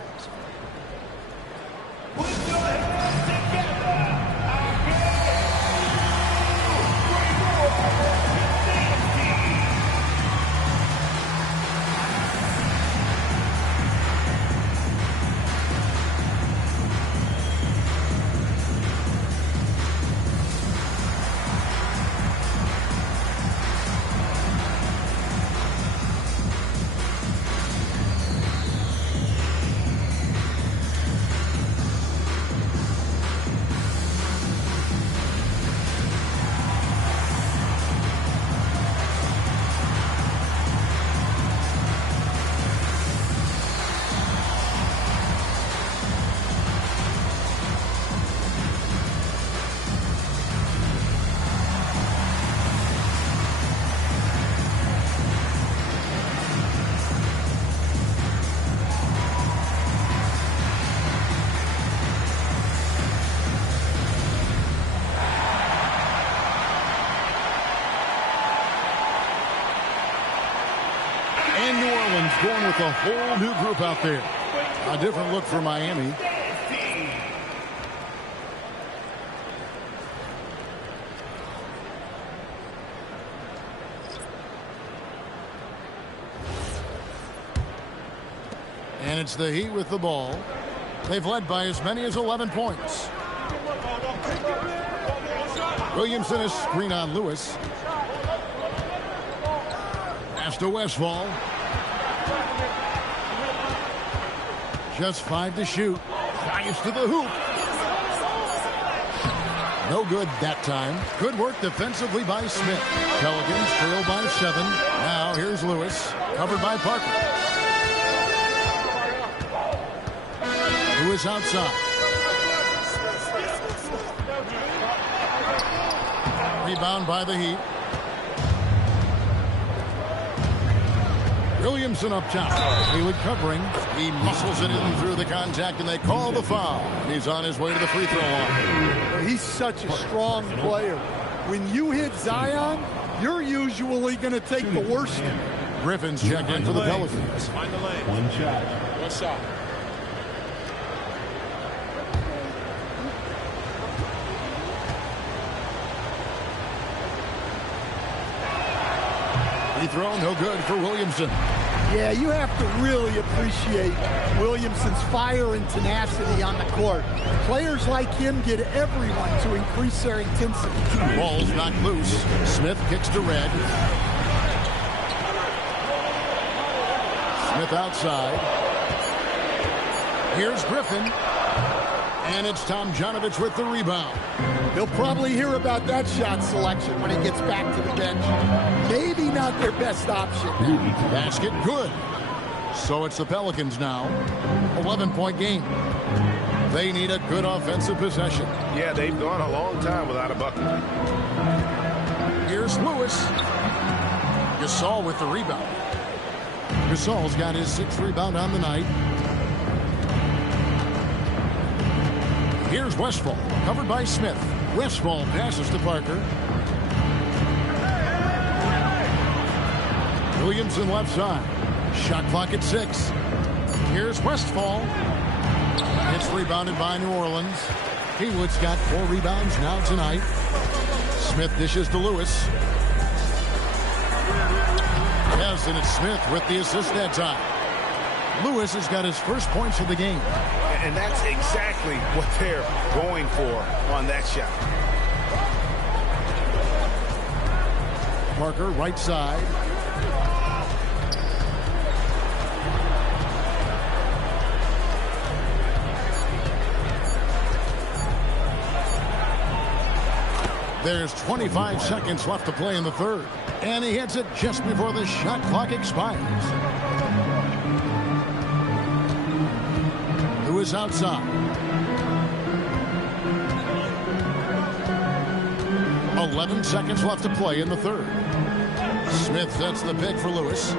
And New Orleans going with a whole new group out there. A different look for Miami. And it's the Heat with the ball. They've led by as many as 11 points. Williamson is screen on Lewis. Pass to Westfall. Just 5 to shoot. Drives to the hoop. No good that time. Good work defensively by Smith. Pelicans trail by 7. Now here's Lewis. Covered by Parker. Lewis outside. Rebound by the Heat. Williamson up top. Hayward covering. He muscles it in through the contact, and they call the foul. He's on his way to the free throw line. He's such a strong player. When you hit Zion, you're usually going to take the worst. Griffin's checked in for the Pelicans. One shot. One shot. Free throw, no good for Williamson. Yeah, you have to really appreciate Williamson's fire and tenacity on the court. Players like him get everyone to increase their intensity. Ball's knocked loose. Smith kicks to Red. Smith outside. Here's Griffin. And it's Tomjanovich with the rebound. He'll probably hear about that shot selection when he gets back to the bench. Maybe not their best option. Basket good. So it's the Pelicans now. 11-point game. They need a good offensive possession. Yeah, they've gone a long time without a bucket. Here's Lewis. Gasol with the rebound. Gasol's got his 6th rebound on the night. Here's Westfall, covered by Smith. Westfall passes to Parker. Williamson left side. Shot clock at 6. Here's Westfall. It's rebounded by New Orleans. Haywood's got 4 rebounds now tonight. Smith dishes to Lewis. Yes, and it's Smith with the assist that time. Lewis has got his first points of the game. And that's exactly what they're going for on that shot. Parker, right side. There's 25 seconds left to play in the third. And he hits it just before the shot clock expires. Lewis outside. 11 seconds left to play in the third. Smith sets the pick for Lewis.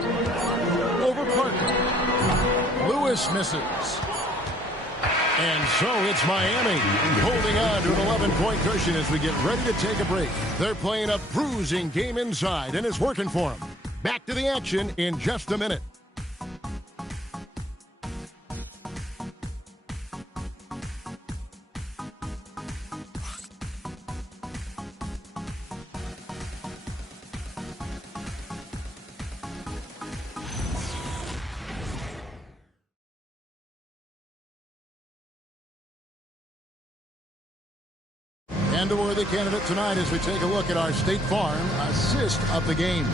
Over Parker. Lewis misses. And so it's Miami holding on to an 11-point cushion as we get ready to take a break. They're playing a bruising game inside, and it's working for them. Back to the action in just a minute. And a worthy candidate tonight as we take a look at our State Farm assist of the game.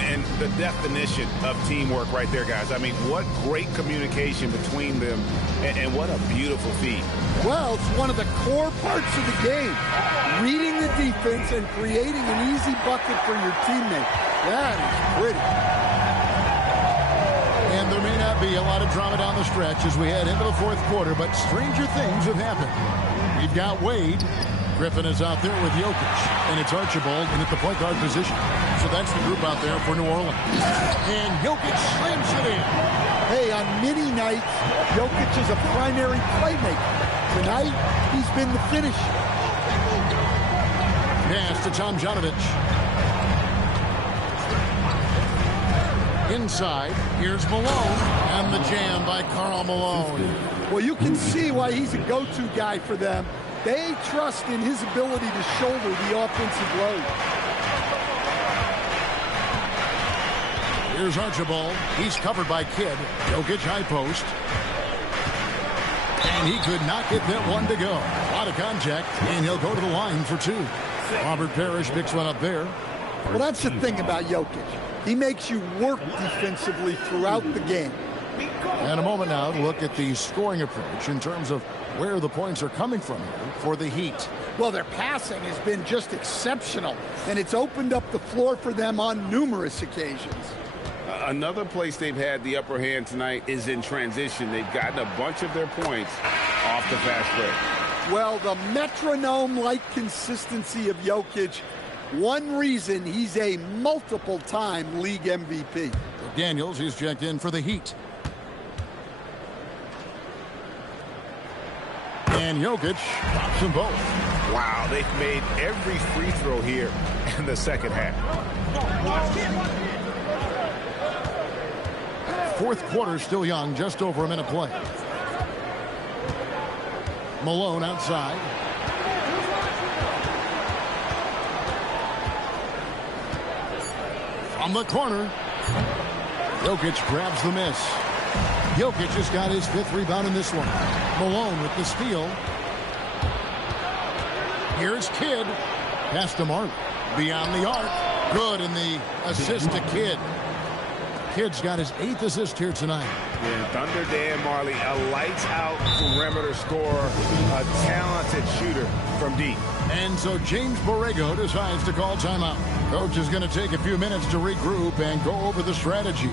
And the definition of teamwork right there, guys. I mean, what great communication between them, and what a beautiful feat. Well, it's one of the core parts of the game. Reading the defense and creating an easy bucket for your teammate. That is pretty. And there may not be a lot of drama down the stretch as we head into the fourth quarter, but stranger things have happened. We've got Wade. Griffin is out there with Jokic, and it's Archibald in at the point guard position. So that's the group out there for New Orleans. And Jokic slams it in. Hey, on many nights, Jokic is a primary playmaker. Tonight, he's been the finisher. Pass to Tomjanovich. Inside, here's Malone, and the jam by Karl Malone. Well, you can see why he's a go-to guy for them. They trust in his ability to shoulder the offensive load. Here's Archibald. He's covered by Kidd. Jokic high post. And he could not get that one to go. A lot of contact, and he'll go to the line for two. Robert Parrish picks one up there. Well, that's the thing about Jokic. He makes you work defensively throughout the game. And a moment now to look at the scoring approach in terms of where the points are coming from here for the Heat. Well, their passing has been just exceptional, and it's opened up the floor for them on numerous occasions. Another place they've had the upper hand tonight is in transition. They've gotten a bunch of their points off the fast break. Well, the metronome-like consistency of Jokic, one reason he's a multiple-time league MVP. Daniels is checked in for the Heat. And Jokic pops them both. Wow, they've made every free throw here in the second half. Fourth quarter still young, just over a minute play. Malone outside. From the corner. Jokic grabs the miss. Jokic has got his fifth rebound in this one. Malone with the steal. Here's Kidd. Pass to Marley. Beyond the arc. Good in the assist to Kidd. Kidd's got his 8th assist here tonight. Yeah, Thunder Dan Marley, a lights-out perimeter scorer, a talented shooter from deep. And so James Borrego decides to call timeout. Coach is going to take a few minutes to regroup and go over the strategy.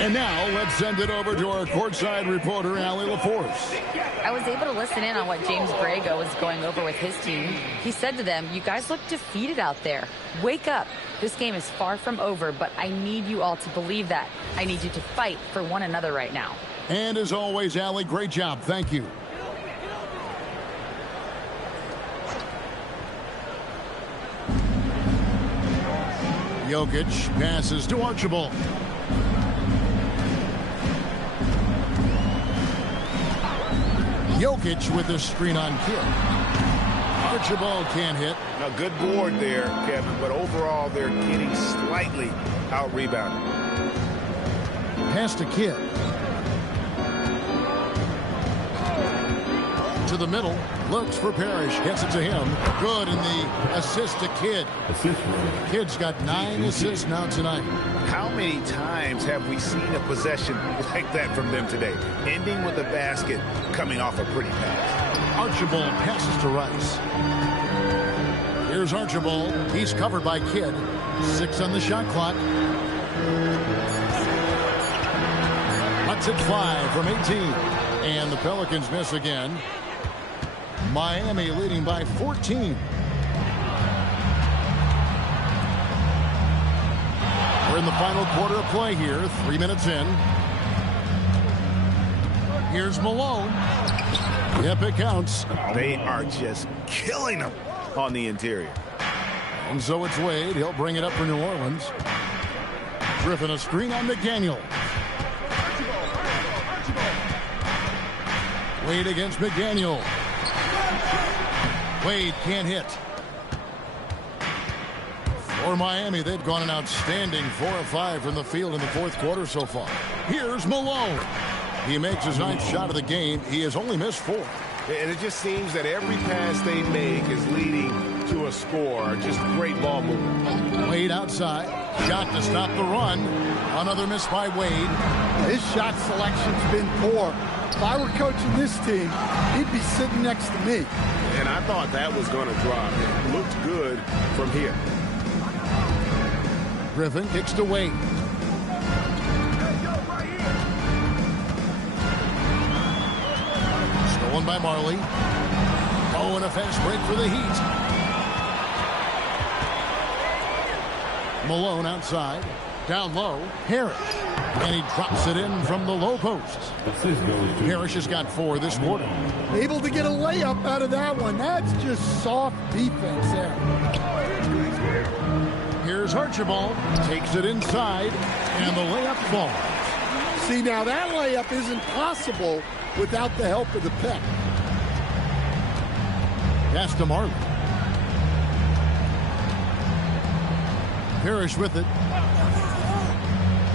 And now let's send it over to our courtside reporter, Allie LaForce. I was able to listen in on what James Borrego was going over with his team. He said to them, you guys look defeated out there. Wake up. This game is far from over, but I need you all to believe that. I need you to fight for one another right now. And as always, Allie, great job. Thank you. Jokic passes to Archibald. Jokic with a screen on Kidd. Archibald can't hit. A good board there, Kevin, but overall they're getting slightly out-rebounded. Pass to Kidd. To the middle. Looks for Parrish. Gets it to him. Good in the assist to Kidd. Kidd's got 9 assists now tonight. How many times have we seen a possession like that from them today? Ending with a basket, coming off a pretty pass. Archibald passes to Rice. Here's Archibald. He's covered by Kidd. 6 on the shot clock. Cuts it 5 from 18. And the Pelicans miss again. Miami leading by 14. We're in the final quarter of play here. 3 minutes in. Here's Malone. Yep, it counts. They are just killing them on the interior. And so it's Wade. He'll bring it up for New Orleans. Griffin a screen on McDaniel. Wade against McDaniel. Wade can't hit. For Miami, they've gone an outstanding 4 of 5 from the field in the fourth quarter so far. Here's Malone. He makes his 9th shot of the game. He has only missed 4. And it just seems that every pass they make is leading to a score. Just great ball movement. Wade outside. Shot to stop the run. Another miss by Wade. His shot selection's been poor. If I were coaching this team, he'd be sitting next to me. And I thought that was going to drop. It looked good from here. Griffin kicks to Wade. Stolen by Marley. Oh, and a fast break for the Heat. Malone outside. Down low. Harris. And he drops it in from the low post. Harris has got 4 this quarter. Able to get a layup out of that one. That's just soft defense there. Here's Archibald. Takes it inside. And the layup falls. See, now that layup isn't possible without the help of the pick. Pass to Marley. Parrish with it.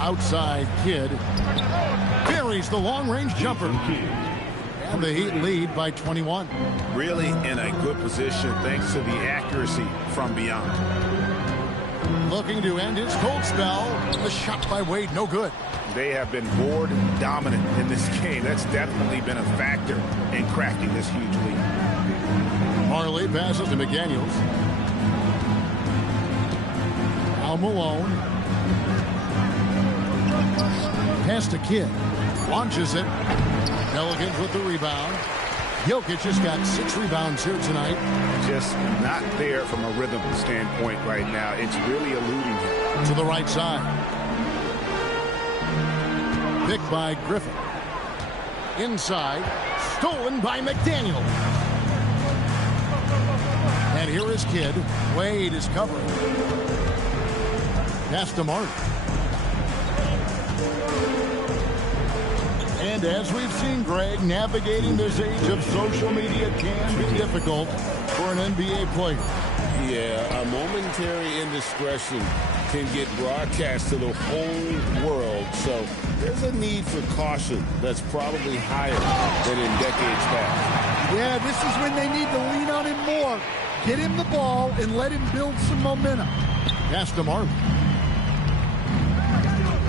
Outside Kidd. Buries the long-range jumper. And the Heat lead by 21. Really in a good position thanks to the accuracy from beyond. Looking to end his cold spell. The shot by Wade, no good. They have been board dominant in this game. That's definitely been a factor in cracking this huge lead. Marley passes to McDaniels. Al Malone. Pass to Kidd. Launches it. Pelicans with the rebound. Jokic has got 6 rebounds here tonight. Just not there from a rhythm standpoint right now. It's really eluding him. To the right side. Picked by Griffin. Inside. Stolen by McDaniel. And here is Kidd. Wade is covering. Pass to Martin. And as we've seen, Greg, navigating this age of social media can be difficult for an NBA player. Yeah, a momentary indiscretion can get broadcast to the whole world. So there's a need for caution that's probably higher than in decades past. Yeah, this is when they need to lean on him more. Get him the ball and let him build some momentum. Pass to Martin.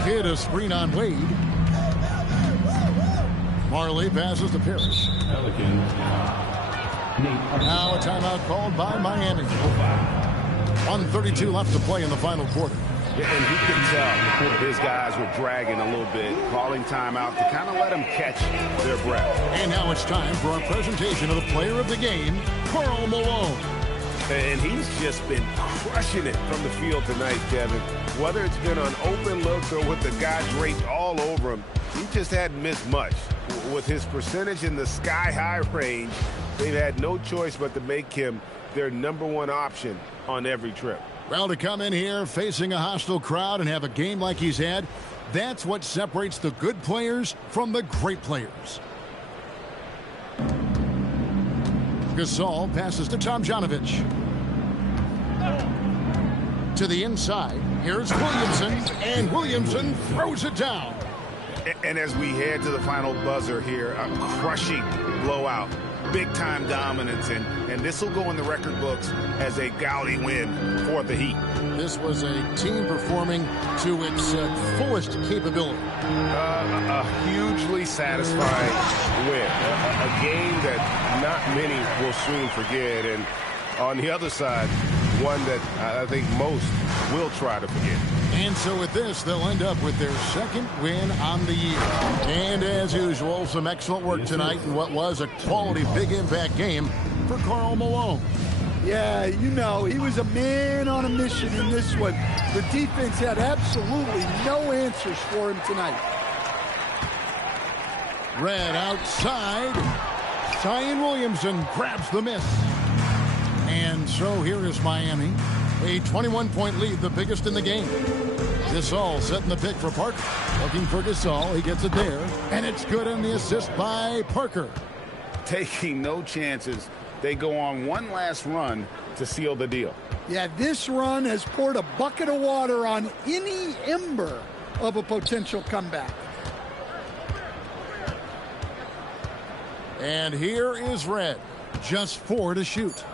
Kidd a screen on Wade. Marley passes to Parrish. Now a timeout called by Miami. 1:32 left to play in the final quarter. Yeah, and he could tell his guys were dragging a little bit, calling timeout to kind of let them catch their breath. And now it's time for our presentation of the player of the game, Karl Malone. And he's just been crushing it from the field tonight, Kevin. Whether it's been on open looks or with the guy draped all over him, he just hadn't missed much. With his percentage in the sky-high range, they've had no choice but to make him their #1 option on every trip. Well, to come in here facing a hostile crowd and have a game like he's had, that's what separates the good players from the great players. Gasol passes to Tomjanovich. To the inside. Here's Williamson, and Williamson throws it down. And as we head to the final buzzer here, a crushing blowout, big-time dominance, and this will go in the record books as a gaudy win for the Heat. This was a team performing to its fullest capability. A hugely satisfying win. A game that not many will soon forget. And on the other side, one that I think most will try to forget. And so with this, they'll end up with their second win on the year. And as usual, some excellent work tonight in what was a quality big impact game for Karl Malone. Yeah, you know, he was a man on a mission in this one. The defense had absolutely no answers for him tonight. Red outside. Zion Williamson grabs the miss. And so here is Miami. A 21-point lead, the biggest in the game. Gasol setting the pick for Parker. Looking for Gasol. He gets it there. And it's good on the assist by Parker. Taking no chances. They go on one last run to seal the deal. Yeah, this run has poured a bucket of water on any ember of a potential comeback. And here is Red. Just 4 to shoot.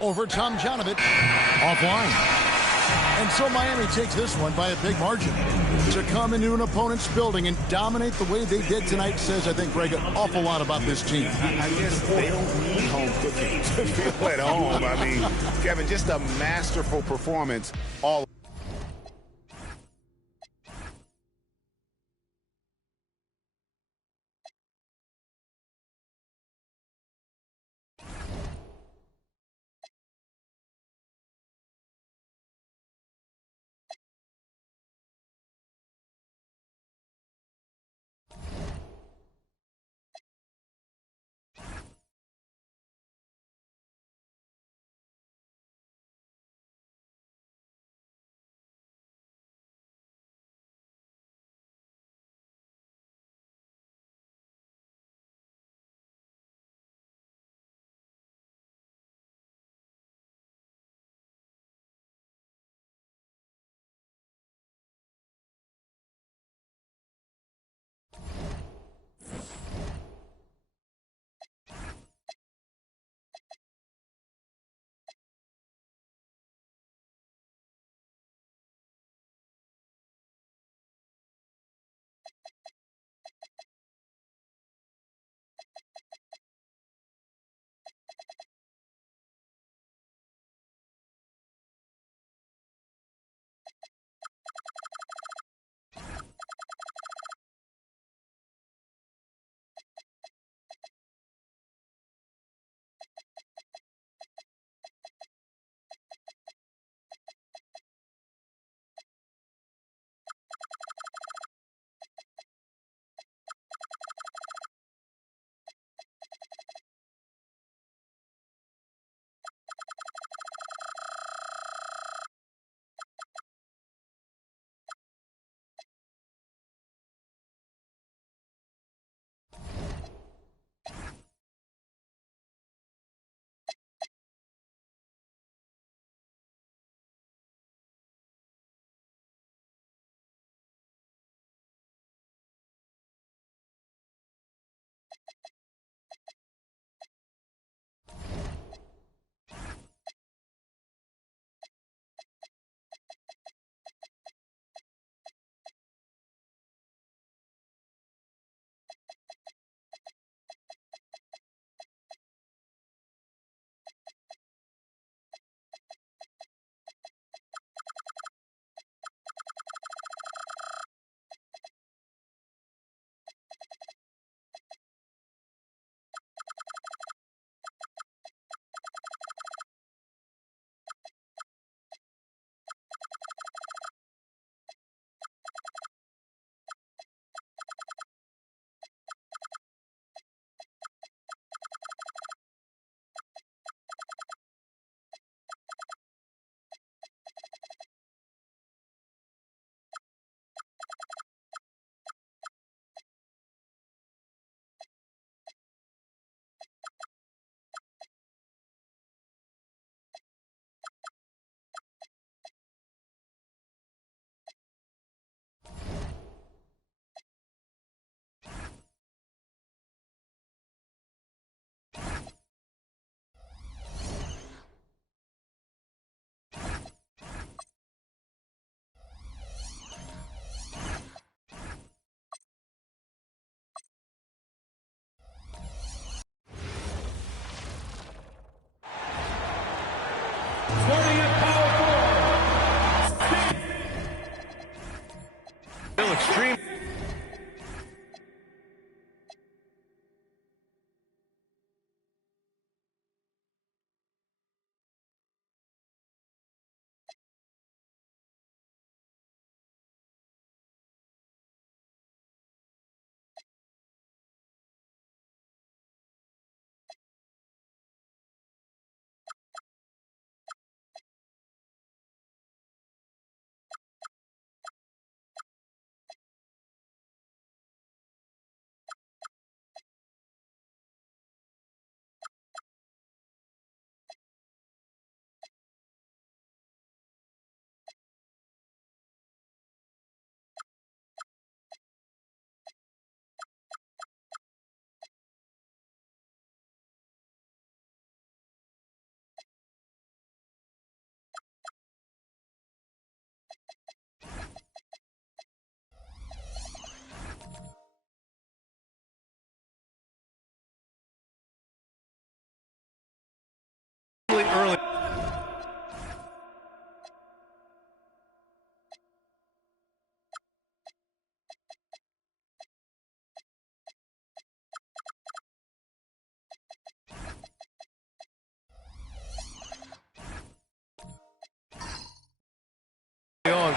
Over Tomjanovich. Offline. And so Miami takes this one by a big margin. To come into an opponent's building and dominate the way they did tonight says, I think, Greg, an awful lot about this team. I guess they don't need home cooking to feel at home. I mean, Kevin, just a masterful performance all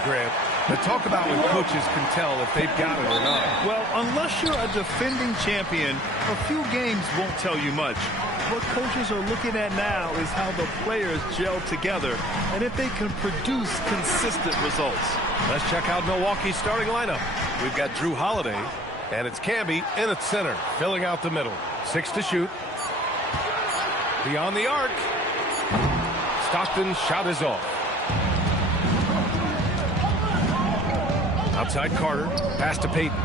Grant. But talk about when coaches can tell if they've got it or not. Well, unless you're a defending champion, a few games won't tell you much. What coaches are looking at now is how the players gel together and if they can produce consistent results. Let's check out Milwaukee's starting lineup. We've got Drew Holiday, and it's Camby in at center, filling out the middle. 6 to shoot. Beyond the arc. Stockton's shot is off. Outside Carter, pass to Payton.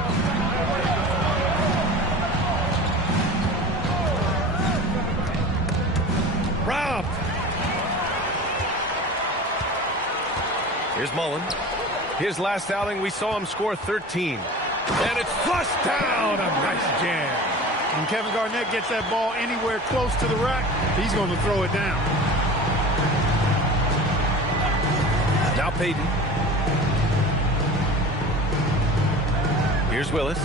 Robbed. Here's Mullen. His last outing, we saw him score 13. And it's flushed down. A nice jam. When Kevin Garnett gets that ball anywhere close to the rack, he's going to throw it down. Now Payton. Here's Willis.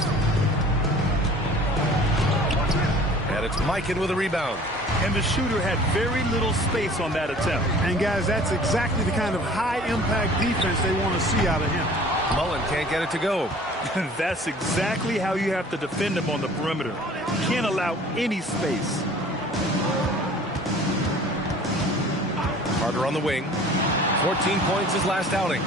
And it's Mikan with a rebound. And the shooter had very little space on that attempt. And guys, that's exactly the kind of high-impact defense they want to see out of him. Mullen can't get it to go. That's exactly how you have to defend him on the perimeter. You can't allow any space. Carter on the wing. 14 points his last outing.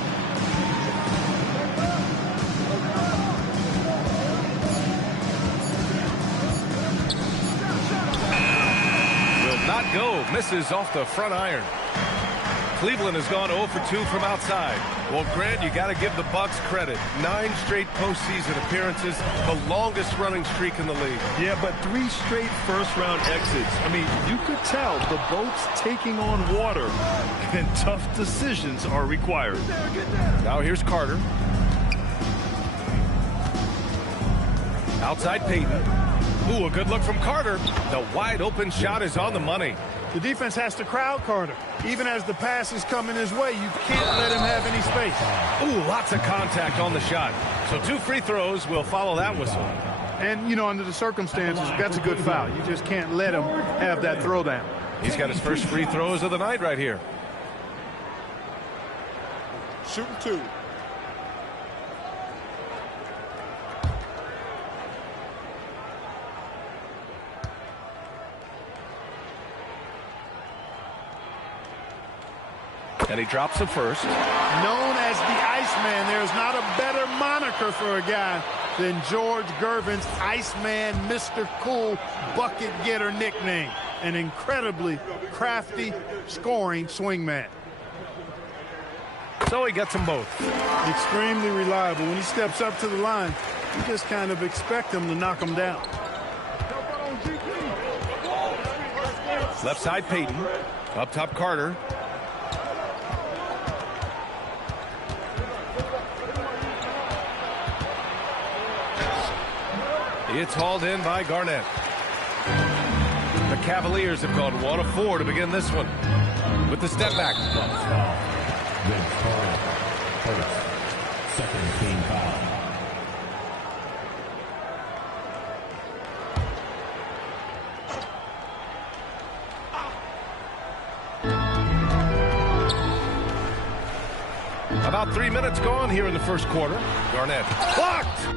Will not go. Misses off the front iron. Cleveland has gone 0 for 2 from outside. Well, Grant, you got to give the Bucks credit. 9 straight postseason appearances, the longest running streak in the league. Yeah, but 3 straight first-round exits. I mean, you could tell the boat's taking on water, and tough decisions are required. Now here's Carter. Outside Payton. Ooh, a good look from Carter. The wide open shot is on the money. The defense has to crowd Carter. Even as the pass is coming his way, you can't let him have any space. Ooh, lots of contact on the shot. So 2 free throws will follow that whistle. And, you know, under the circumstances, that's a good foul. You just can't let him have that throwdown. He's got his first free throws of the night right here. Shooting 2. And he drops the first. Known as the Iceman, there's not a better moniker for a guy than George Gervin's Iceman, Mr. Cool bucket getter nickname. An incredibly crafty scoring swingman. So he gets them both. Extremely reliable. When he steps up to the line, you just kind of expect him to knock him down. Left side Payton. Up top Carter. It's hauled in by Garnett. The Cavaliers have gone 1 of 4 to begin this one. With the step back. Second team foul. About 3 minutes gone here in the first quarter. Garnett blocked.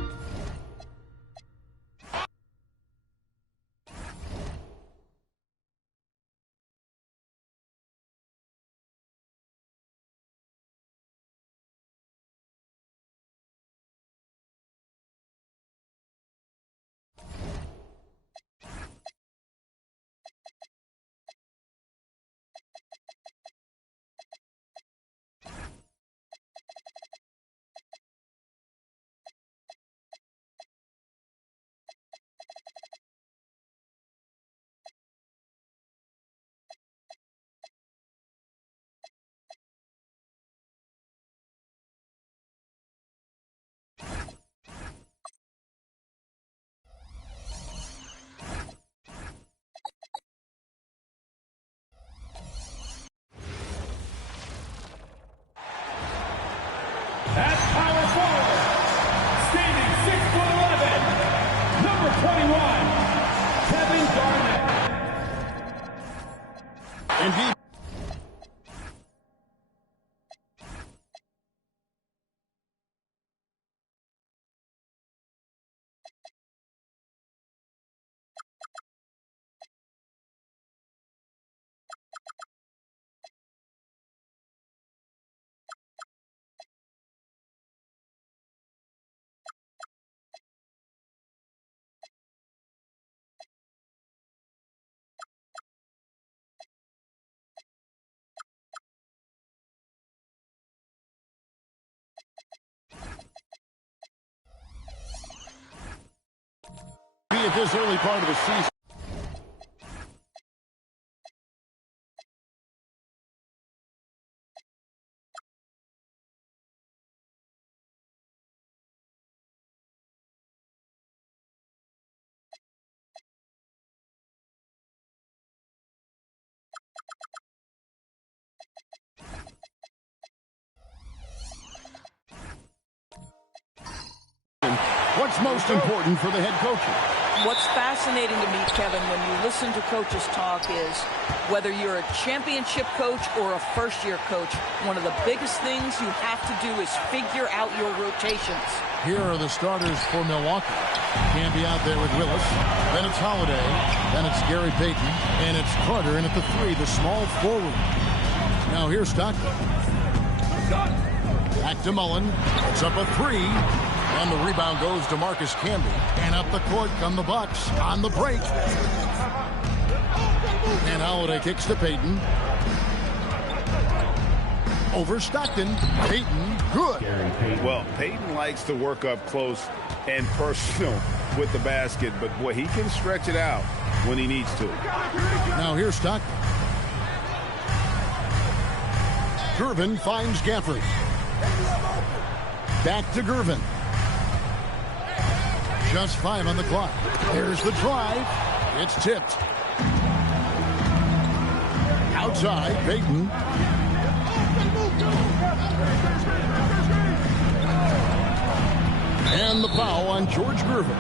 At power forward, standing 6'11", number 21, Kevin Garnett. Indeed. this early part of the season. What's most important for the head coach? What's fascinating to me, Kevin, when you listen to coaches talk is whether you're a championship coach or a first-year coach, one of the biggest things you have to do is figure out your rotations. Here are the starters for Milwaukee. Canby out there with Willis. Then it's Holiday. Then it's Gary Payton. And it's Carter in at the 3, the small forward. Now here's Stockton. Back to Mullen. It's up a 3. And the rebound goes to Marcus Camby. And up the court come the Bucks on the break. And Holiday kicks to Payton. Over Stockton. Payton, good. Well, Payton likes to work up close and personal with the basket, but boy, he can stretch it out when he needs to. Now here's Stockton. Gervin finds Gafford. Back to Gervin. Just 5 on the clock. There's the drive. It's tipped. Outside, Payton. And the foul on George Gervin.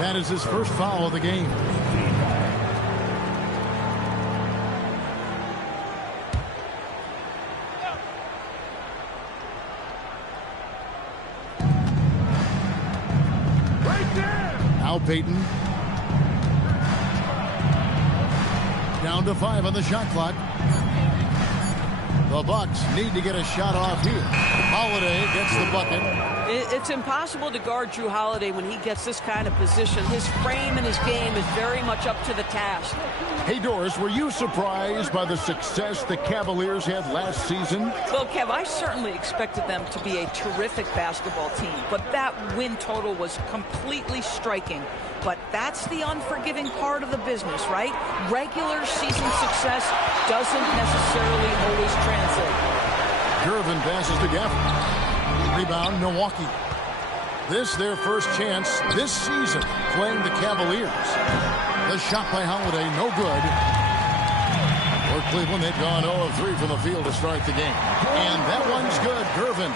That is his first foul of the game. Now Payton. Down to 5 on the shot clock. The Bucks need to get a shot off here. Holiday gets the bucket. It's impossible to guard Drew Holiday when he gets this kind of position. His frame and his game is very much up to the task. Hey, Doris, were you surprised by the success the Cavaliers had last season? Well, Kev, I certainly expected them to be a terrific basketball team, but that win total was completely striking. But that's the unforgiving part of the business, right? Regular season success doesn't necessarily always translate. Gervin passes to Gafford. Rebound, Milwaukee. This their first chance this season playing the Cavaliers. The shot by Holiday, no good. For Cleveland, they've gone 0 of 3 from the field to start the game. And that one's good, Gervin.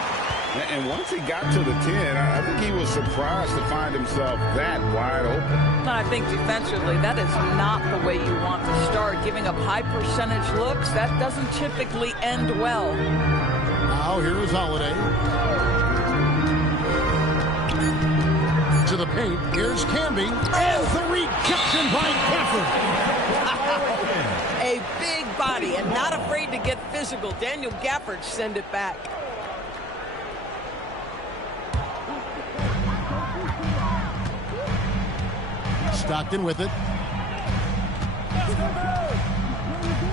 And once he got to the 10, I think he was surprised to find himself that wide open. I think defensively, that is not the way you want to start. Giving up high percentage looks, that doesn't typically end well. Now here is Holiday. To the paint, here's Camby. And the rejection by Gafford. A big body and not afraid to get physical. Daniel Gafford send it back. Stockton with it.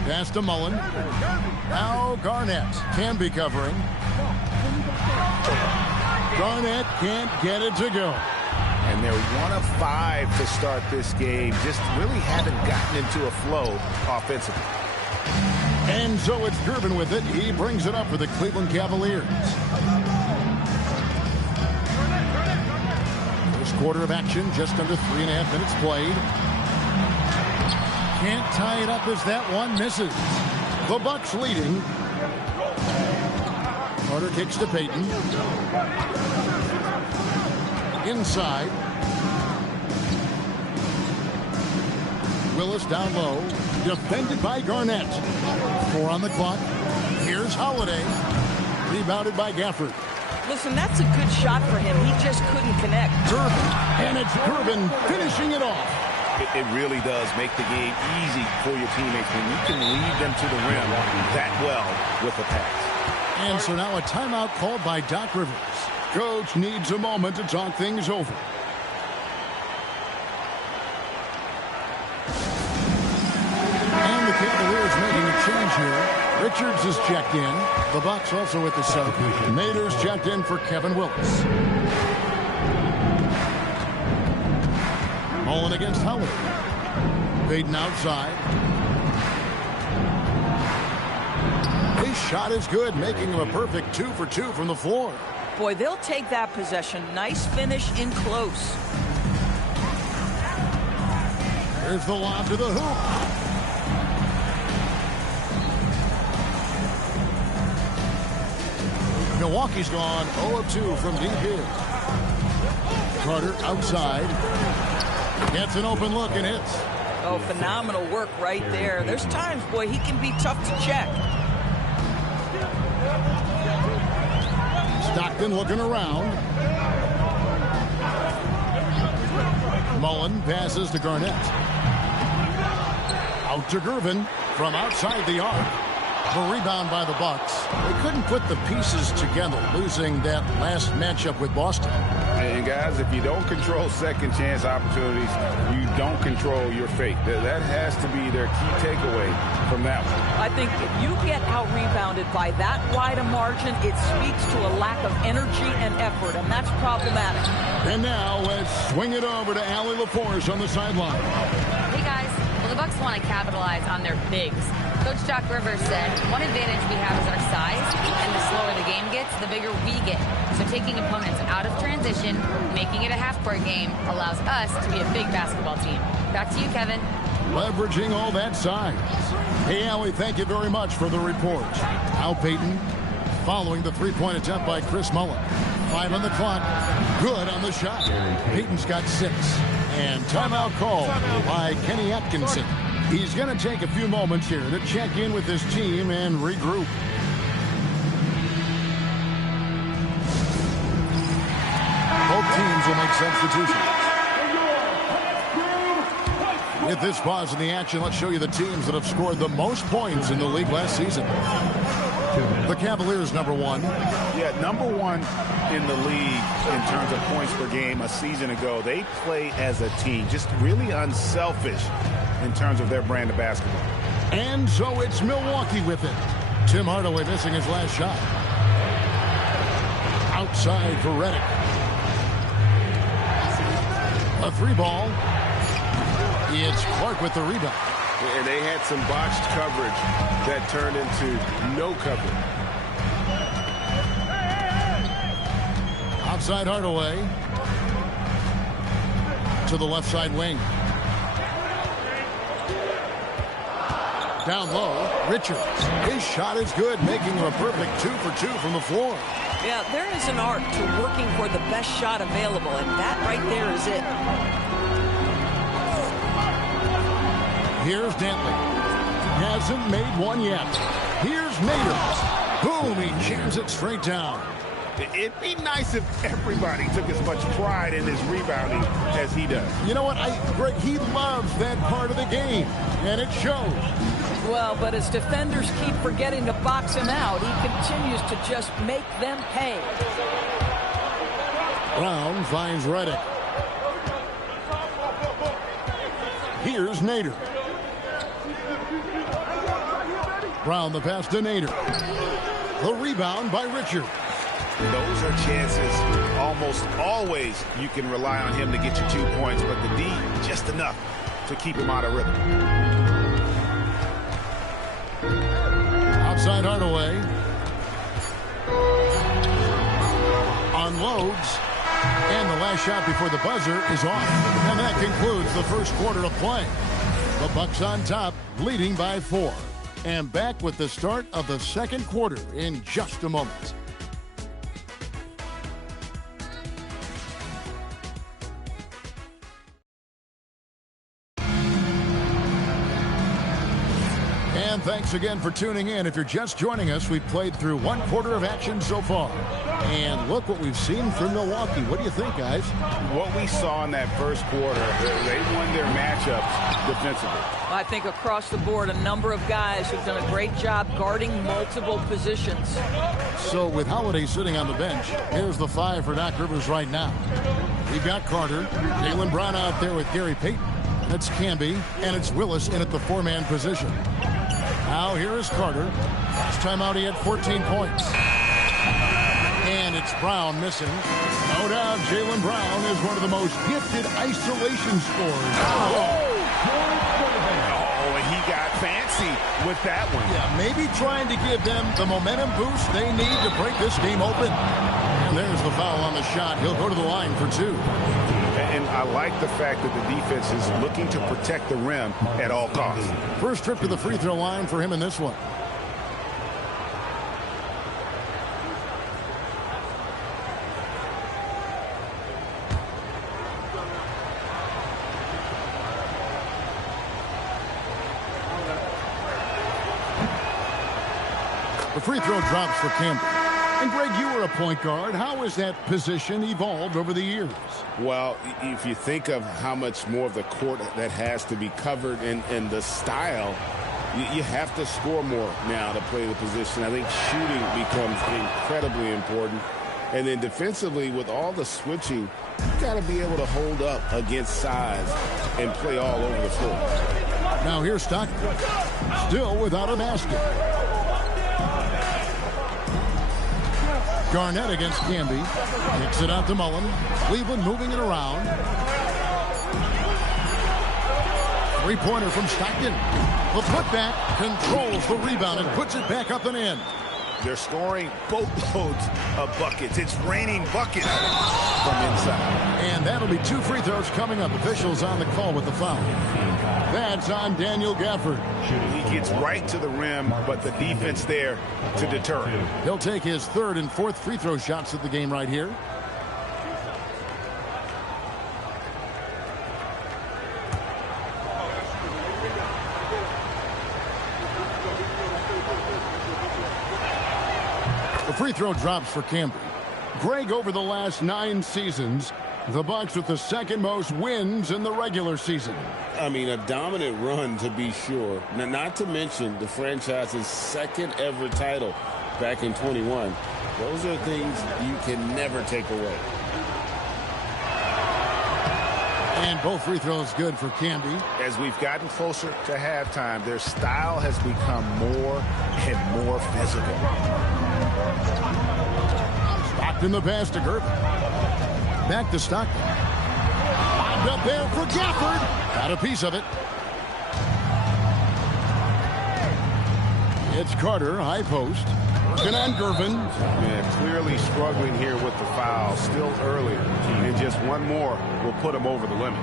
Pass to Mullen. Now Garnett can be covering. Garnett can't get it to go. And they're 1 of 5 to start this game. Just really haven't gotten into a flow offensively. And so it's Gervin with it. He brings it up for the Cleveland Cavaliers. First quarter of action, just under 3.5 minutes played. Can't tie it up as that one misses. The Bucks leading. Carter kicks to Payton. Inside. Willis down low. Defended by Garnett. 4 on the clock. Here's Holiday. Rebounded by Gafford. Listen, that's a good shot for him. He just couldn't connect. Gervin. And it's Gervin finishing it off. It really does make the game easy for your teammates when you can lead them to the rim that well with a pass. And so now a timeout called by Doc Rivers. Coach needs a moment to talk things over. And the Cavaliers making a change here. Richards is checked in. The Bucks also with the sub. Nader's checked in for Kevin Willis. Mullen against Howard. Payton outside. His shot is good, making him a perfect 2 for 2 from the floor. Boy, they'll take that possession. Nice finish in close. There's the lob to the hoop. Milwaukee's gone 0 of 2 from deep here. Carter outside. Gets an open look and hits. Oh, phenomenal work right there. There's times, boy, he can be tough to check. Stockton looking around. Mullen passes to Garnett. Out to Gervin from outside the arc. The rebound by the Bucks. They couldn't put the pieces together, losing that last matchup with Boston. And guys, if you don't control second chance opportunities, you don't control your fate. That has to be their key takeaway from that one. I think if you get out-rebounded by that wide a margin, it speaks to a lack of energy and effort, and that's problematic. And now let's swing it over to Allie LaForce on the sideline. Hey guys, well the Bucks want to capitalize on their bigs. Coach Doc Rivers said, one advantage we have is our size, and the slower the game gets, the bigger we get. So taking opponents out of transition, making it a half-court game, allows us to be a big basketball team. Back to you, Kevin. Leveraging all that size. Hey, Allie, thank you very much for the report. Al Payton following the three-point attempt by Chris Mullen. 5 on the clock. Good on the shot. Payton's got 6. And timeout call by Kenny Atkinson. He's going to take a few moments here to check in with his team and regroup. Both teams will make substitutions. With this pause in the action, let's show you the teams that have scored the most points in the league last season. The Cavaliers, number 1. Yeah, number 1 in the league in terms of points per game a season ago. They play as a team, just really unselfish in terms of their brand of basketball. And so it's Milwaukee with it. Tim Hardaway missing his last shot. Outside for Redick. A 3-ball. It's Clark with the rebound. And they had some botched coverage that turned into no coverage. Outside Hardaway. To the left side wing. Down low, Richards. His shot is good, making him a perfect 2 for 2 from the floor. Yeah, there is an art to working for the best shot available, and that right there is it. Here's Dantley. Hasn't made one yet. Here's Nader. Boom, he jams it straight down. It'd be nice if everybody took as much pride in his rebounding as he does. You know what, Greg, he loves that part of the game, and it shows. Well, but as defenders keep forgetting to box him out, he continues to just make them pay. Brown finds Redick. Here's Nader. Brown the pass to Nader. The rebound by Richard. Those are chances almost always you can rely on him to get you 2 points, but the D just enough to keep him out of rhythm. Outside Hardaway. Unloads. And the last shot before the buzzer is off. And that concludes the first quarter of play. The Bucks on top, leading by 4. And back with the start of the second quarter in just a moment. And thanks again for tuning in. If you're just joining us, we've played through 1 quarter of action so far. And look what we've seen from Milwaukee. What do you think, guys? What we saw in that first quarter, they won their matchups defensively. I think across the board, a number of guys have done a great job guarding multiple positions. So with Holiday sitting on the bench, here's the 5 for Doc Rivers right now. We've got Carter, Jaylen Brown out there with Gary Payton. It's Camby, and it's Willis in at the 4-man position. Now here is Carter. Last time out he had 14 points. And it's Brown missing. No doubt Jaylen Brown is one of the most gifted isolation scorers. Oh, and he got fancy with that one. Yeah, maybe trying to give them the momentum boost they need to break this game open. And there's the foul on the shot. He'll go to the line for 2. And I like the fact that the defense is looking to protect the rim at all costs. First trip to the free throw line for him in this one. The free throw drops for Campbell. And Greg, you were a point guard. How has that position evolved over the years? Well, if you think of how much more of the court that has to be covered and the style, you have to score more now to play the position. I think shooting becomes incredibly important. And then defensively, with all the switching, you got to be able to hold up against size and play all over the floor. Now here's Stockton. Still without a basket. Garnett against Camby. Kicks it out to Mullen. Cleveland moving it around. Three-pointer from Stockton. The putback controls the rebound and puts it back up and in. They're scoring boatloads of buckets. It's raining buckets from inside. And that'll be 2 free throws coming up. Officials on the call with the foul. That's on Daniel Gafford. He gets right to the rim, but the defense there to deter him. He'll take his 3rd and 4th free throw shots of the game right here. The free throw drops for Camby. Greg, over the last 9 seasons, the Bucks with the 2nd most wins in the regular season. I mean, a dominant run to be sure. Now, not to mention the franchise's 2nd ever title back in 21. Those are things you can never take away. And both free throws good for Camby. As we've gotten closer to halftime, their style has become more and more physical. Stockton the pass to Gervin. Back to Stockton. Lobbed up there for Gafford. Got a piece of it. It's Carter, high post. Working on Gervin. Man, clearly struggling here with the foul. Still early. And just one more will put him over the limit.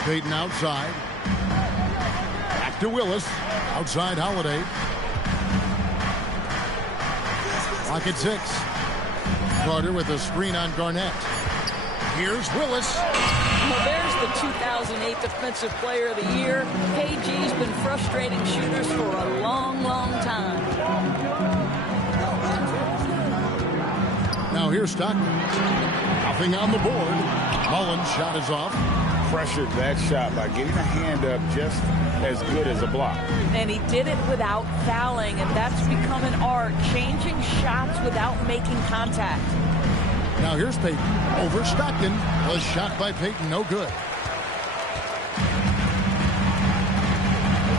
Payton outside. Back to Willis. Outside Holiday. Clock at 6. Carter with a screen on Garnett. Here's Willis. Well, there's the 2008 Defensive Player of the Year. KG's been frustrating shooters for a long, long time. Now here's Stockton. Nothing on the board. Mullen's shot is off. Pressured that shot by getting a hand up just as good as a block. And he did it without fouling, and that's become an art, changing shots without making contact. Now here's Payton. Over Stockton. Was shot by Payton. No good.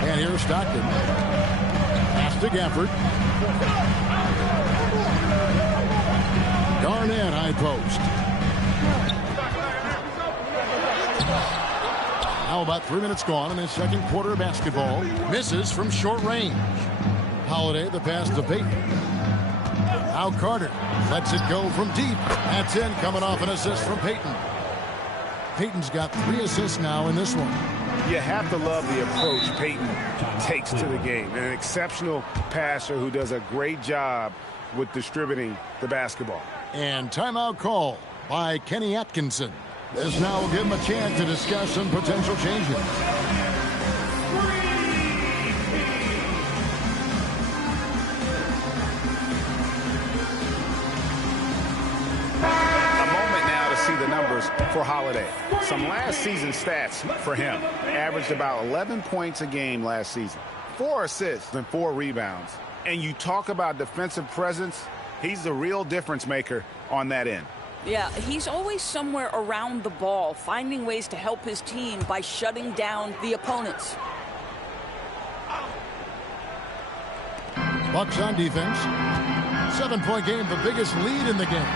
And here's Stockton. Pass to Gafford. Garnett, high post. Now about 3 minutes gone in the 2nd quarter of basketball. Misses from short range. Holiday, the pass to Payton. Now Carter lets it go from deep. That's in, coming off an assist from Payton. Payton's got 3 assists now in this one. You have to love the approach Payton takes to the game. An exceptional passer who does a great job with distributing the basketball. And timeout call by Kenny Atkinson. This now will give him a chance to discuss some potential changes. The numbers for Holiday. Some last season stats for him. Averaged about 11 points a game last season. 4 assists and 4 rebounds. And you talk about defensive presence, he's the real difference maker on that end. Yeah, he's always somewhere around the ball, finding ways to help his team by shutting down the opponents. Bucks on defense. 7-point game, the biggest lead in the game.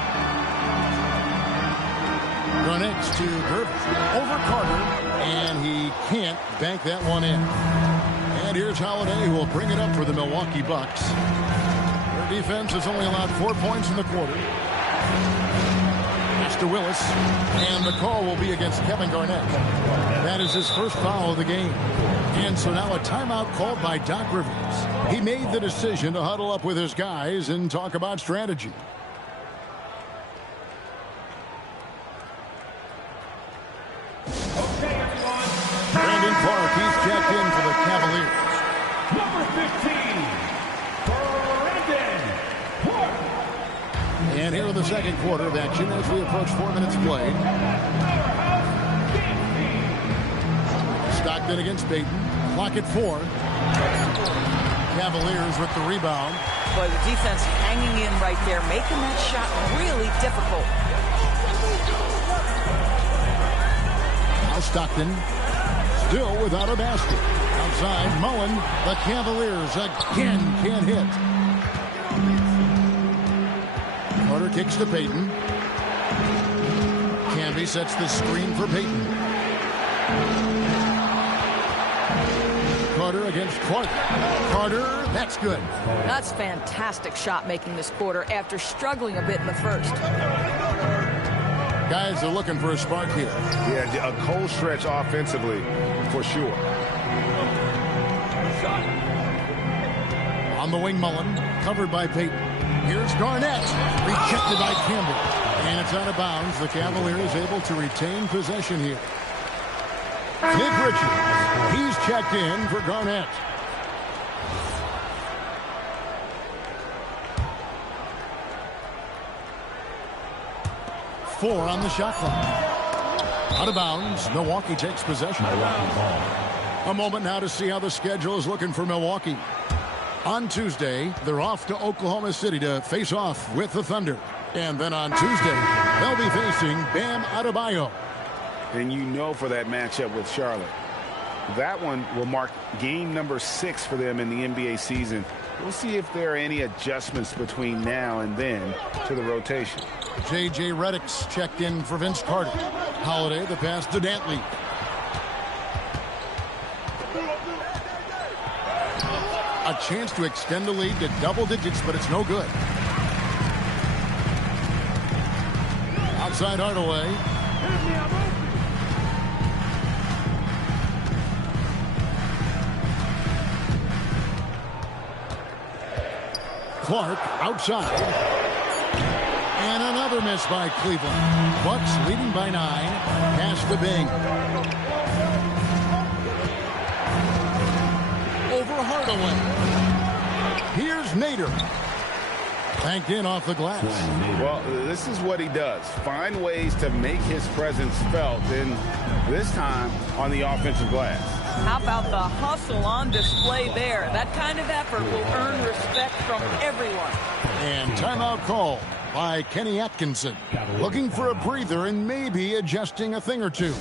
Garnett's to Gervin. Over Carter, and he can't bank that one in. And here's Holiday, who will bring it up for the Milwaukee Bucks. Their defense has only allowed 4 points in the quarter. Pass to Willis, and the call will be against Kevin Garnett. That is his first foul of the game. And so now a timeout called by Doc Rivers. He made the decision to huddle up with his guys and talk about strategy. Brandon Clark, he's checked in for the Cavaliers. Number 15, Brandon Clark. And here in the second quarter of action as we approach 4 minutes played. Stockton against Payton. Clock at 4. Cavaliers with the rebound. Boy, the defense hanging in right there, making that shot really difficult. Now Stockton still without a basket. Outside, Mullen. The Cavaliers again can't hit. Carter kicks to Payton. Camby sets the screen for Payton. Carter against Clark. Carter, that's good. That's fantastic shot making this quarter after struggling a bit in the first. Guys are looking for a spark here. Yeah, a cold stretch offensively, for sure. On the wing, Mullen, covered by Payton. Here's Garnett, rejected by Campbell. And it's out of bounds. The Cavaliers able to retain possession here. Nick Richards, he's checked in for Garnett. Four on the shot clock. Out of bounds. Milwaukee takes possession. A moment now to see how the schedule is looking for Milwaukee. On Tuesday, they're off to Oklahoma City to face off with the Thunder. And then on Tuesday, they'll be facing Bam Adebayo. And you know, for that matchup with Charlotte, that one will mark game number 6 for them in the NBA season. We'll see if there are any adjustments between now and then to the rotation. J.J. Redick's checked in for Vince Carter. Holiday, the pass to Dantley. A chance to extend the lead to double digits, but it's no good. Outside Hardaway. Clark outside. And another miss by Cleveland. Bucks leading by 9. Pass to Bing. Over Hardaway. Here's Nader. Banked in off the glass. Well, this is what he does. Find ways to make his presence felt, and this time on the offensive glass. How about the hustle on display there? That kind of effort will earn respect from everyone. And timeout call by Kenny Atkinson. Looking for a breather and maybe adjusting a thing or two.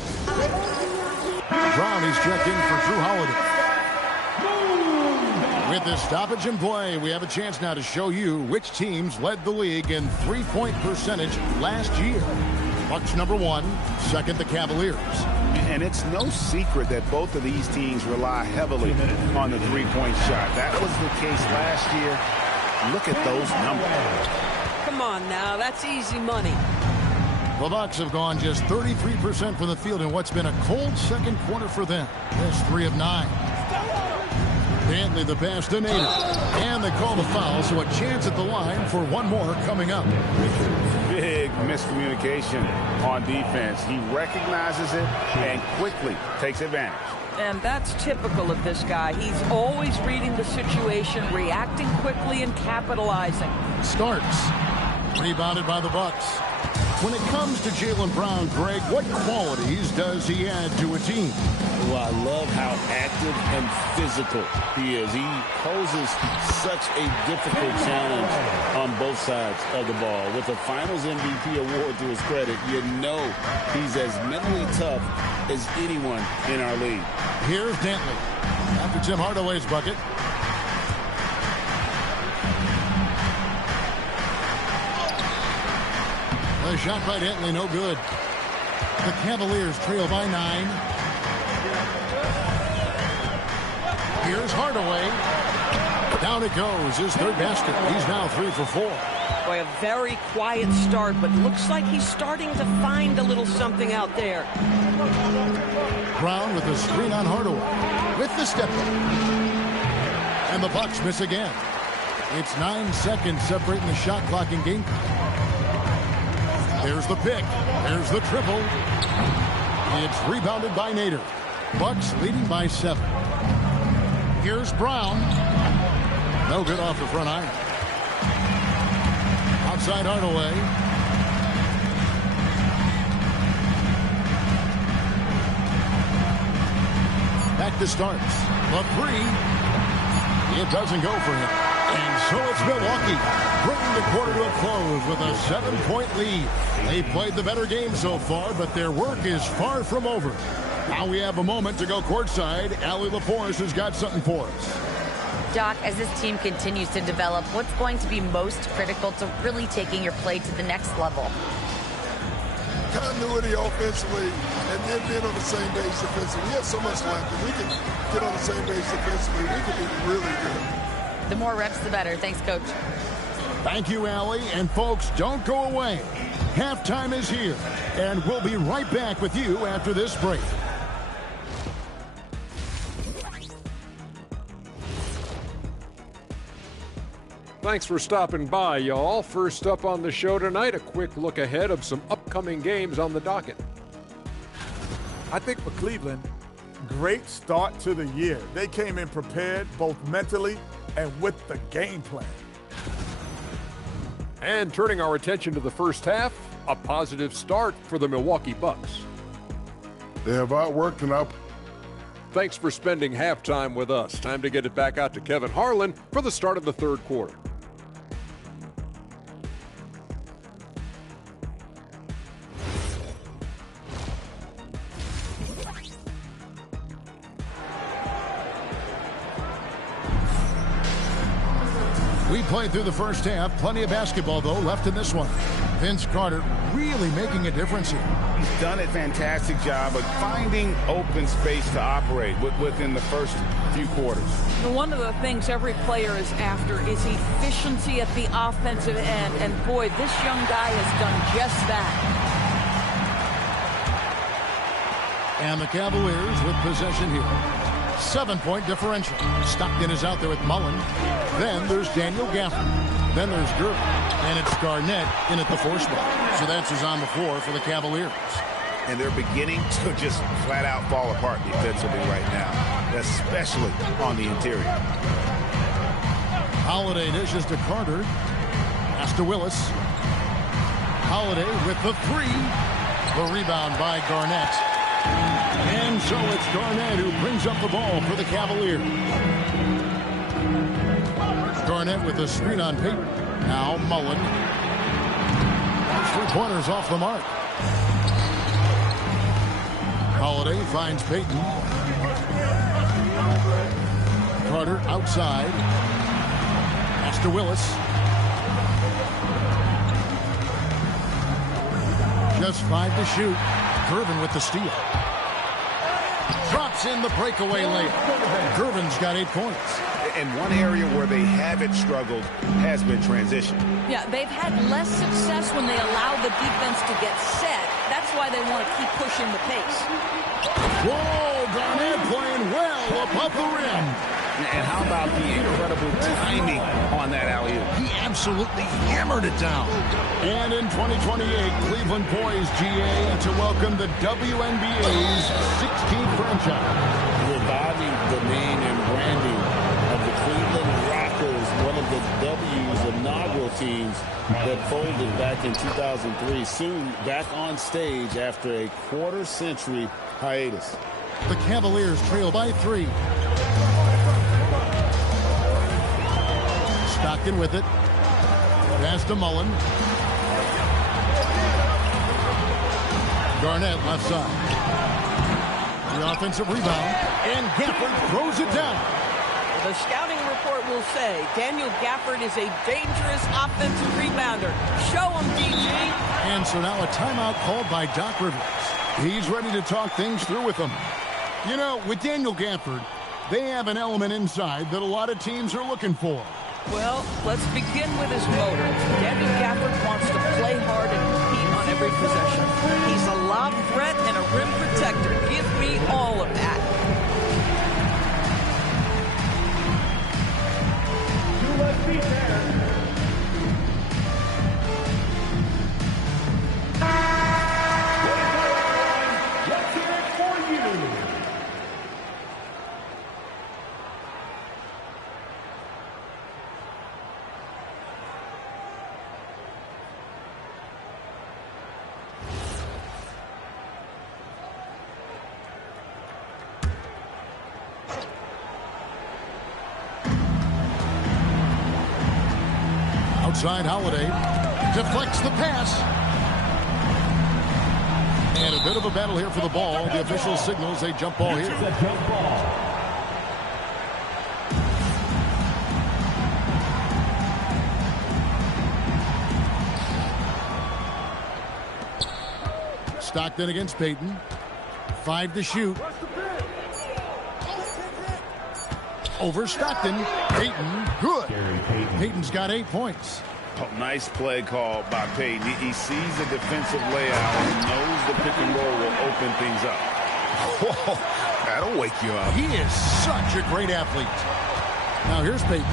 Brown is checked in for Drew Holiday. With this stoppage in play, we have a chance now to show you which teams led the league in three-point percentage last year. Bucks number 1, second the Cavaliers. And it's no secret that both of these teams rely heavily on the three-point shot. That was the case last year. Look at those numbers. Come on now, that's easy money. The Bucks have gone just 33% from the field in what's been a cold second quarter for them. That's 3 of 9. Dantley the pass to Nader. And they call the foul, so a chance at the line for one more coming up. Big miscommunication on defense. He recognizes it and quickly takes advantage. And that's typical of this guy. He's always reading the situation, reacting quickly, and capitalizing. Starks. Rebounded by the Bucks. When it comes to Jaylen Brown, Greg, what qualities does he add to a team? Well, I love how active and physical he is. He poses such a difficult challenge on both sides of the ball. With a Finals MVP award to his credit, you know he's as mentally tough as anyone in our league. Here's Dantley. After Tim Hardaway's bucket. The shot by Dentley, no good. The Cavaliers trail by 9. Here's Hardaway. Down it goes, his third basket. He's now 3 for 4. Boy, a very quiet start, but looks like he's starting to find a little something out there. Brown with the screen on Hardaway. With the step up. And the Bucks miss again. It's 9 seconds separating the shot clock and game clock. There's the pick. There's the triple. It's rebounded by Nader. Bucks leading by 7. Here's Brown. No good off the front iron. Outside Hardaway. Back to starts. The 3. It doesn't go for him. And so it's Milwaukee bringing the quarter to a close with a 7-point lead. They played the better game so far, but their work is far from over. Now we have a moment to go courtside. Allie LaForce has got something for us. Doc, as this team continues to develop, what's going to be most critical to really taking your play to the next level? Continuity offensively and then being on the same page defensively. We have so much length. If we can get on the same page defensively, we can be really good. The more reps, the better. Thanks, Coach. Thank you, Allie. And folks, don't go away. Halftime is here, and we'll be right back with you after this break. Thanks for stopping by, y'all. First up on the show tonight, a quick look ahead of some upcoming games on the docket. I think for Cleveland, great start to the year. They came in prepared both mentally and with the game plan. And turning our attention to the first half, a positive start for the Milwaukee Bucks. They have outworked and out. Thanks for spending halftime with us. Time to get it back out to Kevin Harlan for the start of the third quarter. We played through the first half. Plenty of basketball, though, left in this one. Vince Carter really making a difference here. He's done a fantastic job of finding open space to operate within the first few quarters. One of the things every player is after is efficiency at the offensive end. And, boy, this young guy has done just that. And the Cavaliers with possession here. 7-point differential. Stockton is out there with Mullen. Then there's Daniel Gafford. Then there's Gerber. And it's Garnett in at the 4 spot. So that's who's on the floor for the Cavaliers. And they're beginning to just flat out fall apart defensively right now, especially on the interior. Holiday dishes to Carter. Pass to Willis. Holiday with the 3. The rebound by Garnett. And so it's Garnett who brings up the ball for the Cavaliers. Garnett with a screen on Payton. Now Mullen. 3-pointers off the mark. Holiday finds Payton. Carter outside. Pass to Willis. Just 5 to shoot. Gervin with the steal. Drops in the breakaway layup. Gervin's got 8 points. And one area where they haven't struggled has been transition. Yeah, they've had less success when they allow the defense to get set. That's why they want to keep pushing the pace. Whoa, Garnett playing well above the rim. And how about the incredible timing on that alley-oop? He absolutely hammered it down. And in 2028, Cleveland poised, GA, to welcome the WNBA's 16th franchise. Reviving the name and branding of the Cleveland Rockers, one of the W's inaugural teams that folded back in 2003. Soon back on stage after a quarter-century hiatus. The Cavaliers trail by 3. Stockton with it. Pass to Mullen. Garnett left side. The offensive rebound. And Gafford throws it down. The scouting report will say Daniel Gafford is a dangerous offensive rebounder. Show him, DG. And so now a timeout called by Doc Rivers. He's ready to talk things through with them. You know, with Daniel Gafford, they have an element inside that a lot of teams are looking for. Well, let's begin with his motor. Daniel Gafford wants to play hard and compete on every possession. He's a lob threat and a rim protector. Give me all of that. Let's be fair. Let's hear it for you. Outside Holiday deflects the pass. And a bit of a battle here for the ball. The official signals a jump ball here. Stockton against Payton. 5 to shoot. Over Stockton. Payton, good. Payton's got 8 points. Oh, nice play call by Payton. He sees the defensive layout and knows the pick and roll will open things up. Whoa, that'll wake you up. He is such a great athlete. Now here's Payton.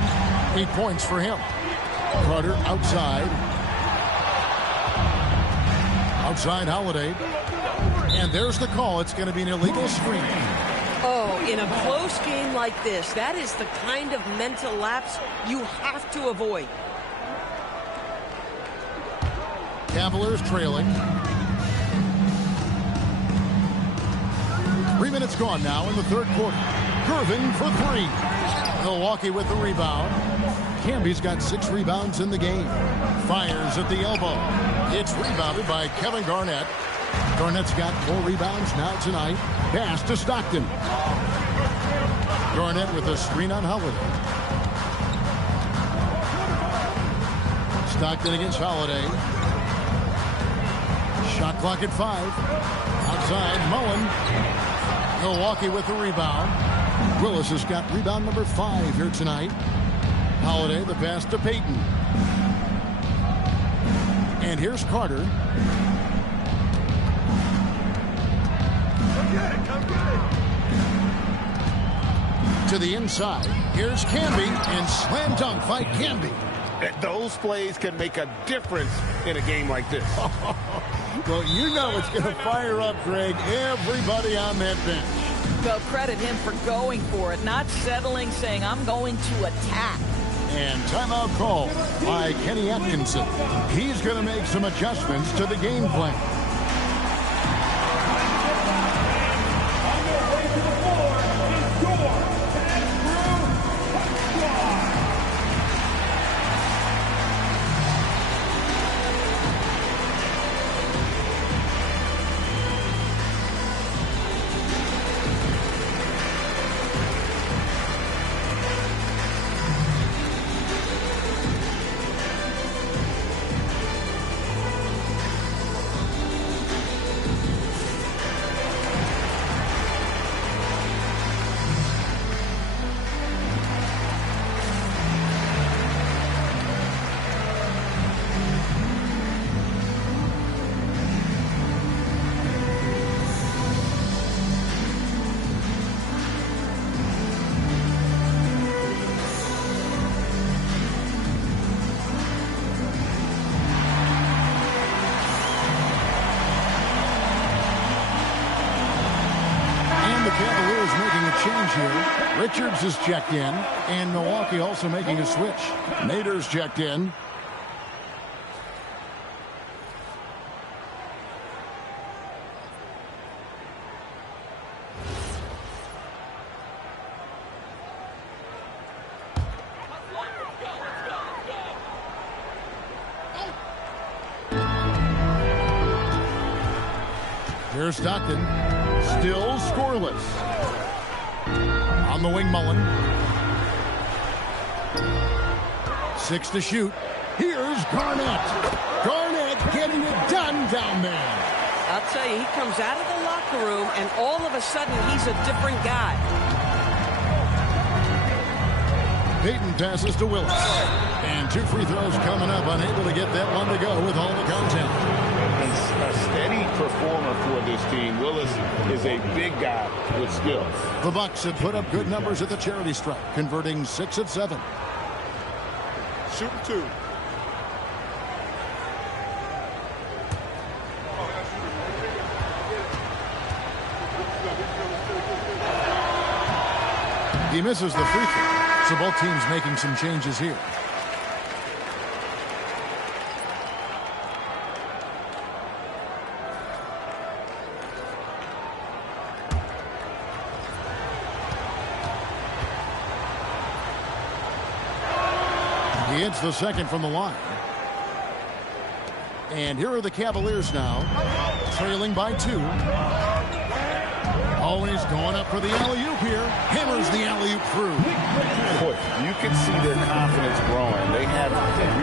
8 points for him. Carter outside. Outside Holiday. And there's the call. It's going to be an illegal screen. Oh, in a close game like this, that is the kind of mental lapse you have to avoid. Cavaliers trailing. 3 minutes gone now in the third quarter. Gervin for 3. Milwaukee with the rebound. Camby's got 6 rebounds in the game. Fires at the elbow. It's rebounded by Kevin Garnett. Garnett's got 4 rebounds now tonight. Pass to Stockton. Garnett with a screen on Holiday. Stockton against Holiday. Shot clock at 5. Outside, Mullen. Milwaukee with the rebound. Willis has got rebound number 5 here tonight. Holiday, the pass to Payton. And here's Carter. To the inside. Here's Camby, and slam dunk by Camby. Those plays can make a difference in a game like this. Well, you know it's going to fire up, Greg, everybody on that bench. Well, credit him for going for it, not settling, saying, I'm going to attack. And timeout call by Kenny Atkinson. He's going to make some adjustments to the game plan. Richards is checked in, and Milwaukee also making a switch. Nader's checked in. Here's Stockton, still scoreless. On the wing, Mullen. 6 to shoot. Here's Garnett. Garnett getting it done down there. I'll tell you, he comes out of the locker room, and all of a sudden, he's a different guy. Payton passes to Willis. And 2 free throws coming up, unable to get that one to go with all the contact. He's a steady performer for this team. Willis is a big guy with skill. The Bucks have put up good numbers at the charity stripe, converting 6 of 7. Shooting 2. He misses the free throw. So both teams making some changes here. He hits the second from the line. And here are the Cavaliers now, trailing by 2. Always going up for the alley-oop here. Hammers the alley-oop through. Boy, you can see their confidence growing. They have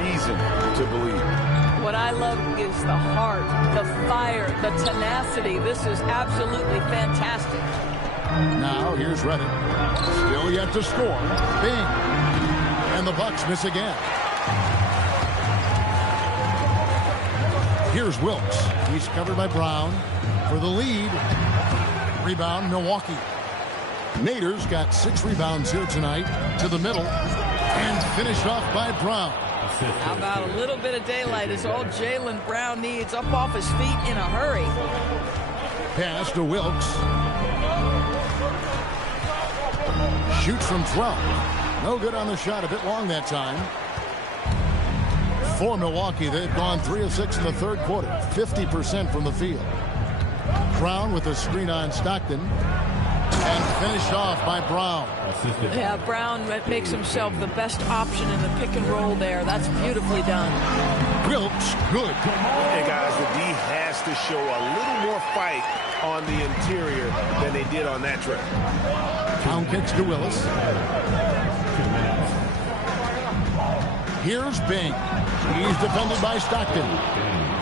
reason to believe. What I love is the heart, the fire, the tenacity. This is absolutely fantastic. Now here's Reddick. Still yet to score. Bing. And the Bucks miss again. Here's Wilkes. He's covered by Brown for the lead. Rebound, Milwaukee. Nader's got 6 rebounds here tonight to the middle and finished off by Brown. How about a little bit of daylight is all Jaylen Brown needs, up off his feet in a hurry. Pass to Wilkes. Shoots from 12. No good on the shot, a bit long that time. For Milwaukee, they've gone 3 of 6 in the third quarter, 50% from the field. Brown with a screen on Stockton. And finished off by Brown. Yeah, Brown makes himself the best option in the pick and roll there. That's beautifully done. Wilkes, good. Hey, guys, the D has to show a little more fight on the interior than they did on that trip. Brown kicks to Willis. Here's Bing. He's defended by Stockton.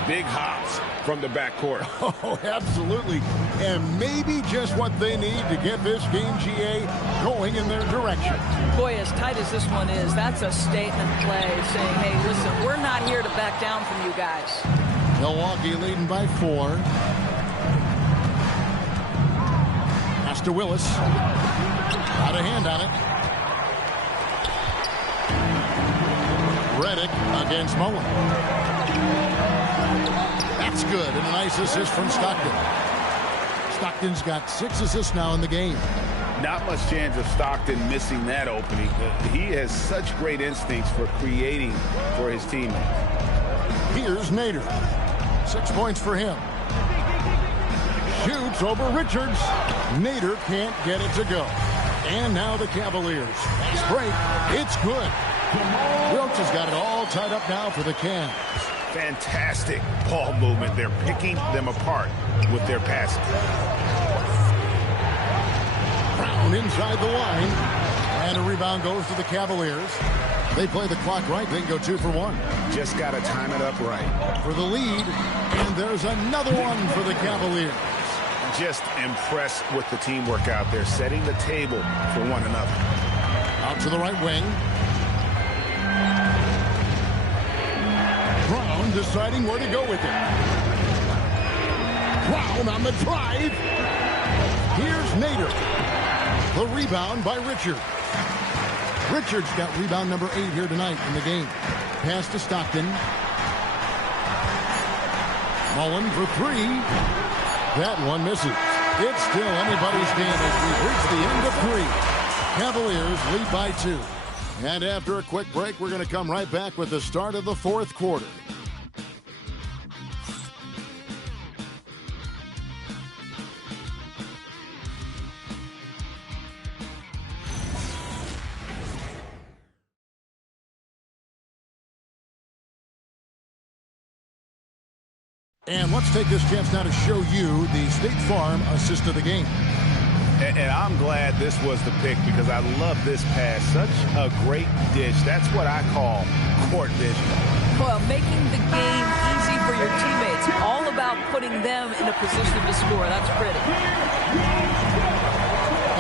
Big hops from the backcourt. Oh, absolutely. And maybe just what they need to get this game, GA, going in their direction. Boy, as tight as this one is, that's a statement play saying, hey, listen, we're not here to back down from you guys. Milwaukee leading by 4. Pass to Willis. Got a hand on it. Reddick against Mullen. That's good, and a nice assist from Stockton. Stockton's got 6 assists now in the game. Not much chance of Stockton missing that opening. He has such great instincts for creating for his teammates. Here's Nader. 6 points for him. Shoots over Richards. Nader can't get it to go. And now the Cavaliers. Nice break. It's good. Wilkes has got it all tied up now for the Cavs. Fantastic ball movement. They're picking them apart with their passing. Brown inside the line. And a rebound goes to the Cavaliers. They play the clock right. They can go 2 for 1. Just got to time it up right. For the lead. And there's another one for the Cavaliers. Just impressed with the teamwork out there, setting the table for one another. Out to the right wing. Brown deciding where to go with it. Brown on the drive. Here's Nader. The rebound by Richards. Richards got rebound number 8 here tonight in the game. Pass to Stockton. Mullen for 3. That one misses. It's still anybody's game as we reach the end of 3. Cavaliers lead by 2. And after a quick break, we're going to come right back with the start of the fourth quarter. And let's take this chance now to show you the State Farm assist of the game. And I'm glad this was the pick because I love this pass. Such a great dish. That's what I call court vision. Well, making the game easy for your teammates. All about putting them in a position to score. That's pretty.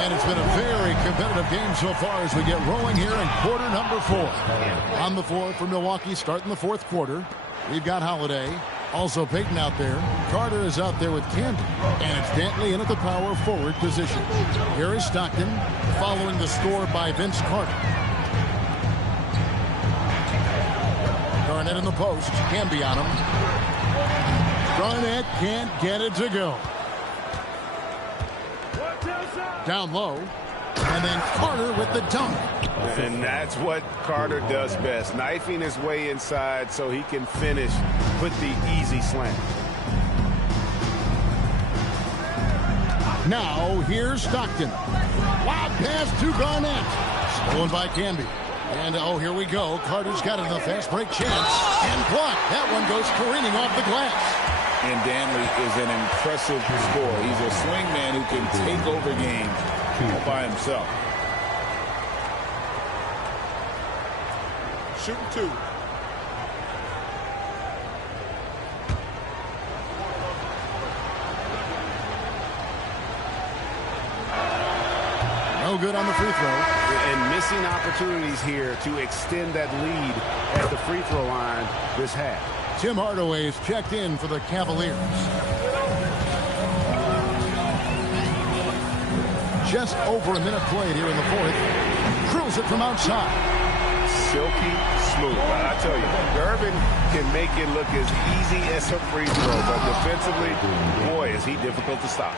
And it's been a very competitive game so far as we get rolling here in quarter number 4. On the floor for Milwaukee starting the fourth quarter. We've got Holiday. Also Payton out there. Carter is out there with Camden. And it's Dantley in at the power forward position. Here is Stockton following the score by Vince Carter. Garnett in the post. Camby on him. Garnett can't get it to go. Down low. And then Carter with the dunk. And that's what Carter does best. Knifing his way inside so he can finish with the easy slam. Now here's Stockton. Wild pass to Garnett. Stolen by Camby. And oh, here we go. Carter's got it in the fast break chance. And blocked. That one goes careening off the glass. And Dantley is an impressive scorer. He's a swing man who can take over games all by himself. Shooting 2. No good on the free throw. And missing opportunities here to extend that lead at the free throw line this half. Tim Hardaway is checked in for the Cavaliers. Just over a minute played here in the fourth. Drills it from outside. Silky smooth. I tell you, Durbin can make it look as easy as a free throw, but defensively, boy, is he difficult to stop.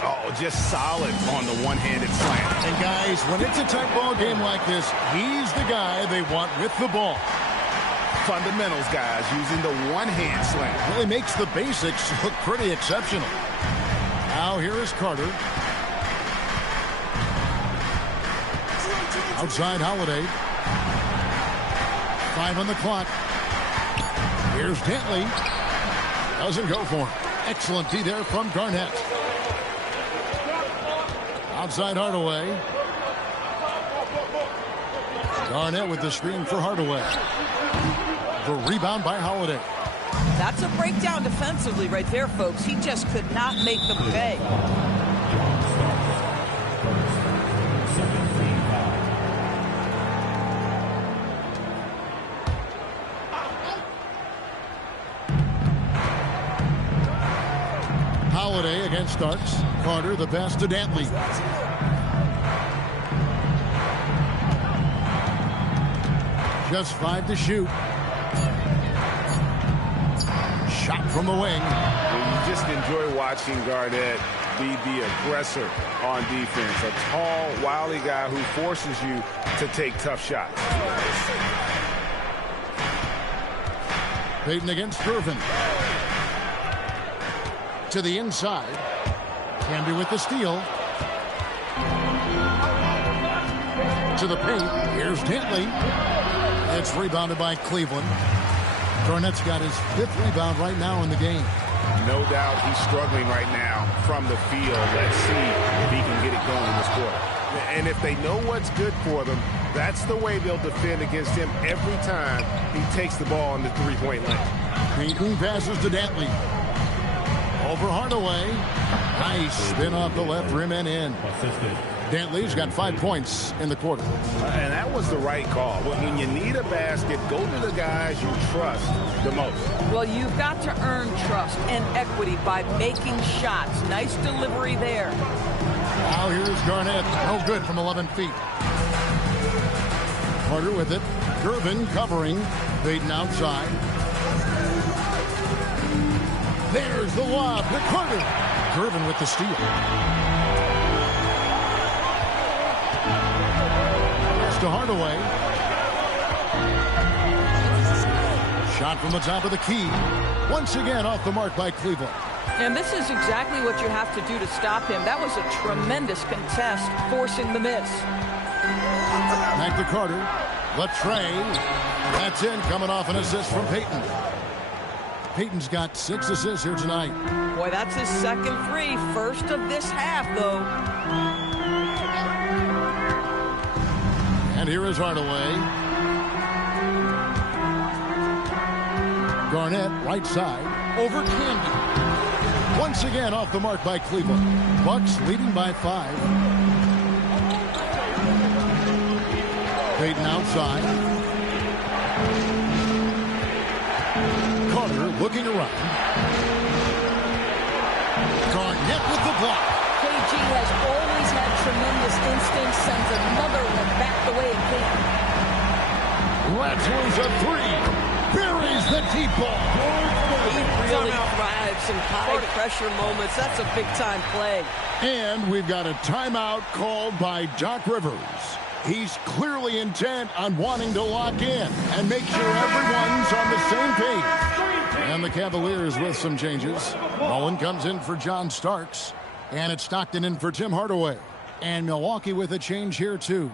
Oh, just solid on the one-handed slam. And guys, when it's a tight ball game like this, he's the guy they want with the ball. Fundamentals, guys, using the one-hand slam. Really makes the basics look pretty exceptional. Now here is Carter. Outside Holiday. 5 on the clock. Here's Dantley. Doesn't go for him. Excellent D there from Garnett. Outside Hardaway. Garnett with the screen for Hardaway. The rebound by Holiday. That's a breakdown defensively right there, folks. He just could not make them pay. Holiday against Starks. Carter, the pass to Dantley. Just 5 to shoot. Shot from the wing. You just enjoy watching Garnett be the aggressor on defense. A tall, wily guy who forces you to take tough shots. Payton against Irvin. To the inside. Camby with the steal. To the paint. Here's Dantley. It's rebounded by Cleveland. Garnett's got his 5th rebound right now in the game. No doubt he's struggling right now from the field. Let's see if he can get it going in this quarter. And if they know what's good for them, that's the way they'll defend against him every time he takes the ball in the three-point lane. Payton passes to Dantley. Over Hardaway. Nice spin off the left rim and in. Dantley's got 5 points in the quarter. And that was the right call. When you need a basket, go to the guys you trust the most. Well, you've got to earn trust and equity by making shots. Nice delivery there. Now here's Garnett. No good from 11 feet. Carter with it. Irvin covering. Payton outside. There's the lob to Carter. Irvin with the steal. To Hardaway. Shot from the top of the key. Once again off the mark by Cleveland. And this is exactly what you have to do to stop him. That was a tremendous contest, forcing the miss. Back to Carter. Latray. That's in, coming off an assist from Payton. Payton's got 6 assists here tonight. Boy, that's his second 3. First of this half, though. And here is Hardaway. Garnett, right side, over Candy. Once again off the mark by Cleveland. Bucks leading by 5. Payton outside. Carter looking around. Garnett with the block. KG has always had tremendous instincts, sends another one back the way it came. Rattles a 3. Buries the deep ball. He really thrives in high-pressure moments. That's a big-time play. And we've got a timeout called by Doc Rivers. He's clearly intent on wanting to lock in and make sure everyone's on the same page. And the Cavaliers with some changes. Mullen comes in for John Starks. And it's Stockton in for Tim Hardaway. And Milwaukee with a change here, too.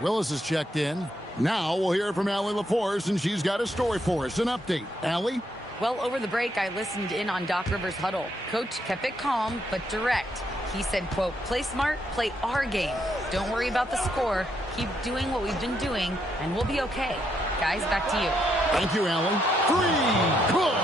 Willis is checked in. Now we'll hear from Allie LaForce, and she's got a story for us. An update. Allie? Well, over the break, I listened in on Doc Rivers' huddle. Coach kept it calm, but direct. He said, quote, play smart, play our game. Don't worry about the score. Keep doing what we've been doing, and we'll be okay. Guys, back to you. Thank you, Allen. 3. Good.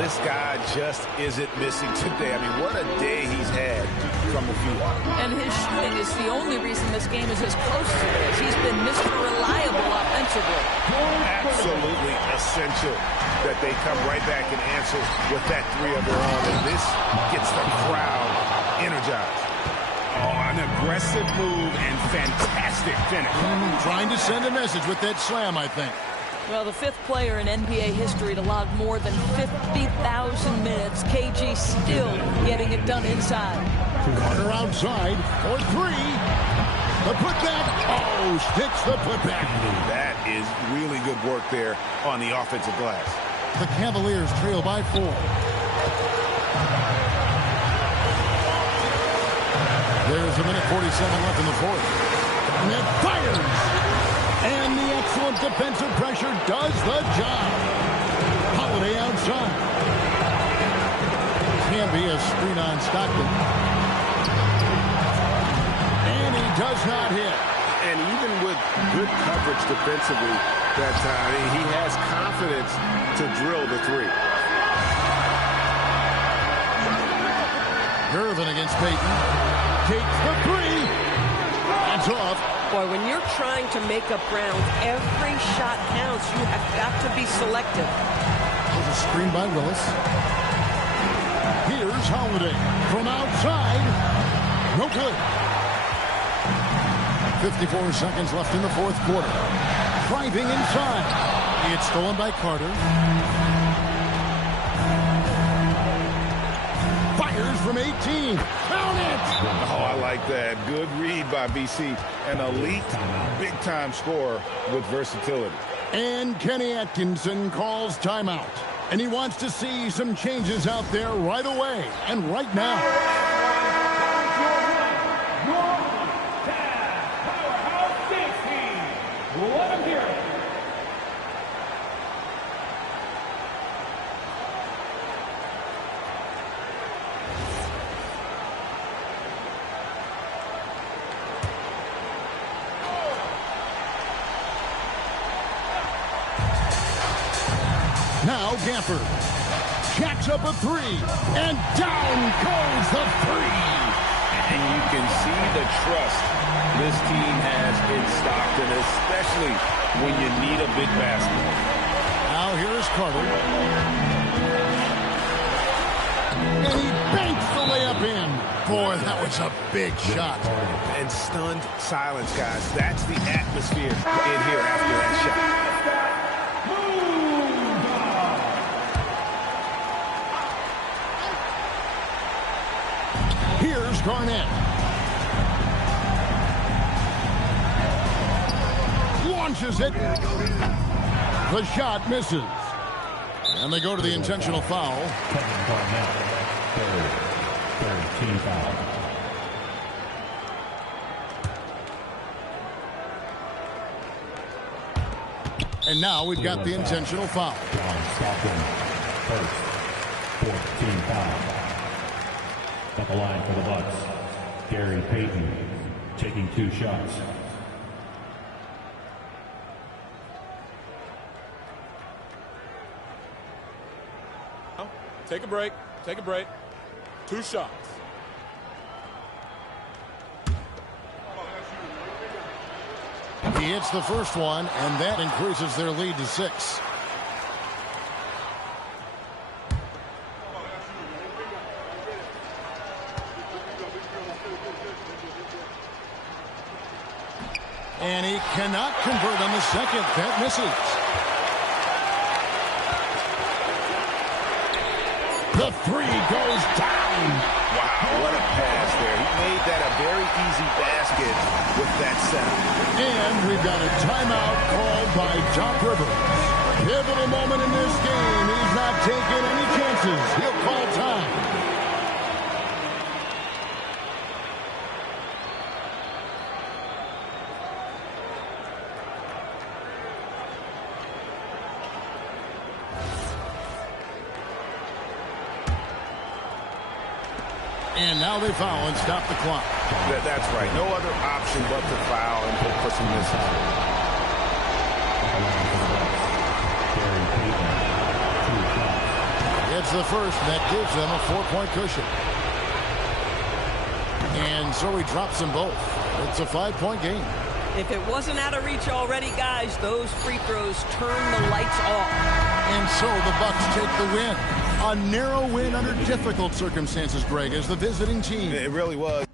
This guy just isn't missing today. I mean, what a day he's had from the field. And his shooting is the only reason this game is as close as it is. He's been Mr. Reliable offensively. Absolutely essential that they come right back and answer with that 3 of their own. And this gets the crowd energized. Oh, an aggressive move and fantastic finish. Trying to send a message with that slam, I think. Well, the 5th player in NBA history to log more than 50,000 minutes. KG still getting it done inside. Carter outside for 3. The putback. Oh, sticks the putback. That is really good work there on the offensive glass. The Cavaliers trail by 4. There's a minute 47 left in the 4th. And it fires. And the excellent defensive pressure does the job. Holiday outside. Can be a screen on Stockton. And he does not hit. And even with good coverage defensively that time, he has confidence to drill the 3. Gervin against Payton. Takes the 3. That's off. Boy, when you're trying to make up ground, every shot counts. You have got to be selective. There's a screen by Willis. Here's Holiday from outside. No good. 54 seconds left in the 4th quarter. Driving inside. It's stolen by Carter. Fires from 18. Count it! Oh, I like that. Good read by BC. An elite, big-time scorer with versatility. And Kenny Atkinson calls timeout. And he wants to see some changes out there right away and right now. Now Gafford jacks up a 3, and down goes the 3. And you can see the trust this team has in Stockton, especially when you need a big basket. Now here's Carter. And he banks the layup in. Boy, that was a big shot. And stunned silence, guys. That's the atmosphere in here after that shot. Here's Garnett. Launches it. The shot misses. And they go to the intentional foul. Third team foul. And now we've got the intentional foul. First, 14 foul. At the line for the Bucks, Gary Payton taking 2 shots. Take a break. Take a break. 2 shots. He hits the first one, and that increases their lead to 6. And he cannot convert on the second. That misses. The 3 goes down. Wow, what a pass there. He made that a very easy basket with that setup. And we've got a timeout called by Doc Rivers. Pivotal moment in this game. He's not taking any chances. He'll call time. And now they foul and stop the clock. That's right. No other option but to foul and hope for some misses. It's the first, and that gives them a 4-point cushion. And so he drops them both. It's a 5-point game. If it wasn't out of reach already, guys, those free throws turn the lights off. And so the Bucks take the win. A narrow win under difficult circumstances, Greg, as the visiting team. It really was.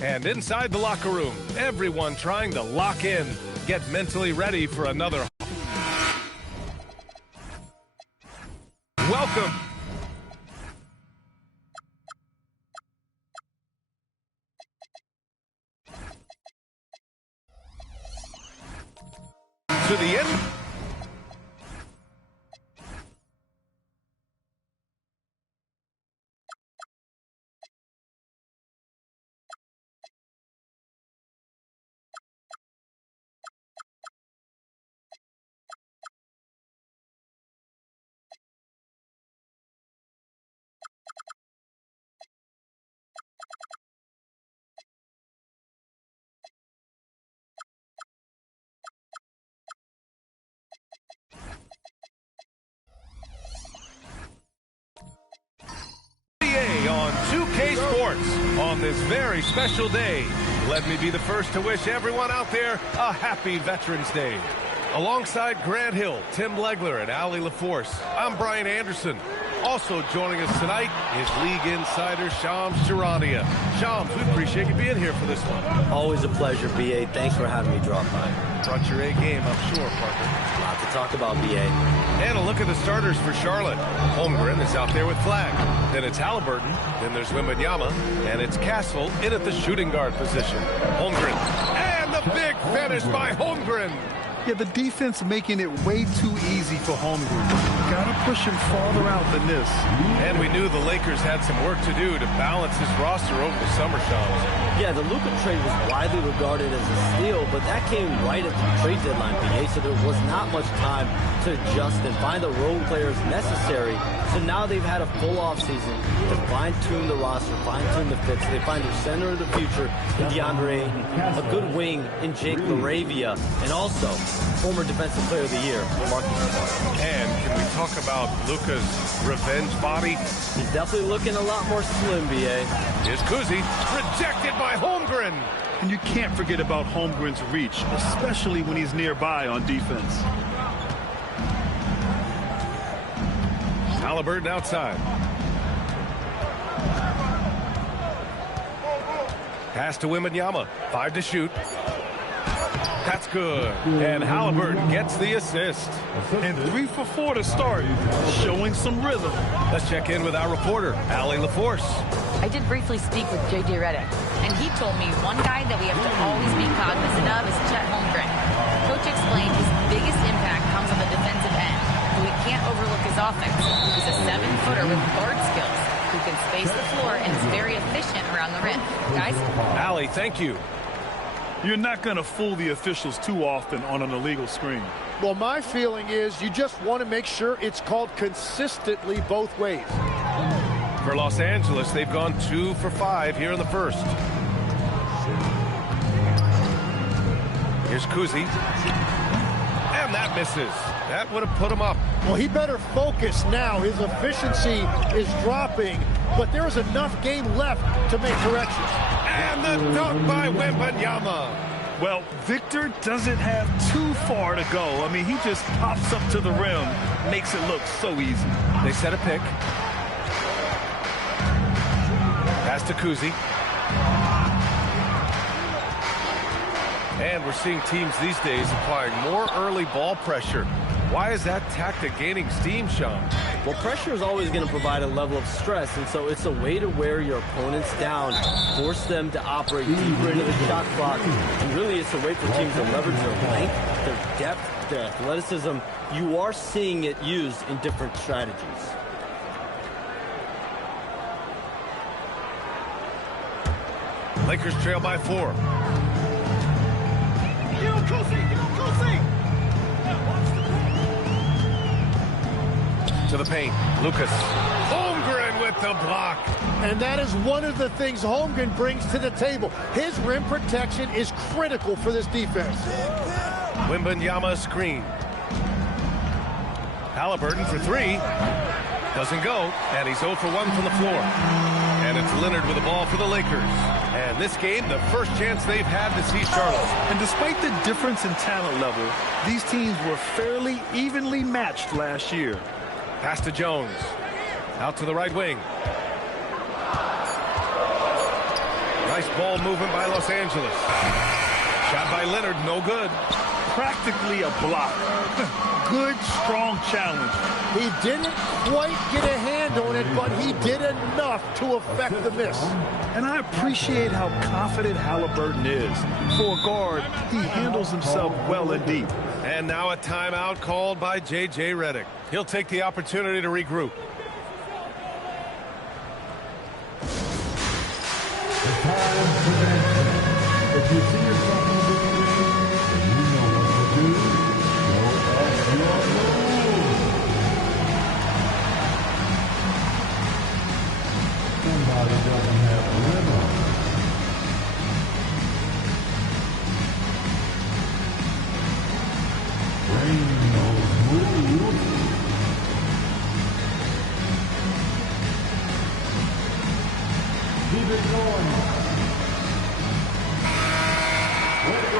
And inside the locker room, everyone trying to lock in, get mentally ready for another. Welcome to the end. On 2K Sports on this very special day. Let me be the first to wish everyone out there a happy Veterans Day. Alongside Grant Hill, Tim Legler, and Allie LaForce, I'm Brian Anderson. Also joining us tonight is League Insider Shams Charania. Shams, we appreciate you being here for this one. Always a pleasure, B.A. Thanks for having me drop by. Brought your A game, I'm sure, Parker. Lot to talk about, B.A. And a look at the starters for Charlotte. Holmgren is out there with Flag. Then it's Halliburton. Then there's Wembanyama. And it's Castle in at the shooting guard position. Holmgren. And the big finish by Holmgren. Yeah, the defense making it way too easy for Holmgren. Gotta push him farther out than this. And we knew the Lakers had some work to do to balance his roster over the summer, Shams. Yeah, the Luka trade was widely regarded as a steal, but that came right at the trade deadline, BA, so there was not much time to adjust and find the role players necessary. So now they've had a full offseason to fine-tune the roster, fine-tune the fits. They find their center of the future in DeAndre Ayton, a good wing in Jake LaRavia, and also former Defensive Player of the Year, Marcus Smart. And can we talk about Luka's revenge body? He's definitely looking a lot more slim, BA. Here's Kuzi, rejected by Holmgren. And you can't forget about Holmgren's reach, especially when he's nearby on defense. Halliburton outside. Pass to Wembanyama. 5 to shoot. That's good. And Halliburton gets the assist. And 3 for 4 to start, showing some rhythm. Let's check in with our reporter, Allie LaForce. I did briefly speak with J.J. Redick, and he told me one guy that we have to always be cognizant of is Chet Holmgren. Coach explained his biggest impact comes on the defensive end, but we can't overlook his offense. He's a 7-footer with guard skills who can space the floor and is very efficient around the rim. Guys? Allie, thank you. You're not going to fool the officials too often on an illegal screen. Well, my feeling is you just want to make sure it's called consistently both ways. For Los Angeles, they've gone 2 for 5 here in the first. Here's Kuzi. And that misses. That would have put him up. Well, he better focus now. His efficiency is dropping, but there is enough game left to make corrections. And the dunk by Wembanyama. Well, Victor doesn't have too far to go. I mean, he just pops up to the rim, makes it look so easy. They set a pick. Pass to Kuzi. And we're seeing teams these days applying more early ball pressure. Why is that tactic gaining steam, Sean? Well, pressure is always going to provide a level of stress, and so it's a way to wear your opponents down, force them to operate deeper into the shot clock, and really it's a way for teams to leverage their length, their depth, their athleticism. You are seeing it used in different strategies. Lakers trail by 4. To the paint, Lucas. Holmgren with the block. And that is one of the things Holmgren brings to the table. His rim protection is critical for this defense. Wembanyama screen. Halliburton for 3. Doesn't go, and he's 0 for 1 from the floor. And it's Leonard with the ball for the Lakers. And this game, the first chance they've had to see Charlotte. And despite the difference in talent level, these teams were fairly evenly matched last year. Pass to Jones. Out to the right wing. Nice ball movement by Los Angeles. Shot by Leonard, no good. Practically a block. Good, strong challenge. He didn't quite get a hand on it, but he did enough to affect the miss. And I appreciate how confident Halliburton is. For a guard, he handles himself well and deep. And now a timeout called by J.J. Redick. He'll take the opportunity to regroup. If you see yourself in the game, you know what to do. Go at your rules. Somebody doesn't have a rhythm. Bring those moves. Keep it going.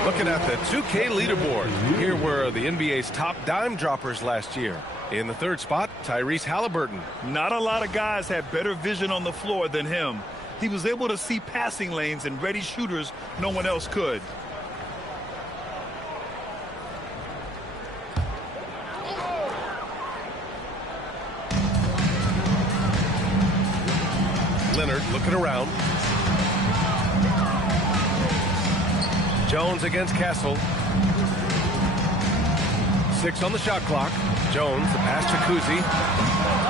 Looking at the 2K leaderboard, here were the NBA's top dime droppers last year. In the third spot, Tyrese Halliburton. Not a lot of guys had better vision on the floor than him. He was able to see passing lanes and ready shooters no one else could. Leonard looking around. Jones against Castle. 6 on the shot clock. Jones, the pass to Kuzi.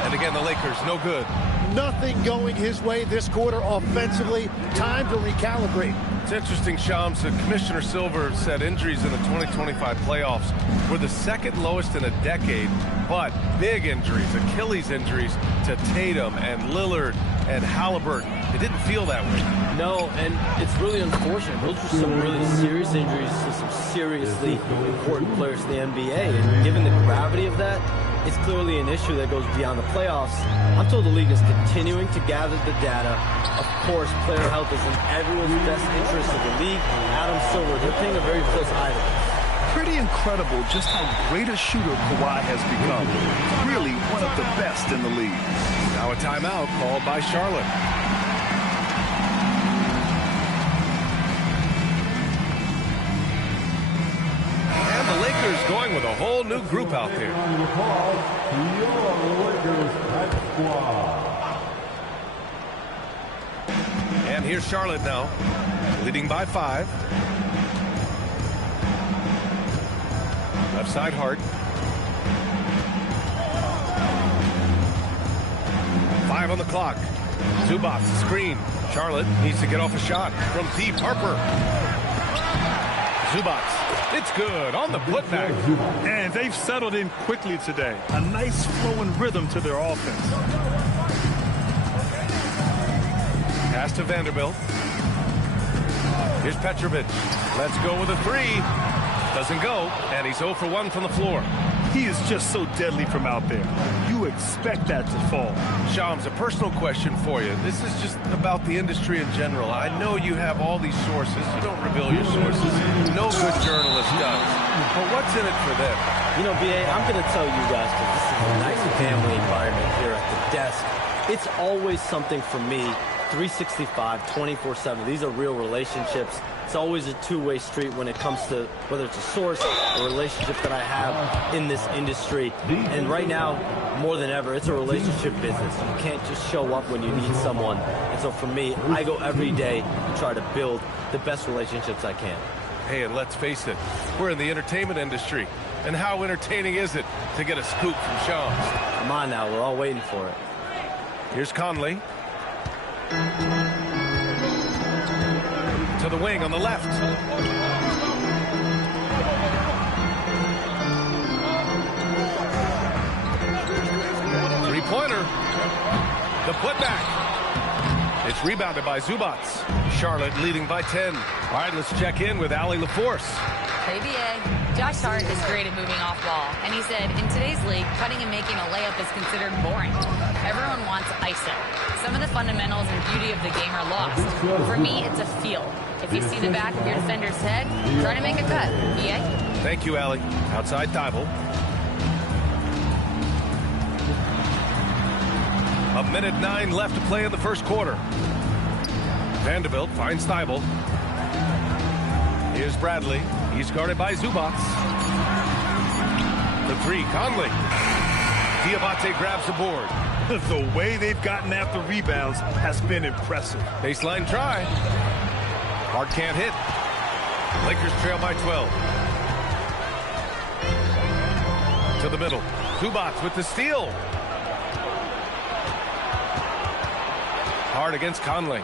And again, the Lakers, no good. Nothing going his way this quarter offensively. Time to recalibrate. It's interesting, Shams, that Commissioner Silver said injuries in the 2025 playoffs were the second lowest in a decade, but big injuries, Achilles injuries to Tatum and Lillard and Halliburton. It didn't feel that way. No, and it's really unfortunate. Those are some really serious injuries to some seriously important players in the NBA. And given the gravity of that, it's clearly an issue that goes beyond the playoffs. I'm told the league is continuing to gather the data. Of course, player health is in everyone's best interest of the league. Adam Silver, they're paying a very close eye to this. Pretty incredible just how great a shooter Kawhi has become. Really one of the best in the league. Now a timeout called by Charlotte. And the Lakers going with a whole new group out there. And here's Charlotte now, leading by 5. Left side Hart. 5 on the clock. Zubac screen. Charlotte needs to get off a shot from deep. Harper. Zubac. It's good on the putback. And they've settled in quickly today. A nice flowing rhythm to their offense. Pass to Vanderbilt. Here's Petrovic. Let's go with a 3. Doesn't go, and he's 0 for 1 from the floor. He is just so deadly from out there. You expect that to fall. Shams, a personal question for you. This is just about the industry in general. I know you have all these sources. You don't reveal your sources. No good journalist does. But what's in it for them? You know, B.A., I'm going to tell you guys, because this is a nice family environment here at the desk. It's always something for me, 365, 24/7. These are real relationships. It's always a two-way street when it comes to whether it's a source or a relationship that I have in this industry. And right now, more than ever, it's a relationship business. You can't just show up when you need someone. And so for me, I go every day to try to build the best relationships I can. Hey, and let's face it, we're in the entertainment industry. And how entertaining is it to get a scoop from Shams? Come on now, we're all waiting for it. Here's Conley. To the wing on the left. Three-pointer. The putback. It's rebounded by Zubac. Charlotte leading by 10. All right, let's check in with Allie LaForce. Hey, BA. Josh Hart is great at moving off ball. And he said, in today's league, cutting and making a layup is considered boring. Everyone wants ISO. Some of the fundamentals and beauty of the game are lost. For me, it's a feel. If you see the back of your defender's head, try to make a cut. BA? Thank you, Allie. Outside Thibault. A minute 9 left to play in the first quarter. Vanderbilt finds Thibault. Here's Bradley. He's guarded by Zubats. The three, Conley. Diabate grabs the board. The way they've gotten after rebounds has been impressive. Baseline try. Hart can't hit. Lakers trail by 12. To the middle. Zubats with the steal. Hart against Conley.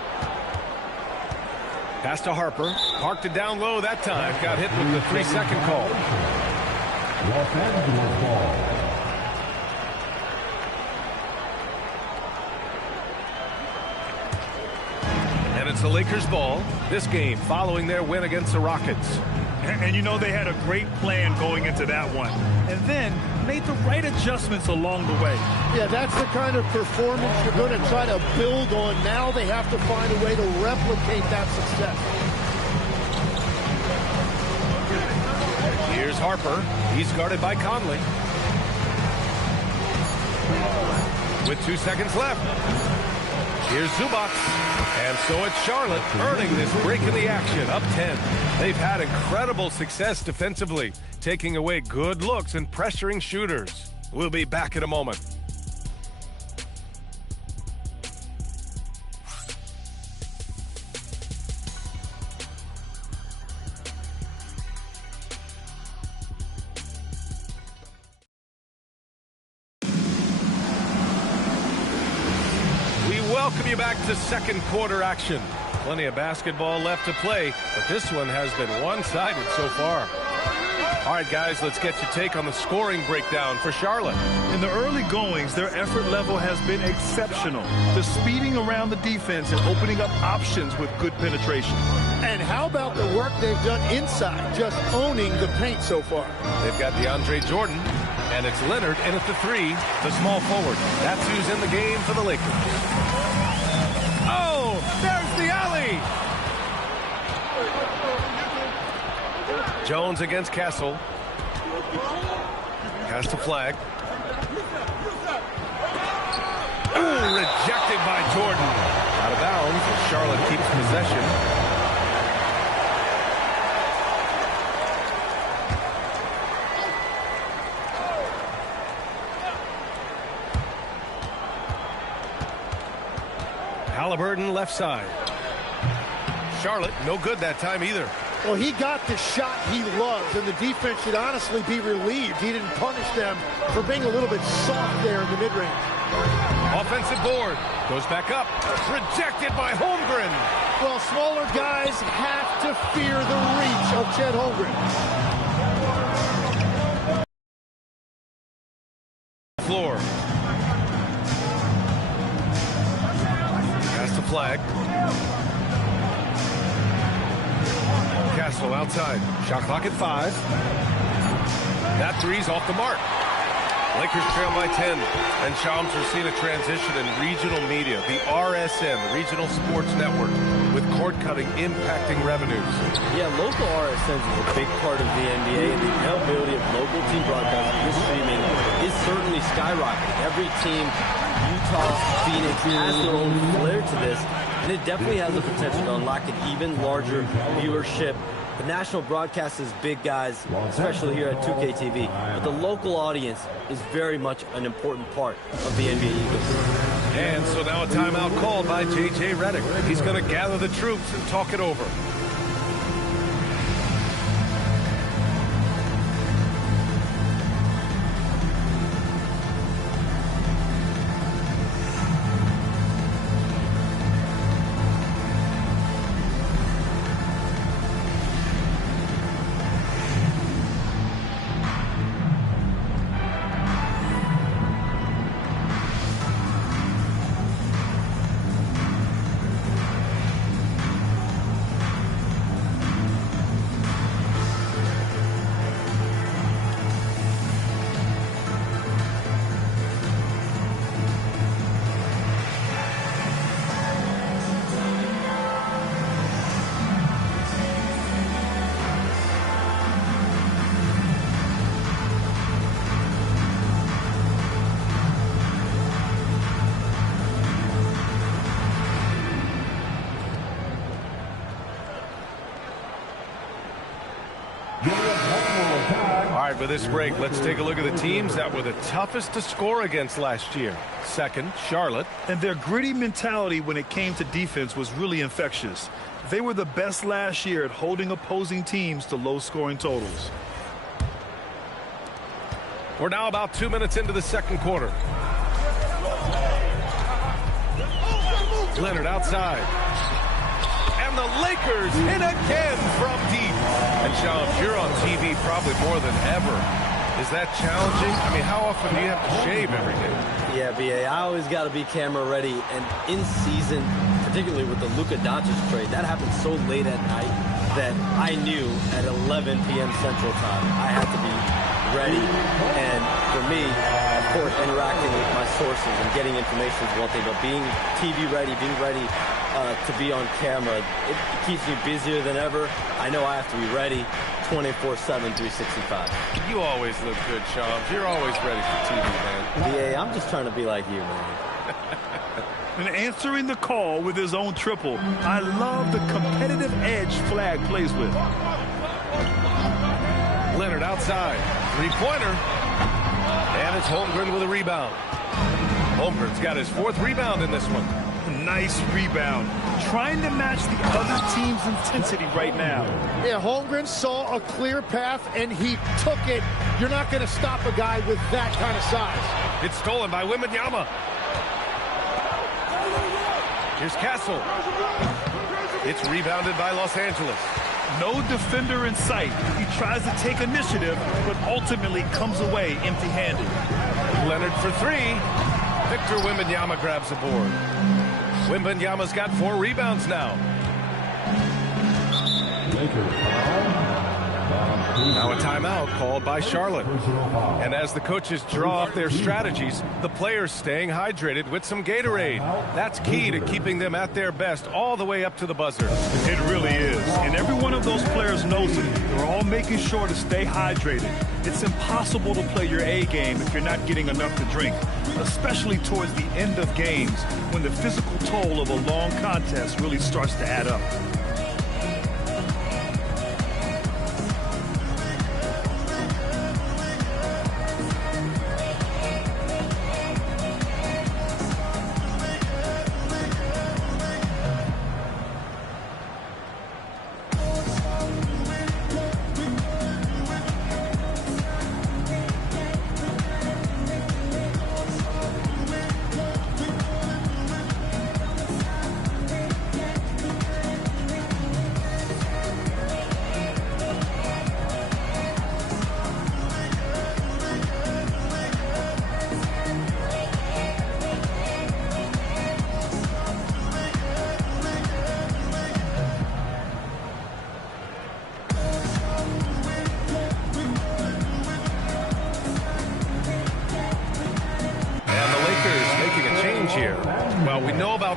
Pass to Harper. Parked it down low that time. Got hit with the 3-second call. Los Angeles ball. And it's the Lakers' ball. This game following their win against the Rockets. And you know they had a great plan going into that one. And then made the right adjustments along the way. Yeah, that's the kind of performance you're going to try to build on. Now they have to find a way to replicate that success. Here's Harper. He's guarded by Conley. With 2 seconds left. Here's Zubats. And so it's Charlotte earning this break in the action, up 10. They've had incredible success defensively, taking away good looks and pressuring shooters. We'll be back in a moment. Welcome you back to second quarter action. Plenty of basketball left to play, but this one has been one-sided so far. All right, guys, let's get your take on the scoring breakdown for Charlotte. In the early goings, their effort level has been exceptional. The speeding around the defense and opening up options with good penetration. And how about the work they've done inside, just owning the paint so far? They've got DeAndre Jordan, and it's Leonard in at the three, the small forward. That's who's in the game for the Lakers. Oh, there's the alley. Jones against Castle. Cast a flag. Ooh, rejected by Jordan. Out of bounds as Charlotte keeps possession. Halliburton left side. Charlotte, no good that time either. Well, he got the shot he loves, and the defense should honestly be relieved. He didn't punish them for being a little bit soft there in the mid-range. Offensive board. Goes back up. Rejected by Holmgren. Well, smaller guys have to fear the reach of Chet Holmgren. Floor. Pass the flag. Castle outside. Shot clock at 5. That three's off the mark. Lakers trail by 10. And Shams are seeing a transition in regional media. The RSN, the Regional Sports Network, with cord cutting impacting revenues. Yeah, local RSNs is a big part of the NBA, and the availability of local team broadcasting and streaming is certainly skyrocketing. Every team, Utah, Phoenix, has their own flair to this, and it definitely has the potential to unlock an even larger viewership. The national broadcast is big, guys, especially here at 2K TV, but the local audience is very much an important part of the NBA ecosystem. And so now a timeout called by J.J. Redick. He's going to gather the troops and talk it over. right, with this break, let's take a look at the teams that were the toughest to score against last year. Second, Charlotte. And their gritty mentality when it came to defense was really infectious. They were the best last year at holding opposing teams to low-scoring totals. We're now about 2 minutes into the second quarter. Leonard outside. And the Lakers hit again from deep. And Sean, you're on TV probably more than ever. Is that challenging? I mean, how often do you have to shave every day? Yeah, BA, I always got to be camera ready. And in season, particularly with the Luka Doncic trade, that happened so late at night that I knew at 11 p.m. Central Time I had to be ready. And for me, of course, interacting with my sources and getting information is one thing, but being TV ready, being ready to be on camera, it keeps me busier than ever. I know I have to be ready 24/7, 365. You always look good, Sean. You're always ready for TV, man. Yeah, I'm just trying to be like you, man. And answering the call with his own triple. I love the competitive edge Flag plays with. Leonard outside. Three-pointer. And it's Holmgren with a rebound. Holmgren's got his 4th rebound in this one. Nice rebound. Trying to match the other team's intensity right now. Yeah, Holmgren saw a clear path, and he took it. You're not going to stop a guy with that kind of size. It's stolen by Wembanyama. Here's Castle. It's rebounded by Los Angeles. No defender in sight. He tries to take initiative, but ultimately comes away empty-handed. Leonard for 3. Victor Wembanyama grabs the board. Wembanyama's got 4 rebounds now. Now a timeout called by Charlotte. And as the coaches draw up their strategies, the players staying hydrated with some Gatorade. That's key to keeping them at their best all the way up to the buzzer. It really is. And every one of those players knows it. They're all making sure to stay hydrated. It's impossible to play your A game if you're not getting enough to drink, especially towards the end of games when the physical toll of a long contest really starts to add up.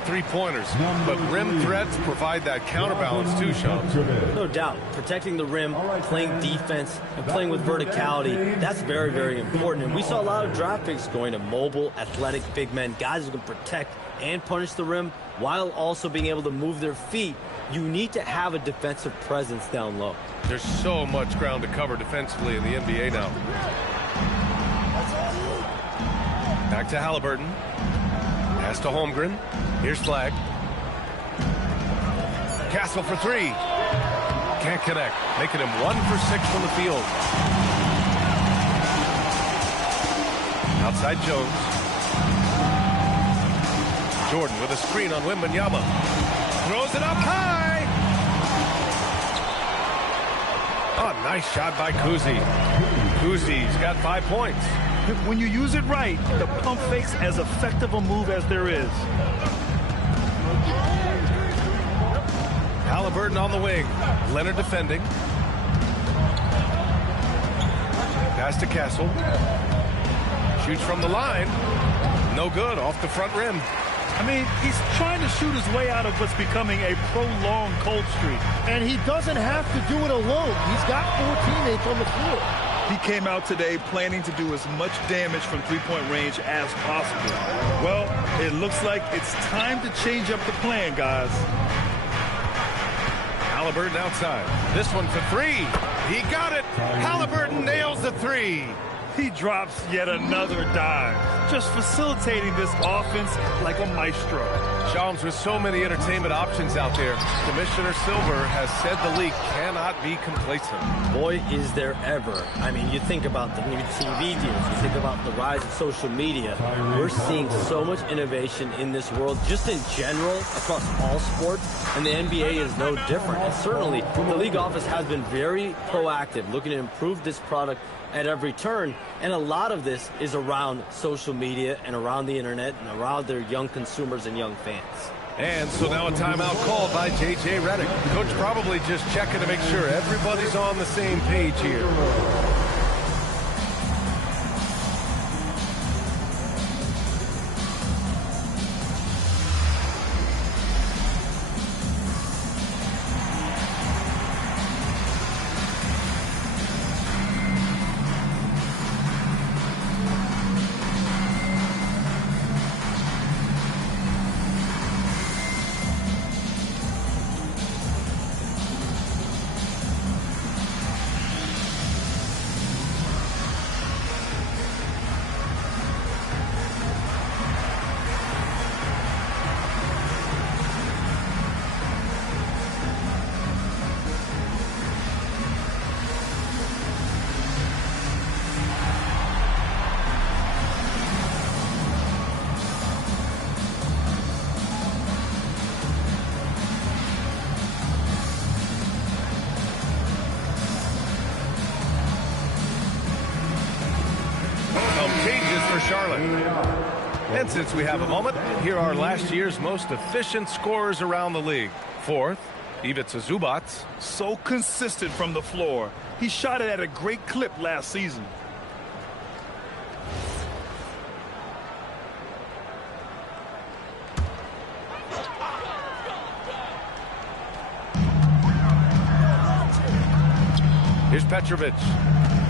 Three-pointers, but rim threats provide that counterbalance too, Sean. No doubt. Protecting the rim, playing defense, and playing with verticality, that's very, very important. And we saw a lot of draft picks going to mobile, athletic big men, guys who can protect and punish the rim while also being able to move their feet. You need to have a defensive presence down low. There's so much ground to cover defensively in the NBA now. Back to Halliburton. Pass to Holmgren. Here's Flag. Castle for 3. Can't connect. Making him 1 for 6 from the field. Outside Jones. Jordan with a screen on Wembanyama. Throws it up high. Oh, nice shot by Kuzi. Kuzi's got 5 points. When you use it right, the pump fake's as effective a move as there is. Halliburton on the wing. Leonard defending. Pass to Castle. Shoots from the line. No good. Off the front rim. I mean, he's trying to shoot his way out of what's becoming a prolonged cold streak. And he doesn't have to do it alone. He's got 4 teammates on the floor. He came out today planning to do as much damage from three-point range as possible. Well, it looks like it's time to change up the plan, guys. Halliburton outside. This one for 3. He got it. Halliburton nails the three. He drops yet another dime, just facilitating this offense like a maestro. Shams, with so many entertainment options out there, Commissioner Silver has said the league cannot be complacent. Boy, is there ever. I mean, you think about the new TV deals, you think about the rise of social media. We're seeing so much innovation in this world, just in general, across all sports, and the NBA is no different. And certainly, the league office has been very proactive, looking to improve this product at every turn, and a lot of this is around social media and around the internet and around their young consumers and young fans. And so now a timeout called by J.J. Redick. Coach probably just checking to make sure everybody's on the same page here. Charlotte. And since we have a moment, here are last year's most efficient scorers around the league. Fourth, Ivica Zubac. So consistent from the floor. He shot it at a great clip last season. Here's Petrovic.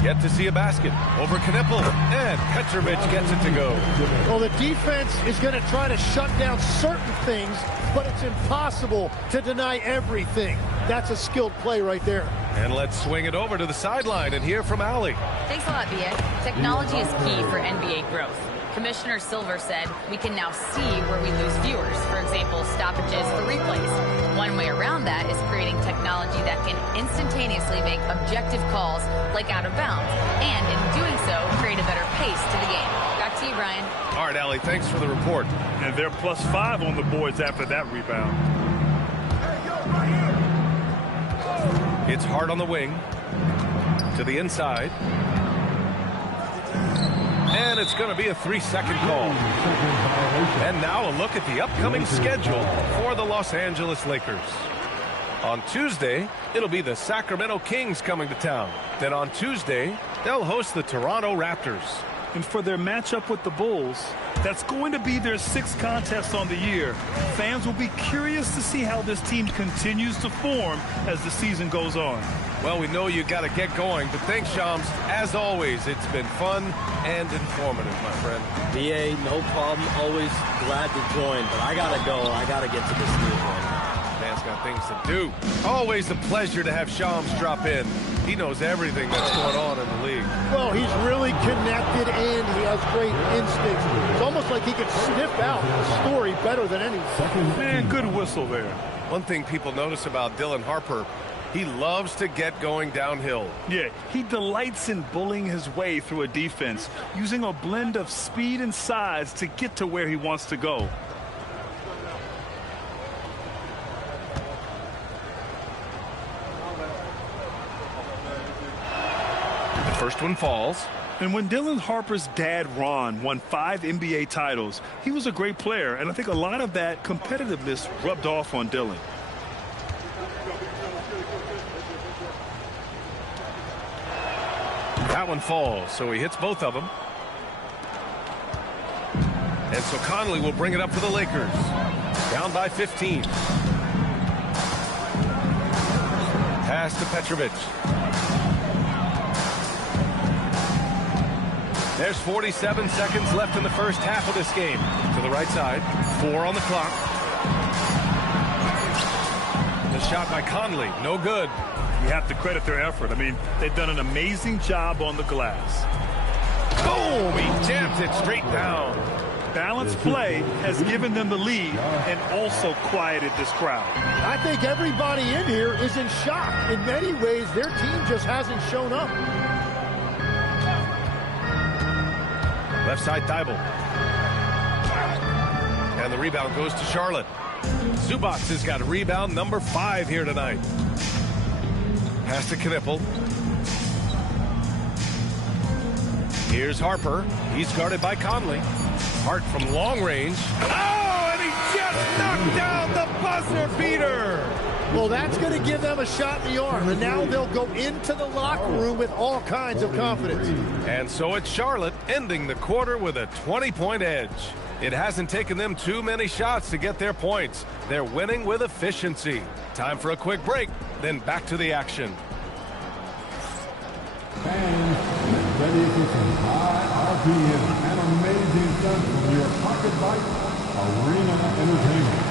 Yet to see a basket over Knippel, and Petrovic gets it to go. Well, the defense is going to try to shut down certain things, but it's impossible to deny everything. That's a skilled play right there. And let's swing it over to the sideline and hear from Allie. Thanks a lot, B.A. Technology is key for NBA growth. Commissioner Silver said we can now see where we lose viewers. For example, stoppages for replays. One way around that is creating technology that can instantaneously make objective calls like out of bounds, and in doing so, create a better pace to the game. Back to you, Brian. All right, Allie, thanks for the report. And they're +5 on the boards after that rebound. It's Hart on the wing. To the inside. And it's going to be a 3-second call. And now a look at the upcoming schedule for the Los Angeles Lakers. On Tuesday, it'll be the Sacramento Kings coming to town. Then on Tuesday, they'll host the Toronto Raptors. And for their matchup with the Bulls, that's going to be their 6th contest on the year. Fans will be curious to see how this team continues to form as the season goes on. Well, we know you got to get going, but thanks, Shams. As always, it's been fun and informative, my friend. BA, no problem. Always glad to join, but I got to go. I got to get to this field right now. Man's got things to do. Always a pleasure to have Shams drop in. He knows everything that's going on in the league. Well, he's really connected and he has great instincts. It's almost like he could sniff out a story better than anything. Man, good whistle there. One thing people notice about Dylan Harper, he loves to get going downhill. Yeah, he delights in bullying his way through a defense, using a blend of speed and size to get to where he wants to go. The first one falls. And when Dylan Harper's dad, Ron, won 5 NBA titles, he was a great player, and I think a lot of that competitiveness rubbed off on Dylan. That one falls, so he hits both of them. And so Conley will bring it up for the Lakers. Down by 15. Pass to Petrovic. There's 47 seconds left in the first half of this game. To the right side. 4 on the clock. The shot by Conley. No good. You have to credit their effort. I mean, they've done an amazing job on the glass. Boom! He jams it straight down. Balanced play has given them the lead and also quieted this crowd. I think everybody in here is in shock. In many ways, their team just hasn't shown up. Left side Thibault. And the rebound goes to Charlotte. Zubac has got rebound number 5 here tonight. Pass to Knippel. Here's Harper. He's guarded by Conley. Hart from long range. Oh, and he just knocked down the buzzer beater. Well, that's going to give them a shot in the arm, and now they'll go into the locker room with all kinds of confidence. And so it's Charlotte ending the quarter with a 20-point edge. It hasn't taken them too many shots to get their points. They're winning with efficiency. Time for a quick break, then back to the action. Fans, get ready for some high RPM and amazing stuff from your Pocket Bike Arena Entertainment.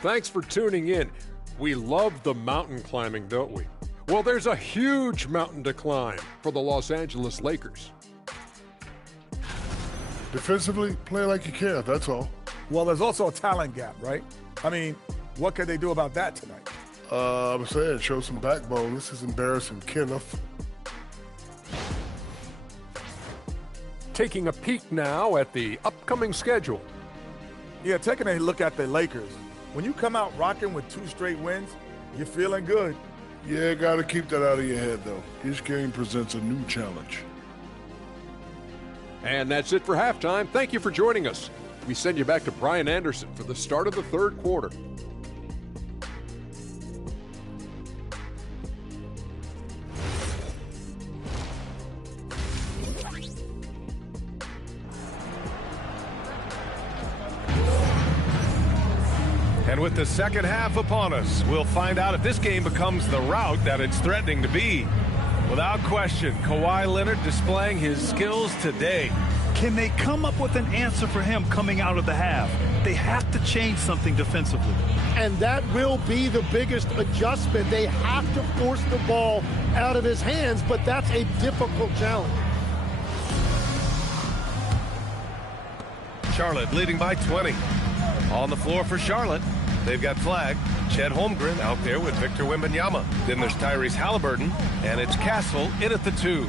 Thanks for tuning in. We love the mountain climbing, don't we? Well, there's a huge mountain to climb for the Los Angeles Lakers. Defensively, play like you care, that's all. Well, there's also a talent gap, right? I mean, what could they do about that tonight? I'm saying, show some backbone. This is embarrassing, Kenneth. Taking a peek now at the upcoming schedule. Yeah, taking a look at the Lakers. When you come out rocking with 2 straight wins, you're feeling good. Yeah, got to keep that out of your head, though. Each game presents a new challenge. And that's it for halftime. Thank you for joining us. We send you back to Brian Anderson for the start of the third quarter. And with the second half upon us, we'll find out if this game becomes the rout that it's threatening to be. Without question, Kawhi Leonard displaying his skills today. Can they come up with an answer for him coming out of the half? They have to change something defensively. And that will be the biggest adjustment. They have to force the ball out of his hands, but that's a difficult challenge. Charlotte leading by 20. On the floor for Charlotte, they've got Flag, Chet Holmgren out there with Victor Wembanyama. Then there's Tyrese Halliburton, and it's Castle in at the 2.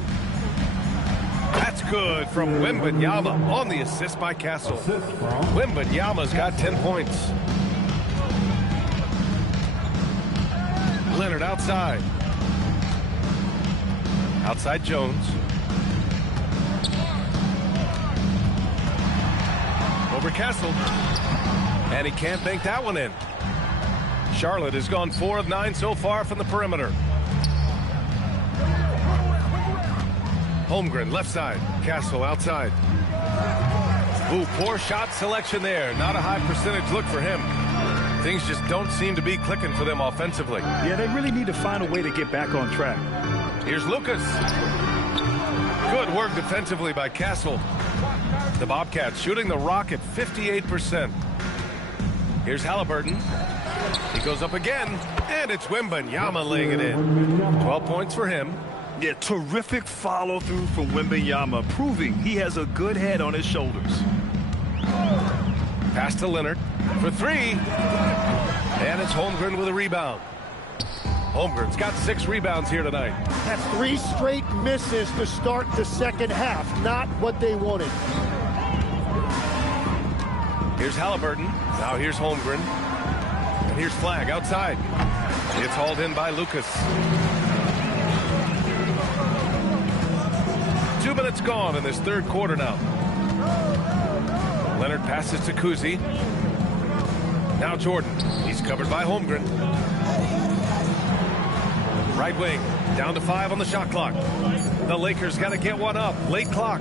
That's good from Wembanyama on the assist by Castle. Wembanyama's got 10 points. Leonard outside. Outside Jones. Over Castle. And he can't bank that one in. Charlotte has gone 4 of 9 so far from the perimeter. Holmgren left side. Castle outside. Ooh, poor shot selection there. Not a high percentage look for him. Things just don't seem to be clicking for them offensively. Yeah, they really need to find a way to get back on track. Here's Lucas. Good work defensively by Castle. The Bobcats shooting the rock at 58%. Here's Halliburton. He goes up again, and it's Wembanyama laying it in. 12 points for him. Yeah, terrific follow-through from Wembanyama, proving he has a good head on his shoulders. Pass to Leonard for 3. And it's Holmgren with a rebound. Holmgren's got 6 rebounds here tonight. That's 3 straight misses to start the second half. Not what they wanted. Here's Halliburton. Now here's Holmgren. And here's Flag outside. It's hauled in by Lucas. 2 minutes gone in this third quarter now. Leonard passes to Kuzi. Now Jordan. He's covered by Holmgren. Right wing. Down to 5 on the shot clock. The Lakers got to get one up. Late clock.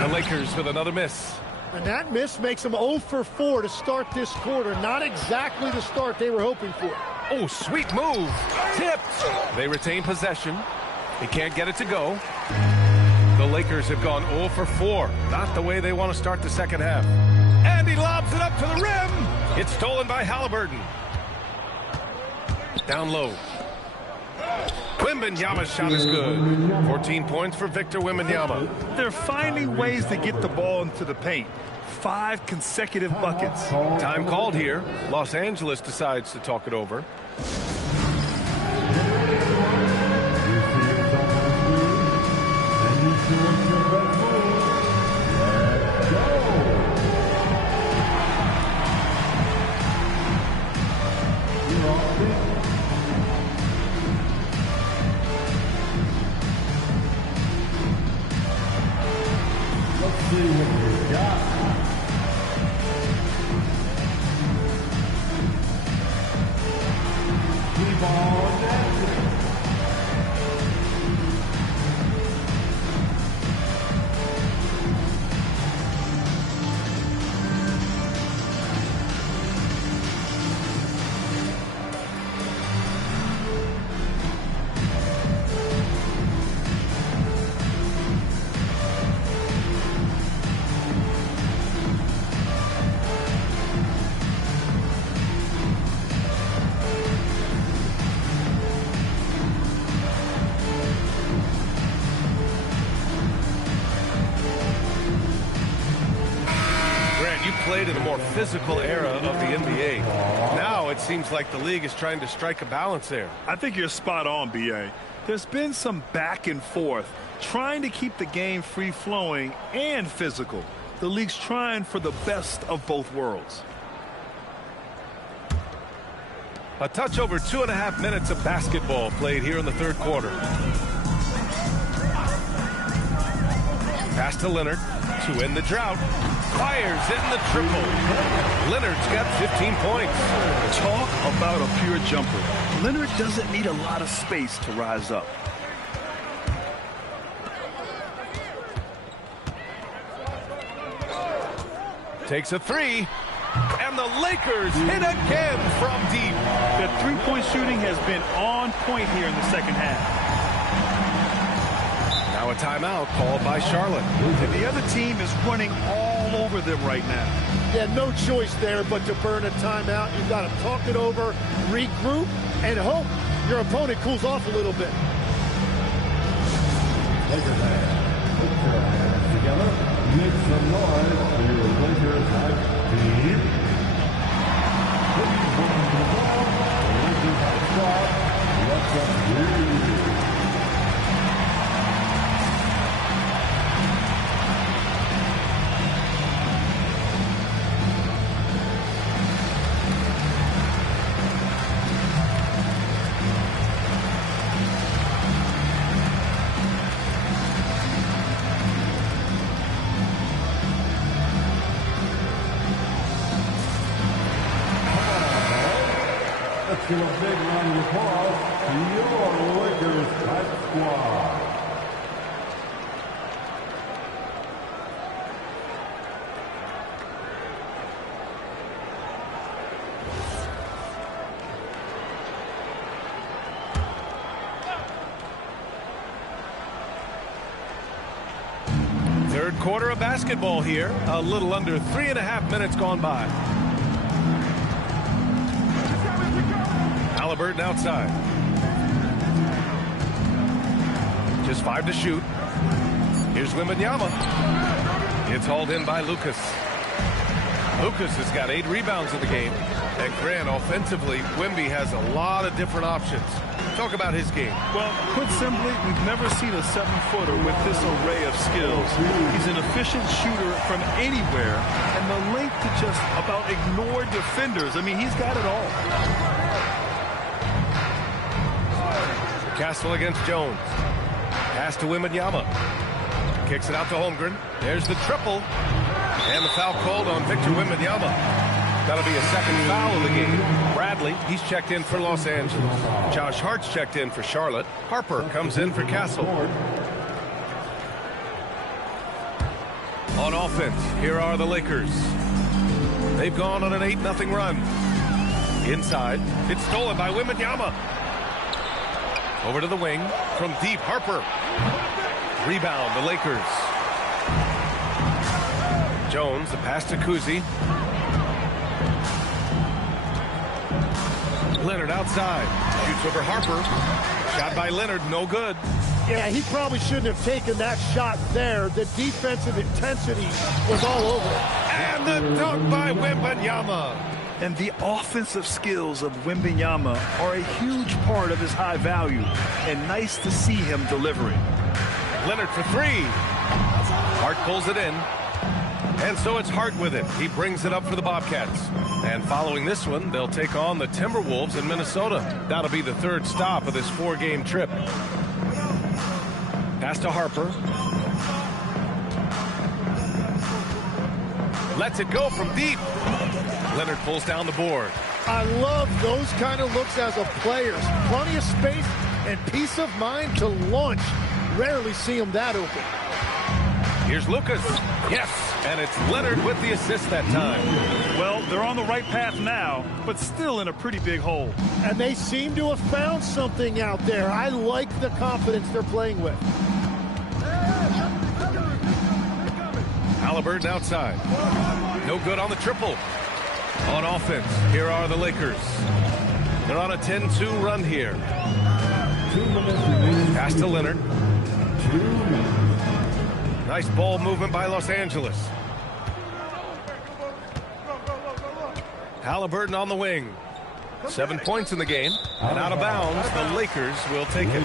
The Lakers with another miss. And that miss makes them 0 for 4 to start this quarter. Not exactly the start they were hoping for. Oh, sweet move. Tipped. They retain possession. He can't get it to go. The Lakers have gone 0 for 4. Not the way they want to start the second half. And he lobs it up to the rim. It's stolen by Halliburton. Down low. Wembanyama's shot is good. 14 points for Victor Wembanyama. They're finding ways to get the ball into the paint. 5 consecutive buckets. Time called here. Los Angeles decides to talk it over. Played in a more physical era of the NBA. Now it seems like the league is trying to strike a balance there. I think you're spot on, B.A. There's been some back and forth, trying to keep the game free-flowing and physical. The league's trying for the best of both worlds. A touch over 2.5 minutes of basketball played here in the third quarter. Pass to Leonard to end the drought. Fires in the triple. Leonard's got 15 points. Talk about a pure jumper. Leonard doesn't need a lot of space to rise up. Takes a three. And the Lakers hit again from deep. The three-point shooting has been on point here in the second half. Now a timeout called by Charlotte. And the other team is running all over them right now. Yeah, no choice there but to burn a timeout. You've got to talk it over, regroup, and hope your opponent cools off a little bit. Lakers fans, put your hands together. Make some noise for your Lakers hype team. Please welcome to the ball, the Lakers hype squad. What's up, here? Let's give a big round of applause to your Lakers hype squad. Third quarter of basketball here. A little under 3.5 minutes gone by. Halliburton outside. Just 5 to shoot. Here's Wembanyama. It's hauled in by Lucas. Lucas has got 8 rebounds in the game. And Grant, offensively, Wemby has a lot of different options. Talk about his game. Well, put simply, we've never seen a 7-footer with this array of skills. He's an efficient shooter from anywhere, and the length to just about ignore defenders. I mean, he's got it all. Castle against Jones. Pass to Wembanyama. Kicks it out to Holmgren. There's the triple. And the foul called on Victor Wembanyama. That'll be a second foul of the game. Bradley, he's checked in for Los Angeles. Josh Hart's checked in for Charlotte. Harper comes in for Castle. On offense, here are the Lakers. They've gone on an 8-0 run. Inside, it's stolen by Wembanyama. Over to the wing, from deep, Harper. Rebound, the Lakers. Jones, the pass to Kuzi. Leonard outside. Shoots over Harper. Shot by Leonard, no good. Yeah, he probably shouldn't have taken that shot there. The defensive intensity was all over it. And the dunk by Wembanyama. And the offensive skills of Wembanyama are a huge part of his high value. And nice to see him delivering. Leonard for three. Hart pulls it in. And so it's Hart with it. He brings it up for the Bobcats. And following this one, they'll take on the Timberwolves in Minnesota. That'll be the third stop of this 4-game trip. Pass to Harper. Lets it go from deep. Leonard pulls down the board. I love those kind of looks as a player. Plenty of space and peace of mind to launch. Rarely see him that open. Here's Lucas. Yes, and it's Leonard with the assist that time. Well, they're on the right path now, but still in a pretty big hole. And they seem to have found something out there. I like the confidence they're playing with. Halliburton outside. No good on the triple. On offense, here are the Lakers. They're on a 10-2 run here. Pass to Leonard. Nice ball movement by Los Angeles. Halliburton on the wing. 7 points in the game. And out of bounds, the Lakers will take it.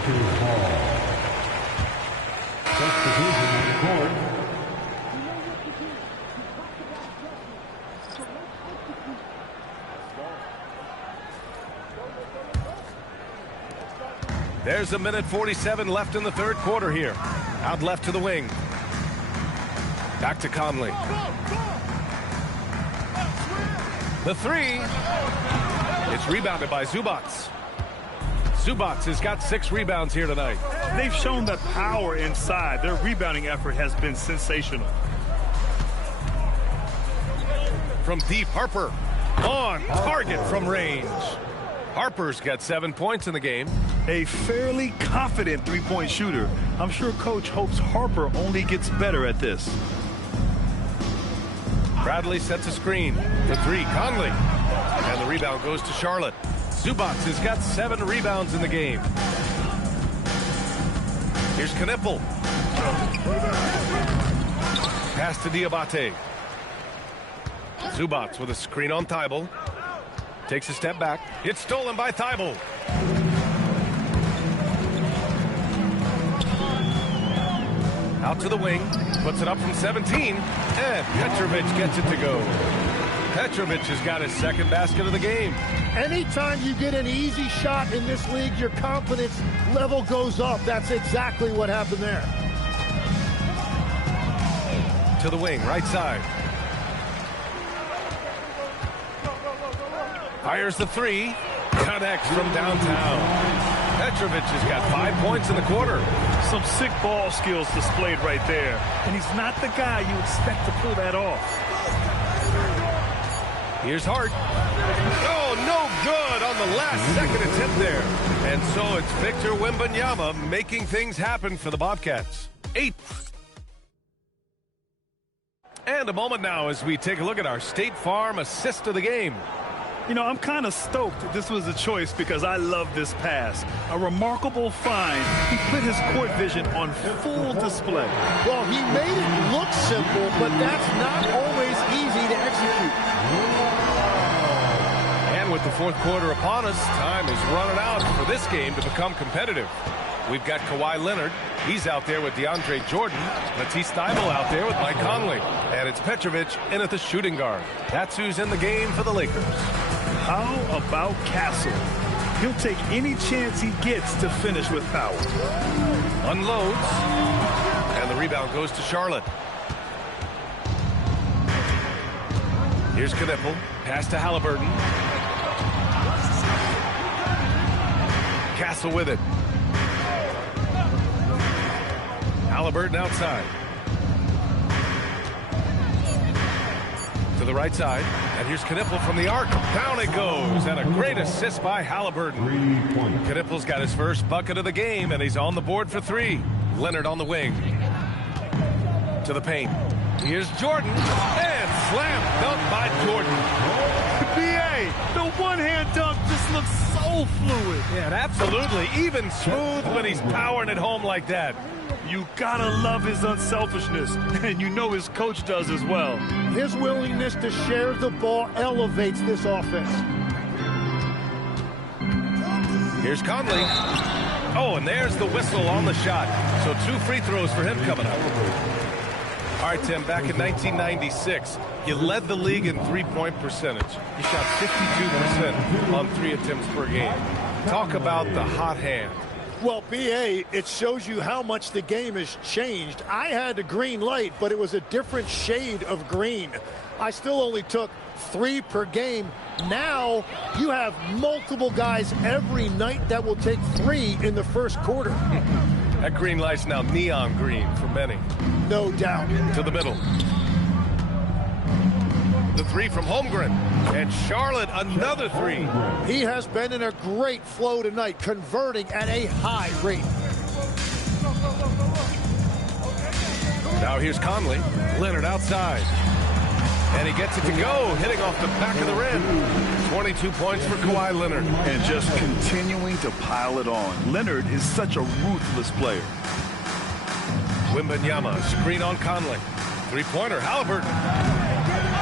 There's a minute 47 left in the third quarter here. Out left to the wing. Back to Conley. The three. It's rebounded by Zubats. Zubats has got 6 rebounds here tonight. They've shown that power inside. Their rebounding effort has been sensational. From deep, Harper. On target from range. Harper's got 7 points in the game. A fairly confident three-point shooter. I'm sure Coach hopes Harper only gets better at this. Bradley sets a screen. The three, Conley. And the rebound goes to Charlotte. Zubats has got 7 rebounds in the game. Here's Knipple. Pass to Diabate. Zubats with a screen on Thibault. Takes a step back. It's stolen by Thibault. Out to the wing. Puts it up from 17. And Petrovic gets it to go. Petrovic has got his second basket of the game. Anytime you get an easy shot in this league, your confidence level goes up. That's exactly what happened there. To the wing, right side. Fires the three. Connects from downtown. Petrovic has got 5 points in the quarter. Some sick ball skills displayed right there. And he's not the guy you expect to pull that off. Here's Hart. Oh, no good on the last second attempt there. And so it's Victor Wembanyama making things happen for the Bobcats. 8. And a moment now as we take a look at our State Farm assist of the game. You know, I'm kind of stoked this was a choice because I love this pass. A remarkable find. He put his court vision on full display. Well, he made it look simple, but that's not always easy to execute. And with the fourth quarter upon us, time is running out for this game to become competitive. We've got Kawhi Leonard. He's out there with DeAndre Jordan. Matisse Thybulle out there with Mike Conley. And it's Petrovic in at the shooting guard. That's who's in the game for the Lakers. How about Castle? He'll take any chance he gets to finish with power. Unloads. And the rebound goes to Charlotte. Here's Knipple. Pass to Halliburton. Castle with it. Halliburton outside. To the right side. And here's Knipple from the arc. Down it goes. And a great assist by Halliburton. Knipple's got his first bucket of the game, and he's on the board for 3. Leonard on the wing. To the paint. Here's Jordan. And slam dunk by Jordan. BA, the one-hand dunk just looks so fluid. Yeah, absolutely. Even smooth when he's powering it home like that. You gotta love his unselfishness, and you know his coach does as well. His willingness to share the ball elevates this offense. Here's Conley. Oh, and there's the whistle on the shot. So 2 free throws for him coming up. All right, Tim, back in 1996, you led the league in three-point percentage. You shot 52% on 3 attempts per game. Talk about the hot hand. Well, BA, it shows you how much the game has changed. I had a green light, but it was a different shade of green. I still only took 3 per game. Now you have multiple guys every night that will take 3 in the first quarter. That green light's now neon green for many. No doubt. To the middle. The 3 from Holmgren. And Charlotte, another 3. He has been in a great flow tonight, converting at a high rate. Now here's Conley. Leonard outside. And he gets it to go, hitting off the back of the rim. 22 points for Kawhi Leonard. And just continuing to pile it on. Leonard is such a ruthless player. Wembanyama, screen on Conley. 3-pointer, Halliburton.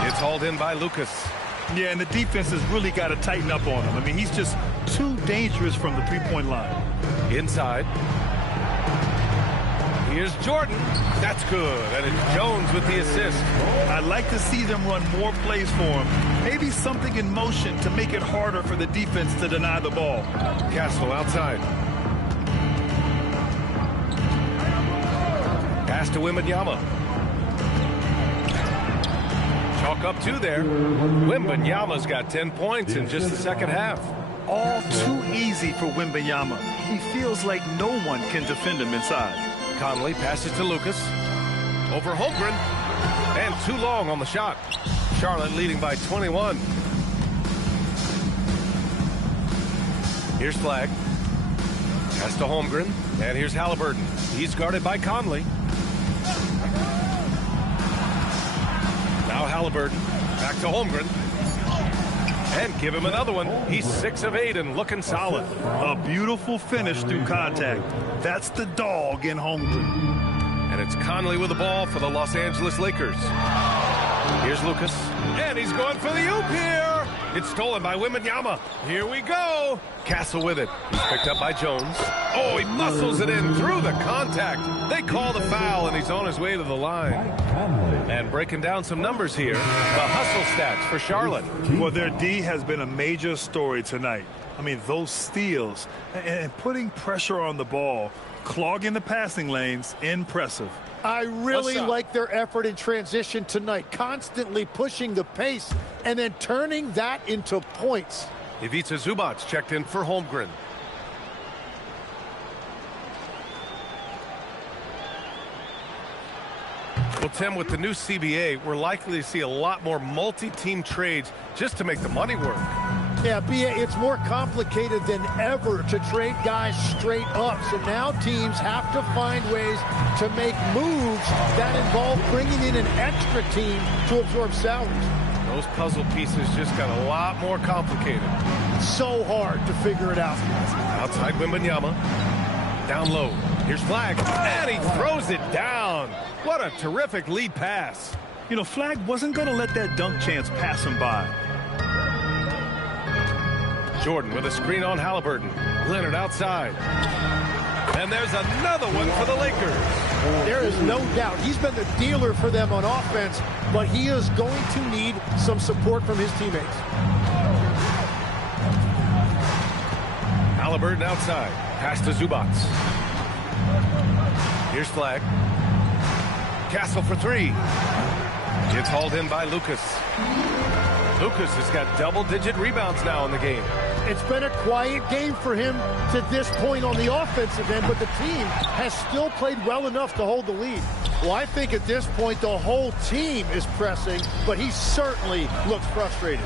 It's hauled in by Lucas. Yeah, and the defense has really got to tighten up on him. I mean, he's just too dangerous from the three-point line. Inside. Here's Jordan. That's good. And it's Jones with the assist. I'd like to see them run more plays for him. Maybe something in motion to make it harder for the defense to deny the ball. Castle outside. Pass to Wembanyama. Chalk up 2 there. Wembanyama's got 10 points in just the second half. All too easy for Wembanyama. He feels like no one can defend him inside. Conley passes to Lucas. Over Holmgren. And too long on the shot. Charlotte leading by 21. Here's Flagg. Pass to Holmgren. And here's Halliburton. He's guarded by Conley. Now Halliburton. Back to Holmgren. And give him another one. He's 6 of 8 and looking solid. A beautiful finish through contact. That's the dog in Holmgren. And it's Conley with the ball for the Los Angeles Lakers. Here's Lucas. And he's going for the oop here. It's stolen by Wembanyama. Here we go. Castle with it. He's picked up by Jones. Oh, he muscles it in through the contact. They call the foul, and he's on his way to the line. And breaking down some numbers here, the hustle stats for Charlotte. Well, their D has been a major story tonight. I mean, those steals and putting pressure on the ball, clogging the passing lanes, impressive. I really like their effort in transition tonight, constantly pushing the pace and then turning that into points. Ivica Zubac checked in for Holmgren. Well, Tim, with the new CBA, we're likely to see a lot more multi-team trades just to make the money work. Yeah, it's more complicated than ever to trade guys straight up. So now teams have to find ways to make moves that involve bringing in an extra team to absorb salaries. Those puzzle pieces just got a lot more complicated. So hard to figure it out. Outside Wembanyama. Down low. Here's Flagg. And he throws it down. What a terrific lead pass. You know, Flagg wasn't going to let that dunk chance pass him by. Jordan with a screen on Halliburton. Leonard outside. And there's another one for the Lakers. There is no doubt he's been the dealer for them on offense, but he is going to need some support from his teammates. Halliburton outside. Pass to Zubac. Here's Flagg. Castle for 3. It's hauled in by Lucas. Lucas has got double-digit rebounds now in the game. It's been a quiet game for him to this point on the offensive end, but the team has still played well enough to hold the lead. Well, I think at this point the whole team is pressing, but he certainly looks frustrated.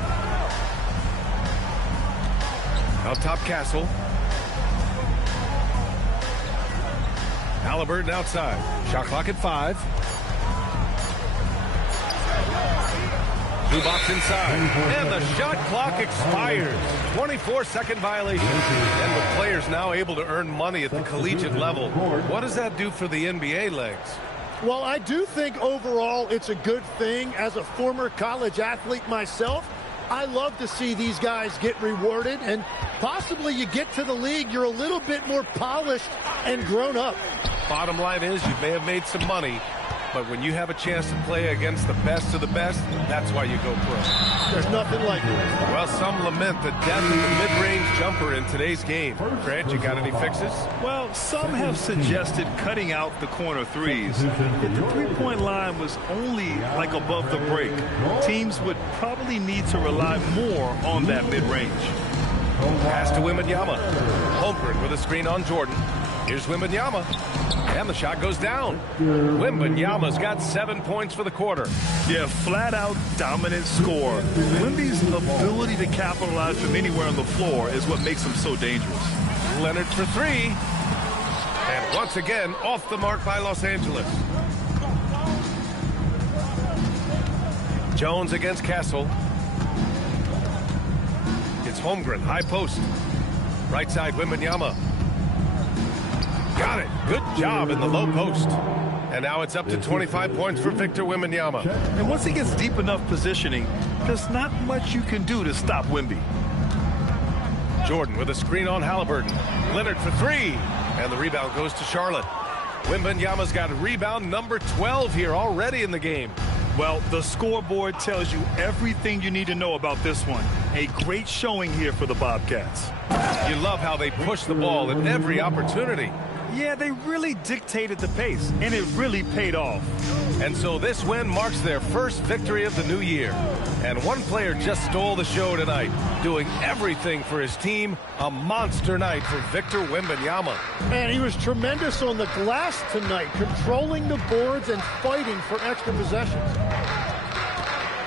Out top, Castle. Halliburton outside. Shot clock at 5. Zubac inside. And the shot clock expires. 24-second violation. And with players now able to earn money at the collegiate level, what does that do for the NBA legs? Well, I do think overall it's a good thing. As a former college athlete myself, I love to see these guys get rewarded, and possibly you get to the league, you're a little bit more polished and grown up. Bottom line is you may have made some money, but when you have a chance to play against the best of the best, that's why you go pro. There's nothing like it. Well, some lament the death of the mid-range jumper in today's game. Grant, you got any fixes? Well, some have suggested cutting out the corner threes. If the three-point line was only like above the break, teams would probably need to rely more on that mid-range. Pass to Wembanyama. Holmgren with a screen on Jordan. Here's Wembanyama. And the shot goes down. Wembanyama's got 7 points for the quarter. Yeah, flat-out dominant score. Wemby's ability to capitalize from anywhere on the floor is what makes him so dangerous. Leonard for 3. And once again, off the mark by Los Angeles. Jones against Castle. It's Holmgren, high post. Right side, Wembanyama. Got it. Good job in the low post. And now it's up to 25 points for Victor Wembanyama. And once he gets deep enough positioning, there's not much you can do to stop Wemby. Jordan with a screen on Halliburton. Leonard for 3. And the rebound goes to Charlotte. Wembanyama's got rebound number 12 here already in the game. Well, the scoreboard tells you everything you need to know about this one. A great showing here for the Bobcats. You love how they push the ball at every opportunity. Yeah, they really dictated the pace, and it really paid off. And so this win marks their first victory of the new year. And one player just stole the show tonight, doing everything for his team. A monster night for Victor Wembanyama. And he was tremendous on the glass tonight, controlling the boards and fighting for extra possessions.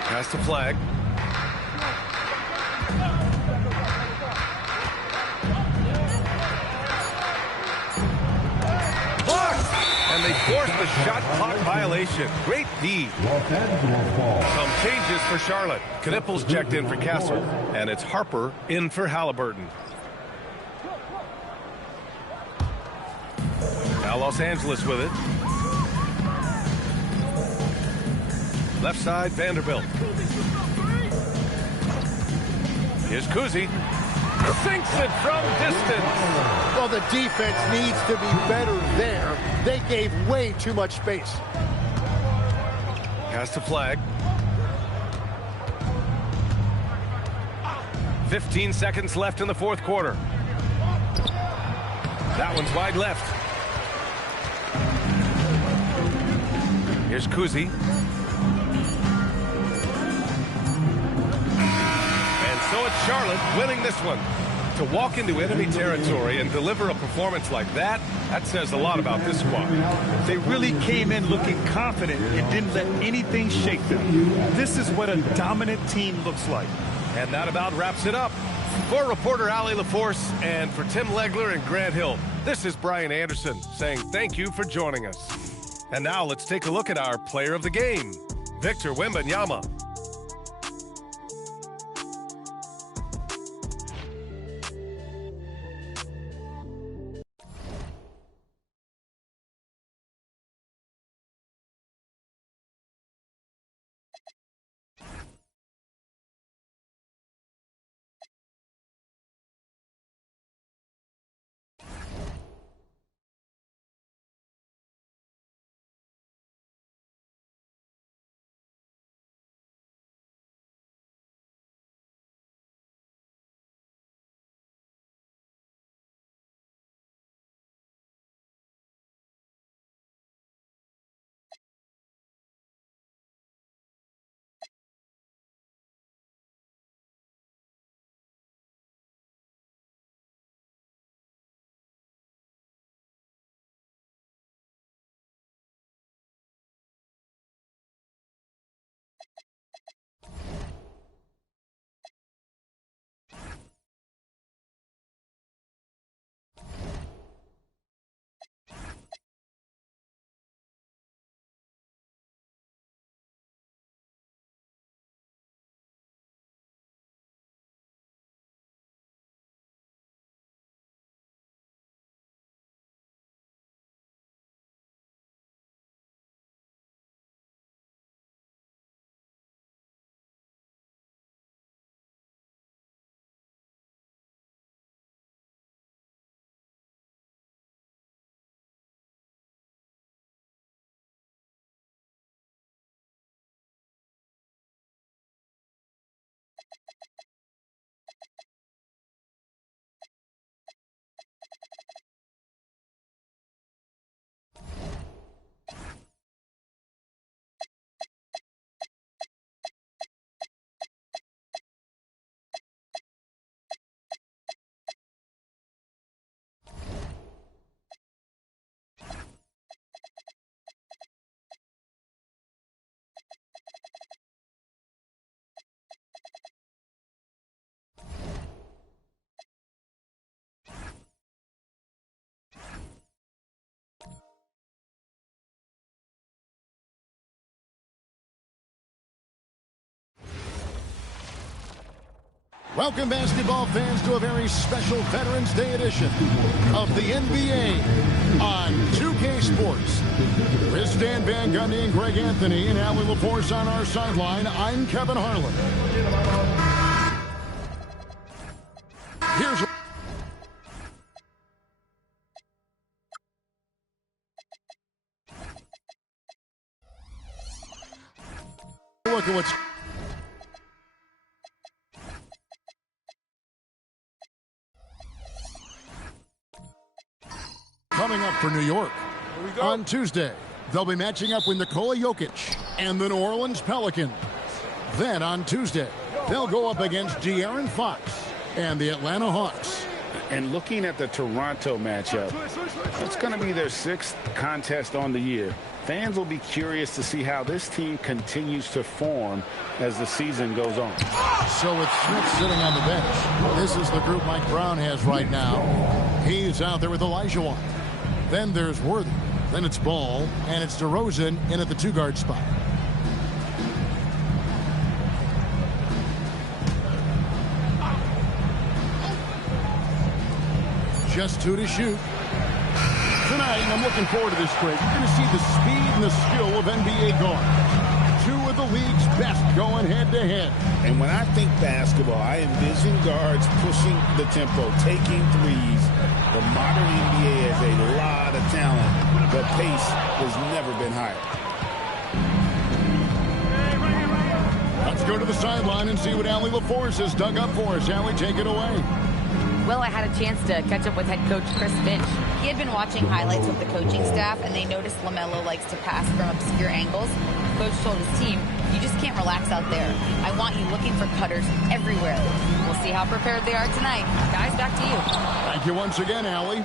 Pass to Flag. And they forced the shot clock violation. Great D. Some changes for Charlotte. Knipples checked in for Castle. And it's Harper in for Halliburton. Now Los Angeles with it. Left side, Vanderbilt. Here's Kuzi. Sinks it from distance. Well, the defense needs to be better there. They gave way too much space. Pass to Flag. 15 seconds left in the fourth quarter. That one's wide left. Here's Kuzi. And so it's Charlotte winning this one. To walk into enemy territory and deliver a performance like that, that says a lot about this squad. They really came in looking confident and didn't let anything shake them. This is what a dominant team looks like. And that about wraps it up. For reporter Ali LaForce and for Tim Legler and Grant Hill, this is Brian Anderson saying thank you for joining us. And now let's take a look at our player of the game, Victor Wembanyama. Welcome, basketball fans, to a very special Veterans Day edition of the NBA on 2K Sports. With Stan Van Gundy and Greg Anthony and Allie LaForce on our sideline, I'm Kevin Harlan. Here's a look at what's coming up for New York. On Tuesday, they'll be matching up with Nikola Jokic and the New Orleans Pelicans. Then on Tuesday, they'll go up against De'Aaron Fox and the Atlanta Hawks. And looking at the Toronto matchup, it's going to be their 6th contest on the year. Fans will be curious to see how this team continues to form as the season goes on. So it's Smith sitting on the bench. This is the group Mike Brown has right now. He's out there with Olajuwon. Then there's Worthy. Then it's Ball. And it's DeRozan in at the 2-guard spot. Just 2 to shoot. Tonight, I'm looking forward to this break. You're going to see the speed and the skill of NBA guards. 2 of the league's best going head-to-head. And when I think basketball, I envision guards pushing the tempo, taking threes. The modern NBA has a lot of talent. The pace has never been higher. Let's go to the sideline and see what Allie LaForce has dug up for us. Allie, take it away. Well, I had a chance to catch up with head coach Chris Finch. He had been watching highlights with the coaching staff, and they noticed LaMelo likes to pass from obscure angles. Coach told his team, you just can't relax out there. I want you looking for cutters everywhere. We'll see how prepared they are tonight. Guys, back to you. Thank you once again, Allie.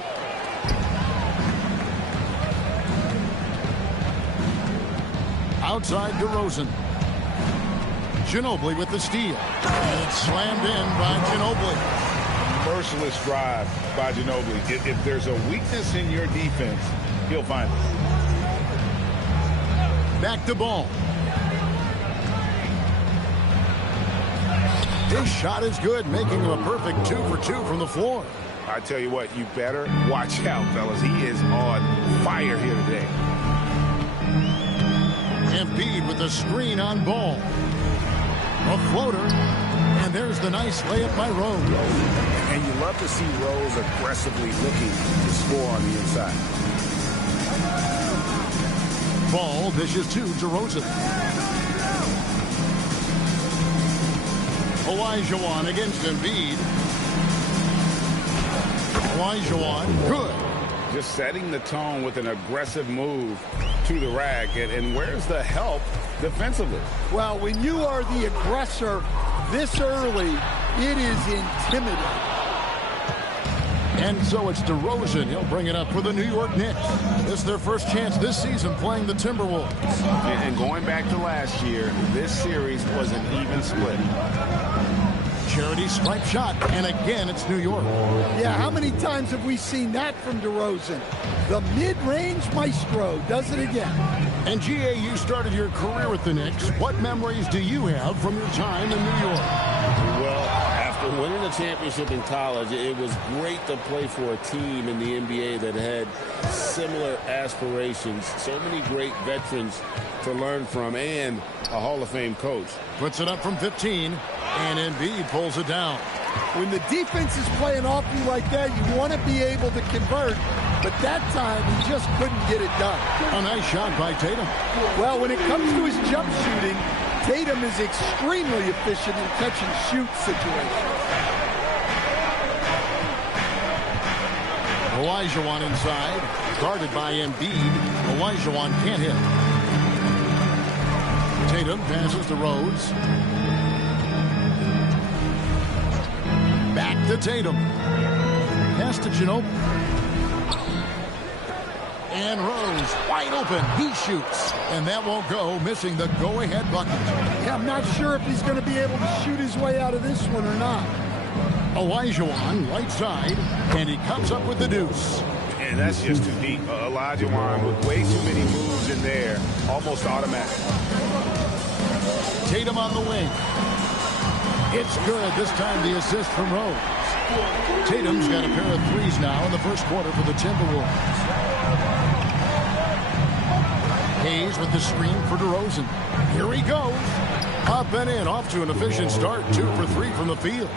Outside DeRozan. Ginobili with the steal. Slammed in by Ginobili. Merciless drive by Ginobili. If there's a weakness in your defense, he'll find it. Back to Ball. His shot is good, making him a perfect 2 for 2 from the floor. I tell you what, you better watch out, fellas. He is on fire here today. Embiid with the screen on Ball. A floater. And there's the nice layup by Rose. And you love to see Rose aggressively looking to score on the inside. Ball dishes to DeRozan. Olajuwon against Embiid. Olajuwon, good. Just setting the tone with an aggressive move to the rack. And where's the help defensively? Well, when you are the aggressor this early, it is intimidating. And so it's DeRozan. He'll bring it up for the New York Knicks. This is their first chance this season playing the Timberwolves. And going back to last year, this series was an even split. Charity stripe shot, and again it's New York. Yeah, how many times have we seen that from DeRozan? The mid-range maestro does it again. And GA, you started your career with the Knicks. What memories do you have from your time in New York? Well, after winning a championship in college, it was great to play for a team in the NBA that had similar aspirations. So many great veterans to learn from, and a Hall of Fame coach. Puts it up from 15, and Embiid pulls it down. When the defense is playing off you like that, you want to be able to convert, but that time he just couldn't get it done. A nice shot by Tatum. Well, when it comes to his jump shooting, Tatum is extremely efficient in catch-and-shoot situations. Olajuwon inside, guarded by Embiid. Olajuwon can't hit. Tatum passes to Rose. Back to Tatum. Pass to Ginobili. And Rose, wide open. He shoots. And that won't go, missing the go-ahead bucket. Yeah, I'm not sure if he's going to be able to shoot his way out of this one or not. Olajuwon, right side, and he comes up with the deuce. And that's just too deep. Olajuwon with way too many moves in there, almost automatic. Tatum on the wing. It's good. This time the assist from Rose. Tatum's got a pair of threes now in the first quarter for the Timberwolves. Hayes with the screen for DeRozan. Here he goes. Up and in, off to an efficient start. 2 for 3 from the field.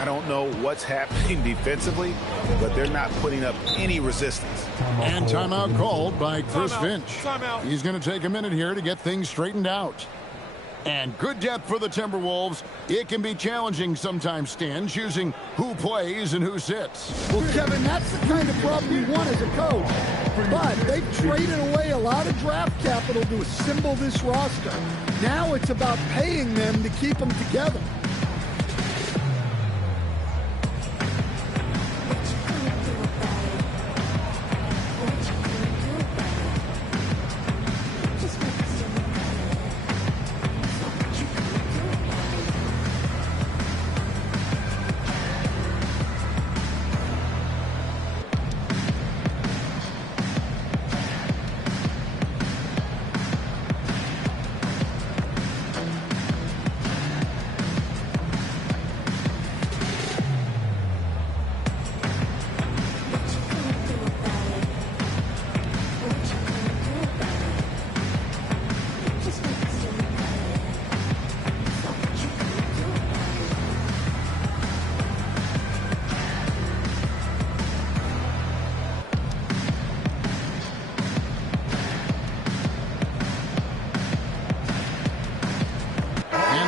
I don't know what's happening defensively, but they're not putting up any resistance. And timeout called by Chris Finch. Timeout. He's going to take a minute here to get things straightened out. And good depth for the Timberwolves. It can be challenging sometimes, Stan, choosing who plays and who sits. Well, Kevin, that's the kind of problem you want as a coach. But they've traded away a lot of draft capital to assemble this roster. Now it's about paying them to keep them together.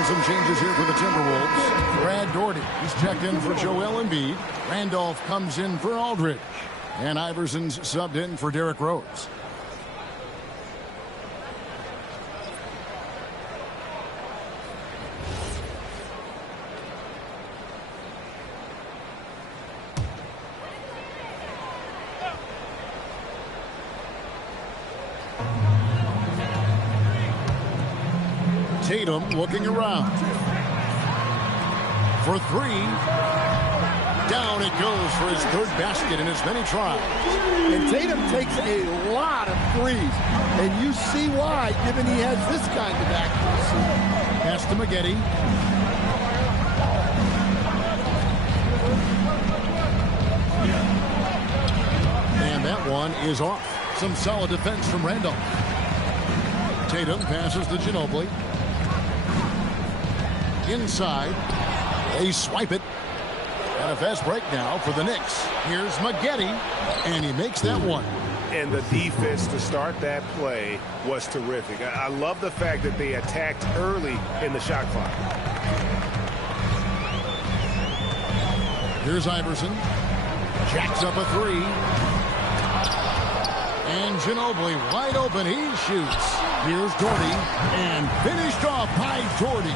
Some changes here for the Timberwolves. Brad Daugherty, he's checked in for Joel Embiid. Randolph comes in for Aldridge. And Iverson's subbed in for Derrick Rose. Tatum looking around. For 3. Down it goes for his 3rd basket in as many tries. And Tatum takes a lot of threes. And you see why, given he has this kind of accuracy. Pass to Maggette. And that one is off. Some solid defense from Randolph. Tatum passes to Ginobili. Inside. They swipe it. And a fast break now for the Knicks. Here's Maggette. And he makes that one. And the defense to start that play was terrific. I love the fact that they attacked early in the shot clock. Here's Iverson. Jacks up a 3. And Ginobili wide open. He shoots. Here's Daugherty. And finished off by Daugherty.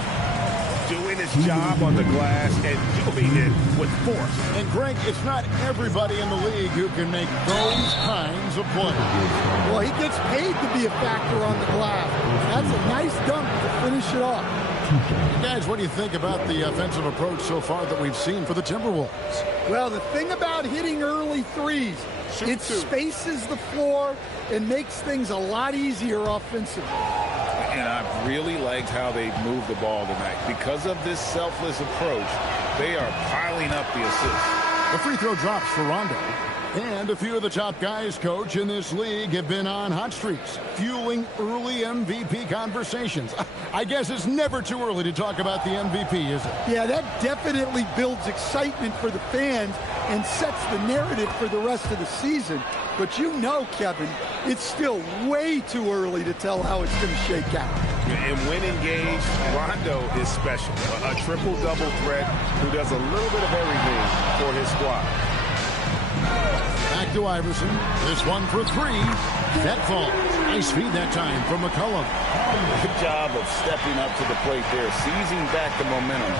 Doing his job on the glass and doing it with force. And Greg, it's not everybody in the league who can make those kinds of plays. Well, he gets paid to be a factor on the glass. That's a nice dunk to finish it off. Guys, what do you think about the offensive approach so far that we've seen for the Timberwolves? Well, the thing about hitting early threes, it spaces the floor and makes things a lot easier offensively. And I really liked how they moved the ball tonight. Because of this selfless approach, they are piling up the assists. The free throw drops for Rondo. And a few of the top guys, Coach, in this league have been on hot streaks, fueling early MVP conversations. I guess it's never too early to talk about the MVP, is it? Yeah, that definitely builds excitement for the fans and sets the narrative for the rest of the season. But you know, Kevin, it's still way too early to tell how it's going to shake out. And when engaged, Rondo is special. A triple-double threat who does a little bit of everything for his squad. Back to Iverson. This one for 3. That falls. Nice feed that time from McCollum. Good job of stepping up to the plate there, seizing back the momentum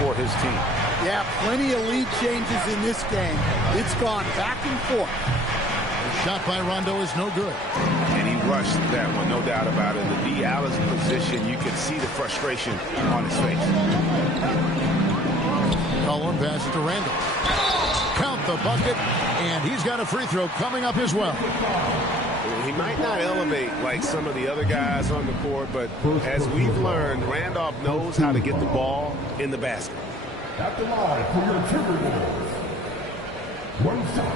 for his team. Yeah, plenty of lead changes in this game. It's gone back and forth. The shot by Rondo is no good. And he rushed that one, no doubt about it. To be out of position, you could see the frustration on his face. Cullen passes to Randall. Count the bucket, and he's got a free throw coming up as well. He might not elevate like some of the other guys on the court, but as we've learned, Randolph knows how to get the ball in the basket. At the line for your Timberwolves, one shot.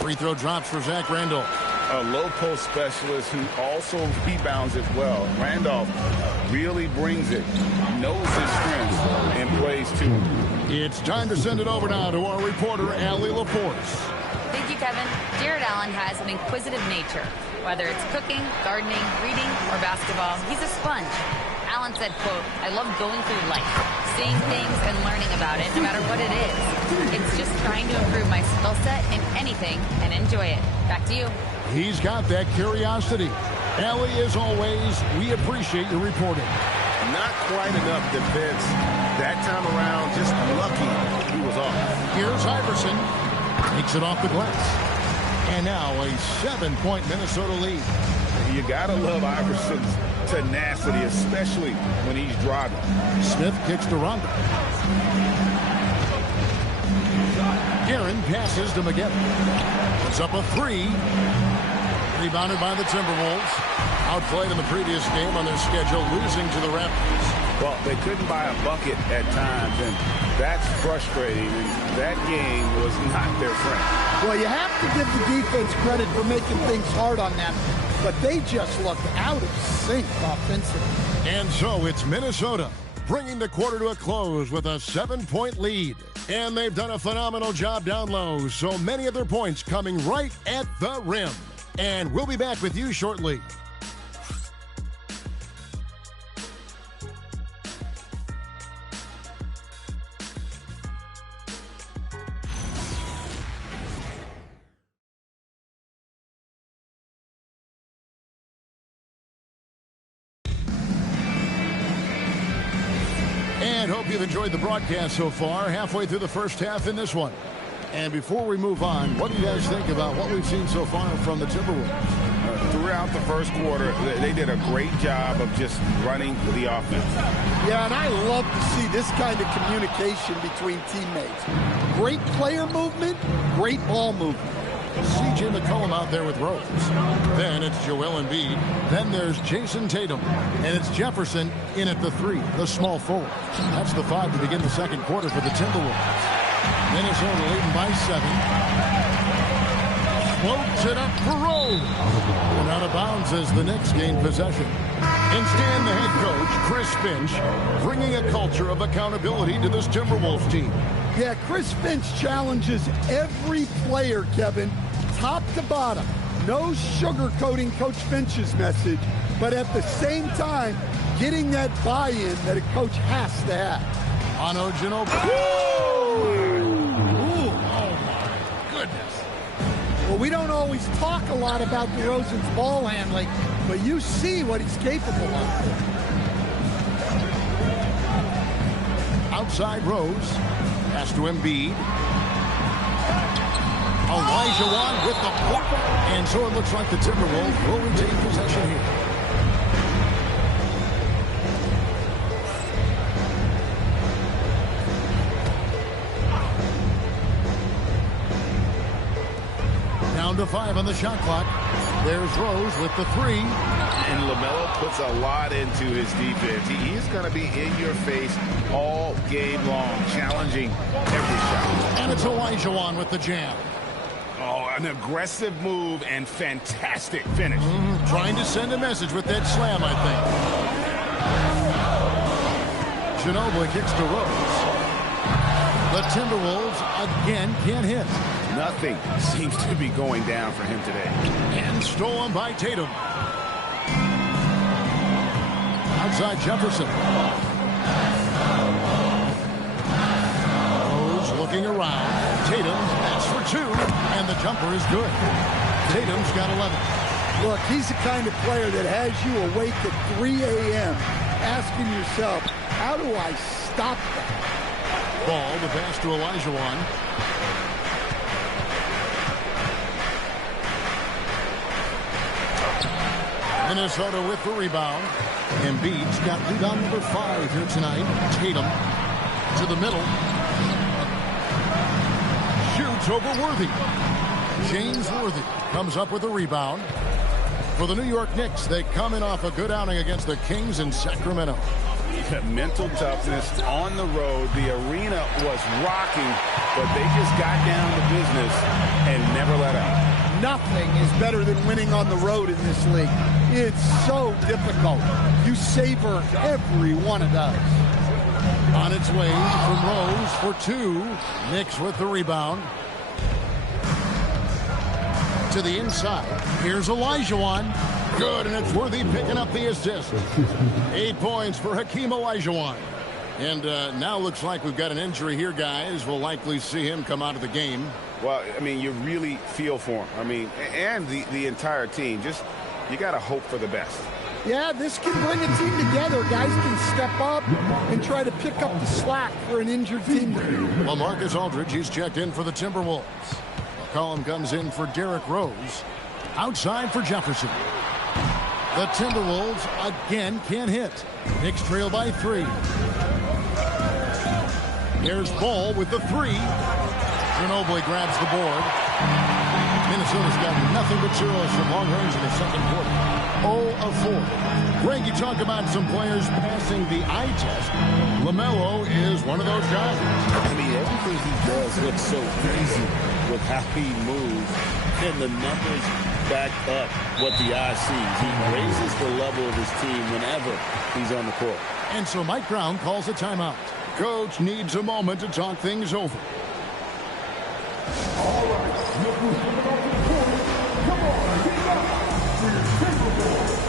Free throw drops for Zach Randolph. A low post specialist who also rebounds it well. Randolph really brings it, knows his strengths, and plays too. It's time to send it over now to our reporter, Allie LaForce. Thank you, Kevin. Jared Allen has an inquisitive nature. Whether it's cooking, gardening, reading, or basketball, he's a sponge. Allen said, quote, "I love going through life, seeing things and learning about it, no matter what it is. It's just trying to improve my skill set in anything and enjoy it." Back to you. He's got that curiosity. Allie, as always, we appreciate your reporting. Not quite enough defense that time around. Just lucky he was off. Here's Iverson. Takes it off the glass. And now a 7-point Minnesota lead. You gotta love Iverson's tenacity, especially when he's driving. Smith kicks to Rondo. Aaron passes to Miguel. Puts up a three. Rebounded by the Timberwolves. Outplayed in the previous game on their schedule, losing to the Raptors. Well, they couldn't buy a bucket at times, and that's frustrating. That game was not their friend. Well, you have to give the defense credit for making things hard on them, but they just looked out of sync offensively. And so it's Minnesota bringing the quarter to a close with a 7-point lead. And they've done a phenomenal job down low, so many of their points coming right at the rim. And we'll be back with you shortly. And hope you've enjoyed the broadcast so far, halfway through the first half in this one. And before we move on, what do you guys think about what we've seen so far from the Timberwolves? Throughout the first quarter, they did a great job of just running the offense. Yeah, and I love to see this kind of communication between teammates. Great player movement, great ball movement. C.J. McCollum out there with Rose. Then it's Joel Embiid. Then there's Jason Tatum. And it's Jefferson in at the 3, the small forward. That's the 5 to begin the second quarter for the Timberwolves. Minnesota leading by 7. Floats it up for Rose. And out of bounds as the Knicks gain possession. Instead, the head coach, Chris Finch, bringing a culture of accountability to this Timberwolves team. Yeah, Chris Finch challenges every player, Kevin, top to bottom. No sugarcoating Coach Finch's message, but at the same time, getting that buy-in that a coach has to have. Ano Ginobili. Oh, my goodness. Well, we don't always talk a lot about DeRozan's ball handling, but you see what he's capable of. Outside Rose. Pass to Embiid. Olajuwon with the block. And so it looks like the Timberwolves will retain possession here. Down to 5 on the shot clock. There's Rose with the 3. And LaMelo puts a lot into his defense. He's going to be in your face all game long, challenging every shot. And it's Olajuwon with the jam. Oh, an aggressive move and fantastic finish. Trying to send a message with that slam, I think. Ginobili kicks to Rose. The Timberwolves again can't hit. Nothing seems to be going down for him today. And stolen by Tatum. Outside Jefferson. Rose looking around. Tatum, that's for 2. And the jumper is good. Tatum's got 11. Look, he's the kind of player that has you awake at 3 a.m. asking yourself, how do I stop that? Ball, the pass to Olajuwon. Minnesota with the rebound. Embiid's got rebound number 5 here tonight. Tatum to the middle. Shoots over Worthy. James Worthy comes up with a rebound. For the New York Knicks, they come in off a good outing against the Kings in Sacramento. Mental toughness on the road. The arena was rocking, but they just got down to business and never let up. Nothing is better than winning on the road in this league. It's so difficult. You savor every one of those. On its way from Rose for 2. Knicks with the rebound. To the inside. Here's Olajuwon. Good, and it's Worthy picking up the assist. 8 points for Hakeem Olajuwon. And now looks like we've got an injury here, guys. We'll likely see him come out of the game. Well, I mean, you really feel for him. I mean, and the entire team. Just, you got to hope for the best. Yeah, this can bring a team together. Guys can step up and try to pick up the slack for an injured team. LaMarcus Aldridge, he's checked in for the Timberwolves. McCollum comes in for Derrick Rose. Outside for Jefferson. The Timberwolves again can't hit. Knicks trail by 3. Here's Ball with the 3. Ginobili grabs the board. Minnesota's got nothing but zeros from long range in the second quarter. 0 of 4. Greg, you talk about some players passing the eye test. LaMelo is one of those guys. I mean, everything he does looks so easy with how he moves. And the numbers back up what the eye sees. He raises the level of his team whenever he's on the court. And so Mike Brown calls a timeout. Coach needs a moment to talk things over. All right, look who's coming off the court. Come on, get up for your Timberwolves.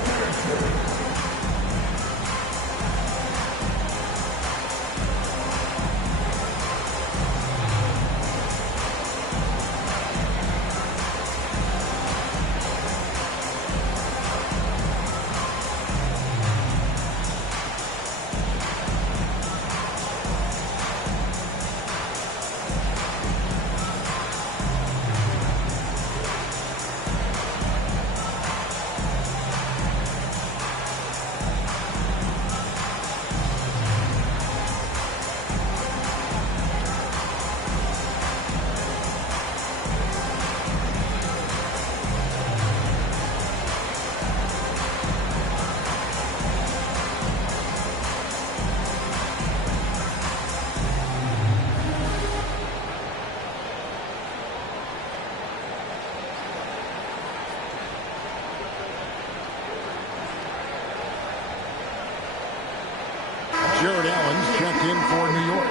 Jared Allen's checked in for New York.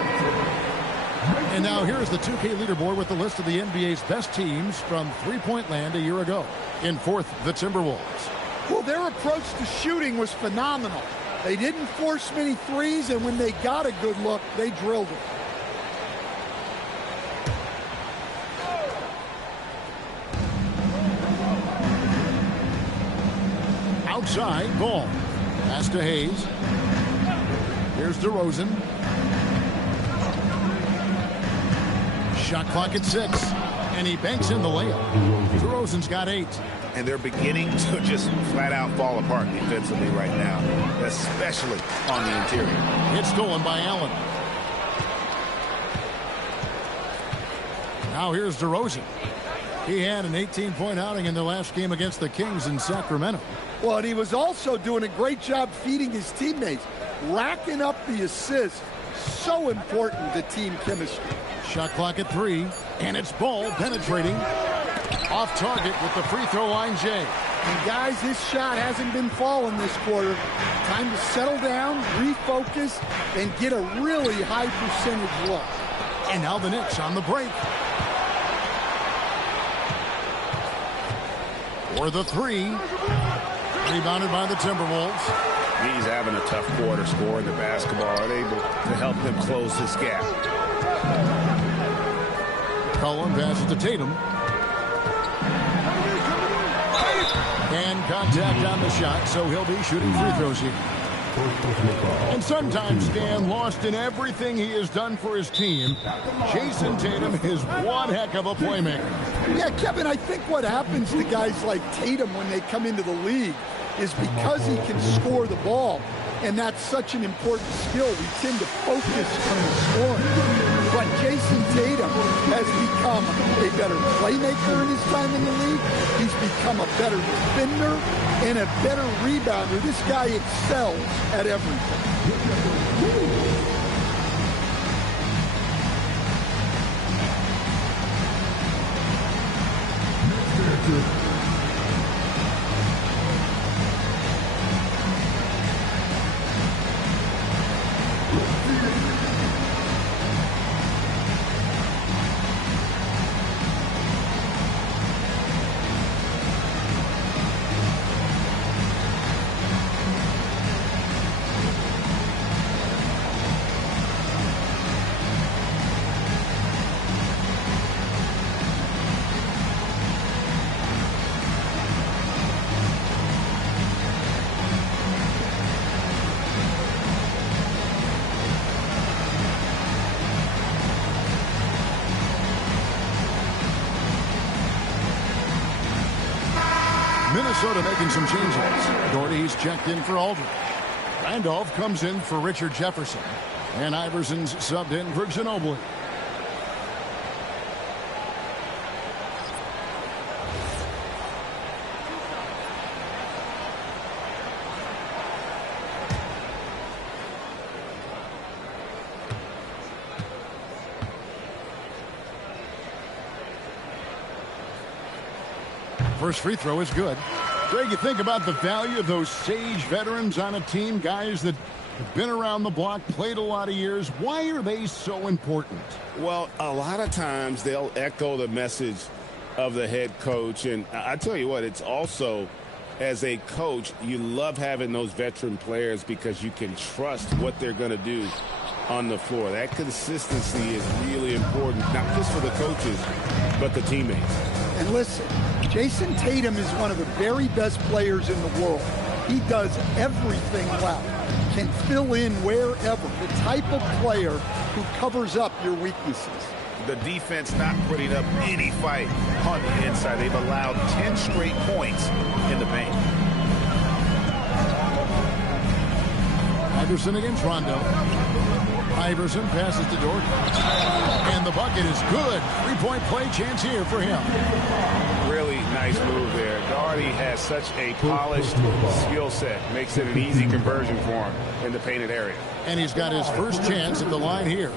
And now here's the 2K leaderboard with the list of the NBA's best teams from three-point land a year ago. In 4th, the Timberwolves. Well, their approach to shooting was phenomenal. They didn't force many threes, and when they got a good look, they drilled it. Outside, Ball. Pass to Hayes. Here's DeRozan. Shot clock at 6. And he banks in the layup. DeRozan's got 8. And they're beginning to just flat out fall apart defensively right now, especially on the interior. It's stolen by Allen. Now here's DeRozan. He had an 18-point outing in the last game against the Kings in Sacramento. Well, and he was also doing a great job feeding his teammates, racking up the assists. So important to team chemistry. Shot clock at 3, and it's Ball penetrating. Off target with the free throw line, Jay. And guys, his shot hasn't been falling this quarter. Time to settle down, refocus, and get a really high percentage look. And now the Knicks on the break. For the 3. Rebounded by the Timberwolves. He's having a tough quarter scoring the basketball and able to help them close this gap. Cullen passes to Tatum. And contact on the shot, so he'll be shooting free throws here. And sometimes, Dan, lost in everything he has done for his team, Jason Tatum is one heck of a playmaker. Yeah, Kevin, I think what happens to guys like Tatum when they come into the league is because he can score the ball. And that's such an important skill. We tend to focus on the scoring. But Jason Tatum has become a better playmaker in his time in the league. He's become a better defender and a better rebounder. This guy excels at everything. Minnesota making some changes. Doherty's checked in for Aldridge. Randolph comes in for Richard Jefferson. And Iverson's subbed in for Ginobili. First free throw is good. Greg, you think about the value of those sage veterans on a team, guys that have been around the block, played a lot of years. Why are they so important? Well, a lot of times they'll echo the message of the head coach. And I tell you what, it's also, as a coach, you love having those veteran players because you can trust what they're going to do on the floor. That consistency is really important, not just for the coaches, but the teammates. And listen, Jason Tatum is one of the very best players in the world. He does everything well, can fill in wherever, the type of player who covers up your weaknesses. The defense not putting up any fight on the inside. They've allowed 10 straight points in the paint. Iverson against Rondo. Iverson passes to Dort. And the bucket is good. Three-point play chance here for him. Really nice move there. Doherty has such a polished skill set. Makes it an easy conversion for him in the painted area. And he's got his first chance at the line here.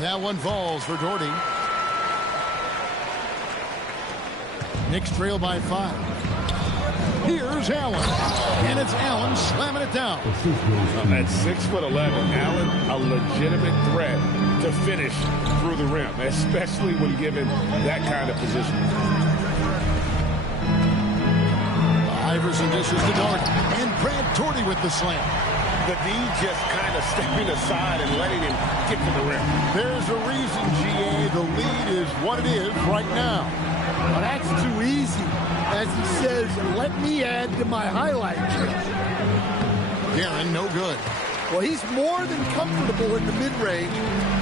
That one falls for Doherty. Knicks trail by 5. Here's Allen. And it's Allen slamming it down. At 6'11", Allen, a legitimate threat to finish through the rim, especially when given that kind of position. Iverson dishes to Doherty. And Brad Doherty with the slam. The D just kind of stepping aside and letting him get to the rim. There's a reason, GA, the lead is what it is right now. Well, that's too easy. As he says, let me add to my highlight. Guerin, no good. Well, he's more than comfortable in the mid-range,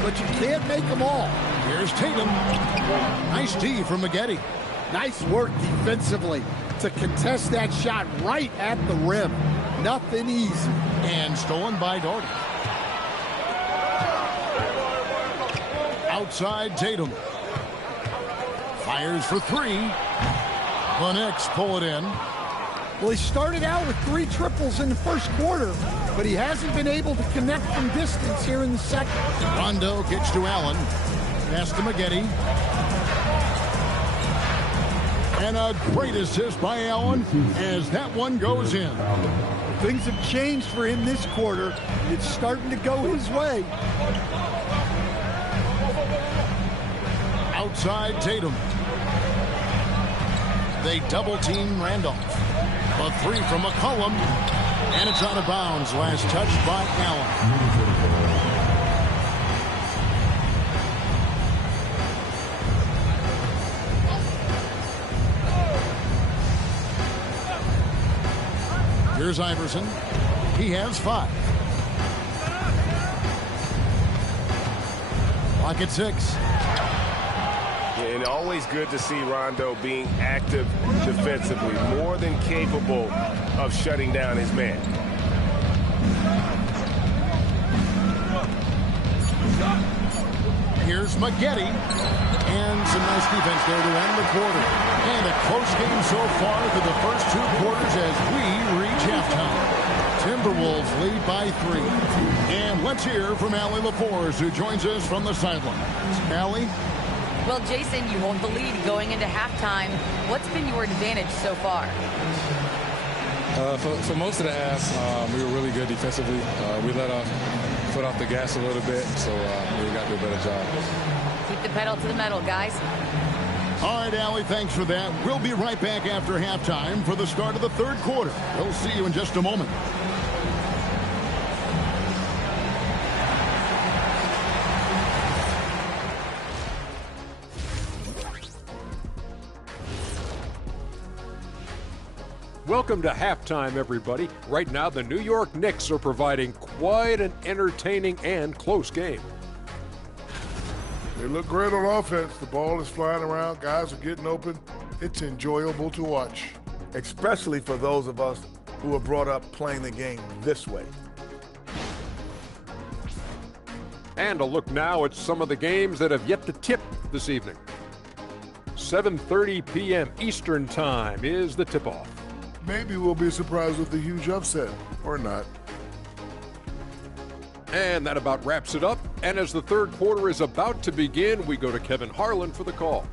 but you can't make them all. Here's Tatum. Nice D from Maggette. Nice work defensively to contest that shot right at the rim. Nothing easy. And stolen by Doherty. Outside Tatum. Fires for 3. The Knicks pull it in. Well, he started out with 3 triples in the first quarter, but he hasn't been able to connect from distance here in the second. Rondo gets to Allen. Pass to Maggette. And a great assist by Allen as that one goes in. Things have changed for him this quarter. It's starting to go his way. Outside Tatum. They double team Randolph. A 3 from McCollum. And it's out of bounds. Last touch by Allen. Here's Iverson. He has 5. Clock at 6. And always good to see Rondo being active defensively, more than capable of shutting down his man. Here's Maggette. And some nice defense there to end the quarter. And a close game so far through the first 2 quarters as we reach halftime. Timberwolves lead by 3. And let's hear from Allie LaForce, who joins us from the sidelines. Allie? Well, Jason, you hold the lead going into halftime. What's been your advantage so far? For most of the half, we were really good defensively. We let our foot off the gas a little bit, so we got to do a better job. Keep the pedal to the metal, guys. All right, Allie, thanks for that. We'll be right back after halftime for the start of the 3rd quarter. We'll see you in just a moment. Welcome to halftime, everybody. Right now, the New York Knicks are providing quite an entertaining and close game. They look great on offense. The ball is flying around. Guys are getting open. It's enjoyable to watch. Especially for those of us who are brought up playing the game this way. And a look now at some of the games that have yet to tip this evening. 7:30 p.m. Eastern Time is the tip-off. Maybe we'll be surprised with a huge upset, or not. And that about wraps it up. And as the 3rd quarter is about to begin, we go to Kevin Harlan for the call.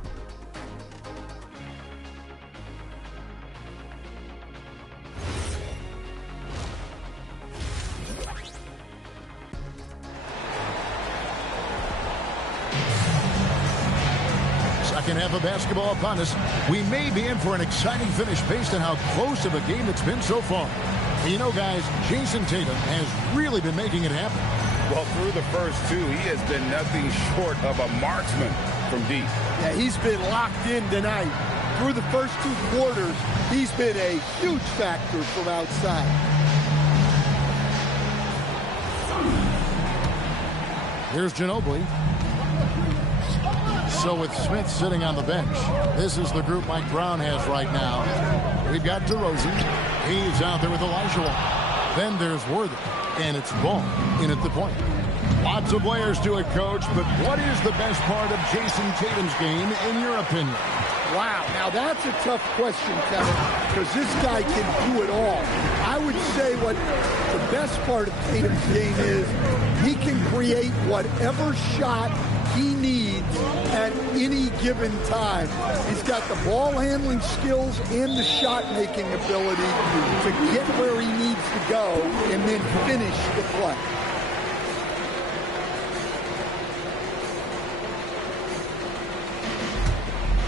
Second half of basketball upon us. We may be in for an exciting finish based on how close of a game it's been so far. You know, guys, Jason Tatum has really been making it happen. Well, through the first 2, he has been nothing short of a marksman from deep. Yeah, he's been locked in tonight. Through the first 2 quarters, he's been a huge factor from outside. Here's Ginobili. So with Smith sitting on the bench, this is the group Mike Brown has right now. We've got DeRozan. He's out there with Elijah. Then there's Worthy. And it's Ball in at the point. Lots of players do it, Coach, but what is the best part of Jason Tatum's game, in your opinion? Wow, now that's a tough question, Kevin, because this guy can do it all. I would say what the best part of Tatum's game is, he can create whatever shot he needs at any given time. He's got the ball handling skills and the shot making ability to get where he needs to go and then finish the play.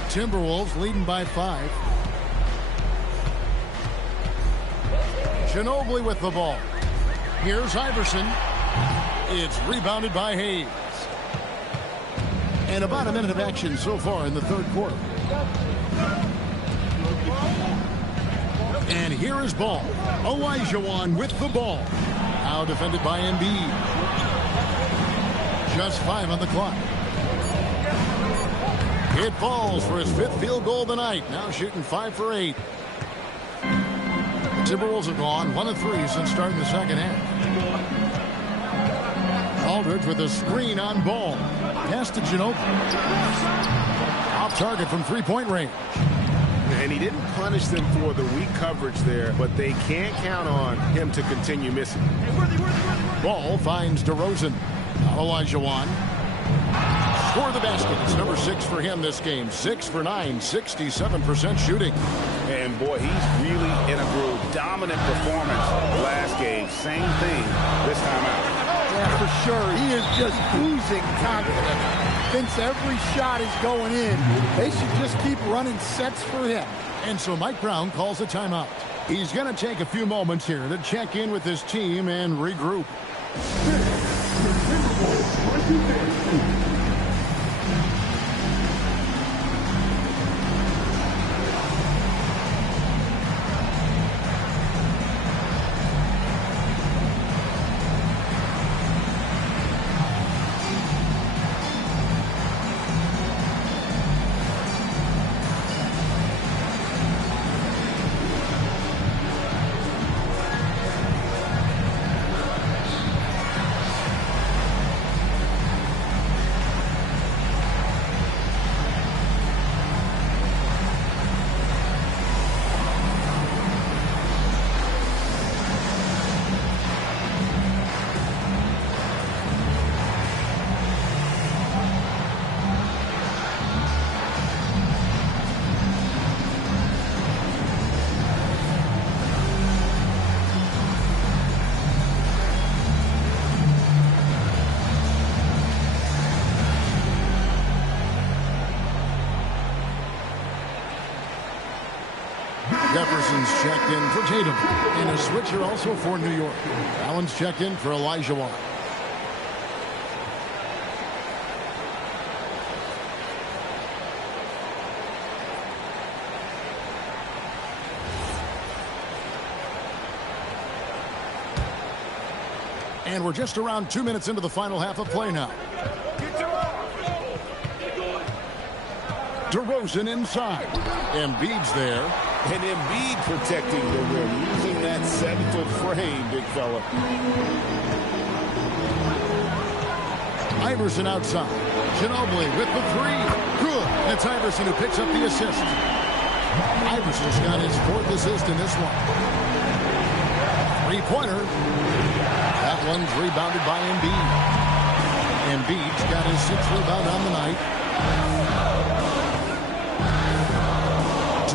Timberwolves leading by 5. Ginobili with the ball. Here's Iverson. It's rebounded by Hayes. And about a minute of action so far in the 3rd quarter. And here is Ball. Olajuwon with the ball. Now defended by Embiid. Just 5 on the clock. It falls for his 5th field goal of the night. Now shooting 5 for 8. The Timberwolves have gone 1 of 3 since starting the second half. Aldridge with a screen on Ball. Pass to Ginobili. Off target from 3-point range. And he didn't punish them for the weak coverage there, but they can't count on him to continue missing. Ball finds DeRozan. Olajuwon. For the basket. It's number 6 for him this game. 6 for 9, 67% shooting. And boy, he's really in a groove. Dominant performance last game. Same thing this time out. Yeah, for sure. He is just oozing confidence. Thinks every shot is going in. They should just keep running sets for him. And so Mike Brown calls a timeout. He's going to take a few moments here to check in with his team and regroup. Jefferson's checked in for Tatum. And a switcher also for New York. Allen's checked in for Elijah Wan. And we're just around 2 minutes into the final half of play now. DeRozan inside. Embiid's there. And Embiid protecting the rim, using that 7-foot frame, big fella. Iverson outside. Ginobili with the three. Good. And it's Iverson who picks up the assist. Iverson's got his 4th assist in this one. Three-pointer. That one's rebounded by Embiid. Embiid's got his 6th rebound on the night.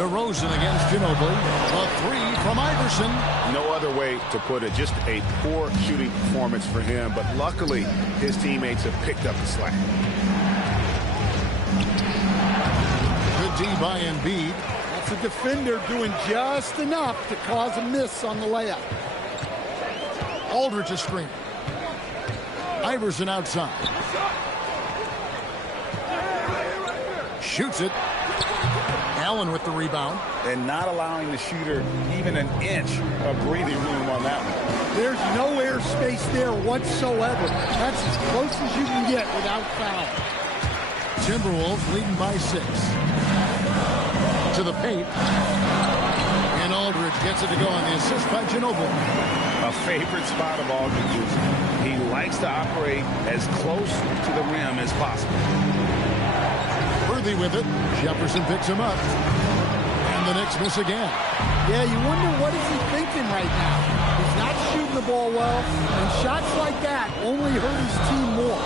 DeRozan against Ginobili. A three from Iverson. No other way to put it. Just a poor shooting performance for him. But luckily, his teammates have picked up the slack. Good D by Embiid. That's a defender doing just enough to cause a miss on the layup. Aldridge is screen. Iverson outside. Shoots it. Allen with the rebound. And not allowing the shooter even an inch of breathing room on that one. There's no airspace there whatsoever. That's as close as you can get without foul. Timberwolves leading by 6. To the paint. And Aldridge gets it to go on the assist by Ginobili. A favorite spot of Aldridge's. He likes to operate as close to the rim as possible. Worthy with it. Jefferson picks him up. And the Knicks miss again. Yeah, you wonder what is he thinking right now. He's not shooting the ball well, and shots like that only hurt his team more.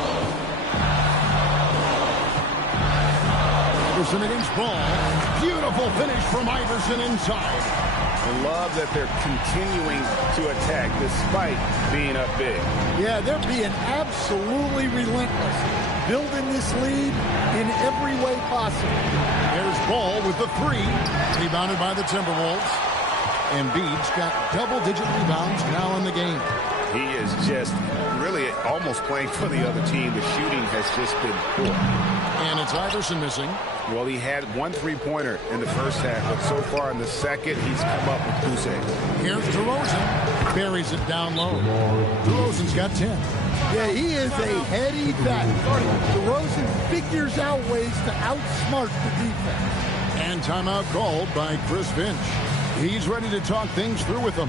Iverson against Ball. Beautiful finish from Iverson inside. I love that they're continuing to attack despite being up big. Yeah, they're being absolutely relentless. Building this lead in every way possible. There's Ball with the three. Rebounded by the Timberwolves. Embiid's got double-digit rebounds now in the game. He is just really almost playing for the other team. The shooting has just been poor. And it's Iverson missing. Well, he had 1 3-pointer in the first half, but so far in the second, he's come up with goose eggs. Here's DeRozan. Buries it down low. DeRozan's got 10. Yeah, he is a heady vet. DeRozan figures out ways to outsmart the defense. And timeout called by Chris Finch. He's ready to talk things through with them.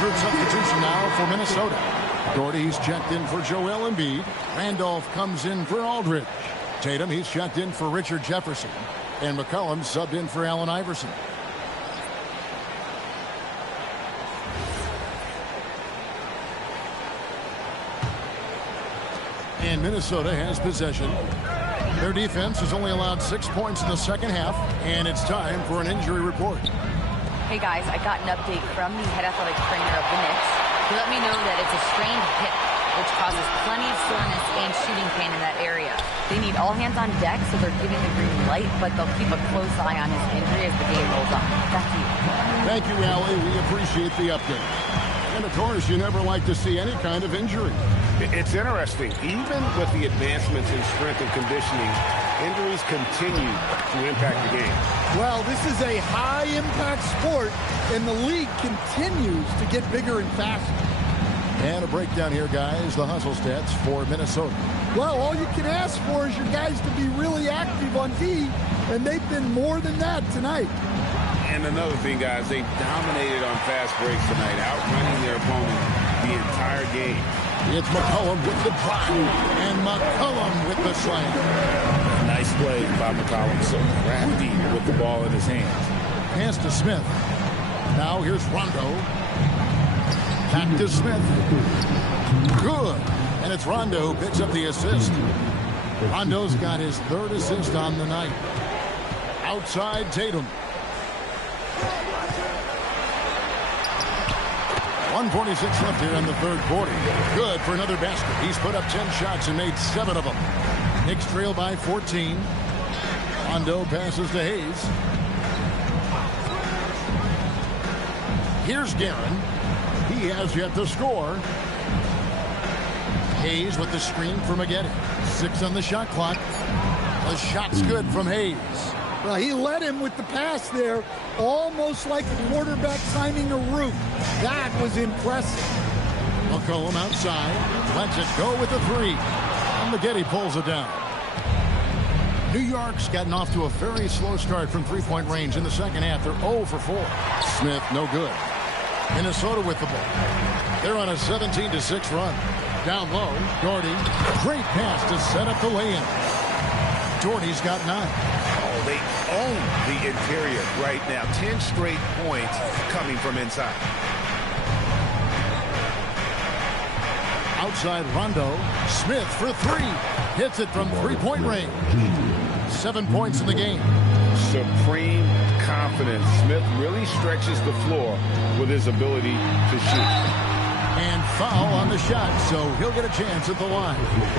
Group substitution now for Minnesota. Gordy's checked in for Joel Embiid. Randolph comes in for Aldridge. Tatum, he's checked in for Richard Jefferson. And McCollum subbed in for Allen Iverson. And Minnesota has possession. Their defense has only allowed 6 points in the second half. And it's time for an injury report. Hey guys, I got an update from the head athletic trainer of the Knicks. He let me know that it's a strained hip, which causes plenty of soreness and shooting pain in that area. They need all hands on deck, so they're giving the green light, but they'll keep a close eye on his injury as the game rolls on. Back to you. Thank you, Allie. We appreciate the update. And, of course, you never like to see any kind of injury. It's interesting. Even with the advancements in strength and conditioning, injuries continue to impact the game. Well, this is a high-impact sport, and the league continues to get bigger and faster. And a breakdown here, guys. The hustle stats for Minnesota. Well, all you can ask for is your guys to be really active on D, and they've been more than that tonight. And another thing, guys, they dominated on fast breaks tonight, outrunning their opponent the entire game. It's McCollum with the drive, and McCollum with the slam. Nice play by McCollum. So crafty with the ball in his hands. Pass to Smith. Now here's Rondo. Back to Smith. Good. And it's Rondo who picks up the assist. Rondo's got his third assist on the night. Outside Tatum. 1:46 left here in the third quarter. Good for another basket. He's put up 10 shots and made 7 of them. Knicks trail by 14. Rondo passes to Hayes. Here's Guerin. He has yet to score. Hayes with the screen for Maggette. 6 on the shot clock. The shot's good from Hayes. Well, he led him with the pass there, almost like a quarterback timing a route. That was impressive. McCollum outside. Lets it go with the 3. And Maggette pulls it down. New York's gotten off to a very slow start from three-point range in the second half. They're 0 for 4. Smith, no good. Minnesota with the ball. They're on a 17-6 run. Down low, Doherty. Great pass to set up the lay-in. Doherty's got 9. Oh, they own the interior right now. 10 straight points coming from inside. Outside Rondo. Smith for 3. Hits it from three-point range. 7 points in the game. Supreme confidence. Smith really stretches the floor with his ability to shoot. And foul on the shot, so he'll get a chance at the line.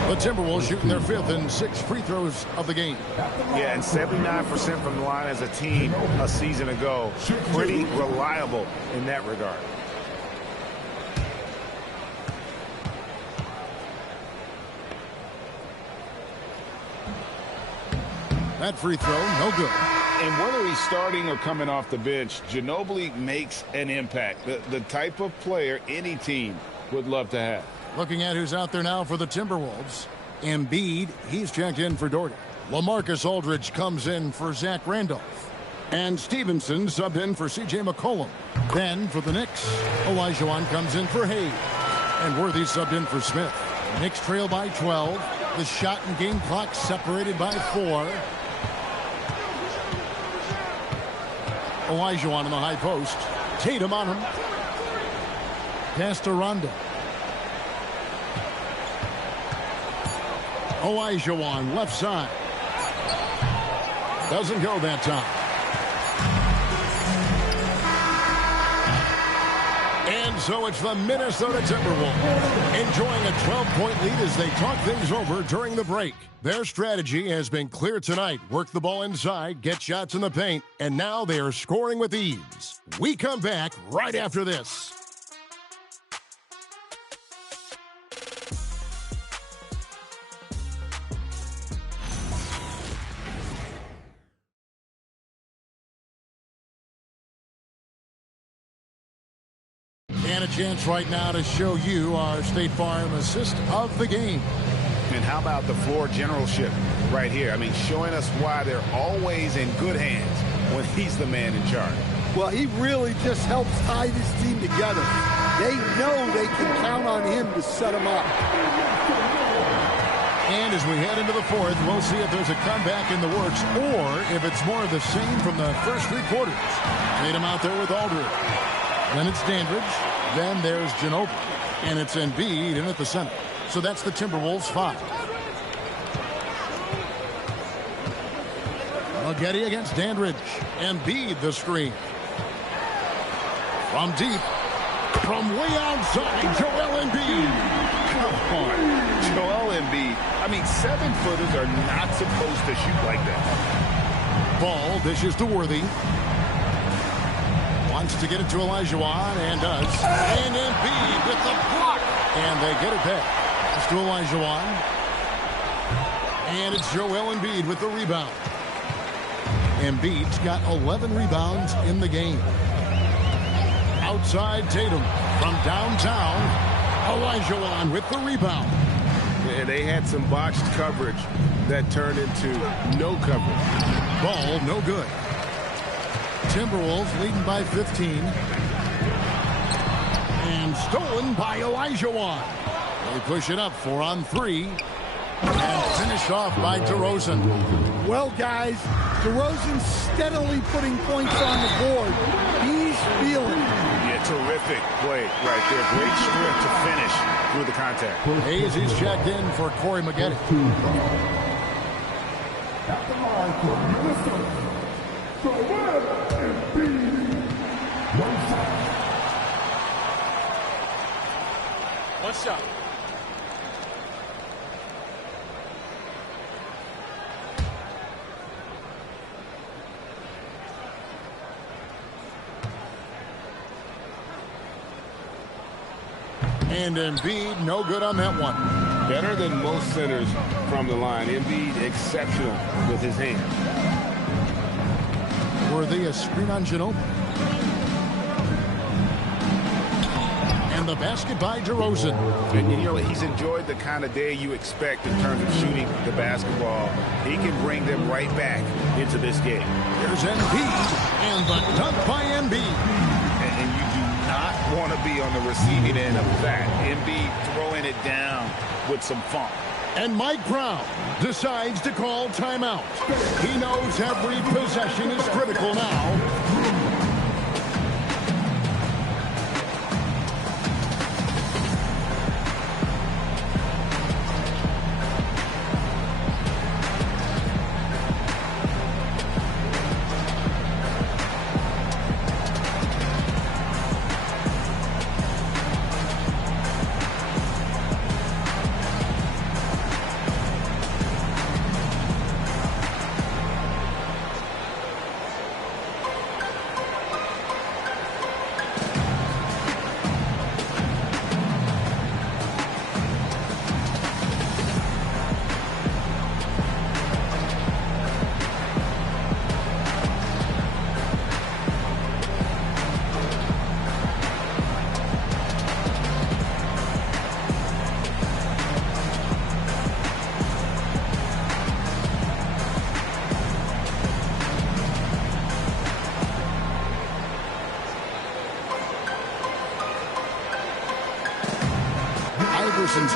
The Timberwolves shooting their 5th and 6th free throws of the game. Yeah, and 79% from the line as a team a season ago. Pretty reliable in that regard. That free throw, no good. And whether he's starting or coming off the bench, Ginobili makes an impact. The type of player any team would love to have. Looking at who's out there now for the Timberwolves. Embiid, he's checked in for Doherty. LaMarcus Aldridge comes in for Zach Randolph. And Stevenson subbed in for C.J. McCollum. Then for the Knicks, Olajuwon comes in for Hayes. And Worthy subbed in for Smith. Knicks trail by 12. The shot and game clock separated by 4. Olajuwon in the high post. Tatum on him. Pass to Rondo. Olajuwon left side. Doesn't go that time. And so it's the Minnesota Timberwolves enjoying a 12-point lead as they talk things over during the break. Their strategy has been clear tonight. Work the ball inside, get shots in the paint, and now they are scoring with ease. We come back right after this. And a chance right now to show you our State Farm assist of the game. And how about the floor generalship right here? I mean, showing us why they're always in good hands when he's the man in charge. Well, he really just helps tie this team together. They know they can count on him to set them up. And as we head into the 4th, we'll see if there's a comeback in the works or if it's more of the same from the first 3 quarters. Tatum out there with Aldridge. Then it's Dandridge. Then there's Ginobili. And it's Embiid in at the center. So that's the Timberwolves 5. Maggette against Dandridge. Embiid the screen. From deep. From way outside, Joel Embiid. Come on. Joel Embiid. I mean, 7-footers are not supposed to shoot like that. Ball dishes to Worthy. Wants to get it to Olajuwon and does. And Embiid with the block. And they get it back. It's to Olajuwon. And it's Joel Embiid with the rebound. Embiid's got 11 rebounds in the game. Outside Tatum from downtown. Olajuwon with the rebound. Yeah, they had some botched coverage that turned into no coverage. Ball no good. Timberwolves leading by 15. And stolen by Olajuwon. They push it up 4-on-3. And finished off by DeRozan. Well, guys, DeRozan steadily putting points on the board. He's feeling it. Yeah, terrific play right there. Great strip to finish through the contact. Hayes is checked in for Corey Maggette. One shot. And Embiid, no good on that one. Better than most centers from the line. Embiid exceptional with his hands. Worthy a screen on Ginobili. And the basket by DeRozan. And you know, he's enjoyed the kind of day you expect in terms of shooting the basketball. He can bring them right back into this game. There's Embiid, and the dunk by Embiid. And you do not want to be on the receiving end of that. Embiid throwing it down with some funk. And Mike Brown decides to call timeout. He knows every possession is critical now.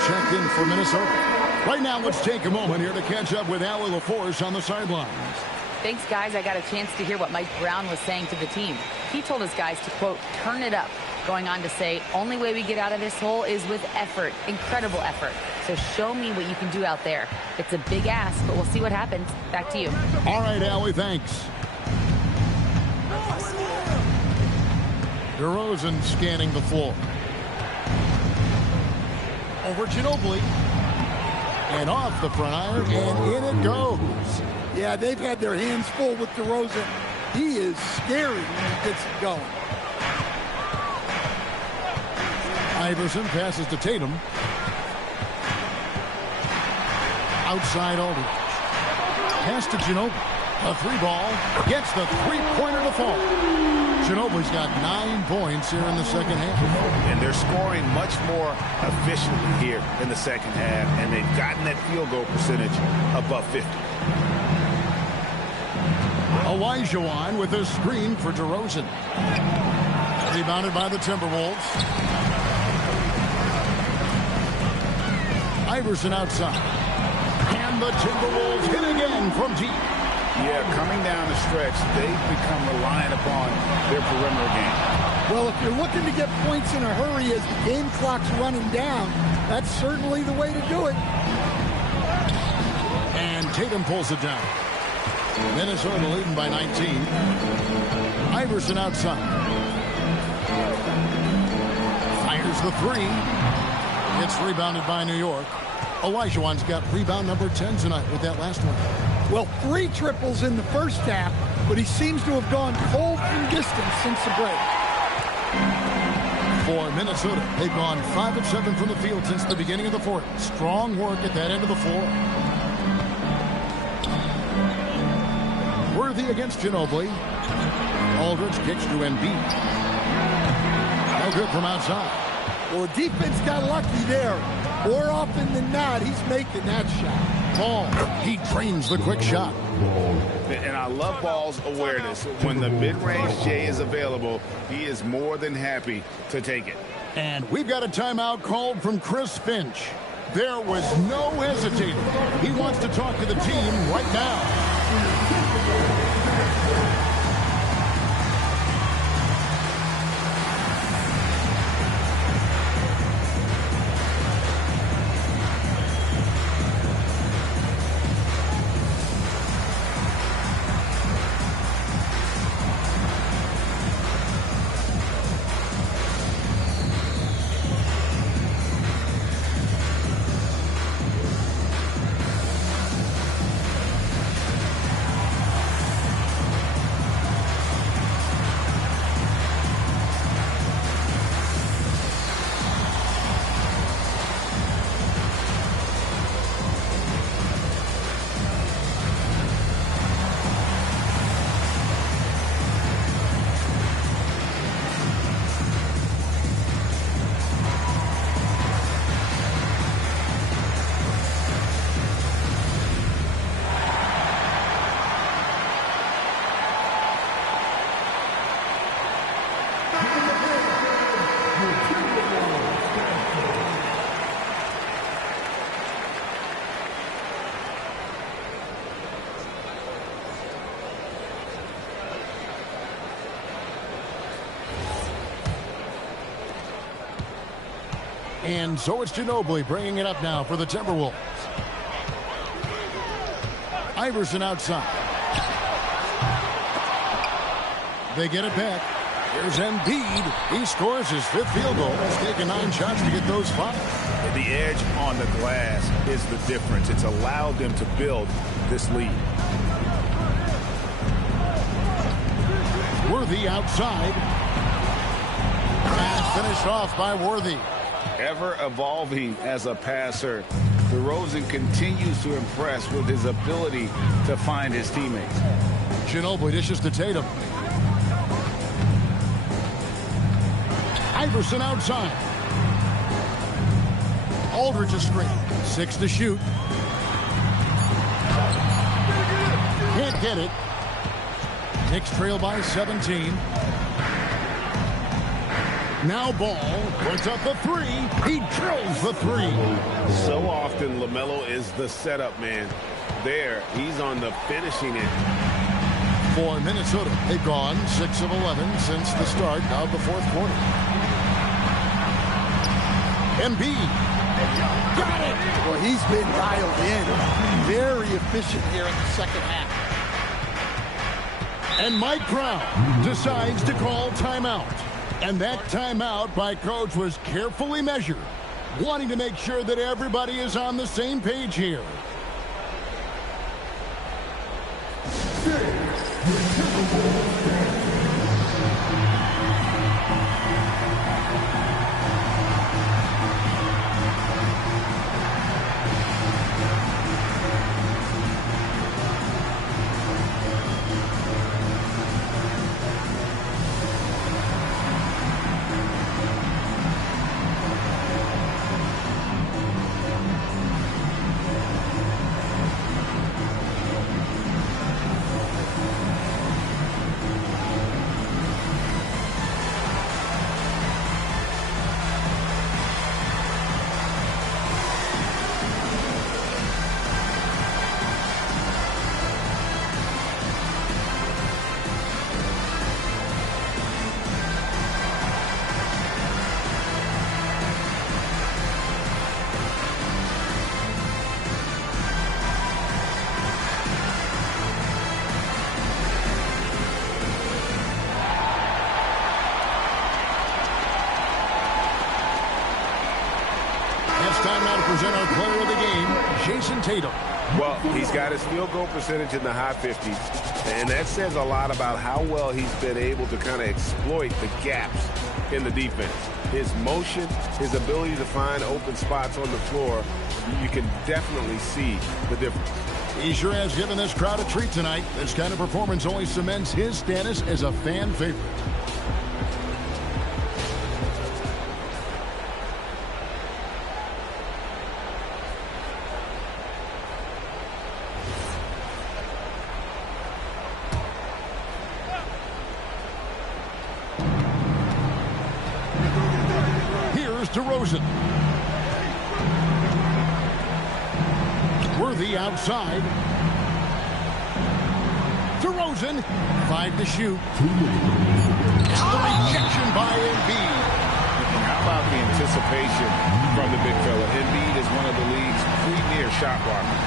Checked in for Minnesota. Right now, let's take a moment here to catch up with Allie LaForce on the sidelines. Thanks, guys. I got a chance to hear what Mike Brown was saying to the team. He told his guys to, quote, turn it up, going on to say, only way we get out of this hole is with effort, incredible effort. So show me what you can do out there. It's a big ask, but we'll see what happens. Back to you. All right, Allie, thanks. DeRozan scanning the floor. Over Ginobili. And off the front iron, and in it goes. Yeah, they've had their hands full with DeRozan. He is scary when he gets it going. Iverson passes to Tatum. Outside Aldridge. Pass to Ginobili. A three ball. Gets the three-pointer to fall. Ginobili's got 9 points here in the second half. And they're scoring much more efficiently here in the second half, and they've gotten that field goal percentage above 50. Olajuwon with a screen for DeRozan. Rebounded by the Timberwolves. Iverson outside. And the Timberwolves hit again from deep. Yeah, coming down the stretch, they've become reliant upon their perimeter game. Well, if you're looking to get points in a hurry as the game clock's running down, that's certainly the way to do it. And Tatum pulls it down. Minnesota leading by 19. Iverson outside. Fires the three. It's rebounded by New York. Olajuwon's got rebound number 10 tonight with that last one. Well, 3 triples in the first half, but he seems to have gone cold from distance since the break. For Minnesota, they've gone 5 of 7 from the field since the beginning of the fourth. Strong work at that end of the floor. Worthy against Ginobili. Aldridge kicks to Embiid. No good from outside. Well, the defense got lucky there. More often than not, he's making that shot. Ball. He drains the quick shot. And I love Ball's awareness. When the mid-range J is available, he is more than happy to take it. And we've got a timeout called from Chris Finch. There was no hesitating. He wants to talk to the team right now. And so it's Ginobili bringing it up now for the Timberwolves. Iverson outside. They get it back. Here's Embiid. He scores his 5th field goal. He's taken 9 shots to get those 5. The edge on the glass is the difference. It's allowed them to build this lead. Worthy outside. Pass finished off by Worthy. Ever evolving as a passer, DeRozan continues to impress with his ability to find his teammates. Ginobili dishes to Tatum. Iverson outside. Aldridge a screen. 6 to shoot. Can't get it. Knicks trail by 17. Now Ball puts up the 3. He drills the 3. So often LaMelo is the setup man. There, he's on the finishing end. For Minnesota, they've gone 6 of 11 since the start of the 4th quarter. Embiid. Got it. Well, he's been dialed in. Very efficient here in the second half. And Mike Brown decides to call timeout. And that timeout by Coach was carefully measured, wanting to make sure that everybody is on the same page here. Time now to present our player of the game, Jason Tatum. Well, he's got his field goal percentage in the high 50s, and that says a lot about how well he's been able to kind of exploit the gaps in the defense. His motion, his ability to find open spots on the floor, you can definitely see the difference. He sure has given this crowd a treat tonight. This kind of performance only cements his status as a fan favorite. Here's DeRozan. Worthy outside. DeRozan, 5 to shoot. The rejection by Embiid. How about the anticipation from the big fella? Embiid is one of the league's premier shot blockers.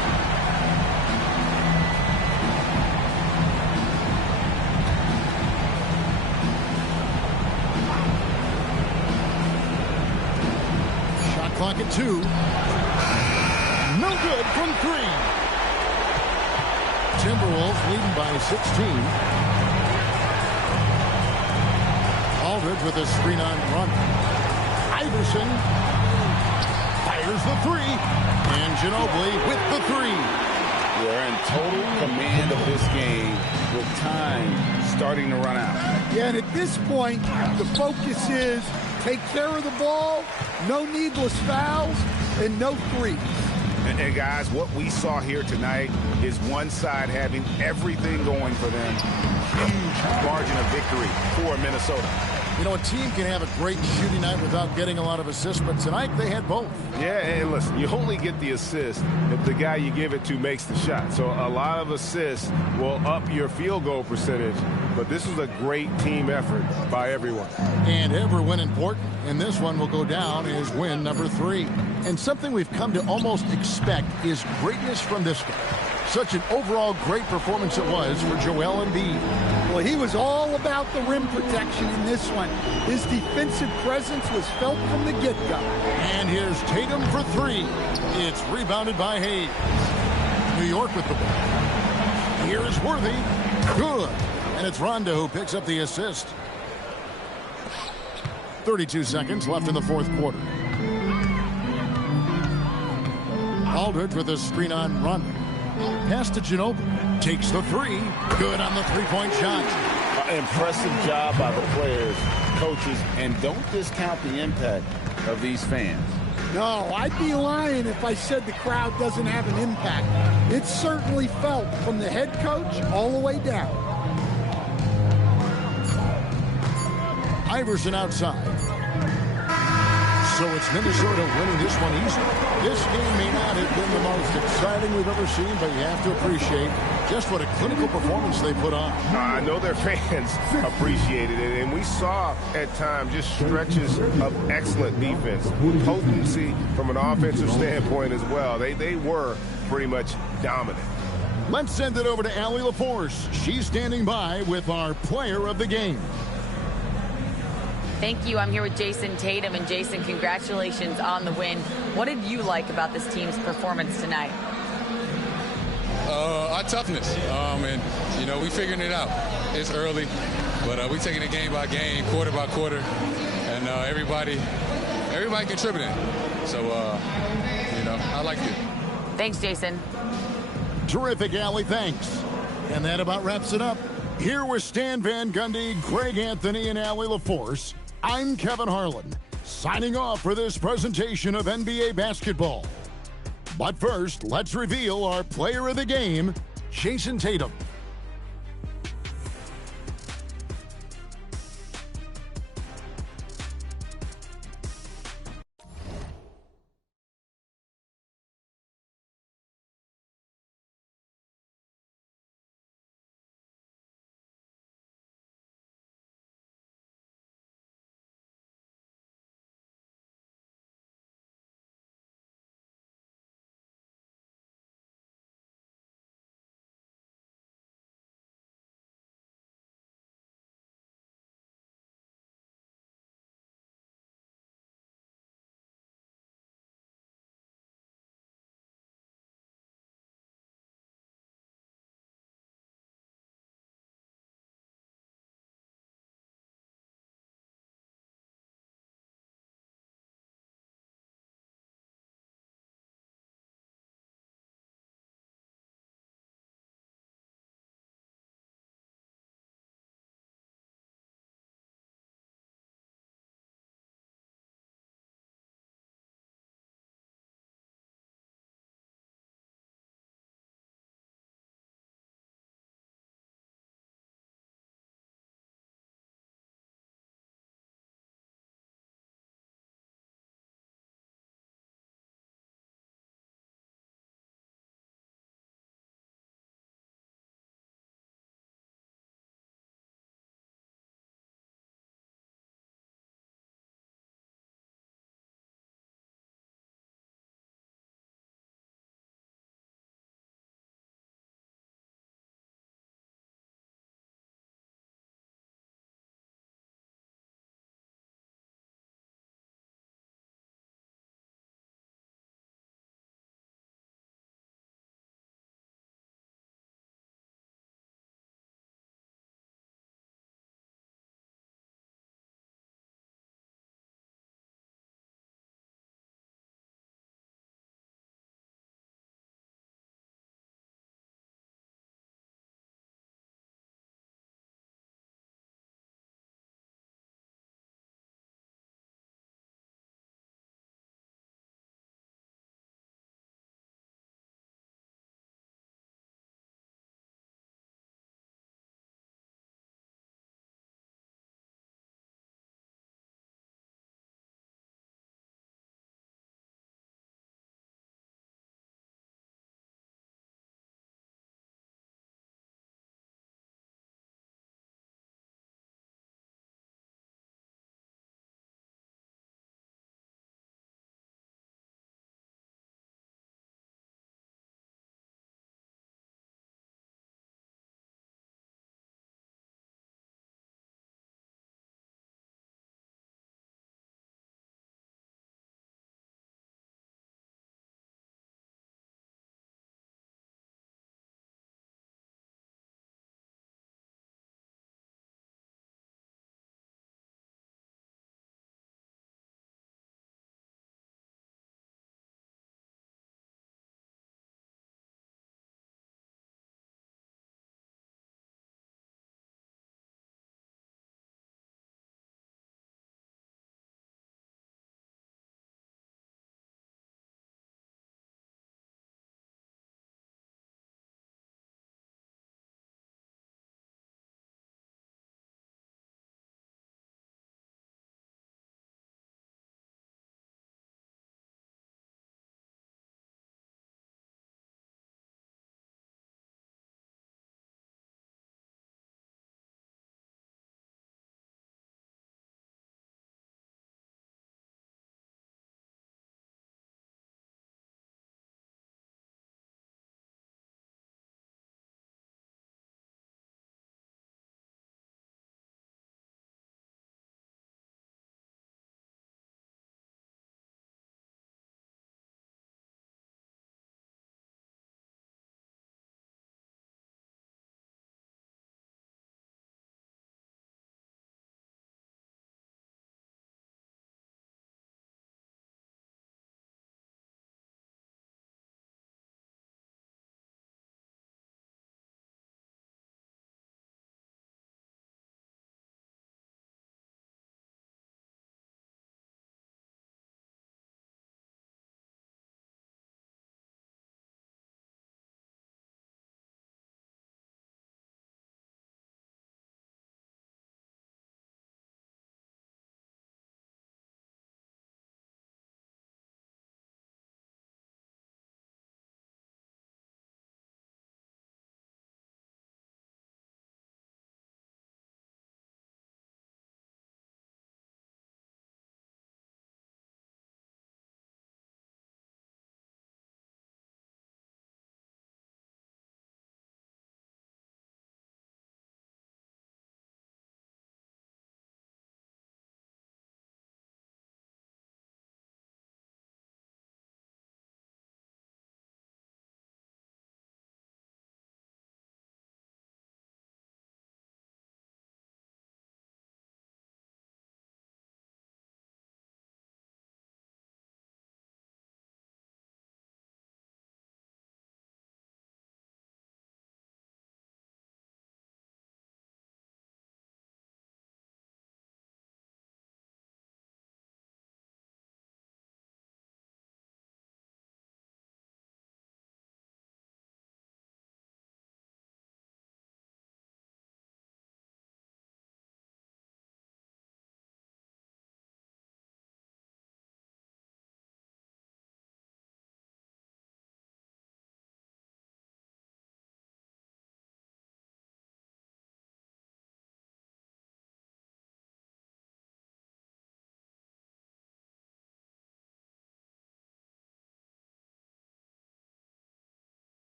Shot clock at 2. No good from 3. Timberwolves leading by 16. Aldridge with a screen-on run. Iverson fires the 3. And Ginobili with the 3. They're in total command of this game with time starting to run out. Yeah, and at this point, the focus is take care of the ball, no needless fouls, and no threes. And guys, what we saw here tonight is one side having everything going for them. Huge margin of victory for Minnesota. You know, a team can have a great shooting night without getting a lot of assists, but tonight they had both. Yeah, and listen, you only get the assist if the guy you give it to makes the shot. So a lot of assists will up your field goal percentage, but this was a great team effort by everyone. And every win important, and this one will go down as win number 3. And something we've come to almost expect is greatness from this guy. Such an overall great performance it was for Joel Embiid. Well, he was all about the rim protection in this one. His defensive presence was felt from the get-go. And here's Tatum for 3. It's rebounded by Hayes. New York with the ball. Here's Worthy. Good. And it's Rondo who picks up the assist. 32 seconds left in the fourth quarter. Aldridge with a screen-on run. Pass to Ginobili. Takes the 3. Good on the three-point shot. Impressive job by the players, coaches, and don't discount the impact of these fans. No, I'd be lying if I said the crowd doesn't have an impact. It's certainly felt from the head coach all the way down. Iverson outside. So it's Minnesota winning this one easily. This game may not have been the most exciting we've ever seen, but you have to appreciate just what a clinical performance they put on. I know their fans appreciated it, and we saw at times just stretches of excellent defense, potency from an offensive standpoint as well. They were pretty much dominant. Let's send it over to Allie LaForce. She's standing by with our player of the game. Thank you. I'm here with Jason Tatum. And Jason, congratulations on the win. What did you like about this team's performance tonight? Our toughness. And, you know, we figuring it out. It's early, but we taking it game by game, quarter by quarter. And everybody contributing. So, you know, I like it. Thanks, Jason. Terrific, Allie. Thanks. And that about wraps it up. Here with Stan Van Gundy, Greg Anthony, and Allie LaForce, I'm Kevin Harlan, signing off for this presentation of NBA basketball. But first, let's reveal our player of the game, Jason Tatum.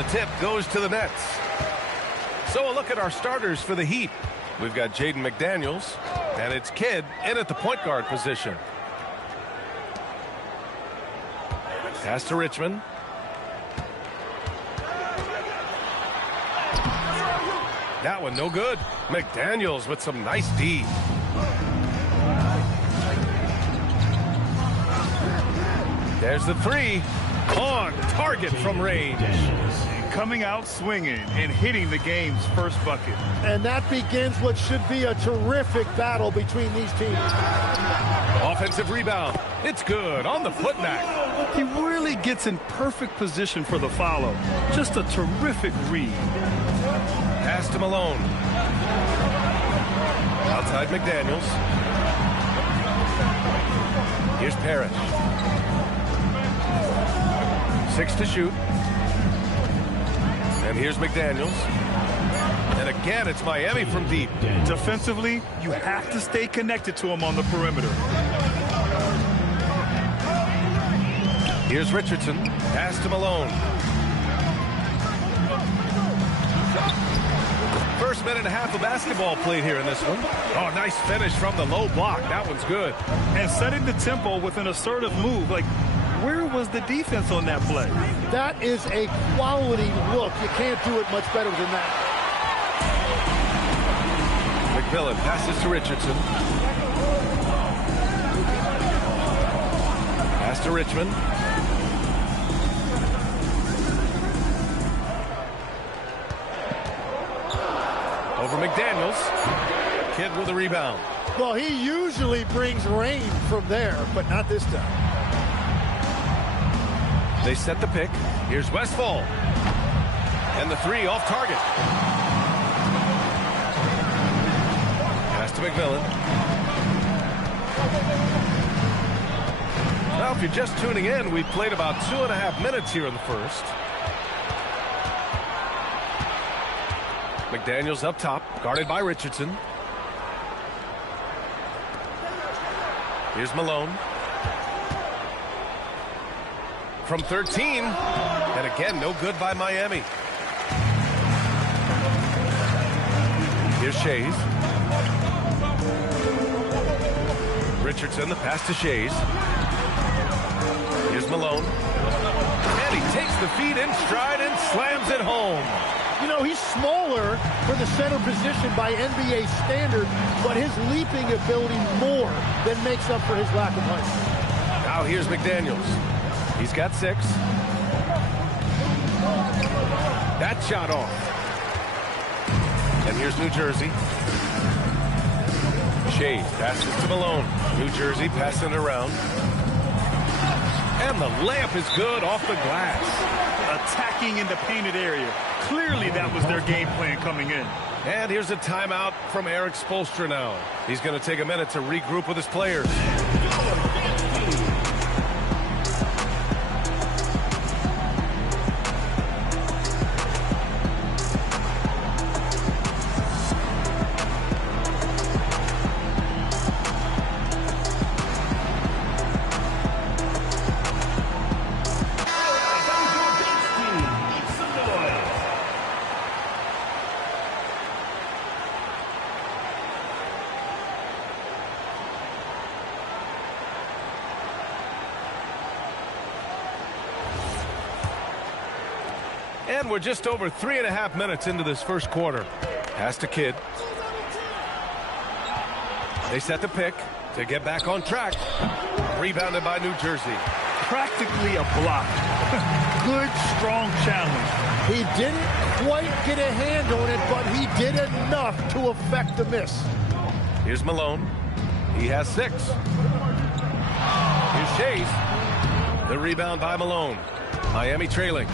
the tip goes to the nets. So a look at our starters for the Heat. We've got Jaden McDaniels, and it's Kidd in at the point guard position. Pass to Richmond. That one no good. McDaniels with some nice D. There's the three. On target from range. Coming out swinging and hitting the game's first bucket. And that begins what should be a terrific battle between these teams. Offensive rebound. It's good on the putback. He really gets in perfect position for the follow. Just a terrific read. Pass to Malone. Outside McDaniels. Here's Parrish. 6 to shoot. And here's McDaniels. And again, it's Miami from deep. Defensively, you have to stay connected to him on the perimeter. Here's Richardson. Pass to Malone. First minute and a half of basketball played here in this one. Oh, nice finish from the low block. That one's good. And setting the tempo with an assertive move. Like, where was the defense on that play? That is a quality look. You can't do it much better than that. McMillan passes to Richardson. Pass to Richmond. Over McDaniels. Kidd with a rebound. Well, he usually brings rain from there, but not this time. They set the pick. Here's Westfall. And the three off target. Pass to McMillan. Now, if you're just tuning in, we played about 2.5 minutes here in the first. McDaniels up top, guarded by Richardson. Here's Malone. From 13, and again, no good by Miami. Here's Shays. Richardson, the pass to Shays. Here's Malone. And he takes the feed in stride and slams it home. You know, he's smaller for the center position by NBA standard, but his leaping ability more than makes up for his lack of height. Now here's McDaniels. He's got 6. That shot off. And here's New Jersey. Shea passes to Malone. New Jersey passing it around. And the layup is good off the glass. Attacking in the painted area. Clearly that was their game plan coming in. And here's a timeout from Eric Spoelstra now. He's going to take a minute to regroup with his players. And we're just over 3.5 minutes into this first quarter. Pass to Kidd. They set the pick to get back on track. Rebounded by New Jersey. Practically a block. Good, strong challenge. He didn't quite get a hand on it, but he did enough to affect the miss. Here's Malone. He has 6. Here's Shays. The rebound by Malone. Miami trailing.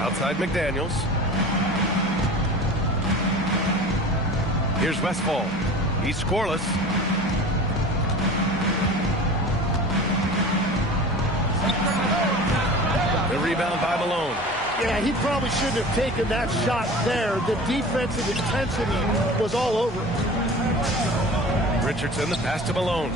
Outside McDaniels. Here's Westfall. He's scoreless. The rebound by Malone. Yeah, he probably shouldn't have taken that shot there. The defensive intensity was all over. Richardson, the pass to Malone.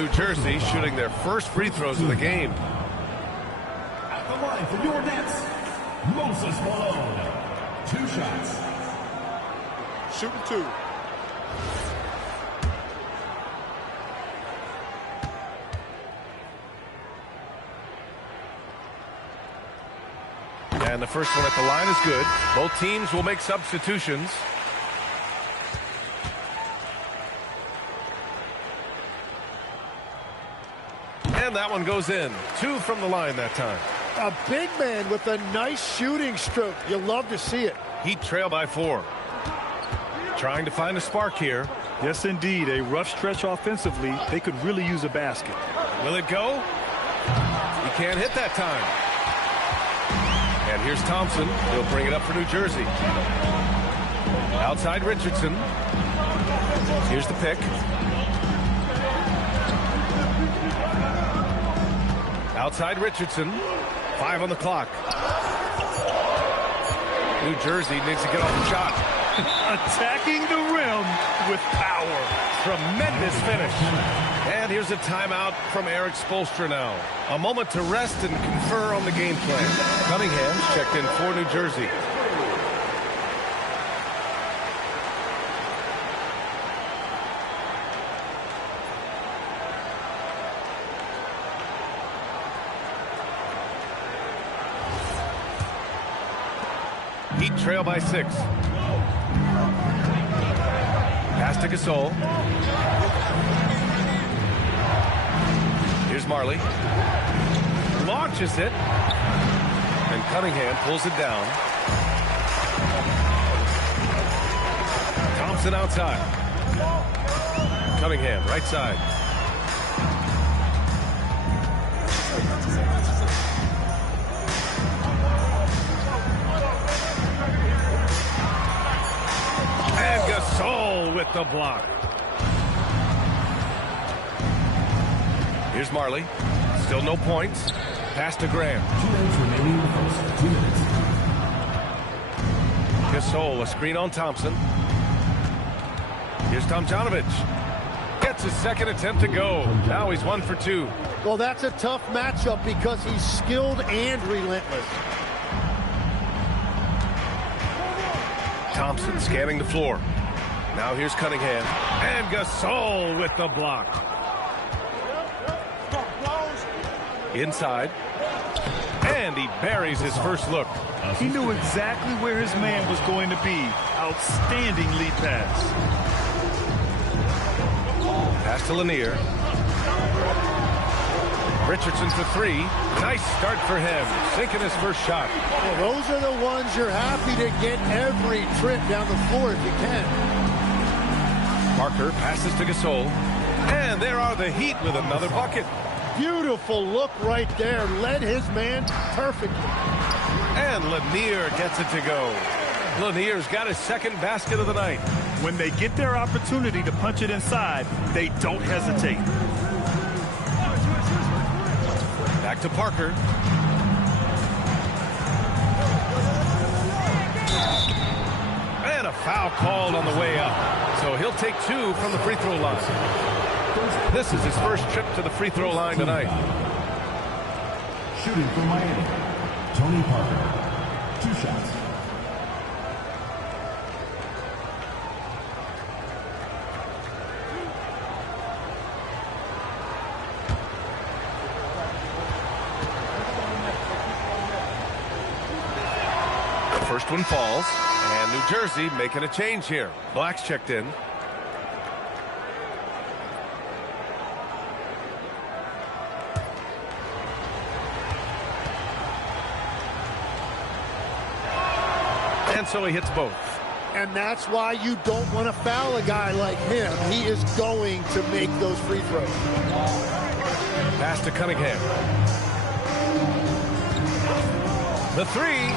New Jersey shooting their first free throws of the game. At the line for your Nets, Moses Malone. 2 shots. Shooting 2. And the first one at the line is good. Both teams will make substitutions. And that one goes in. 2 from the line that time. A big man with a nice shooting stroke. You love to see it. Heat trail by 4. Trying to find a spark here. Yes, indeed. A rough stretch offensively. They could really use a basket. Will it go? He can't hit that time. And here's Thompson. He'll bring it up for New Jersey. Outside Richardson. Here's the pick. Outside Richardson. 5 on the clock. New Jersey needs to get off the shot. Attacking the rim with power. Tremendous finish. And here's a timeout from Eric Spoelstra now. A moment to rest and confer on the game plan. Cunningham's checked in for New Jersey. Heat trail by 6. Pass to Gasol. Here's Marley. Launches it. And Cunningham pulls it down. Thompson outside. Cunningham right side. And Gasol with the block. Here's Marley. Still no points. Pass to Graham. 2 minutes remaining in the first. 2 minutes. Gasol, a screen on Thompson. Here's Tomjanovich. Gets his second attempt to go. Now he's 1 for 2. Well, that's a tough matchup because he's skilled and relentless. Thompson scanning the floor. Now here's Cunningham. And Gasol with the block. Inside. And he buries his first look. He knew exactly where his man was going to be. Outstanding lead pass. Pass to Lanier. Richardson for 3. Nice start for him. Sinking his first shot. Well, those are the ones you're happy to get every trip down the floor if you can. Parker passes to Gasol. And there are the Heat with another bucket. Beautiful look right there. Led his man perfectly. And Lanier gets it to go. Lanier's got his second basket of the night. When they get their opportunity to punch it inside, they don't hesitate. Back to Parker. And a foul called on the way up. So he'll take 2 from the free throw line. This is his first trip to the free throw line tonight. Shooting for Miami, Tony Parker. 2 shots. The first one falls. And New Jersey making a change here. Black's checked in. And so he hits both. And that's why you don't want to foul a guy like him. He is going to make those free throws. Pass to Cunningham. The 3.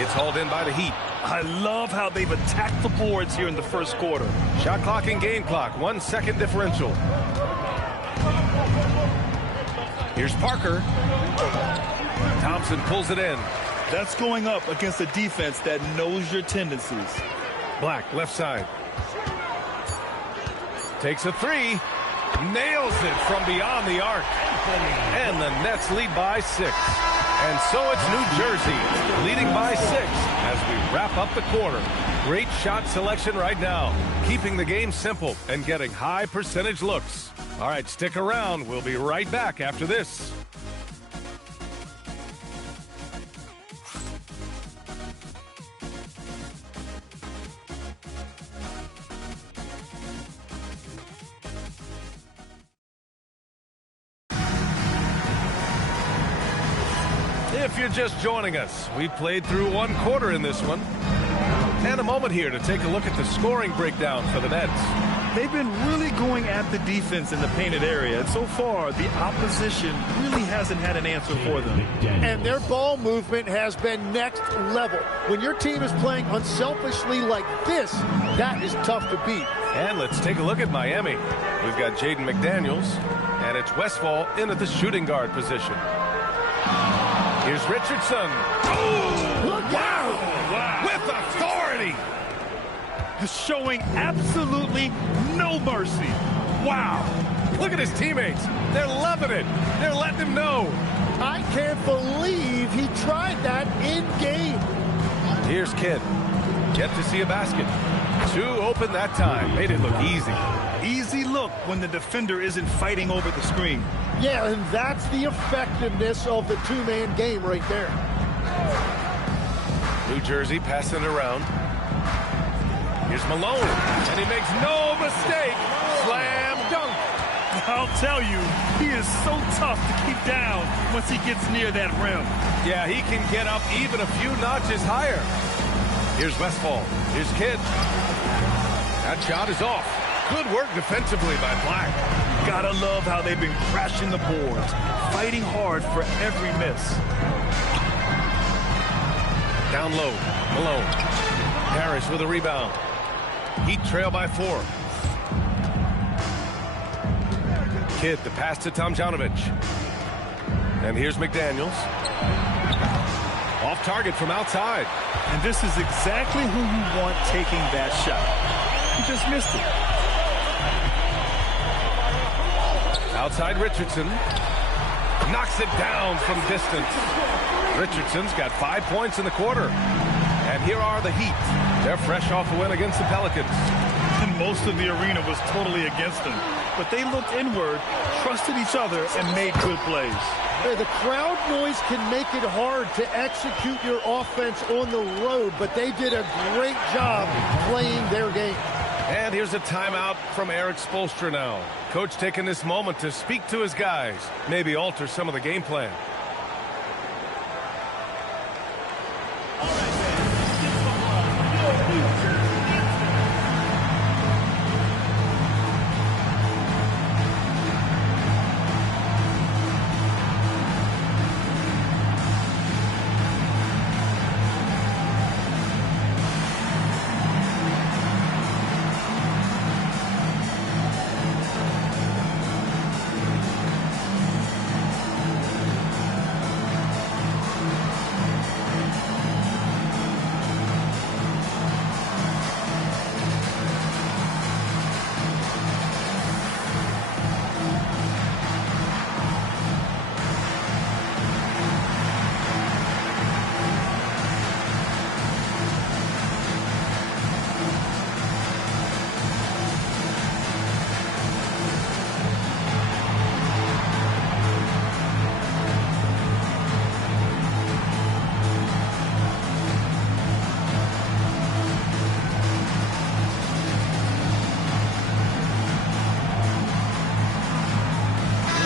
It's hauled in by the Heat. I love how they've attacked the boards here in the first quarter. Shot clock and game clock. 1 second differential. Here's Parker. Thompson pulls it in. That's going up against a defense that knows your tendencies. Black, left side. Takes a 3. Nails it from beyond the arc. And the Nets lead by 6. And so it's New Jersey leading by 6 as we wrap up the quarter. Great shot selection right now, keeping the game simple and getting high percentage looks. All right, stick around. We'll be right back after this. If you're just joining us, we played through 1 quarter in this one. And a moment here to take a look at the scoring breakdown for the Nets. They've been really going at the defense in the painted area, and so far the opposition really hasn't had an answer for them. And their ball movement has been next level. When your team is playing unselfishly like this, that is tough to beat. And let's take a look at Miami. We've got Jaden McDaniels, and it's Westfall in at the shooting guard position. Here's Richardson. Oh, wow! With authority! Showing absolutely no mercy. Wow! Look at his teammates. They're loving it. They're letting him know. I can't believe he tried that in game. Here's Kidd. Yet to see a basket. 2 open that time. Made it look easy. Easy look when the defender isn't fighting over the screen. Yeah, and that's the effectiveness of the 2-man game right there. New Jersey passing it around. Here's Malone, and he makes no mistake. Slam dunk. I'll tell you, he is so tough to keep down once he gets near that rim. Yeah, he can get up even a few notches higher. Here's Westfall. Here's Kidd. That shot is off. Good work defensively by Black. Gotta love how they've been crashing the boards, fighting hard for every miss. Down low, Malone. Harris with a rebound. Heat trail by 4. Kidd, the pass to Tomjanovich. And here's McDaniels. Off target from outside. And this is exactly who you want taking that shot. He just missed it. Outside Richardson. Knocks it down from distance. Richardson's got 5 points in the quarter. And here are the Heat. They're fresh off a win against the Pelicans. And most of the arena was totally against them. But they looked inward, trusted each other, and made good plays. The crowd noise can make it hard to execute your offense on the road, but they did a great job playing their game. And here's a timeout from Eric Spoelstra now. Coach taking this moment to speak to his guys, maybe alter some of the game plan.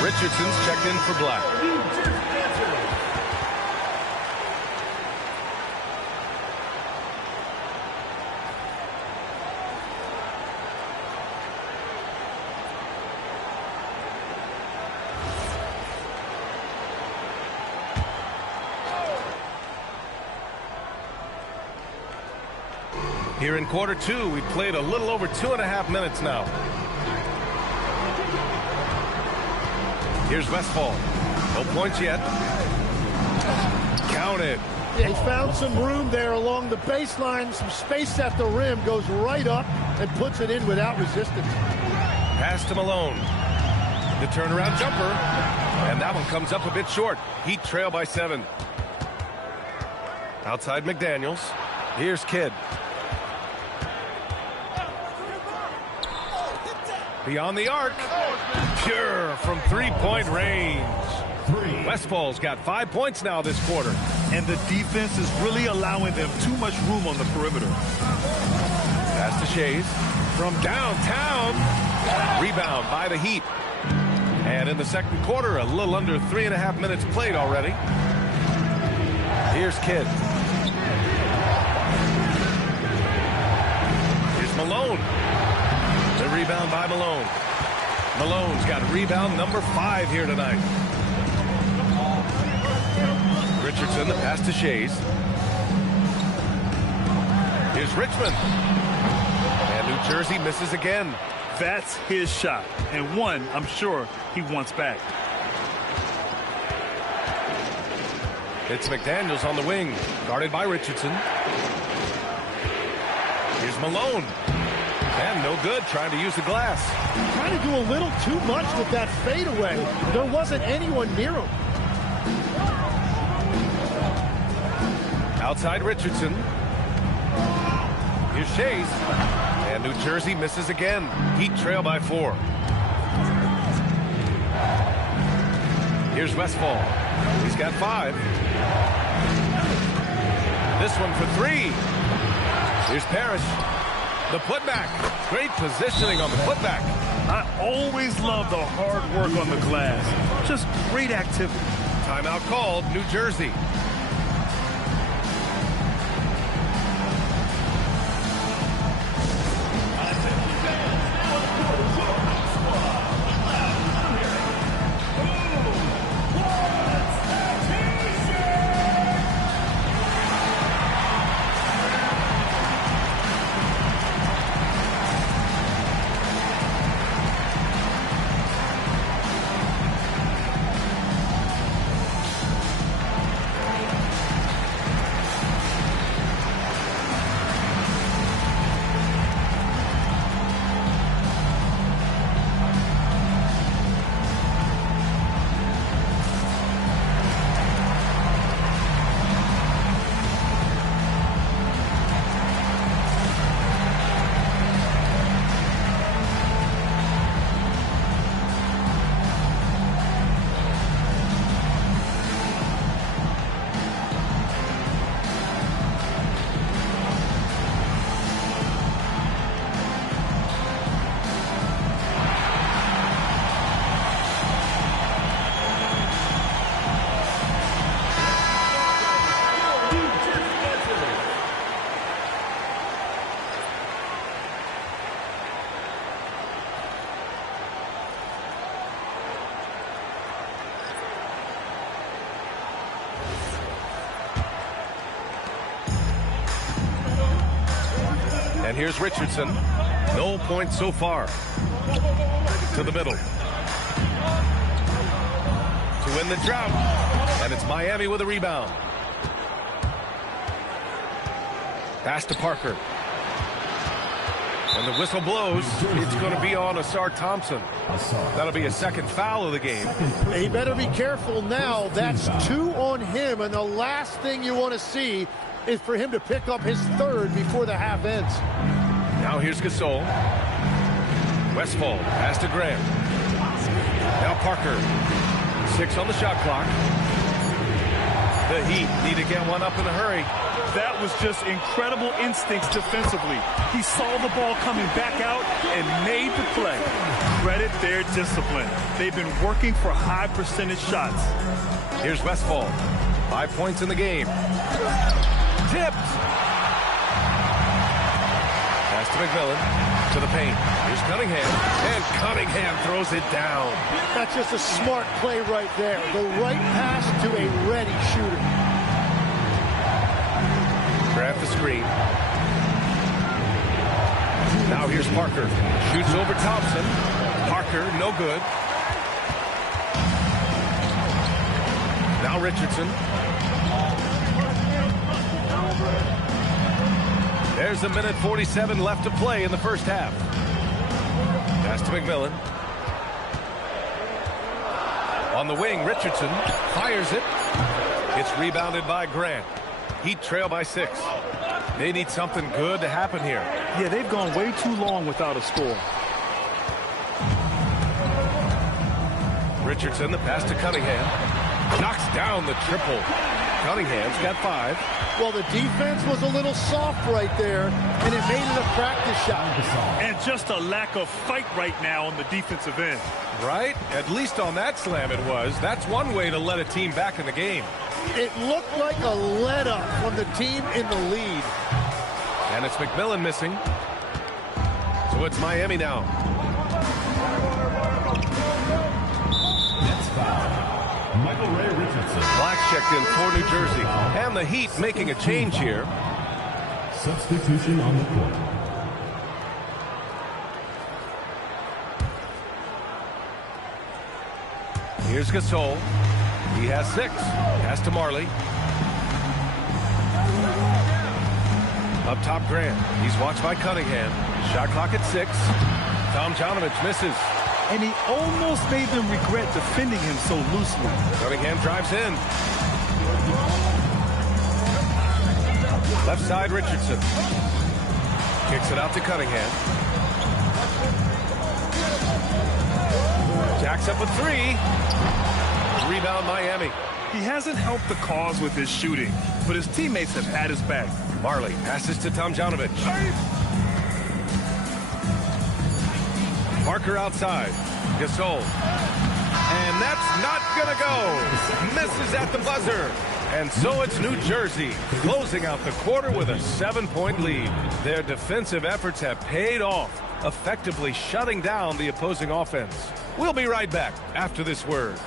Richardson's checked in for Black. Here in quarter 2, we played a little over 2.5 minutes now. Here's Westfall. No points yet. Counted. Yeah, he found some room there along the baseline, some space at the rim, goes right up and puts it in without resistance. Pass to Malone. The turnaround jumper. And that one comes up a bit short. Heat trail by 7. Outside McDaniels. Here's Kidd. Beyond the arc. Pure from three-point range. Westfall's got 5 points now this quarter. And the defense is really allowing them too much room on the perimeter. Pass to Shays. From downtown. Rebound by the Heat. And in the second quarter, a little under 3.5 minutes played already. Here's Kidd. Here's Malone. The rebound by Malone. Malone's got rebound number 5 here tonight. Richardson, the pass to Shays. Here's Richmond. And New Jersey misses again. That's his shot, and one I'm sure he wants back. It's McDaniels on the wing, guarded by Richardson. Here's Malone. And no good, trying to use the glass. Trying to do a little too much with that fadeaway. There wasn't anyone near him. Outside Richardson. Here's Shays. And New Jersey misses again. Heat trail by 4. Here's Westfall. He's got 5. This one for 3. Here's Parrish. The putback. Great positioning on the putback. I always love the hard work on the glass. Just great activity. Timeout called, New Jersey. And here's Richardson. No points so far. To the middle. To win the drought. And it's Miami with a rebound. Pass to Parker. When the whistle blows, it's going to be on Asar Thompson. That'll be a second foul of the game. He better be careful now. That's 2 on him, and the last thing you want to see is for him to pick up his 3rd before the half ends. Now here's Gasol. Westfall, pass to Graham. Now Parker. 6 on the shot clock. The Heat need to get one up in a hurry. That was just incredible instincts defensively. He saw the ball coming back out and made the play. Credit their discipline. They've been working for high percentage shots. Here's Westfall. 5 points in the game. Tipped. Pass to McMillan. To the paint. Here's Cunningham. And Cunningham throws it down. That's just a smart play right there. The right pass to a ready shooter. Grab the screen. Now here's Parker. Shoots over Thompson. Parker, no good. Now Richardson. There's a minute 47 left to play in the first half. Pass to McMillan. On the wing, Richardson fires it. It's rebounded by Grant. Heat trail by 6. They need something good to happen here. Yeah, they've gone way too long without a score. Richardson, the pass to Cunningham. Knocks down the triple. Cunningham's got 5. Well, the defense was a little soft right there, and it made it a practice shot. And just a lack of fight right now on the defensive end. Right? At least on that slam it was. That's one way to let a team back in the game. It looked like a let-up from the team in the lead. And it's McMillan missing. So it's Miami now. Next foul, Michael Ray Richardson. Black checked in for New Jersey. And the Heat making a change here. Substitution on the court. Here's Gasol. He has 6. Pass to Marley. Up top, Grant. He's watched by Cunningham. Shot clock at 6. Tomjanovich misses. And he almost made them regret defending him so loosely. Cunningham drives in. Left side, Richardson. Kicks it out to Cunningham. Jacks up a 3. Rebound, Miami. He hasn't helped the cause with his shooting, but his teammates have had his back. Marley passes to Tomjanovich. Parker outside. Gasol. And that's not going to go. Misses at the buzzer. And so it's New Jersey closing out the quarter with a 7-point lead. Their defensive efforts have paid off, effectively shutting down the opposing offense. We'll be right back after this word.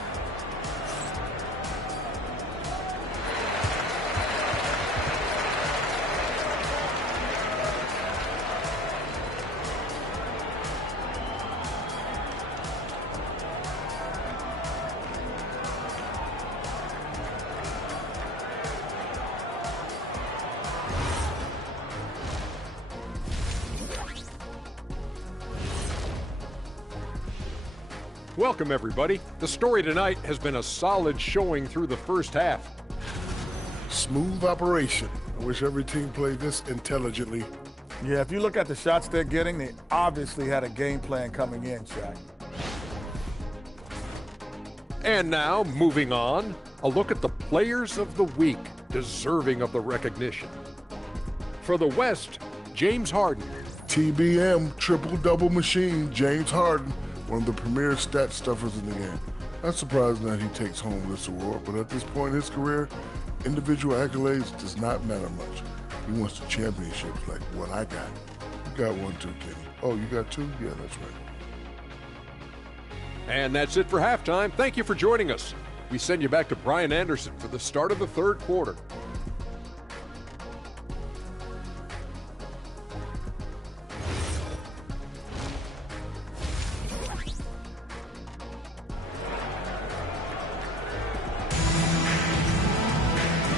Welcome, everybody. The story tonight has been a solid showing through the first half. Smooth operation. I wish every team played this intelligently. Yeah, if you look at the shots they're getting, they obviously had a game plan coming in, Shaq. And now, moving on, a look at the players of the week deserving of the recognition. For the West, James Harden. TBM, triple-double machine, James Harden, one of the premier stat stuffers in the game. Not surprising that he takes home this award, but at this point in his career, individual accolades does not matter much. He wants the championships like what I got. You got one too, Kenny. Oh, you got 2? Yeah, that's right. And that's it for halftime. Thank you for joining us. We send you back to Brian Anderson for the start of the third quarter.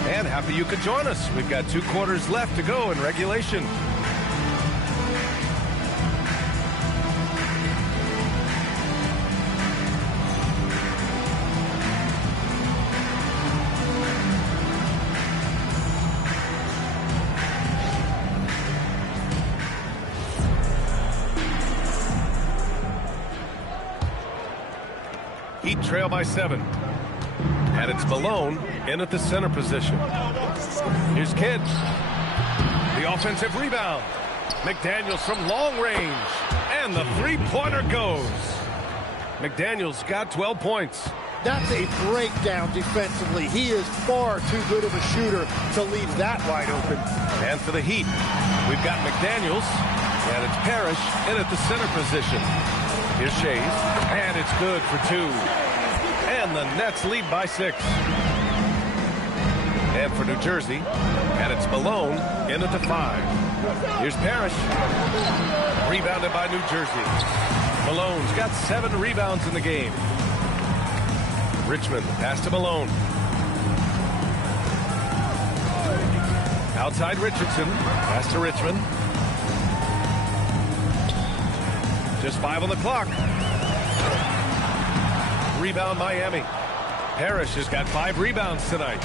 And happy you could join us. We've got 2 quarters left to go in regulation. Heat trail by 7. And it's Malone in at the center position. Here's Kidd. The offensive rebound. McDaniels from long range. And the three-pointer goes. McDaniels got 12 points. That's a breakdown defensively. He is far too good of a shooter to leave that wide open. And for the Heat, we've got McDaniels. And it's Parrish in at the center position. Here's Shays. And it's good for 2. And the Nets lead by 6. And for New Jersey, and it's Malone in at the 5. Here's Parrish. Rebounded by New Jersey. Malone's got 7 rebounds in the game. Richmond, pass to Malone. Outside Richardson, pass to Richmond. Just 5 on the clock. Rebound Miami. Parrish has got 5 rebounds tonight.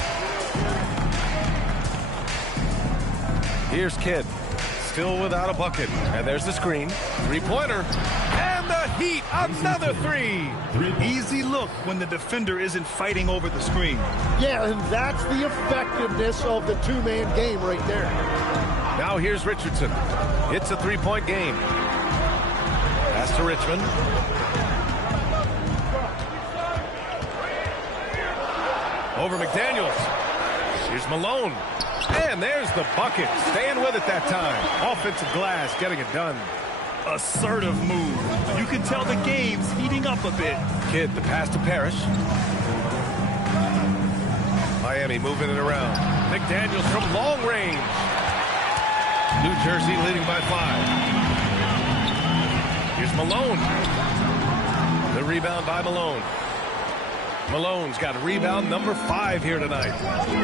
Here's Kidd. Still without a bucket. And there's the screen. Three-pointer. And the Heat. Another 3. Easy look when the defender isn't fighting over the screen. Yeah, and that's the effectiveness of the two-man game right there. Now here's Richardson. It's a 3-point game. Pass to Richmond. Over McDaniels. Here's Malone. And there's the bucket. Staying with it that time. Offensive glass, getting it done. Assertive move. You can tell the game's heating up a bit. Kidd, the pass to Parrish. Miami moving it around. McDaniels from long range. New Jersey leading by 5. Here's Malone. The rebound by Malone. Malone's got rebound number 5 here tonight.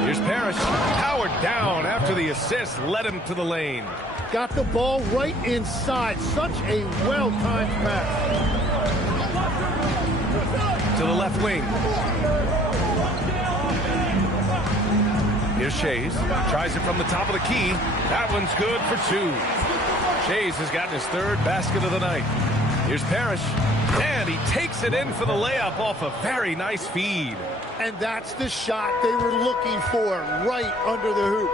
Here's Parrish. Powered down after the assist led him to the lane. Got the ball right inside. Such a well-timed pass. To the left wing. Here's Shays. Tries it from the top of the key. That one's good for 2. Shays has gotten his 3rd basket of the night. Here's Parrish. And he takes it in for the layup off a very nice feed. And that's the shot they were looking for, right under the hoop.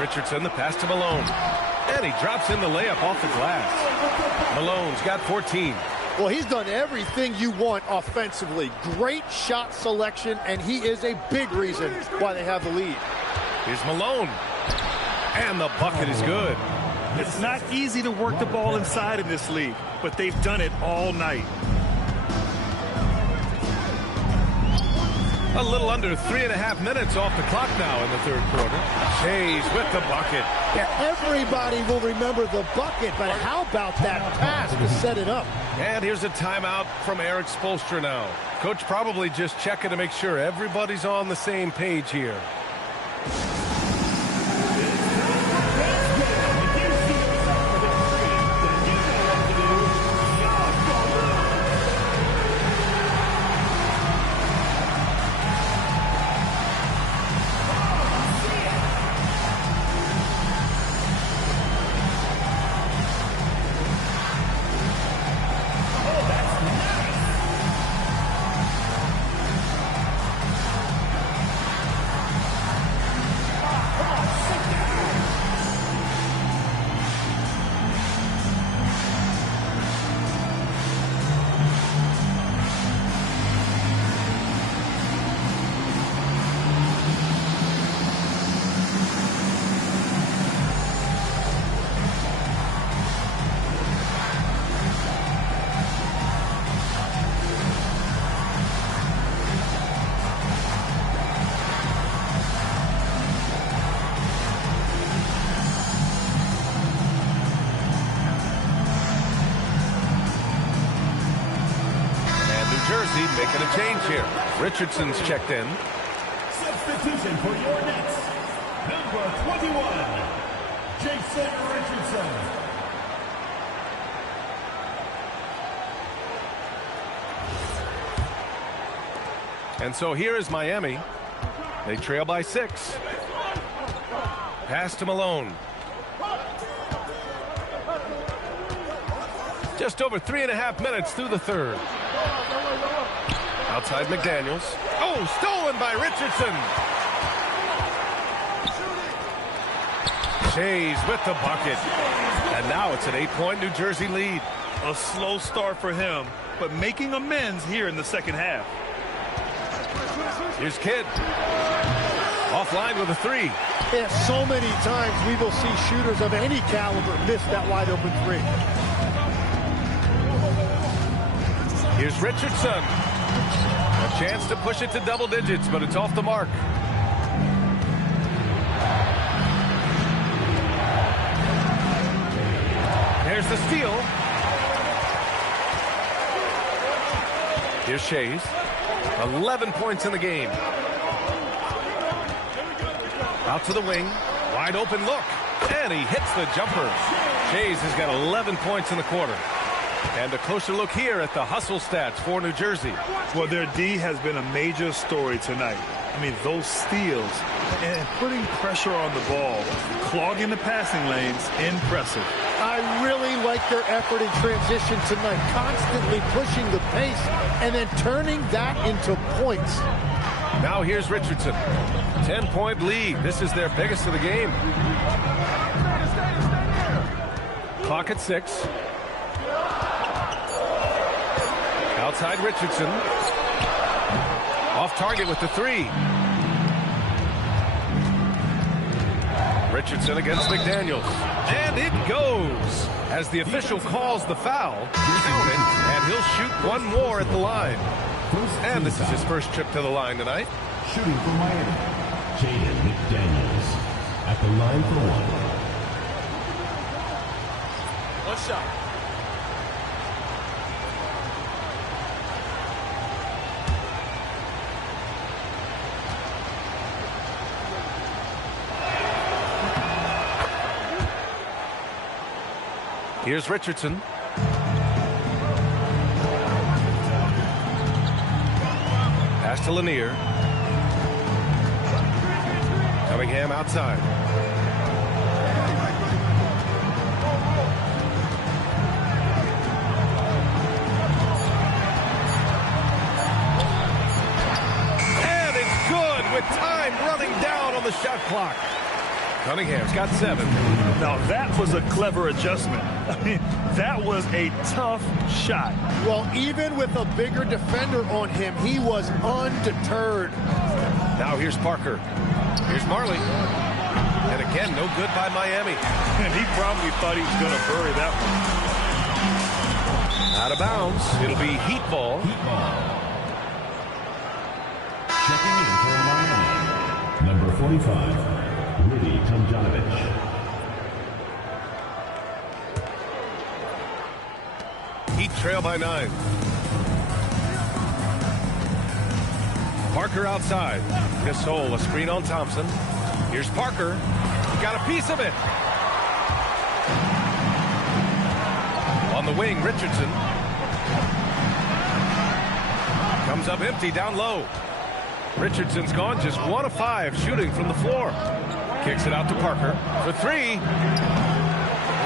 Richardson, the pass to Malone. And he drops in the layup off the glass. Malone's got 14. Well, he's done everything you want offensively. Great shot selection, and he is a big reason why they have the lead. Here's Malone. And the bucket is good. It's not easy to work the ball inside in this league, but they've done it all night. A little under 3.5 minutes off the clock now in the 3rd quarter. Shays with the bucket. Yeah, everybody will remember the bucket, but how about that pass to set it up? And here's a timeout from Eric Spoelstra now. Coach probably just checking to make sure everybody's on the same page here. Making a change here. Richardson's checked in. Substitution for your Nets. Number 21, Jason Richardson. And so here is Miami. They trail by 6. Pass to Malone. Just over 3.5 minutes through the 3rd. Outside McDaniels. Oh, stolen by Richardson. Shays with the bucket. And now it's an 8-point New Jersey lead. A slow start for him, but making amends here in the 2nd half. Here's Kidd. Offline with a 3. Yeah, so many times we will see shooters of any caliber miss that wide open 3. Here's Richardson. A chance to push it to double digits, but it's off the mark. There's the steal. Here's Shays. 11 points in the game. Out to the wing. Wide open look. And he hits the jumper. Shays has got 11 points in the quarter. And a closer look here at the hustle stats for New Jersey. Well, their D has been a major story tonight. I mean, those steals and putting pressure on the ball, clogging the passing lanes, impressive. I really like their effort in transition tonight, constantly pushing the pace and then turning that into points. Now here's Richardson. 10-point lead. This is their biggest of the game. Clock at 6. Outside Richardson. Off target with the 3. Richardson against McDaniels. And it goes as the official calls the foul. Counted, and he'll shoot one more at the line. And this is his first trip to the line tonight. Shooting for Miami, Jaden McDaniels at the line for 1. One shot. Here's Richardson. Pass to Lanier. Cunningham outside. And it's good with time running down on the shot clock. Cunningham's got 7. Now, that was a clever adjustment. I mean, that was a tough shot. Well, even with a bigger defender on him, he was undeterred. Now here's Parker. Here's Marley. And again, no good by Miami. And he probably thought he was going to bury that one. Out of bounds. It'll be heat ball. Checking in for Miami, number 45. Rudy Tomjanovich. Heat trail by 9. Parker outside. Gasol, a screen on Thompson. Here's Parker. He got a piece of it. On the wing, Richardson. Comes up empty down low. Richardson's gone just 1 of 5 shooting from the floor. Kicks it out to Parker for 3.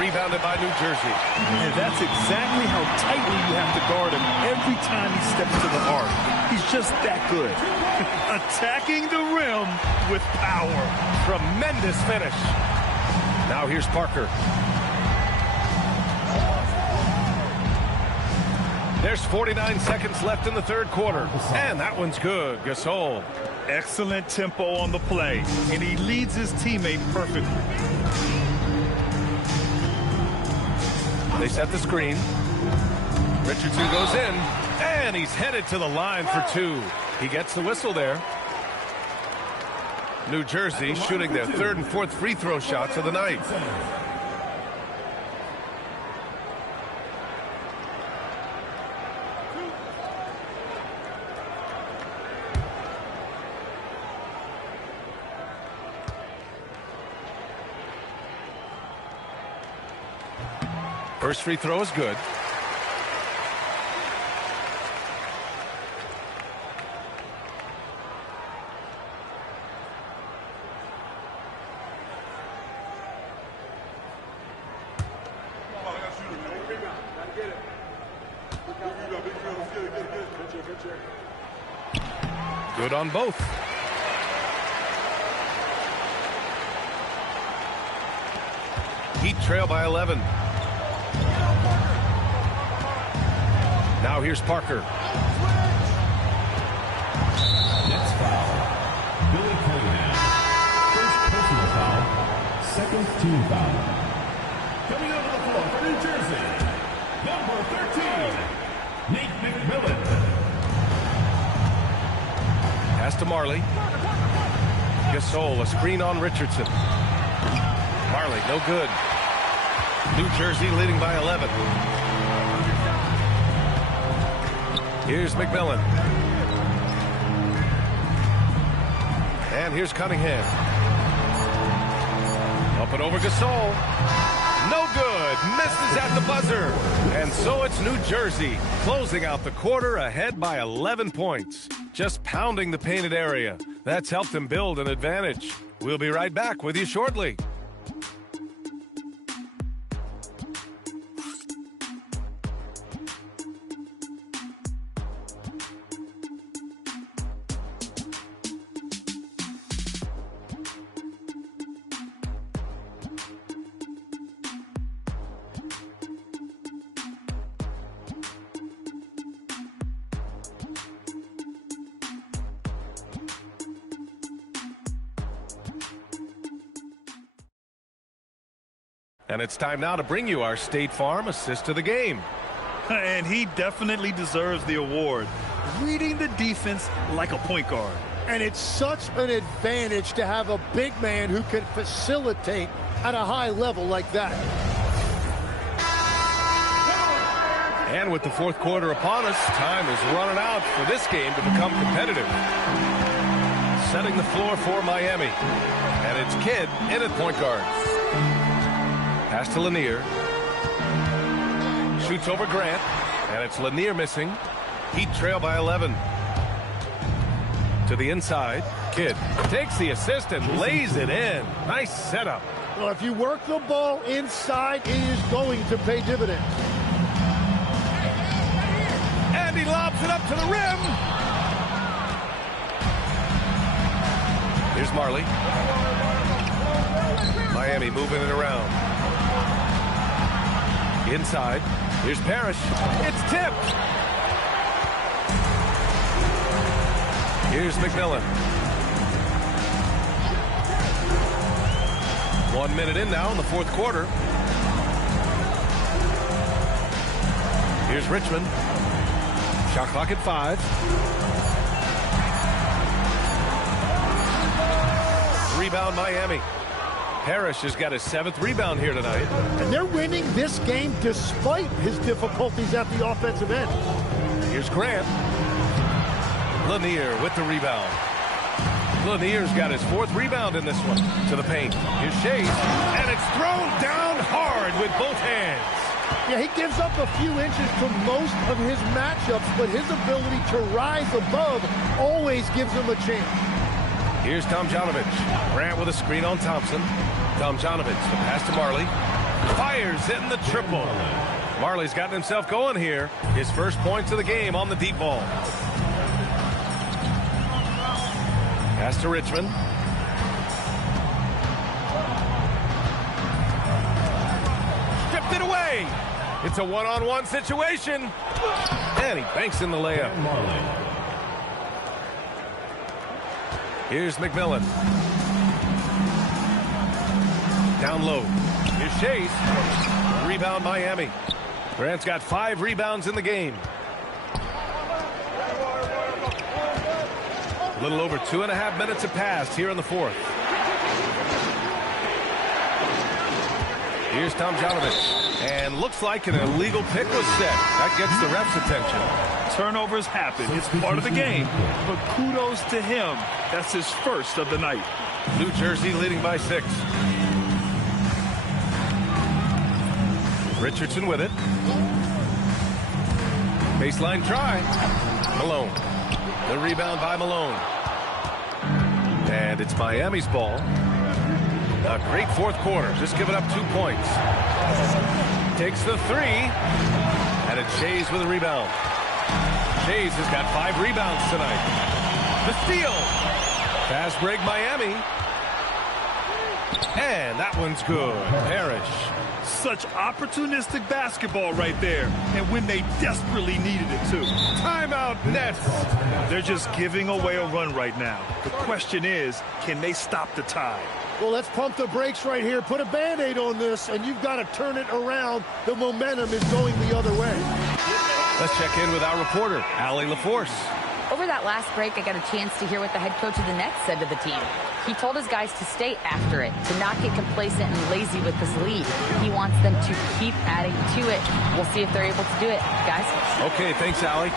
Rebounded by New Jersey. And that's exactly how tightly you have to guard him every time he steps to the arc. He's just that good. Attacking the rim with power. Tremendous finish. Now here's Parker. There's 49 seconds left in the third quarter. And that one's good. Gasol. Excellent tempo on the play. And he leads his teammate perfectly. They set the screen. Richardson goes in. And he's headed to the line for 2. He gets the whistle there. New Jersey shooting their 3rd and 4th free throw shots of the night. First free throw is good. Good on both. Heat trail by 11. Now here's Parker. Next foul, Billy Cunningham. First personal foul, second team foul. Coming onto the floor for New Jersey, number 13, Nate McMillan. Pass to Marley. Gasol, a screen on Richardson. Marley, no good. New Jersey leading by 11. Here's McMillan. And here's Cunningham. Up and over Gasol. No good. good. Misses at the buzzer. And so it's New Jersey closing out the quarter ahead by 11 points. Just pounding the painted area. That's helped them build an advantage. We'll be right back with you shortly. And it's time now to bring you our State Farm assist of the game. And he definitely deserves the award. Reading the defense like a point guard. And it's such an advantage to have a big man who can facilitate at a high level like that. And with the fourth quarter upon us, time is running out for this game to become competitive. Setting the floor for Miami. And it's Kidd in at point guard. Pass to Lanier. Shoots over Grant. And it's Lanier missing. Heat trail by 11. To the inside. Kidd takes the assist and lays it in. Nice setup. Well, if you work the ball inside, it is going to pay dividends. And he lobs it up to the rim. Here's Marley. Miami moving it around. Inside. Here's Parrish. It's tipped. Here's McMillan. 1 minute in now in the fourth quarter. Here's Richmond. Shot clock at 5. Rebound Miami. Parrish has got his 7th rebound here tonight. And they're winning this game despite his difficulties at the offensive end. Here's Grant. Lanier with the rebound. Lanier's got his 4th rebound in this one. To the paint. Here's Chase. And it's thrown down hard with both hands. Yeah, he gives up a few inches to most of his matchups, but his ability to rise above always gives him a chance. Here's Tomjanovich. Grant with a screen on Thompson. Tomjanovich, the pass to Marley. Fires in the triple. Marley's gotten himself going here. His first points of the game on the deep ball. Pass to Richmond. Stripped it away. It's a one-on-one situation. And he banks in the layup. Here's McMillan. Down low. Here's Chase. Rebound Miami. Grant's got 5 rebounds in the game. A little over 2.5 minutes have passed here in the fourth. Here's Tomjanovich. And looks like an illegal pick was set. That gets the ref's attention. Turnovers happen. It's part of the game. But kudos to him. That's his first of the night. New Jersey leading by 6. Richardson with it. Baseline try. Malone. The rebound by Malone. And it's Miami's ball. A great fourth quarter. Just giving up 2 points. Takes the 3. And it's Shays with a rebound. Shays has got 5 rebounds tonight. The steal. Fast break Miami. And that one's good. Parrish. Such opportunistic basketball right there. And when they desperately needed it, too. Timeout Nets. They're just giving away a run right now. The question is, can they stop the tide? Well, let's pump the brakes right here. Put a Band-Aid on this, and you've got to turn it around. The momentum is going the other way. Let's check in with our reporter, Allie LaForce. Over that last break, I got a chance to hear what the head coach of the Nets said to the team. He told his guys to stay after it, to not get complacent and lazy with this lead. He wants them to keep adding to it. We'll see if they're able to do it, guys. Okay, thanks, Allie.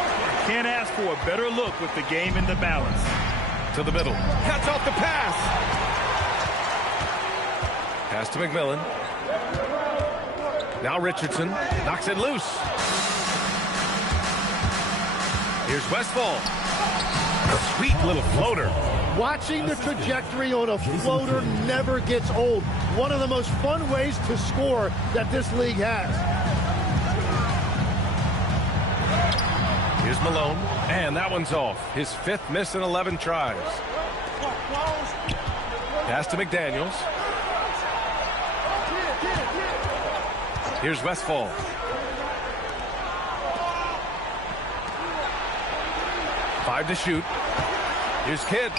Can't ask for a better look with the game in the balance. To the middle. Cuts off the pass. Pass to McMillan. Now Richardson knocks it loose. Here's Westfall. A sweet little floater. Watching the trajectory on a floater never gets old. One of the most fun ways to score that this league has. Here's Malone, and that one's off. His 5th miss in 11 tries. Pass to McDaniels. Here's Westfall. Five to shoot. Here's Kidd.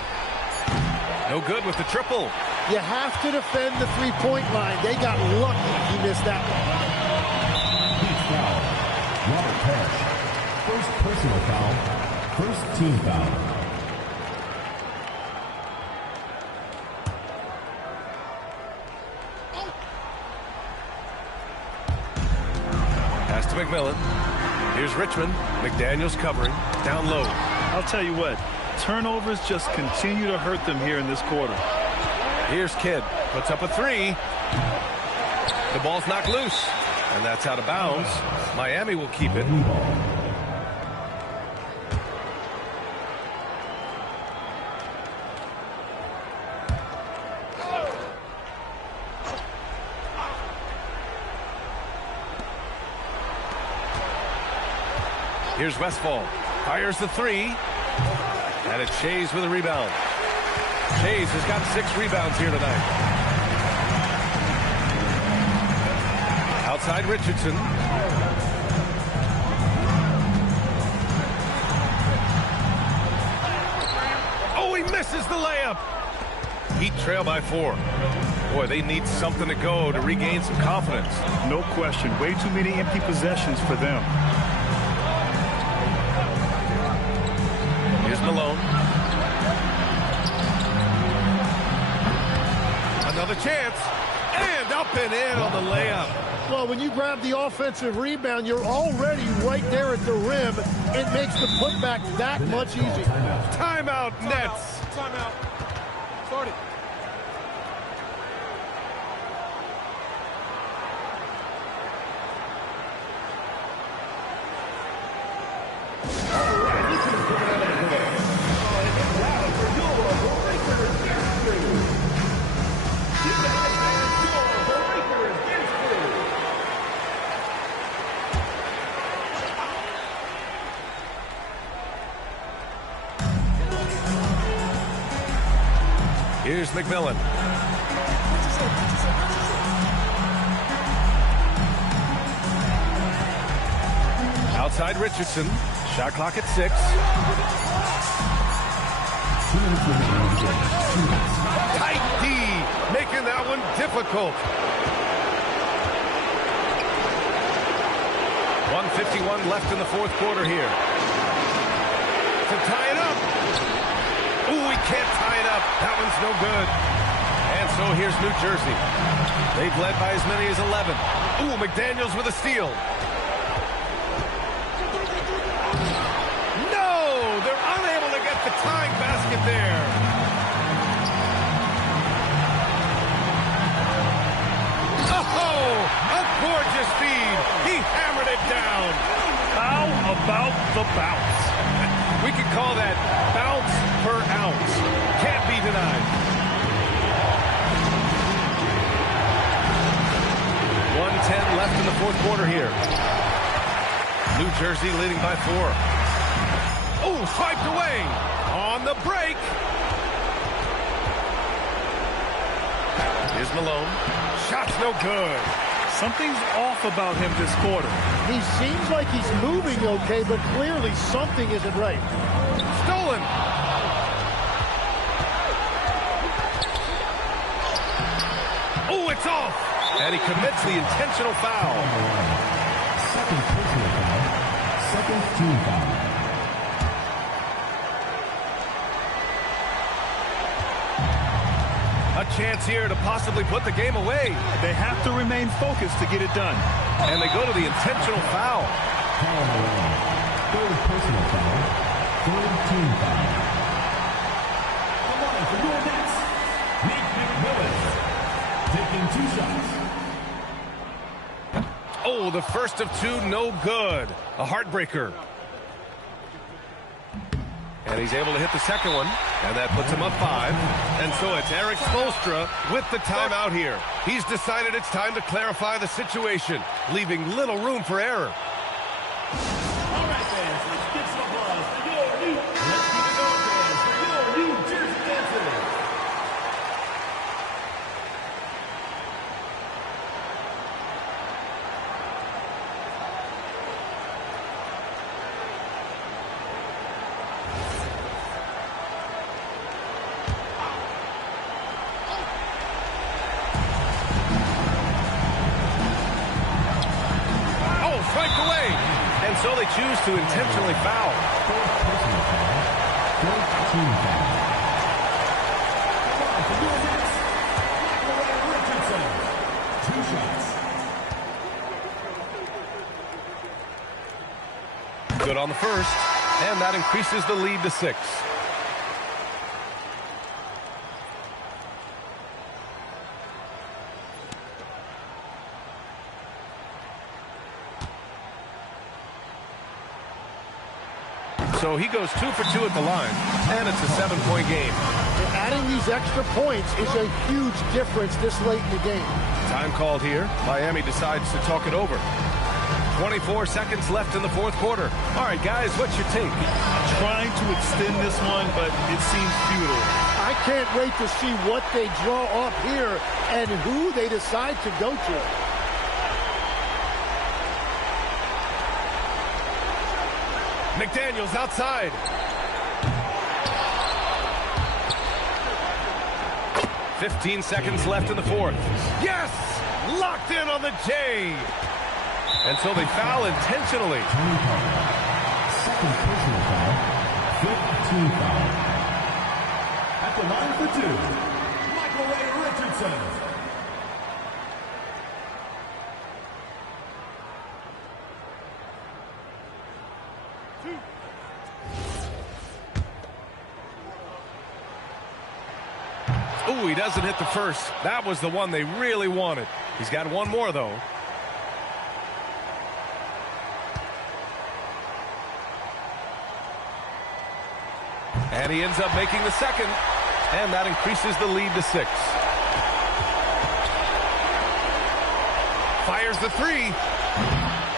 No good with the triple. You have to defend the three-point line. They got lucky he missed that one. Robert Parrish. First personal foul. First team foul. Pass to McMillan. Here's Richmond. McDaniels covering. Down low. I'll tell you what. Turnovers just continue to hurt them here in this quarter. Here's Kidd. Puts up a 3. The ball's knocked loose. And that's out of bounds. Miami will keep it. Here's Westfall. Fires the 3. And it's Shays with a rebound. Shays has got 6 rebounds here tonight. Outside Richardson. Oh, he misses the layup. Heat trail by 4. Boy, they need something to go to regain some confidence. No question. Way too many empty possessions for them. Here's Malone. Another chance. And up and in on the layup. Well, when you grab the offensive rebound, you're already right there at the rim. It makes the putback that much easier. Timeout, Nets. Timeout. Start it. Here's McMillan. Outside Richardson. Shot clock at 6. Tight D, making that one difficult. 1:51 left in the 4th quarter here. To tie it up. Ooh, he can't tie it up. That one's no good. And so here's New Jersey. They've led by as many as 11. Ooh, McDaniels with a steal. No! They're unable to get the tying basket there. Oh, a gorgeous feed. He hammered it down. How about the bounce? We could call that bounce per ounce. Can't be denied. 1:10 left in the 4th quarter here. New Jersey leading by 4. Oh, swiped away on the break. Here's Malone. Shot's no good. Something's off about him this quarter. He seems like he's moving okay, but clearly something isn't right. Stolen. Oh, it's off. And he commits the intentional foul. Second personal foul. Second team foul. A chance here to possibly put the game away. They have to remain focused to get it done. And they go to the intentional foul. Third personal foul. Third team foul. Come on, for your Nets, Nate McMillan. Taking 2 shots. Oh, the first of two, no good. A heartbreaker. And he's able to hit the second one, and that puts him up 5. And so it's Eric Spoelstra with the timeout here. He's decided it's time to clarify the situation, leaving little room for error. All right, fans, let's give some applause for your new... Let's keep it going, fans, for your New Jersey dancers. Swiped away. And so they choose to intentionally foul. Good on the first, and that increases the lead to 6. So he goes 2 for 2 at the line, and it's a 7-point game. Adding these extra points is a huge difference this late in the game. Time called here. Miami decides to talk it over. 24 seconds left in the fourth quarter. All right, guys, what's your take? Trying to extend this one, but it seems futile. I can't wait to see what they draw up here and who they decide to go to. McDaniels outside. "15 seconds left in the fourth. Yes! Locked in on the J. And so they foul intentionally. Second personal foul. 5th team foul. At the line for 2, Michael Ray Richardson. Ooh, he doesn't hit the first. That was the one they really wanted. He's got one more, though. And he ends up making the second. And that increases the lead to 6. Fires the 3.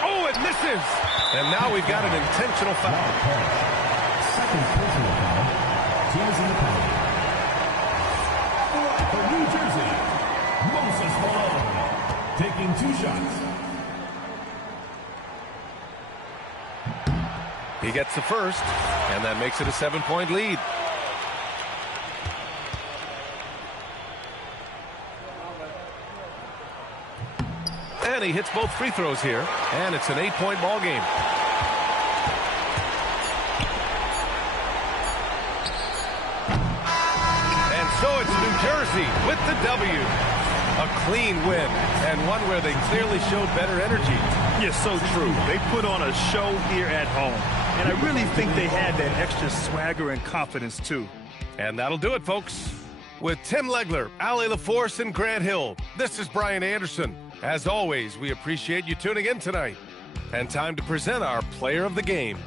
Oh, it misses. And now we've got an intentional foul. Second personal foul. Teams in the penalty. For New Jersey, Moses Malone, taking 2 shots. He gets the first, and that makes it a 7-point lead. And he hits both free throws here, and it's an 8-point ball game. So it's New Jersey with the W. A clean win, and one where they clearly showed better energy. Yes, so true. They put on a show here at home, and I really think they had that extra swagger and confidence, too. And that'll do it, folks. With Tim Legler, Allie LaForce, and Grant Hill, this is Brian Anderson. As always, we appreciate you tuning in tonight. And time to present our player of the game.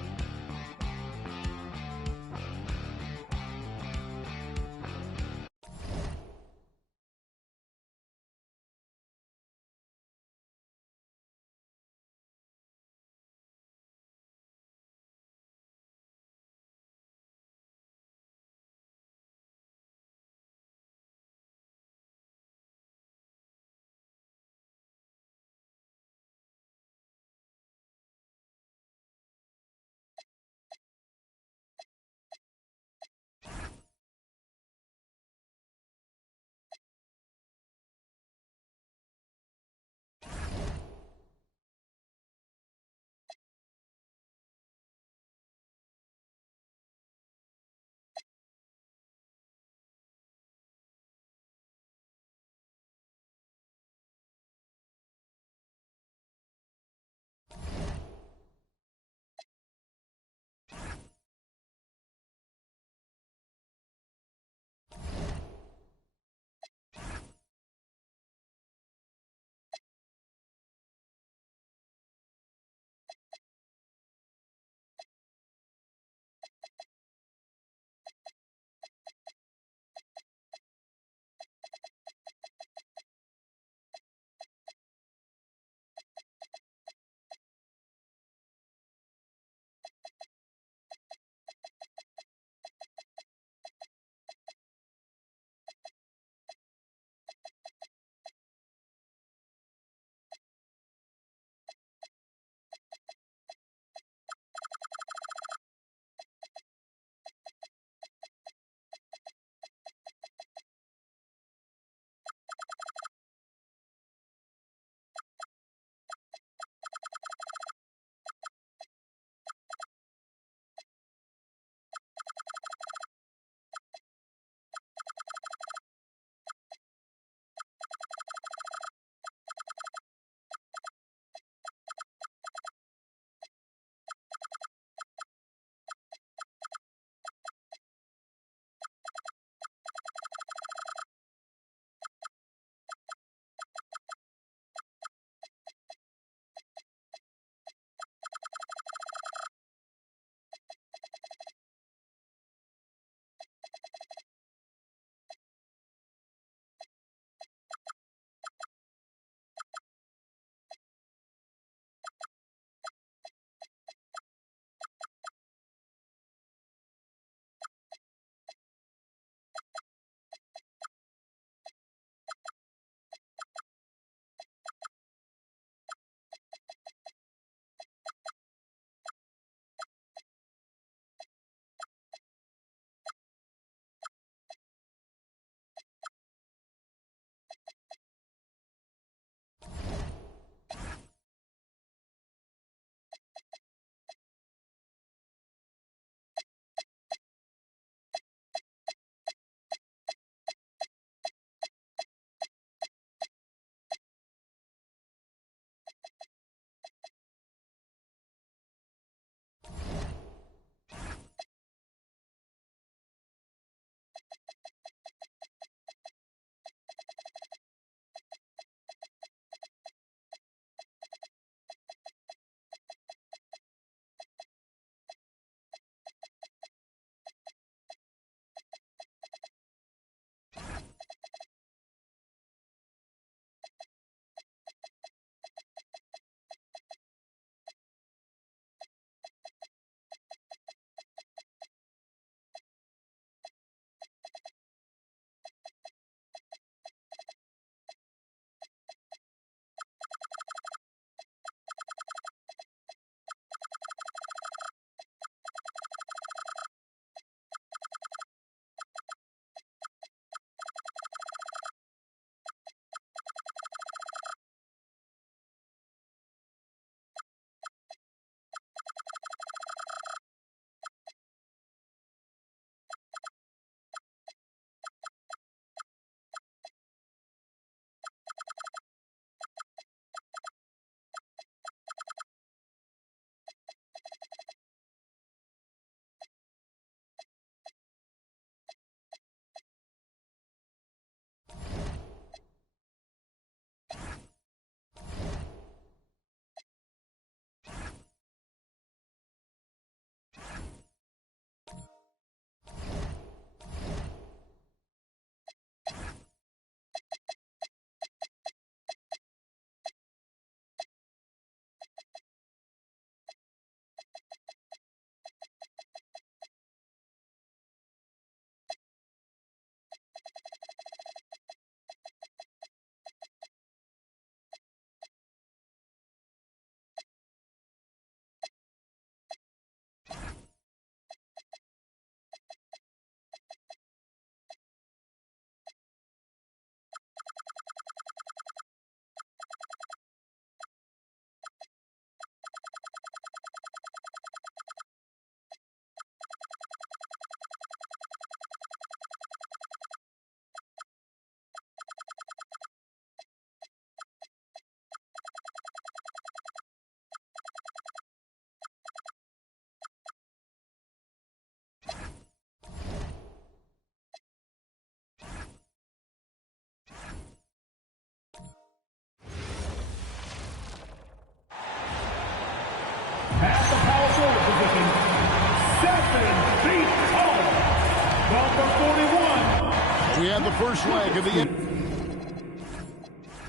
We have the first leg of the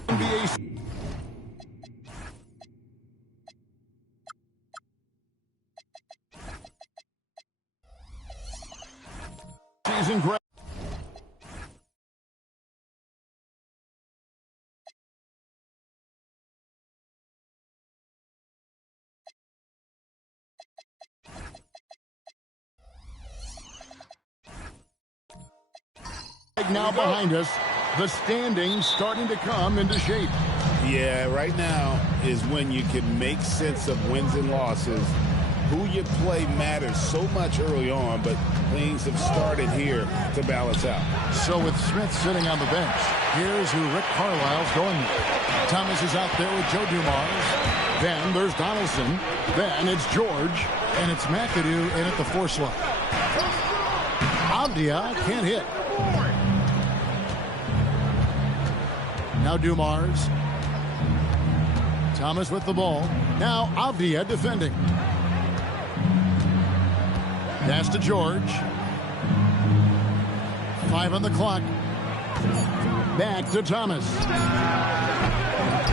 NBA season. Now behind us, the standings starting to come into shape. Yeah, right now is when you can make sense of wins and losses. Who you play matters so much early on, but things have started here to balance out. So with Smith sitting on the bench, here's who Rick Carlisle's going with. Thomas is out there with Joe Dumars. Then there's Donaldson. Then it's George. And it's McAdoo in at the 4 slot. Avdia can't hit. Now Dumars. Thomas with the ball. Now Avdia defending. Pass to George. 5 on the clock. Back to Thomas.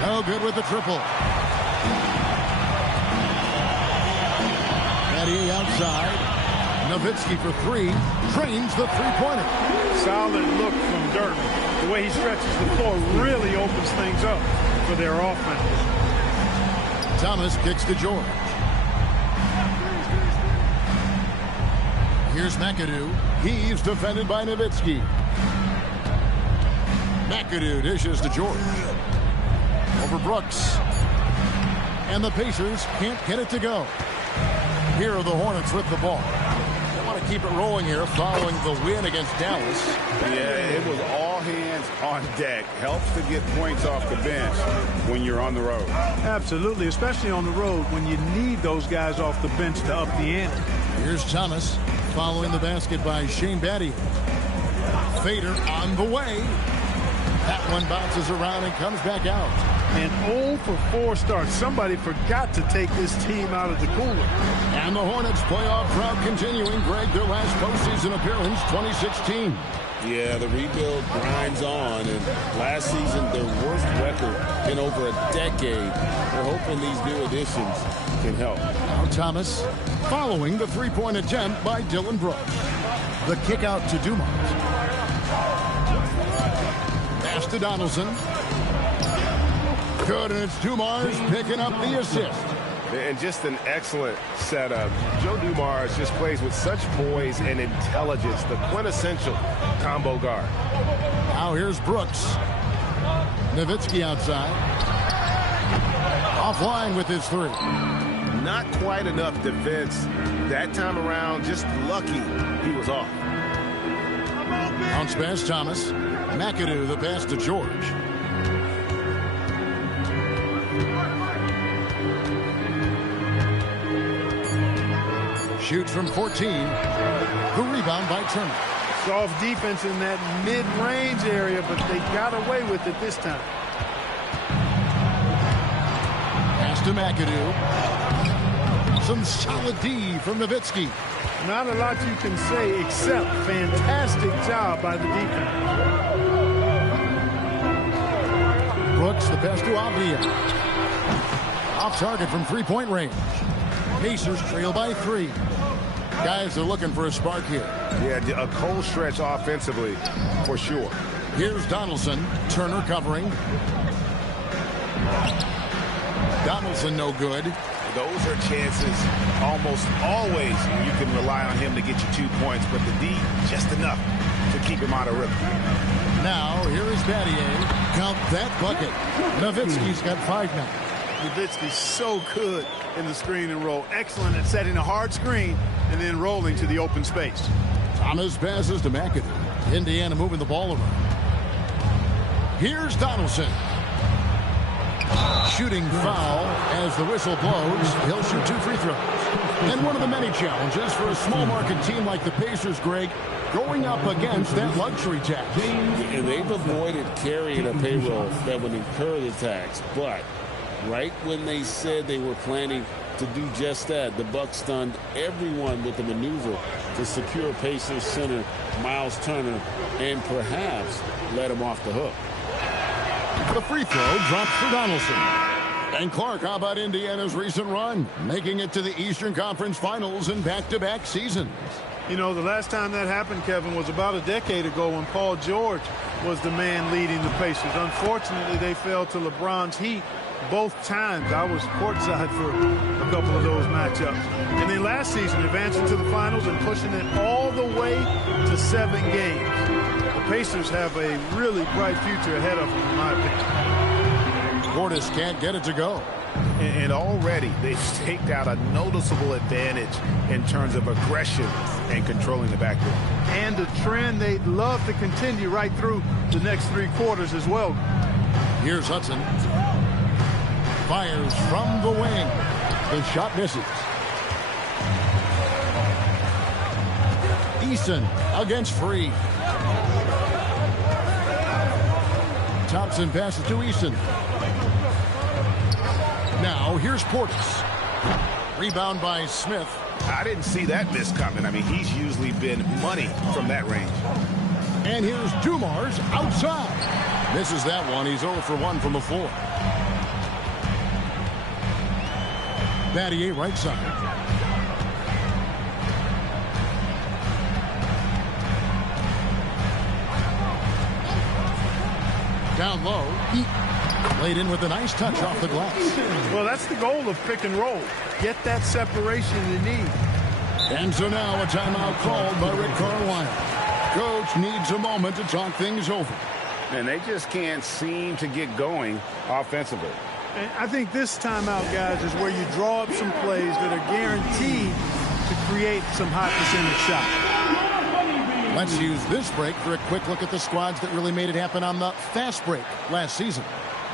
Oh, good with the triple. Eddie outside. Nowitzki for 3. Trains the three-pointer. Solid look from Durden. The way he stretches the floor really opens things up for their offense. Thomas kicks to George. Here's McAdoo. He's defended by Nowitzki. McAdoo dishes to George. Over Brooks. And the Pacers can't get it to go. Here are the Hornets with the ball. They want to keep it rolling here following the win against Dallas. Yeah, it was all hands on deck. Helps to get points off the bench when you're on the road. Absolutely, especially on the road when you need those guys off the bench to up the ante. Here's Thomas following the basket by Shane Battier. Fader on the way. That one bounces around and comes back out. And 0 for 4 starts. Somebody forgot to take this team out of the cooler. And the Hornets playoff drought continuing. Greg, their last postseason appearance, 2016. Yeah, the rebuild grinds on. And last season, their worst record in over a decade. We're hoping these new additions can help. Now Thomas following the three-point attempt by Dylan Brooks. The kick out to Dumars. Pass to Donaldson. Good, and it's Dumars picking up the assist. And just an excellent setup. Joe Dumars just plays with such poise and intelligence, the quintessential combo guard. Now here's Brooks. Nowitzki outside. Offline with his 3. Not quite enough defense that time around. Just lucky he was off. Bounce pass Thomas. McAdoo the pass to George. Shoots from 14. The rebound by Turner. Soft defense in that mid-range area, but they got away with it this time. Pass to McAdoo. Some solid D from Nowitzki. Not a lot you can say except fantastic job by the defense. Brooks, the pass to Avdia. Off target from three-point range. Pacers trail by 3. Guys are looking for a spark here. Yeah, a cold stretch offensively for sure. Here's Donaldson. Turner covering. Donaldson no good. Those are chances almost always you can rely on him to get you 2 points, but the D just enough to keep him out of rhythm. Now here is Battier. Count that bucket. Nowitzki's got 5 now. Nowitzki's so good in the screen and roll. Excellent at setting a hard screen and then rolling to the open space. Thomas passes to McAdoo. Indiana moving the ball around. Here's Donaldson. Shooting foul as the whistle blows. He'll shoot 2 free throws. And one of the many challenges for a small market team like the Pacers, Greg, going up against that luxury tax. And they've avoided carrying a payroll that would incur the tax. But right when they said they were planning to do just that. The Bucs stunned everyone with the maneuver to secure Pacers center Miles Turner and perhaps let him off the hook. The free throw dropped for Donaldson. And Clark, how about Indiana's recent run, making it to the Eastern Conference Finals in back-to-back seasons? You know, the last time that happened, Kevin, was about a decade ago when Paul George was the man leading the Pacers. Unfortunately, they fell to LeBron's Heat both times. I was courtside for a couple of those matchups. And then last season, advancing to the finals and pushing it all the way to 7 games. The Pacers have a really bright future ahead of them, in my opinion. Portis can't get it to go. And already they've staked out a noticeable advantage in terms of aggression and controlling the backcourt. And a trend they'd love to continue right through the next 3 quarters as well. Here's Hudson. Fires from the wing. The shot misses. Eason against Free. Thompson passes to Eason. Now here's Portis. Rebound by Smith. I didn't see that miss coming. I mean, he's usually been money from that range. And here's Dumars outside. Misses that one. He's 0 for 1 from the floor. Battier right side. Down low. He laid in with a nice touch off the glass. Well, that's the goal of pick and roll. Get that separation you need. And so now a timeout called by Rick Carlisle. Coach needs a moment to talk things over. And they just can't seem to get going offensively. And I think this timeout, guys, is where you draw up some plays that are guaranteed to create some high percentage shots. Let's use this break for a quick look at the squads that really made it happen on the fast break last season.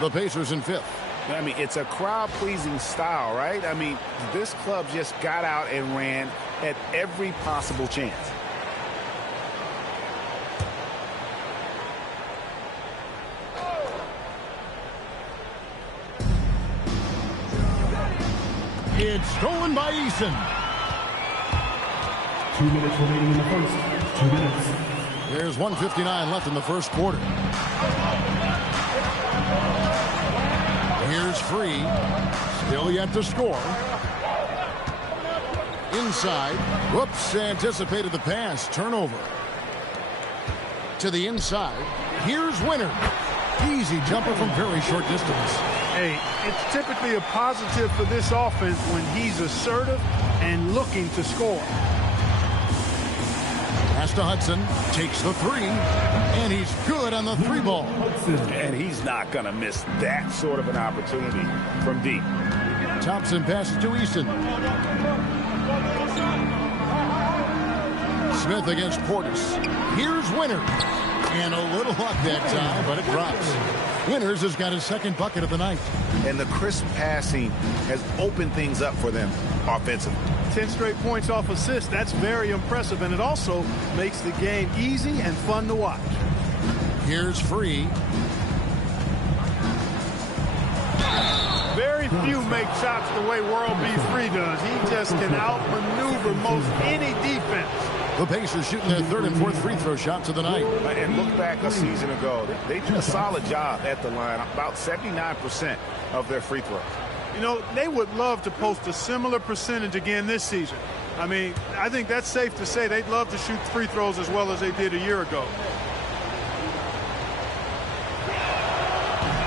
The Pacers in 5th. I mean, it's a crowd-pleasing style, right? I mean, this club just got out and ran at every possible chance. It's stolen by Eason. 2 minutes remaining in the first. 2 minutes. There's 1:59 left in the first quarter. Here's Free. Still yet to score. Inside. Whoops, anticipated the pass. Turnover. To the inside. Here's Winter. Easy jumper from very short distance. Hey, it's typically a positive for this offense when he's assertive and looking to score. Pass to Hudson. Takes the 3. And he's good on the 3 ball. And he's not going to miss that sort of an opportunity from deep. Thompson passes to Eason. Smith against Portis. Here's Winter. And a little luck that time, but it drops. Winters has got his second bucket of the night. And the crisp passing has opened things up for them offensively. 10 straight points off assist. That's very impressive, and it also makes the game easy and fun to watch. Here's Free. Very few make shots the way World Beat Free does. He just can outmaneuver most any defense. The Pacers shooting their 3rd and 4th free throw shots of the night. And look back a season ago. They did a solid job at the line. About 79% of their free throws. You know, they would love to post a similar percentage again this season. I mean, I think that's safe to say they'd love to shoot free throws as well as they did a year ago.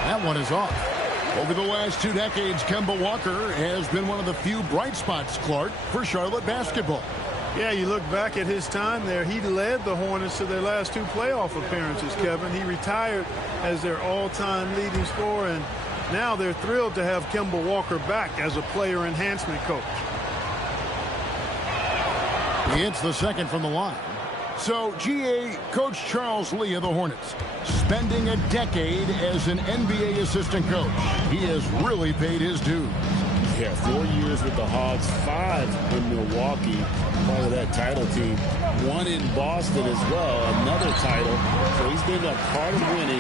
That one is off. Over the last 2 decades, Kemba Walker has been one of the few bright spots, Clark, for Charlotte basketball. Yeah, you look back at his time there, he led the Hornets to their last 2 playoff appearances, Kevin. He retired as their all-time leading scorer, and now they're thrilled to have Kemba Walker back as a player enhancement coach. He hits the second from the line. So, GA, Coach Charles Lee of the Hornets, spending a decade as an NBA assistant coach. He has really paid his dues. Yeah, 4 years with the Hogs, 5 in Milwaukee, part of that title team. 1 in Boston as well, another title. So he's been a part of winning,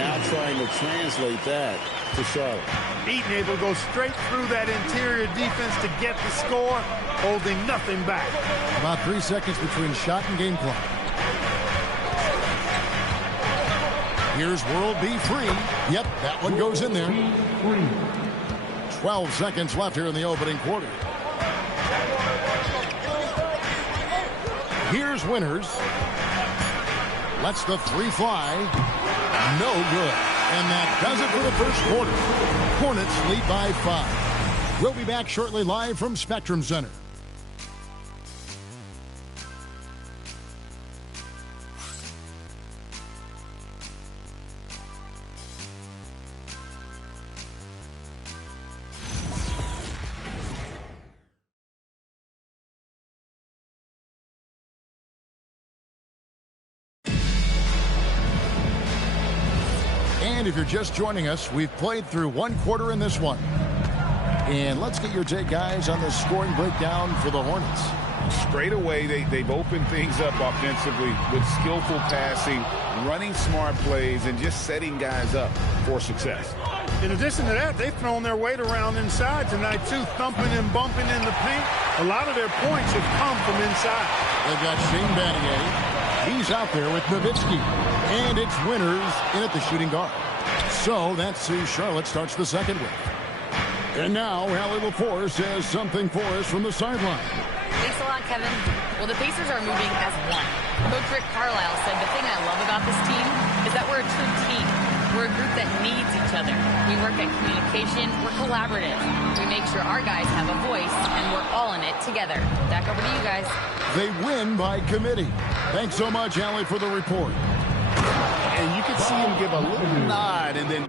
now trying to translate that to Charlotte. Eaton able to go straight through that interior defense to get the score, holding nothing back. About 3 seconds between shot and game clock. Here's World B free. Yep, that one goes in there. 12 seconds left here in the opening quarter. Here's Winters. Lets the 3 fly. No good. And that does it for the first quarter. Hornets lead by 5. We'll be back shortly live from Spectrum Center. And if you're just joining us, we've played through 1 quarter in this one. And let's get your take, guys, on the scoring breakdown for the Hornets. Straight away, they've opened things up offensively with skillful passing, running smart plays, and just setting guys up for success. In addition to that, they've thrown their weight around inside tonight, too, thumping and bumping in the paint. A lot of their points have come from inside. They've got Shane Battier. He's out there with Nowitzki. And it's Winters in at the shooting guard. So that's who Charlotte starts the second with. And now, Allie LaForce has something for us from the sideline. Thanks a lot, Kevin. Well, the Pacers are moving as one. Coach Rick Carlisle said the thing I love about this team is that we're a true team. We're a group that needs each other. We work at communication. We're collaborative. We make sure our guys have a voice, and we're all in it together. Back over to you guys. They win by committee. Thanks so much, Allie, for the report. And you can see him give a little nod and then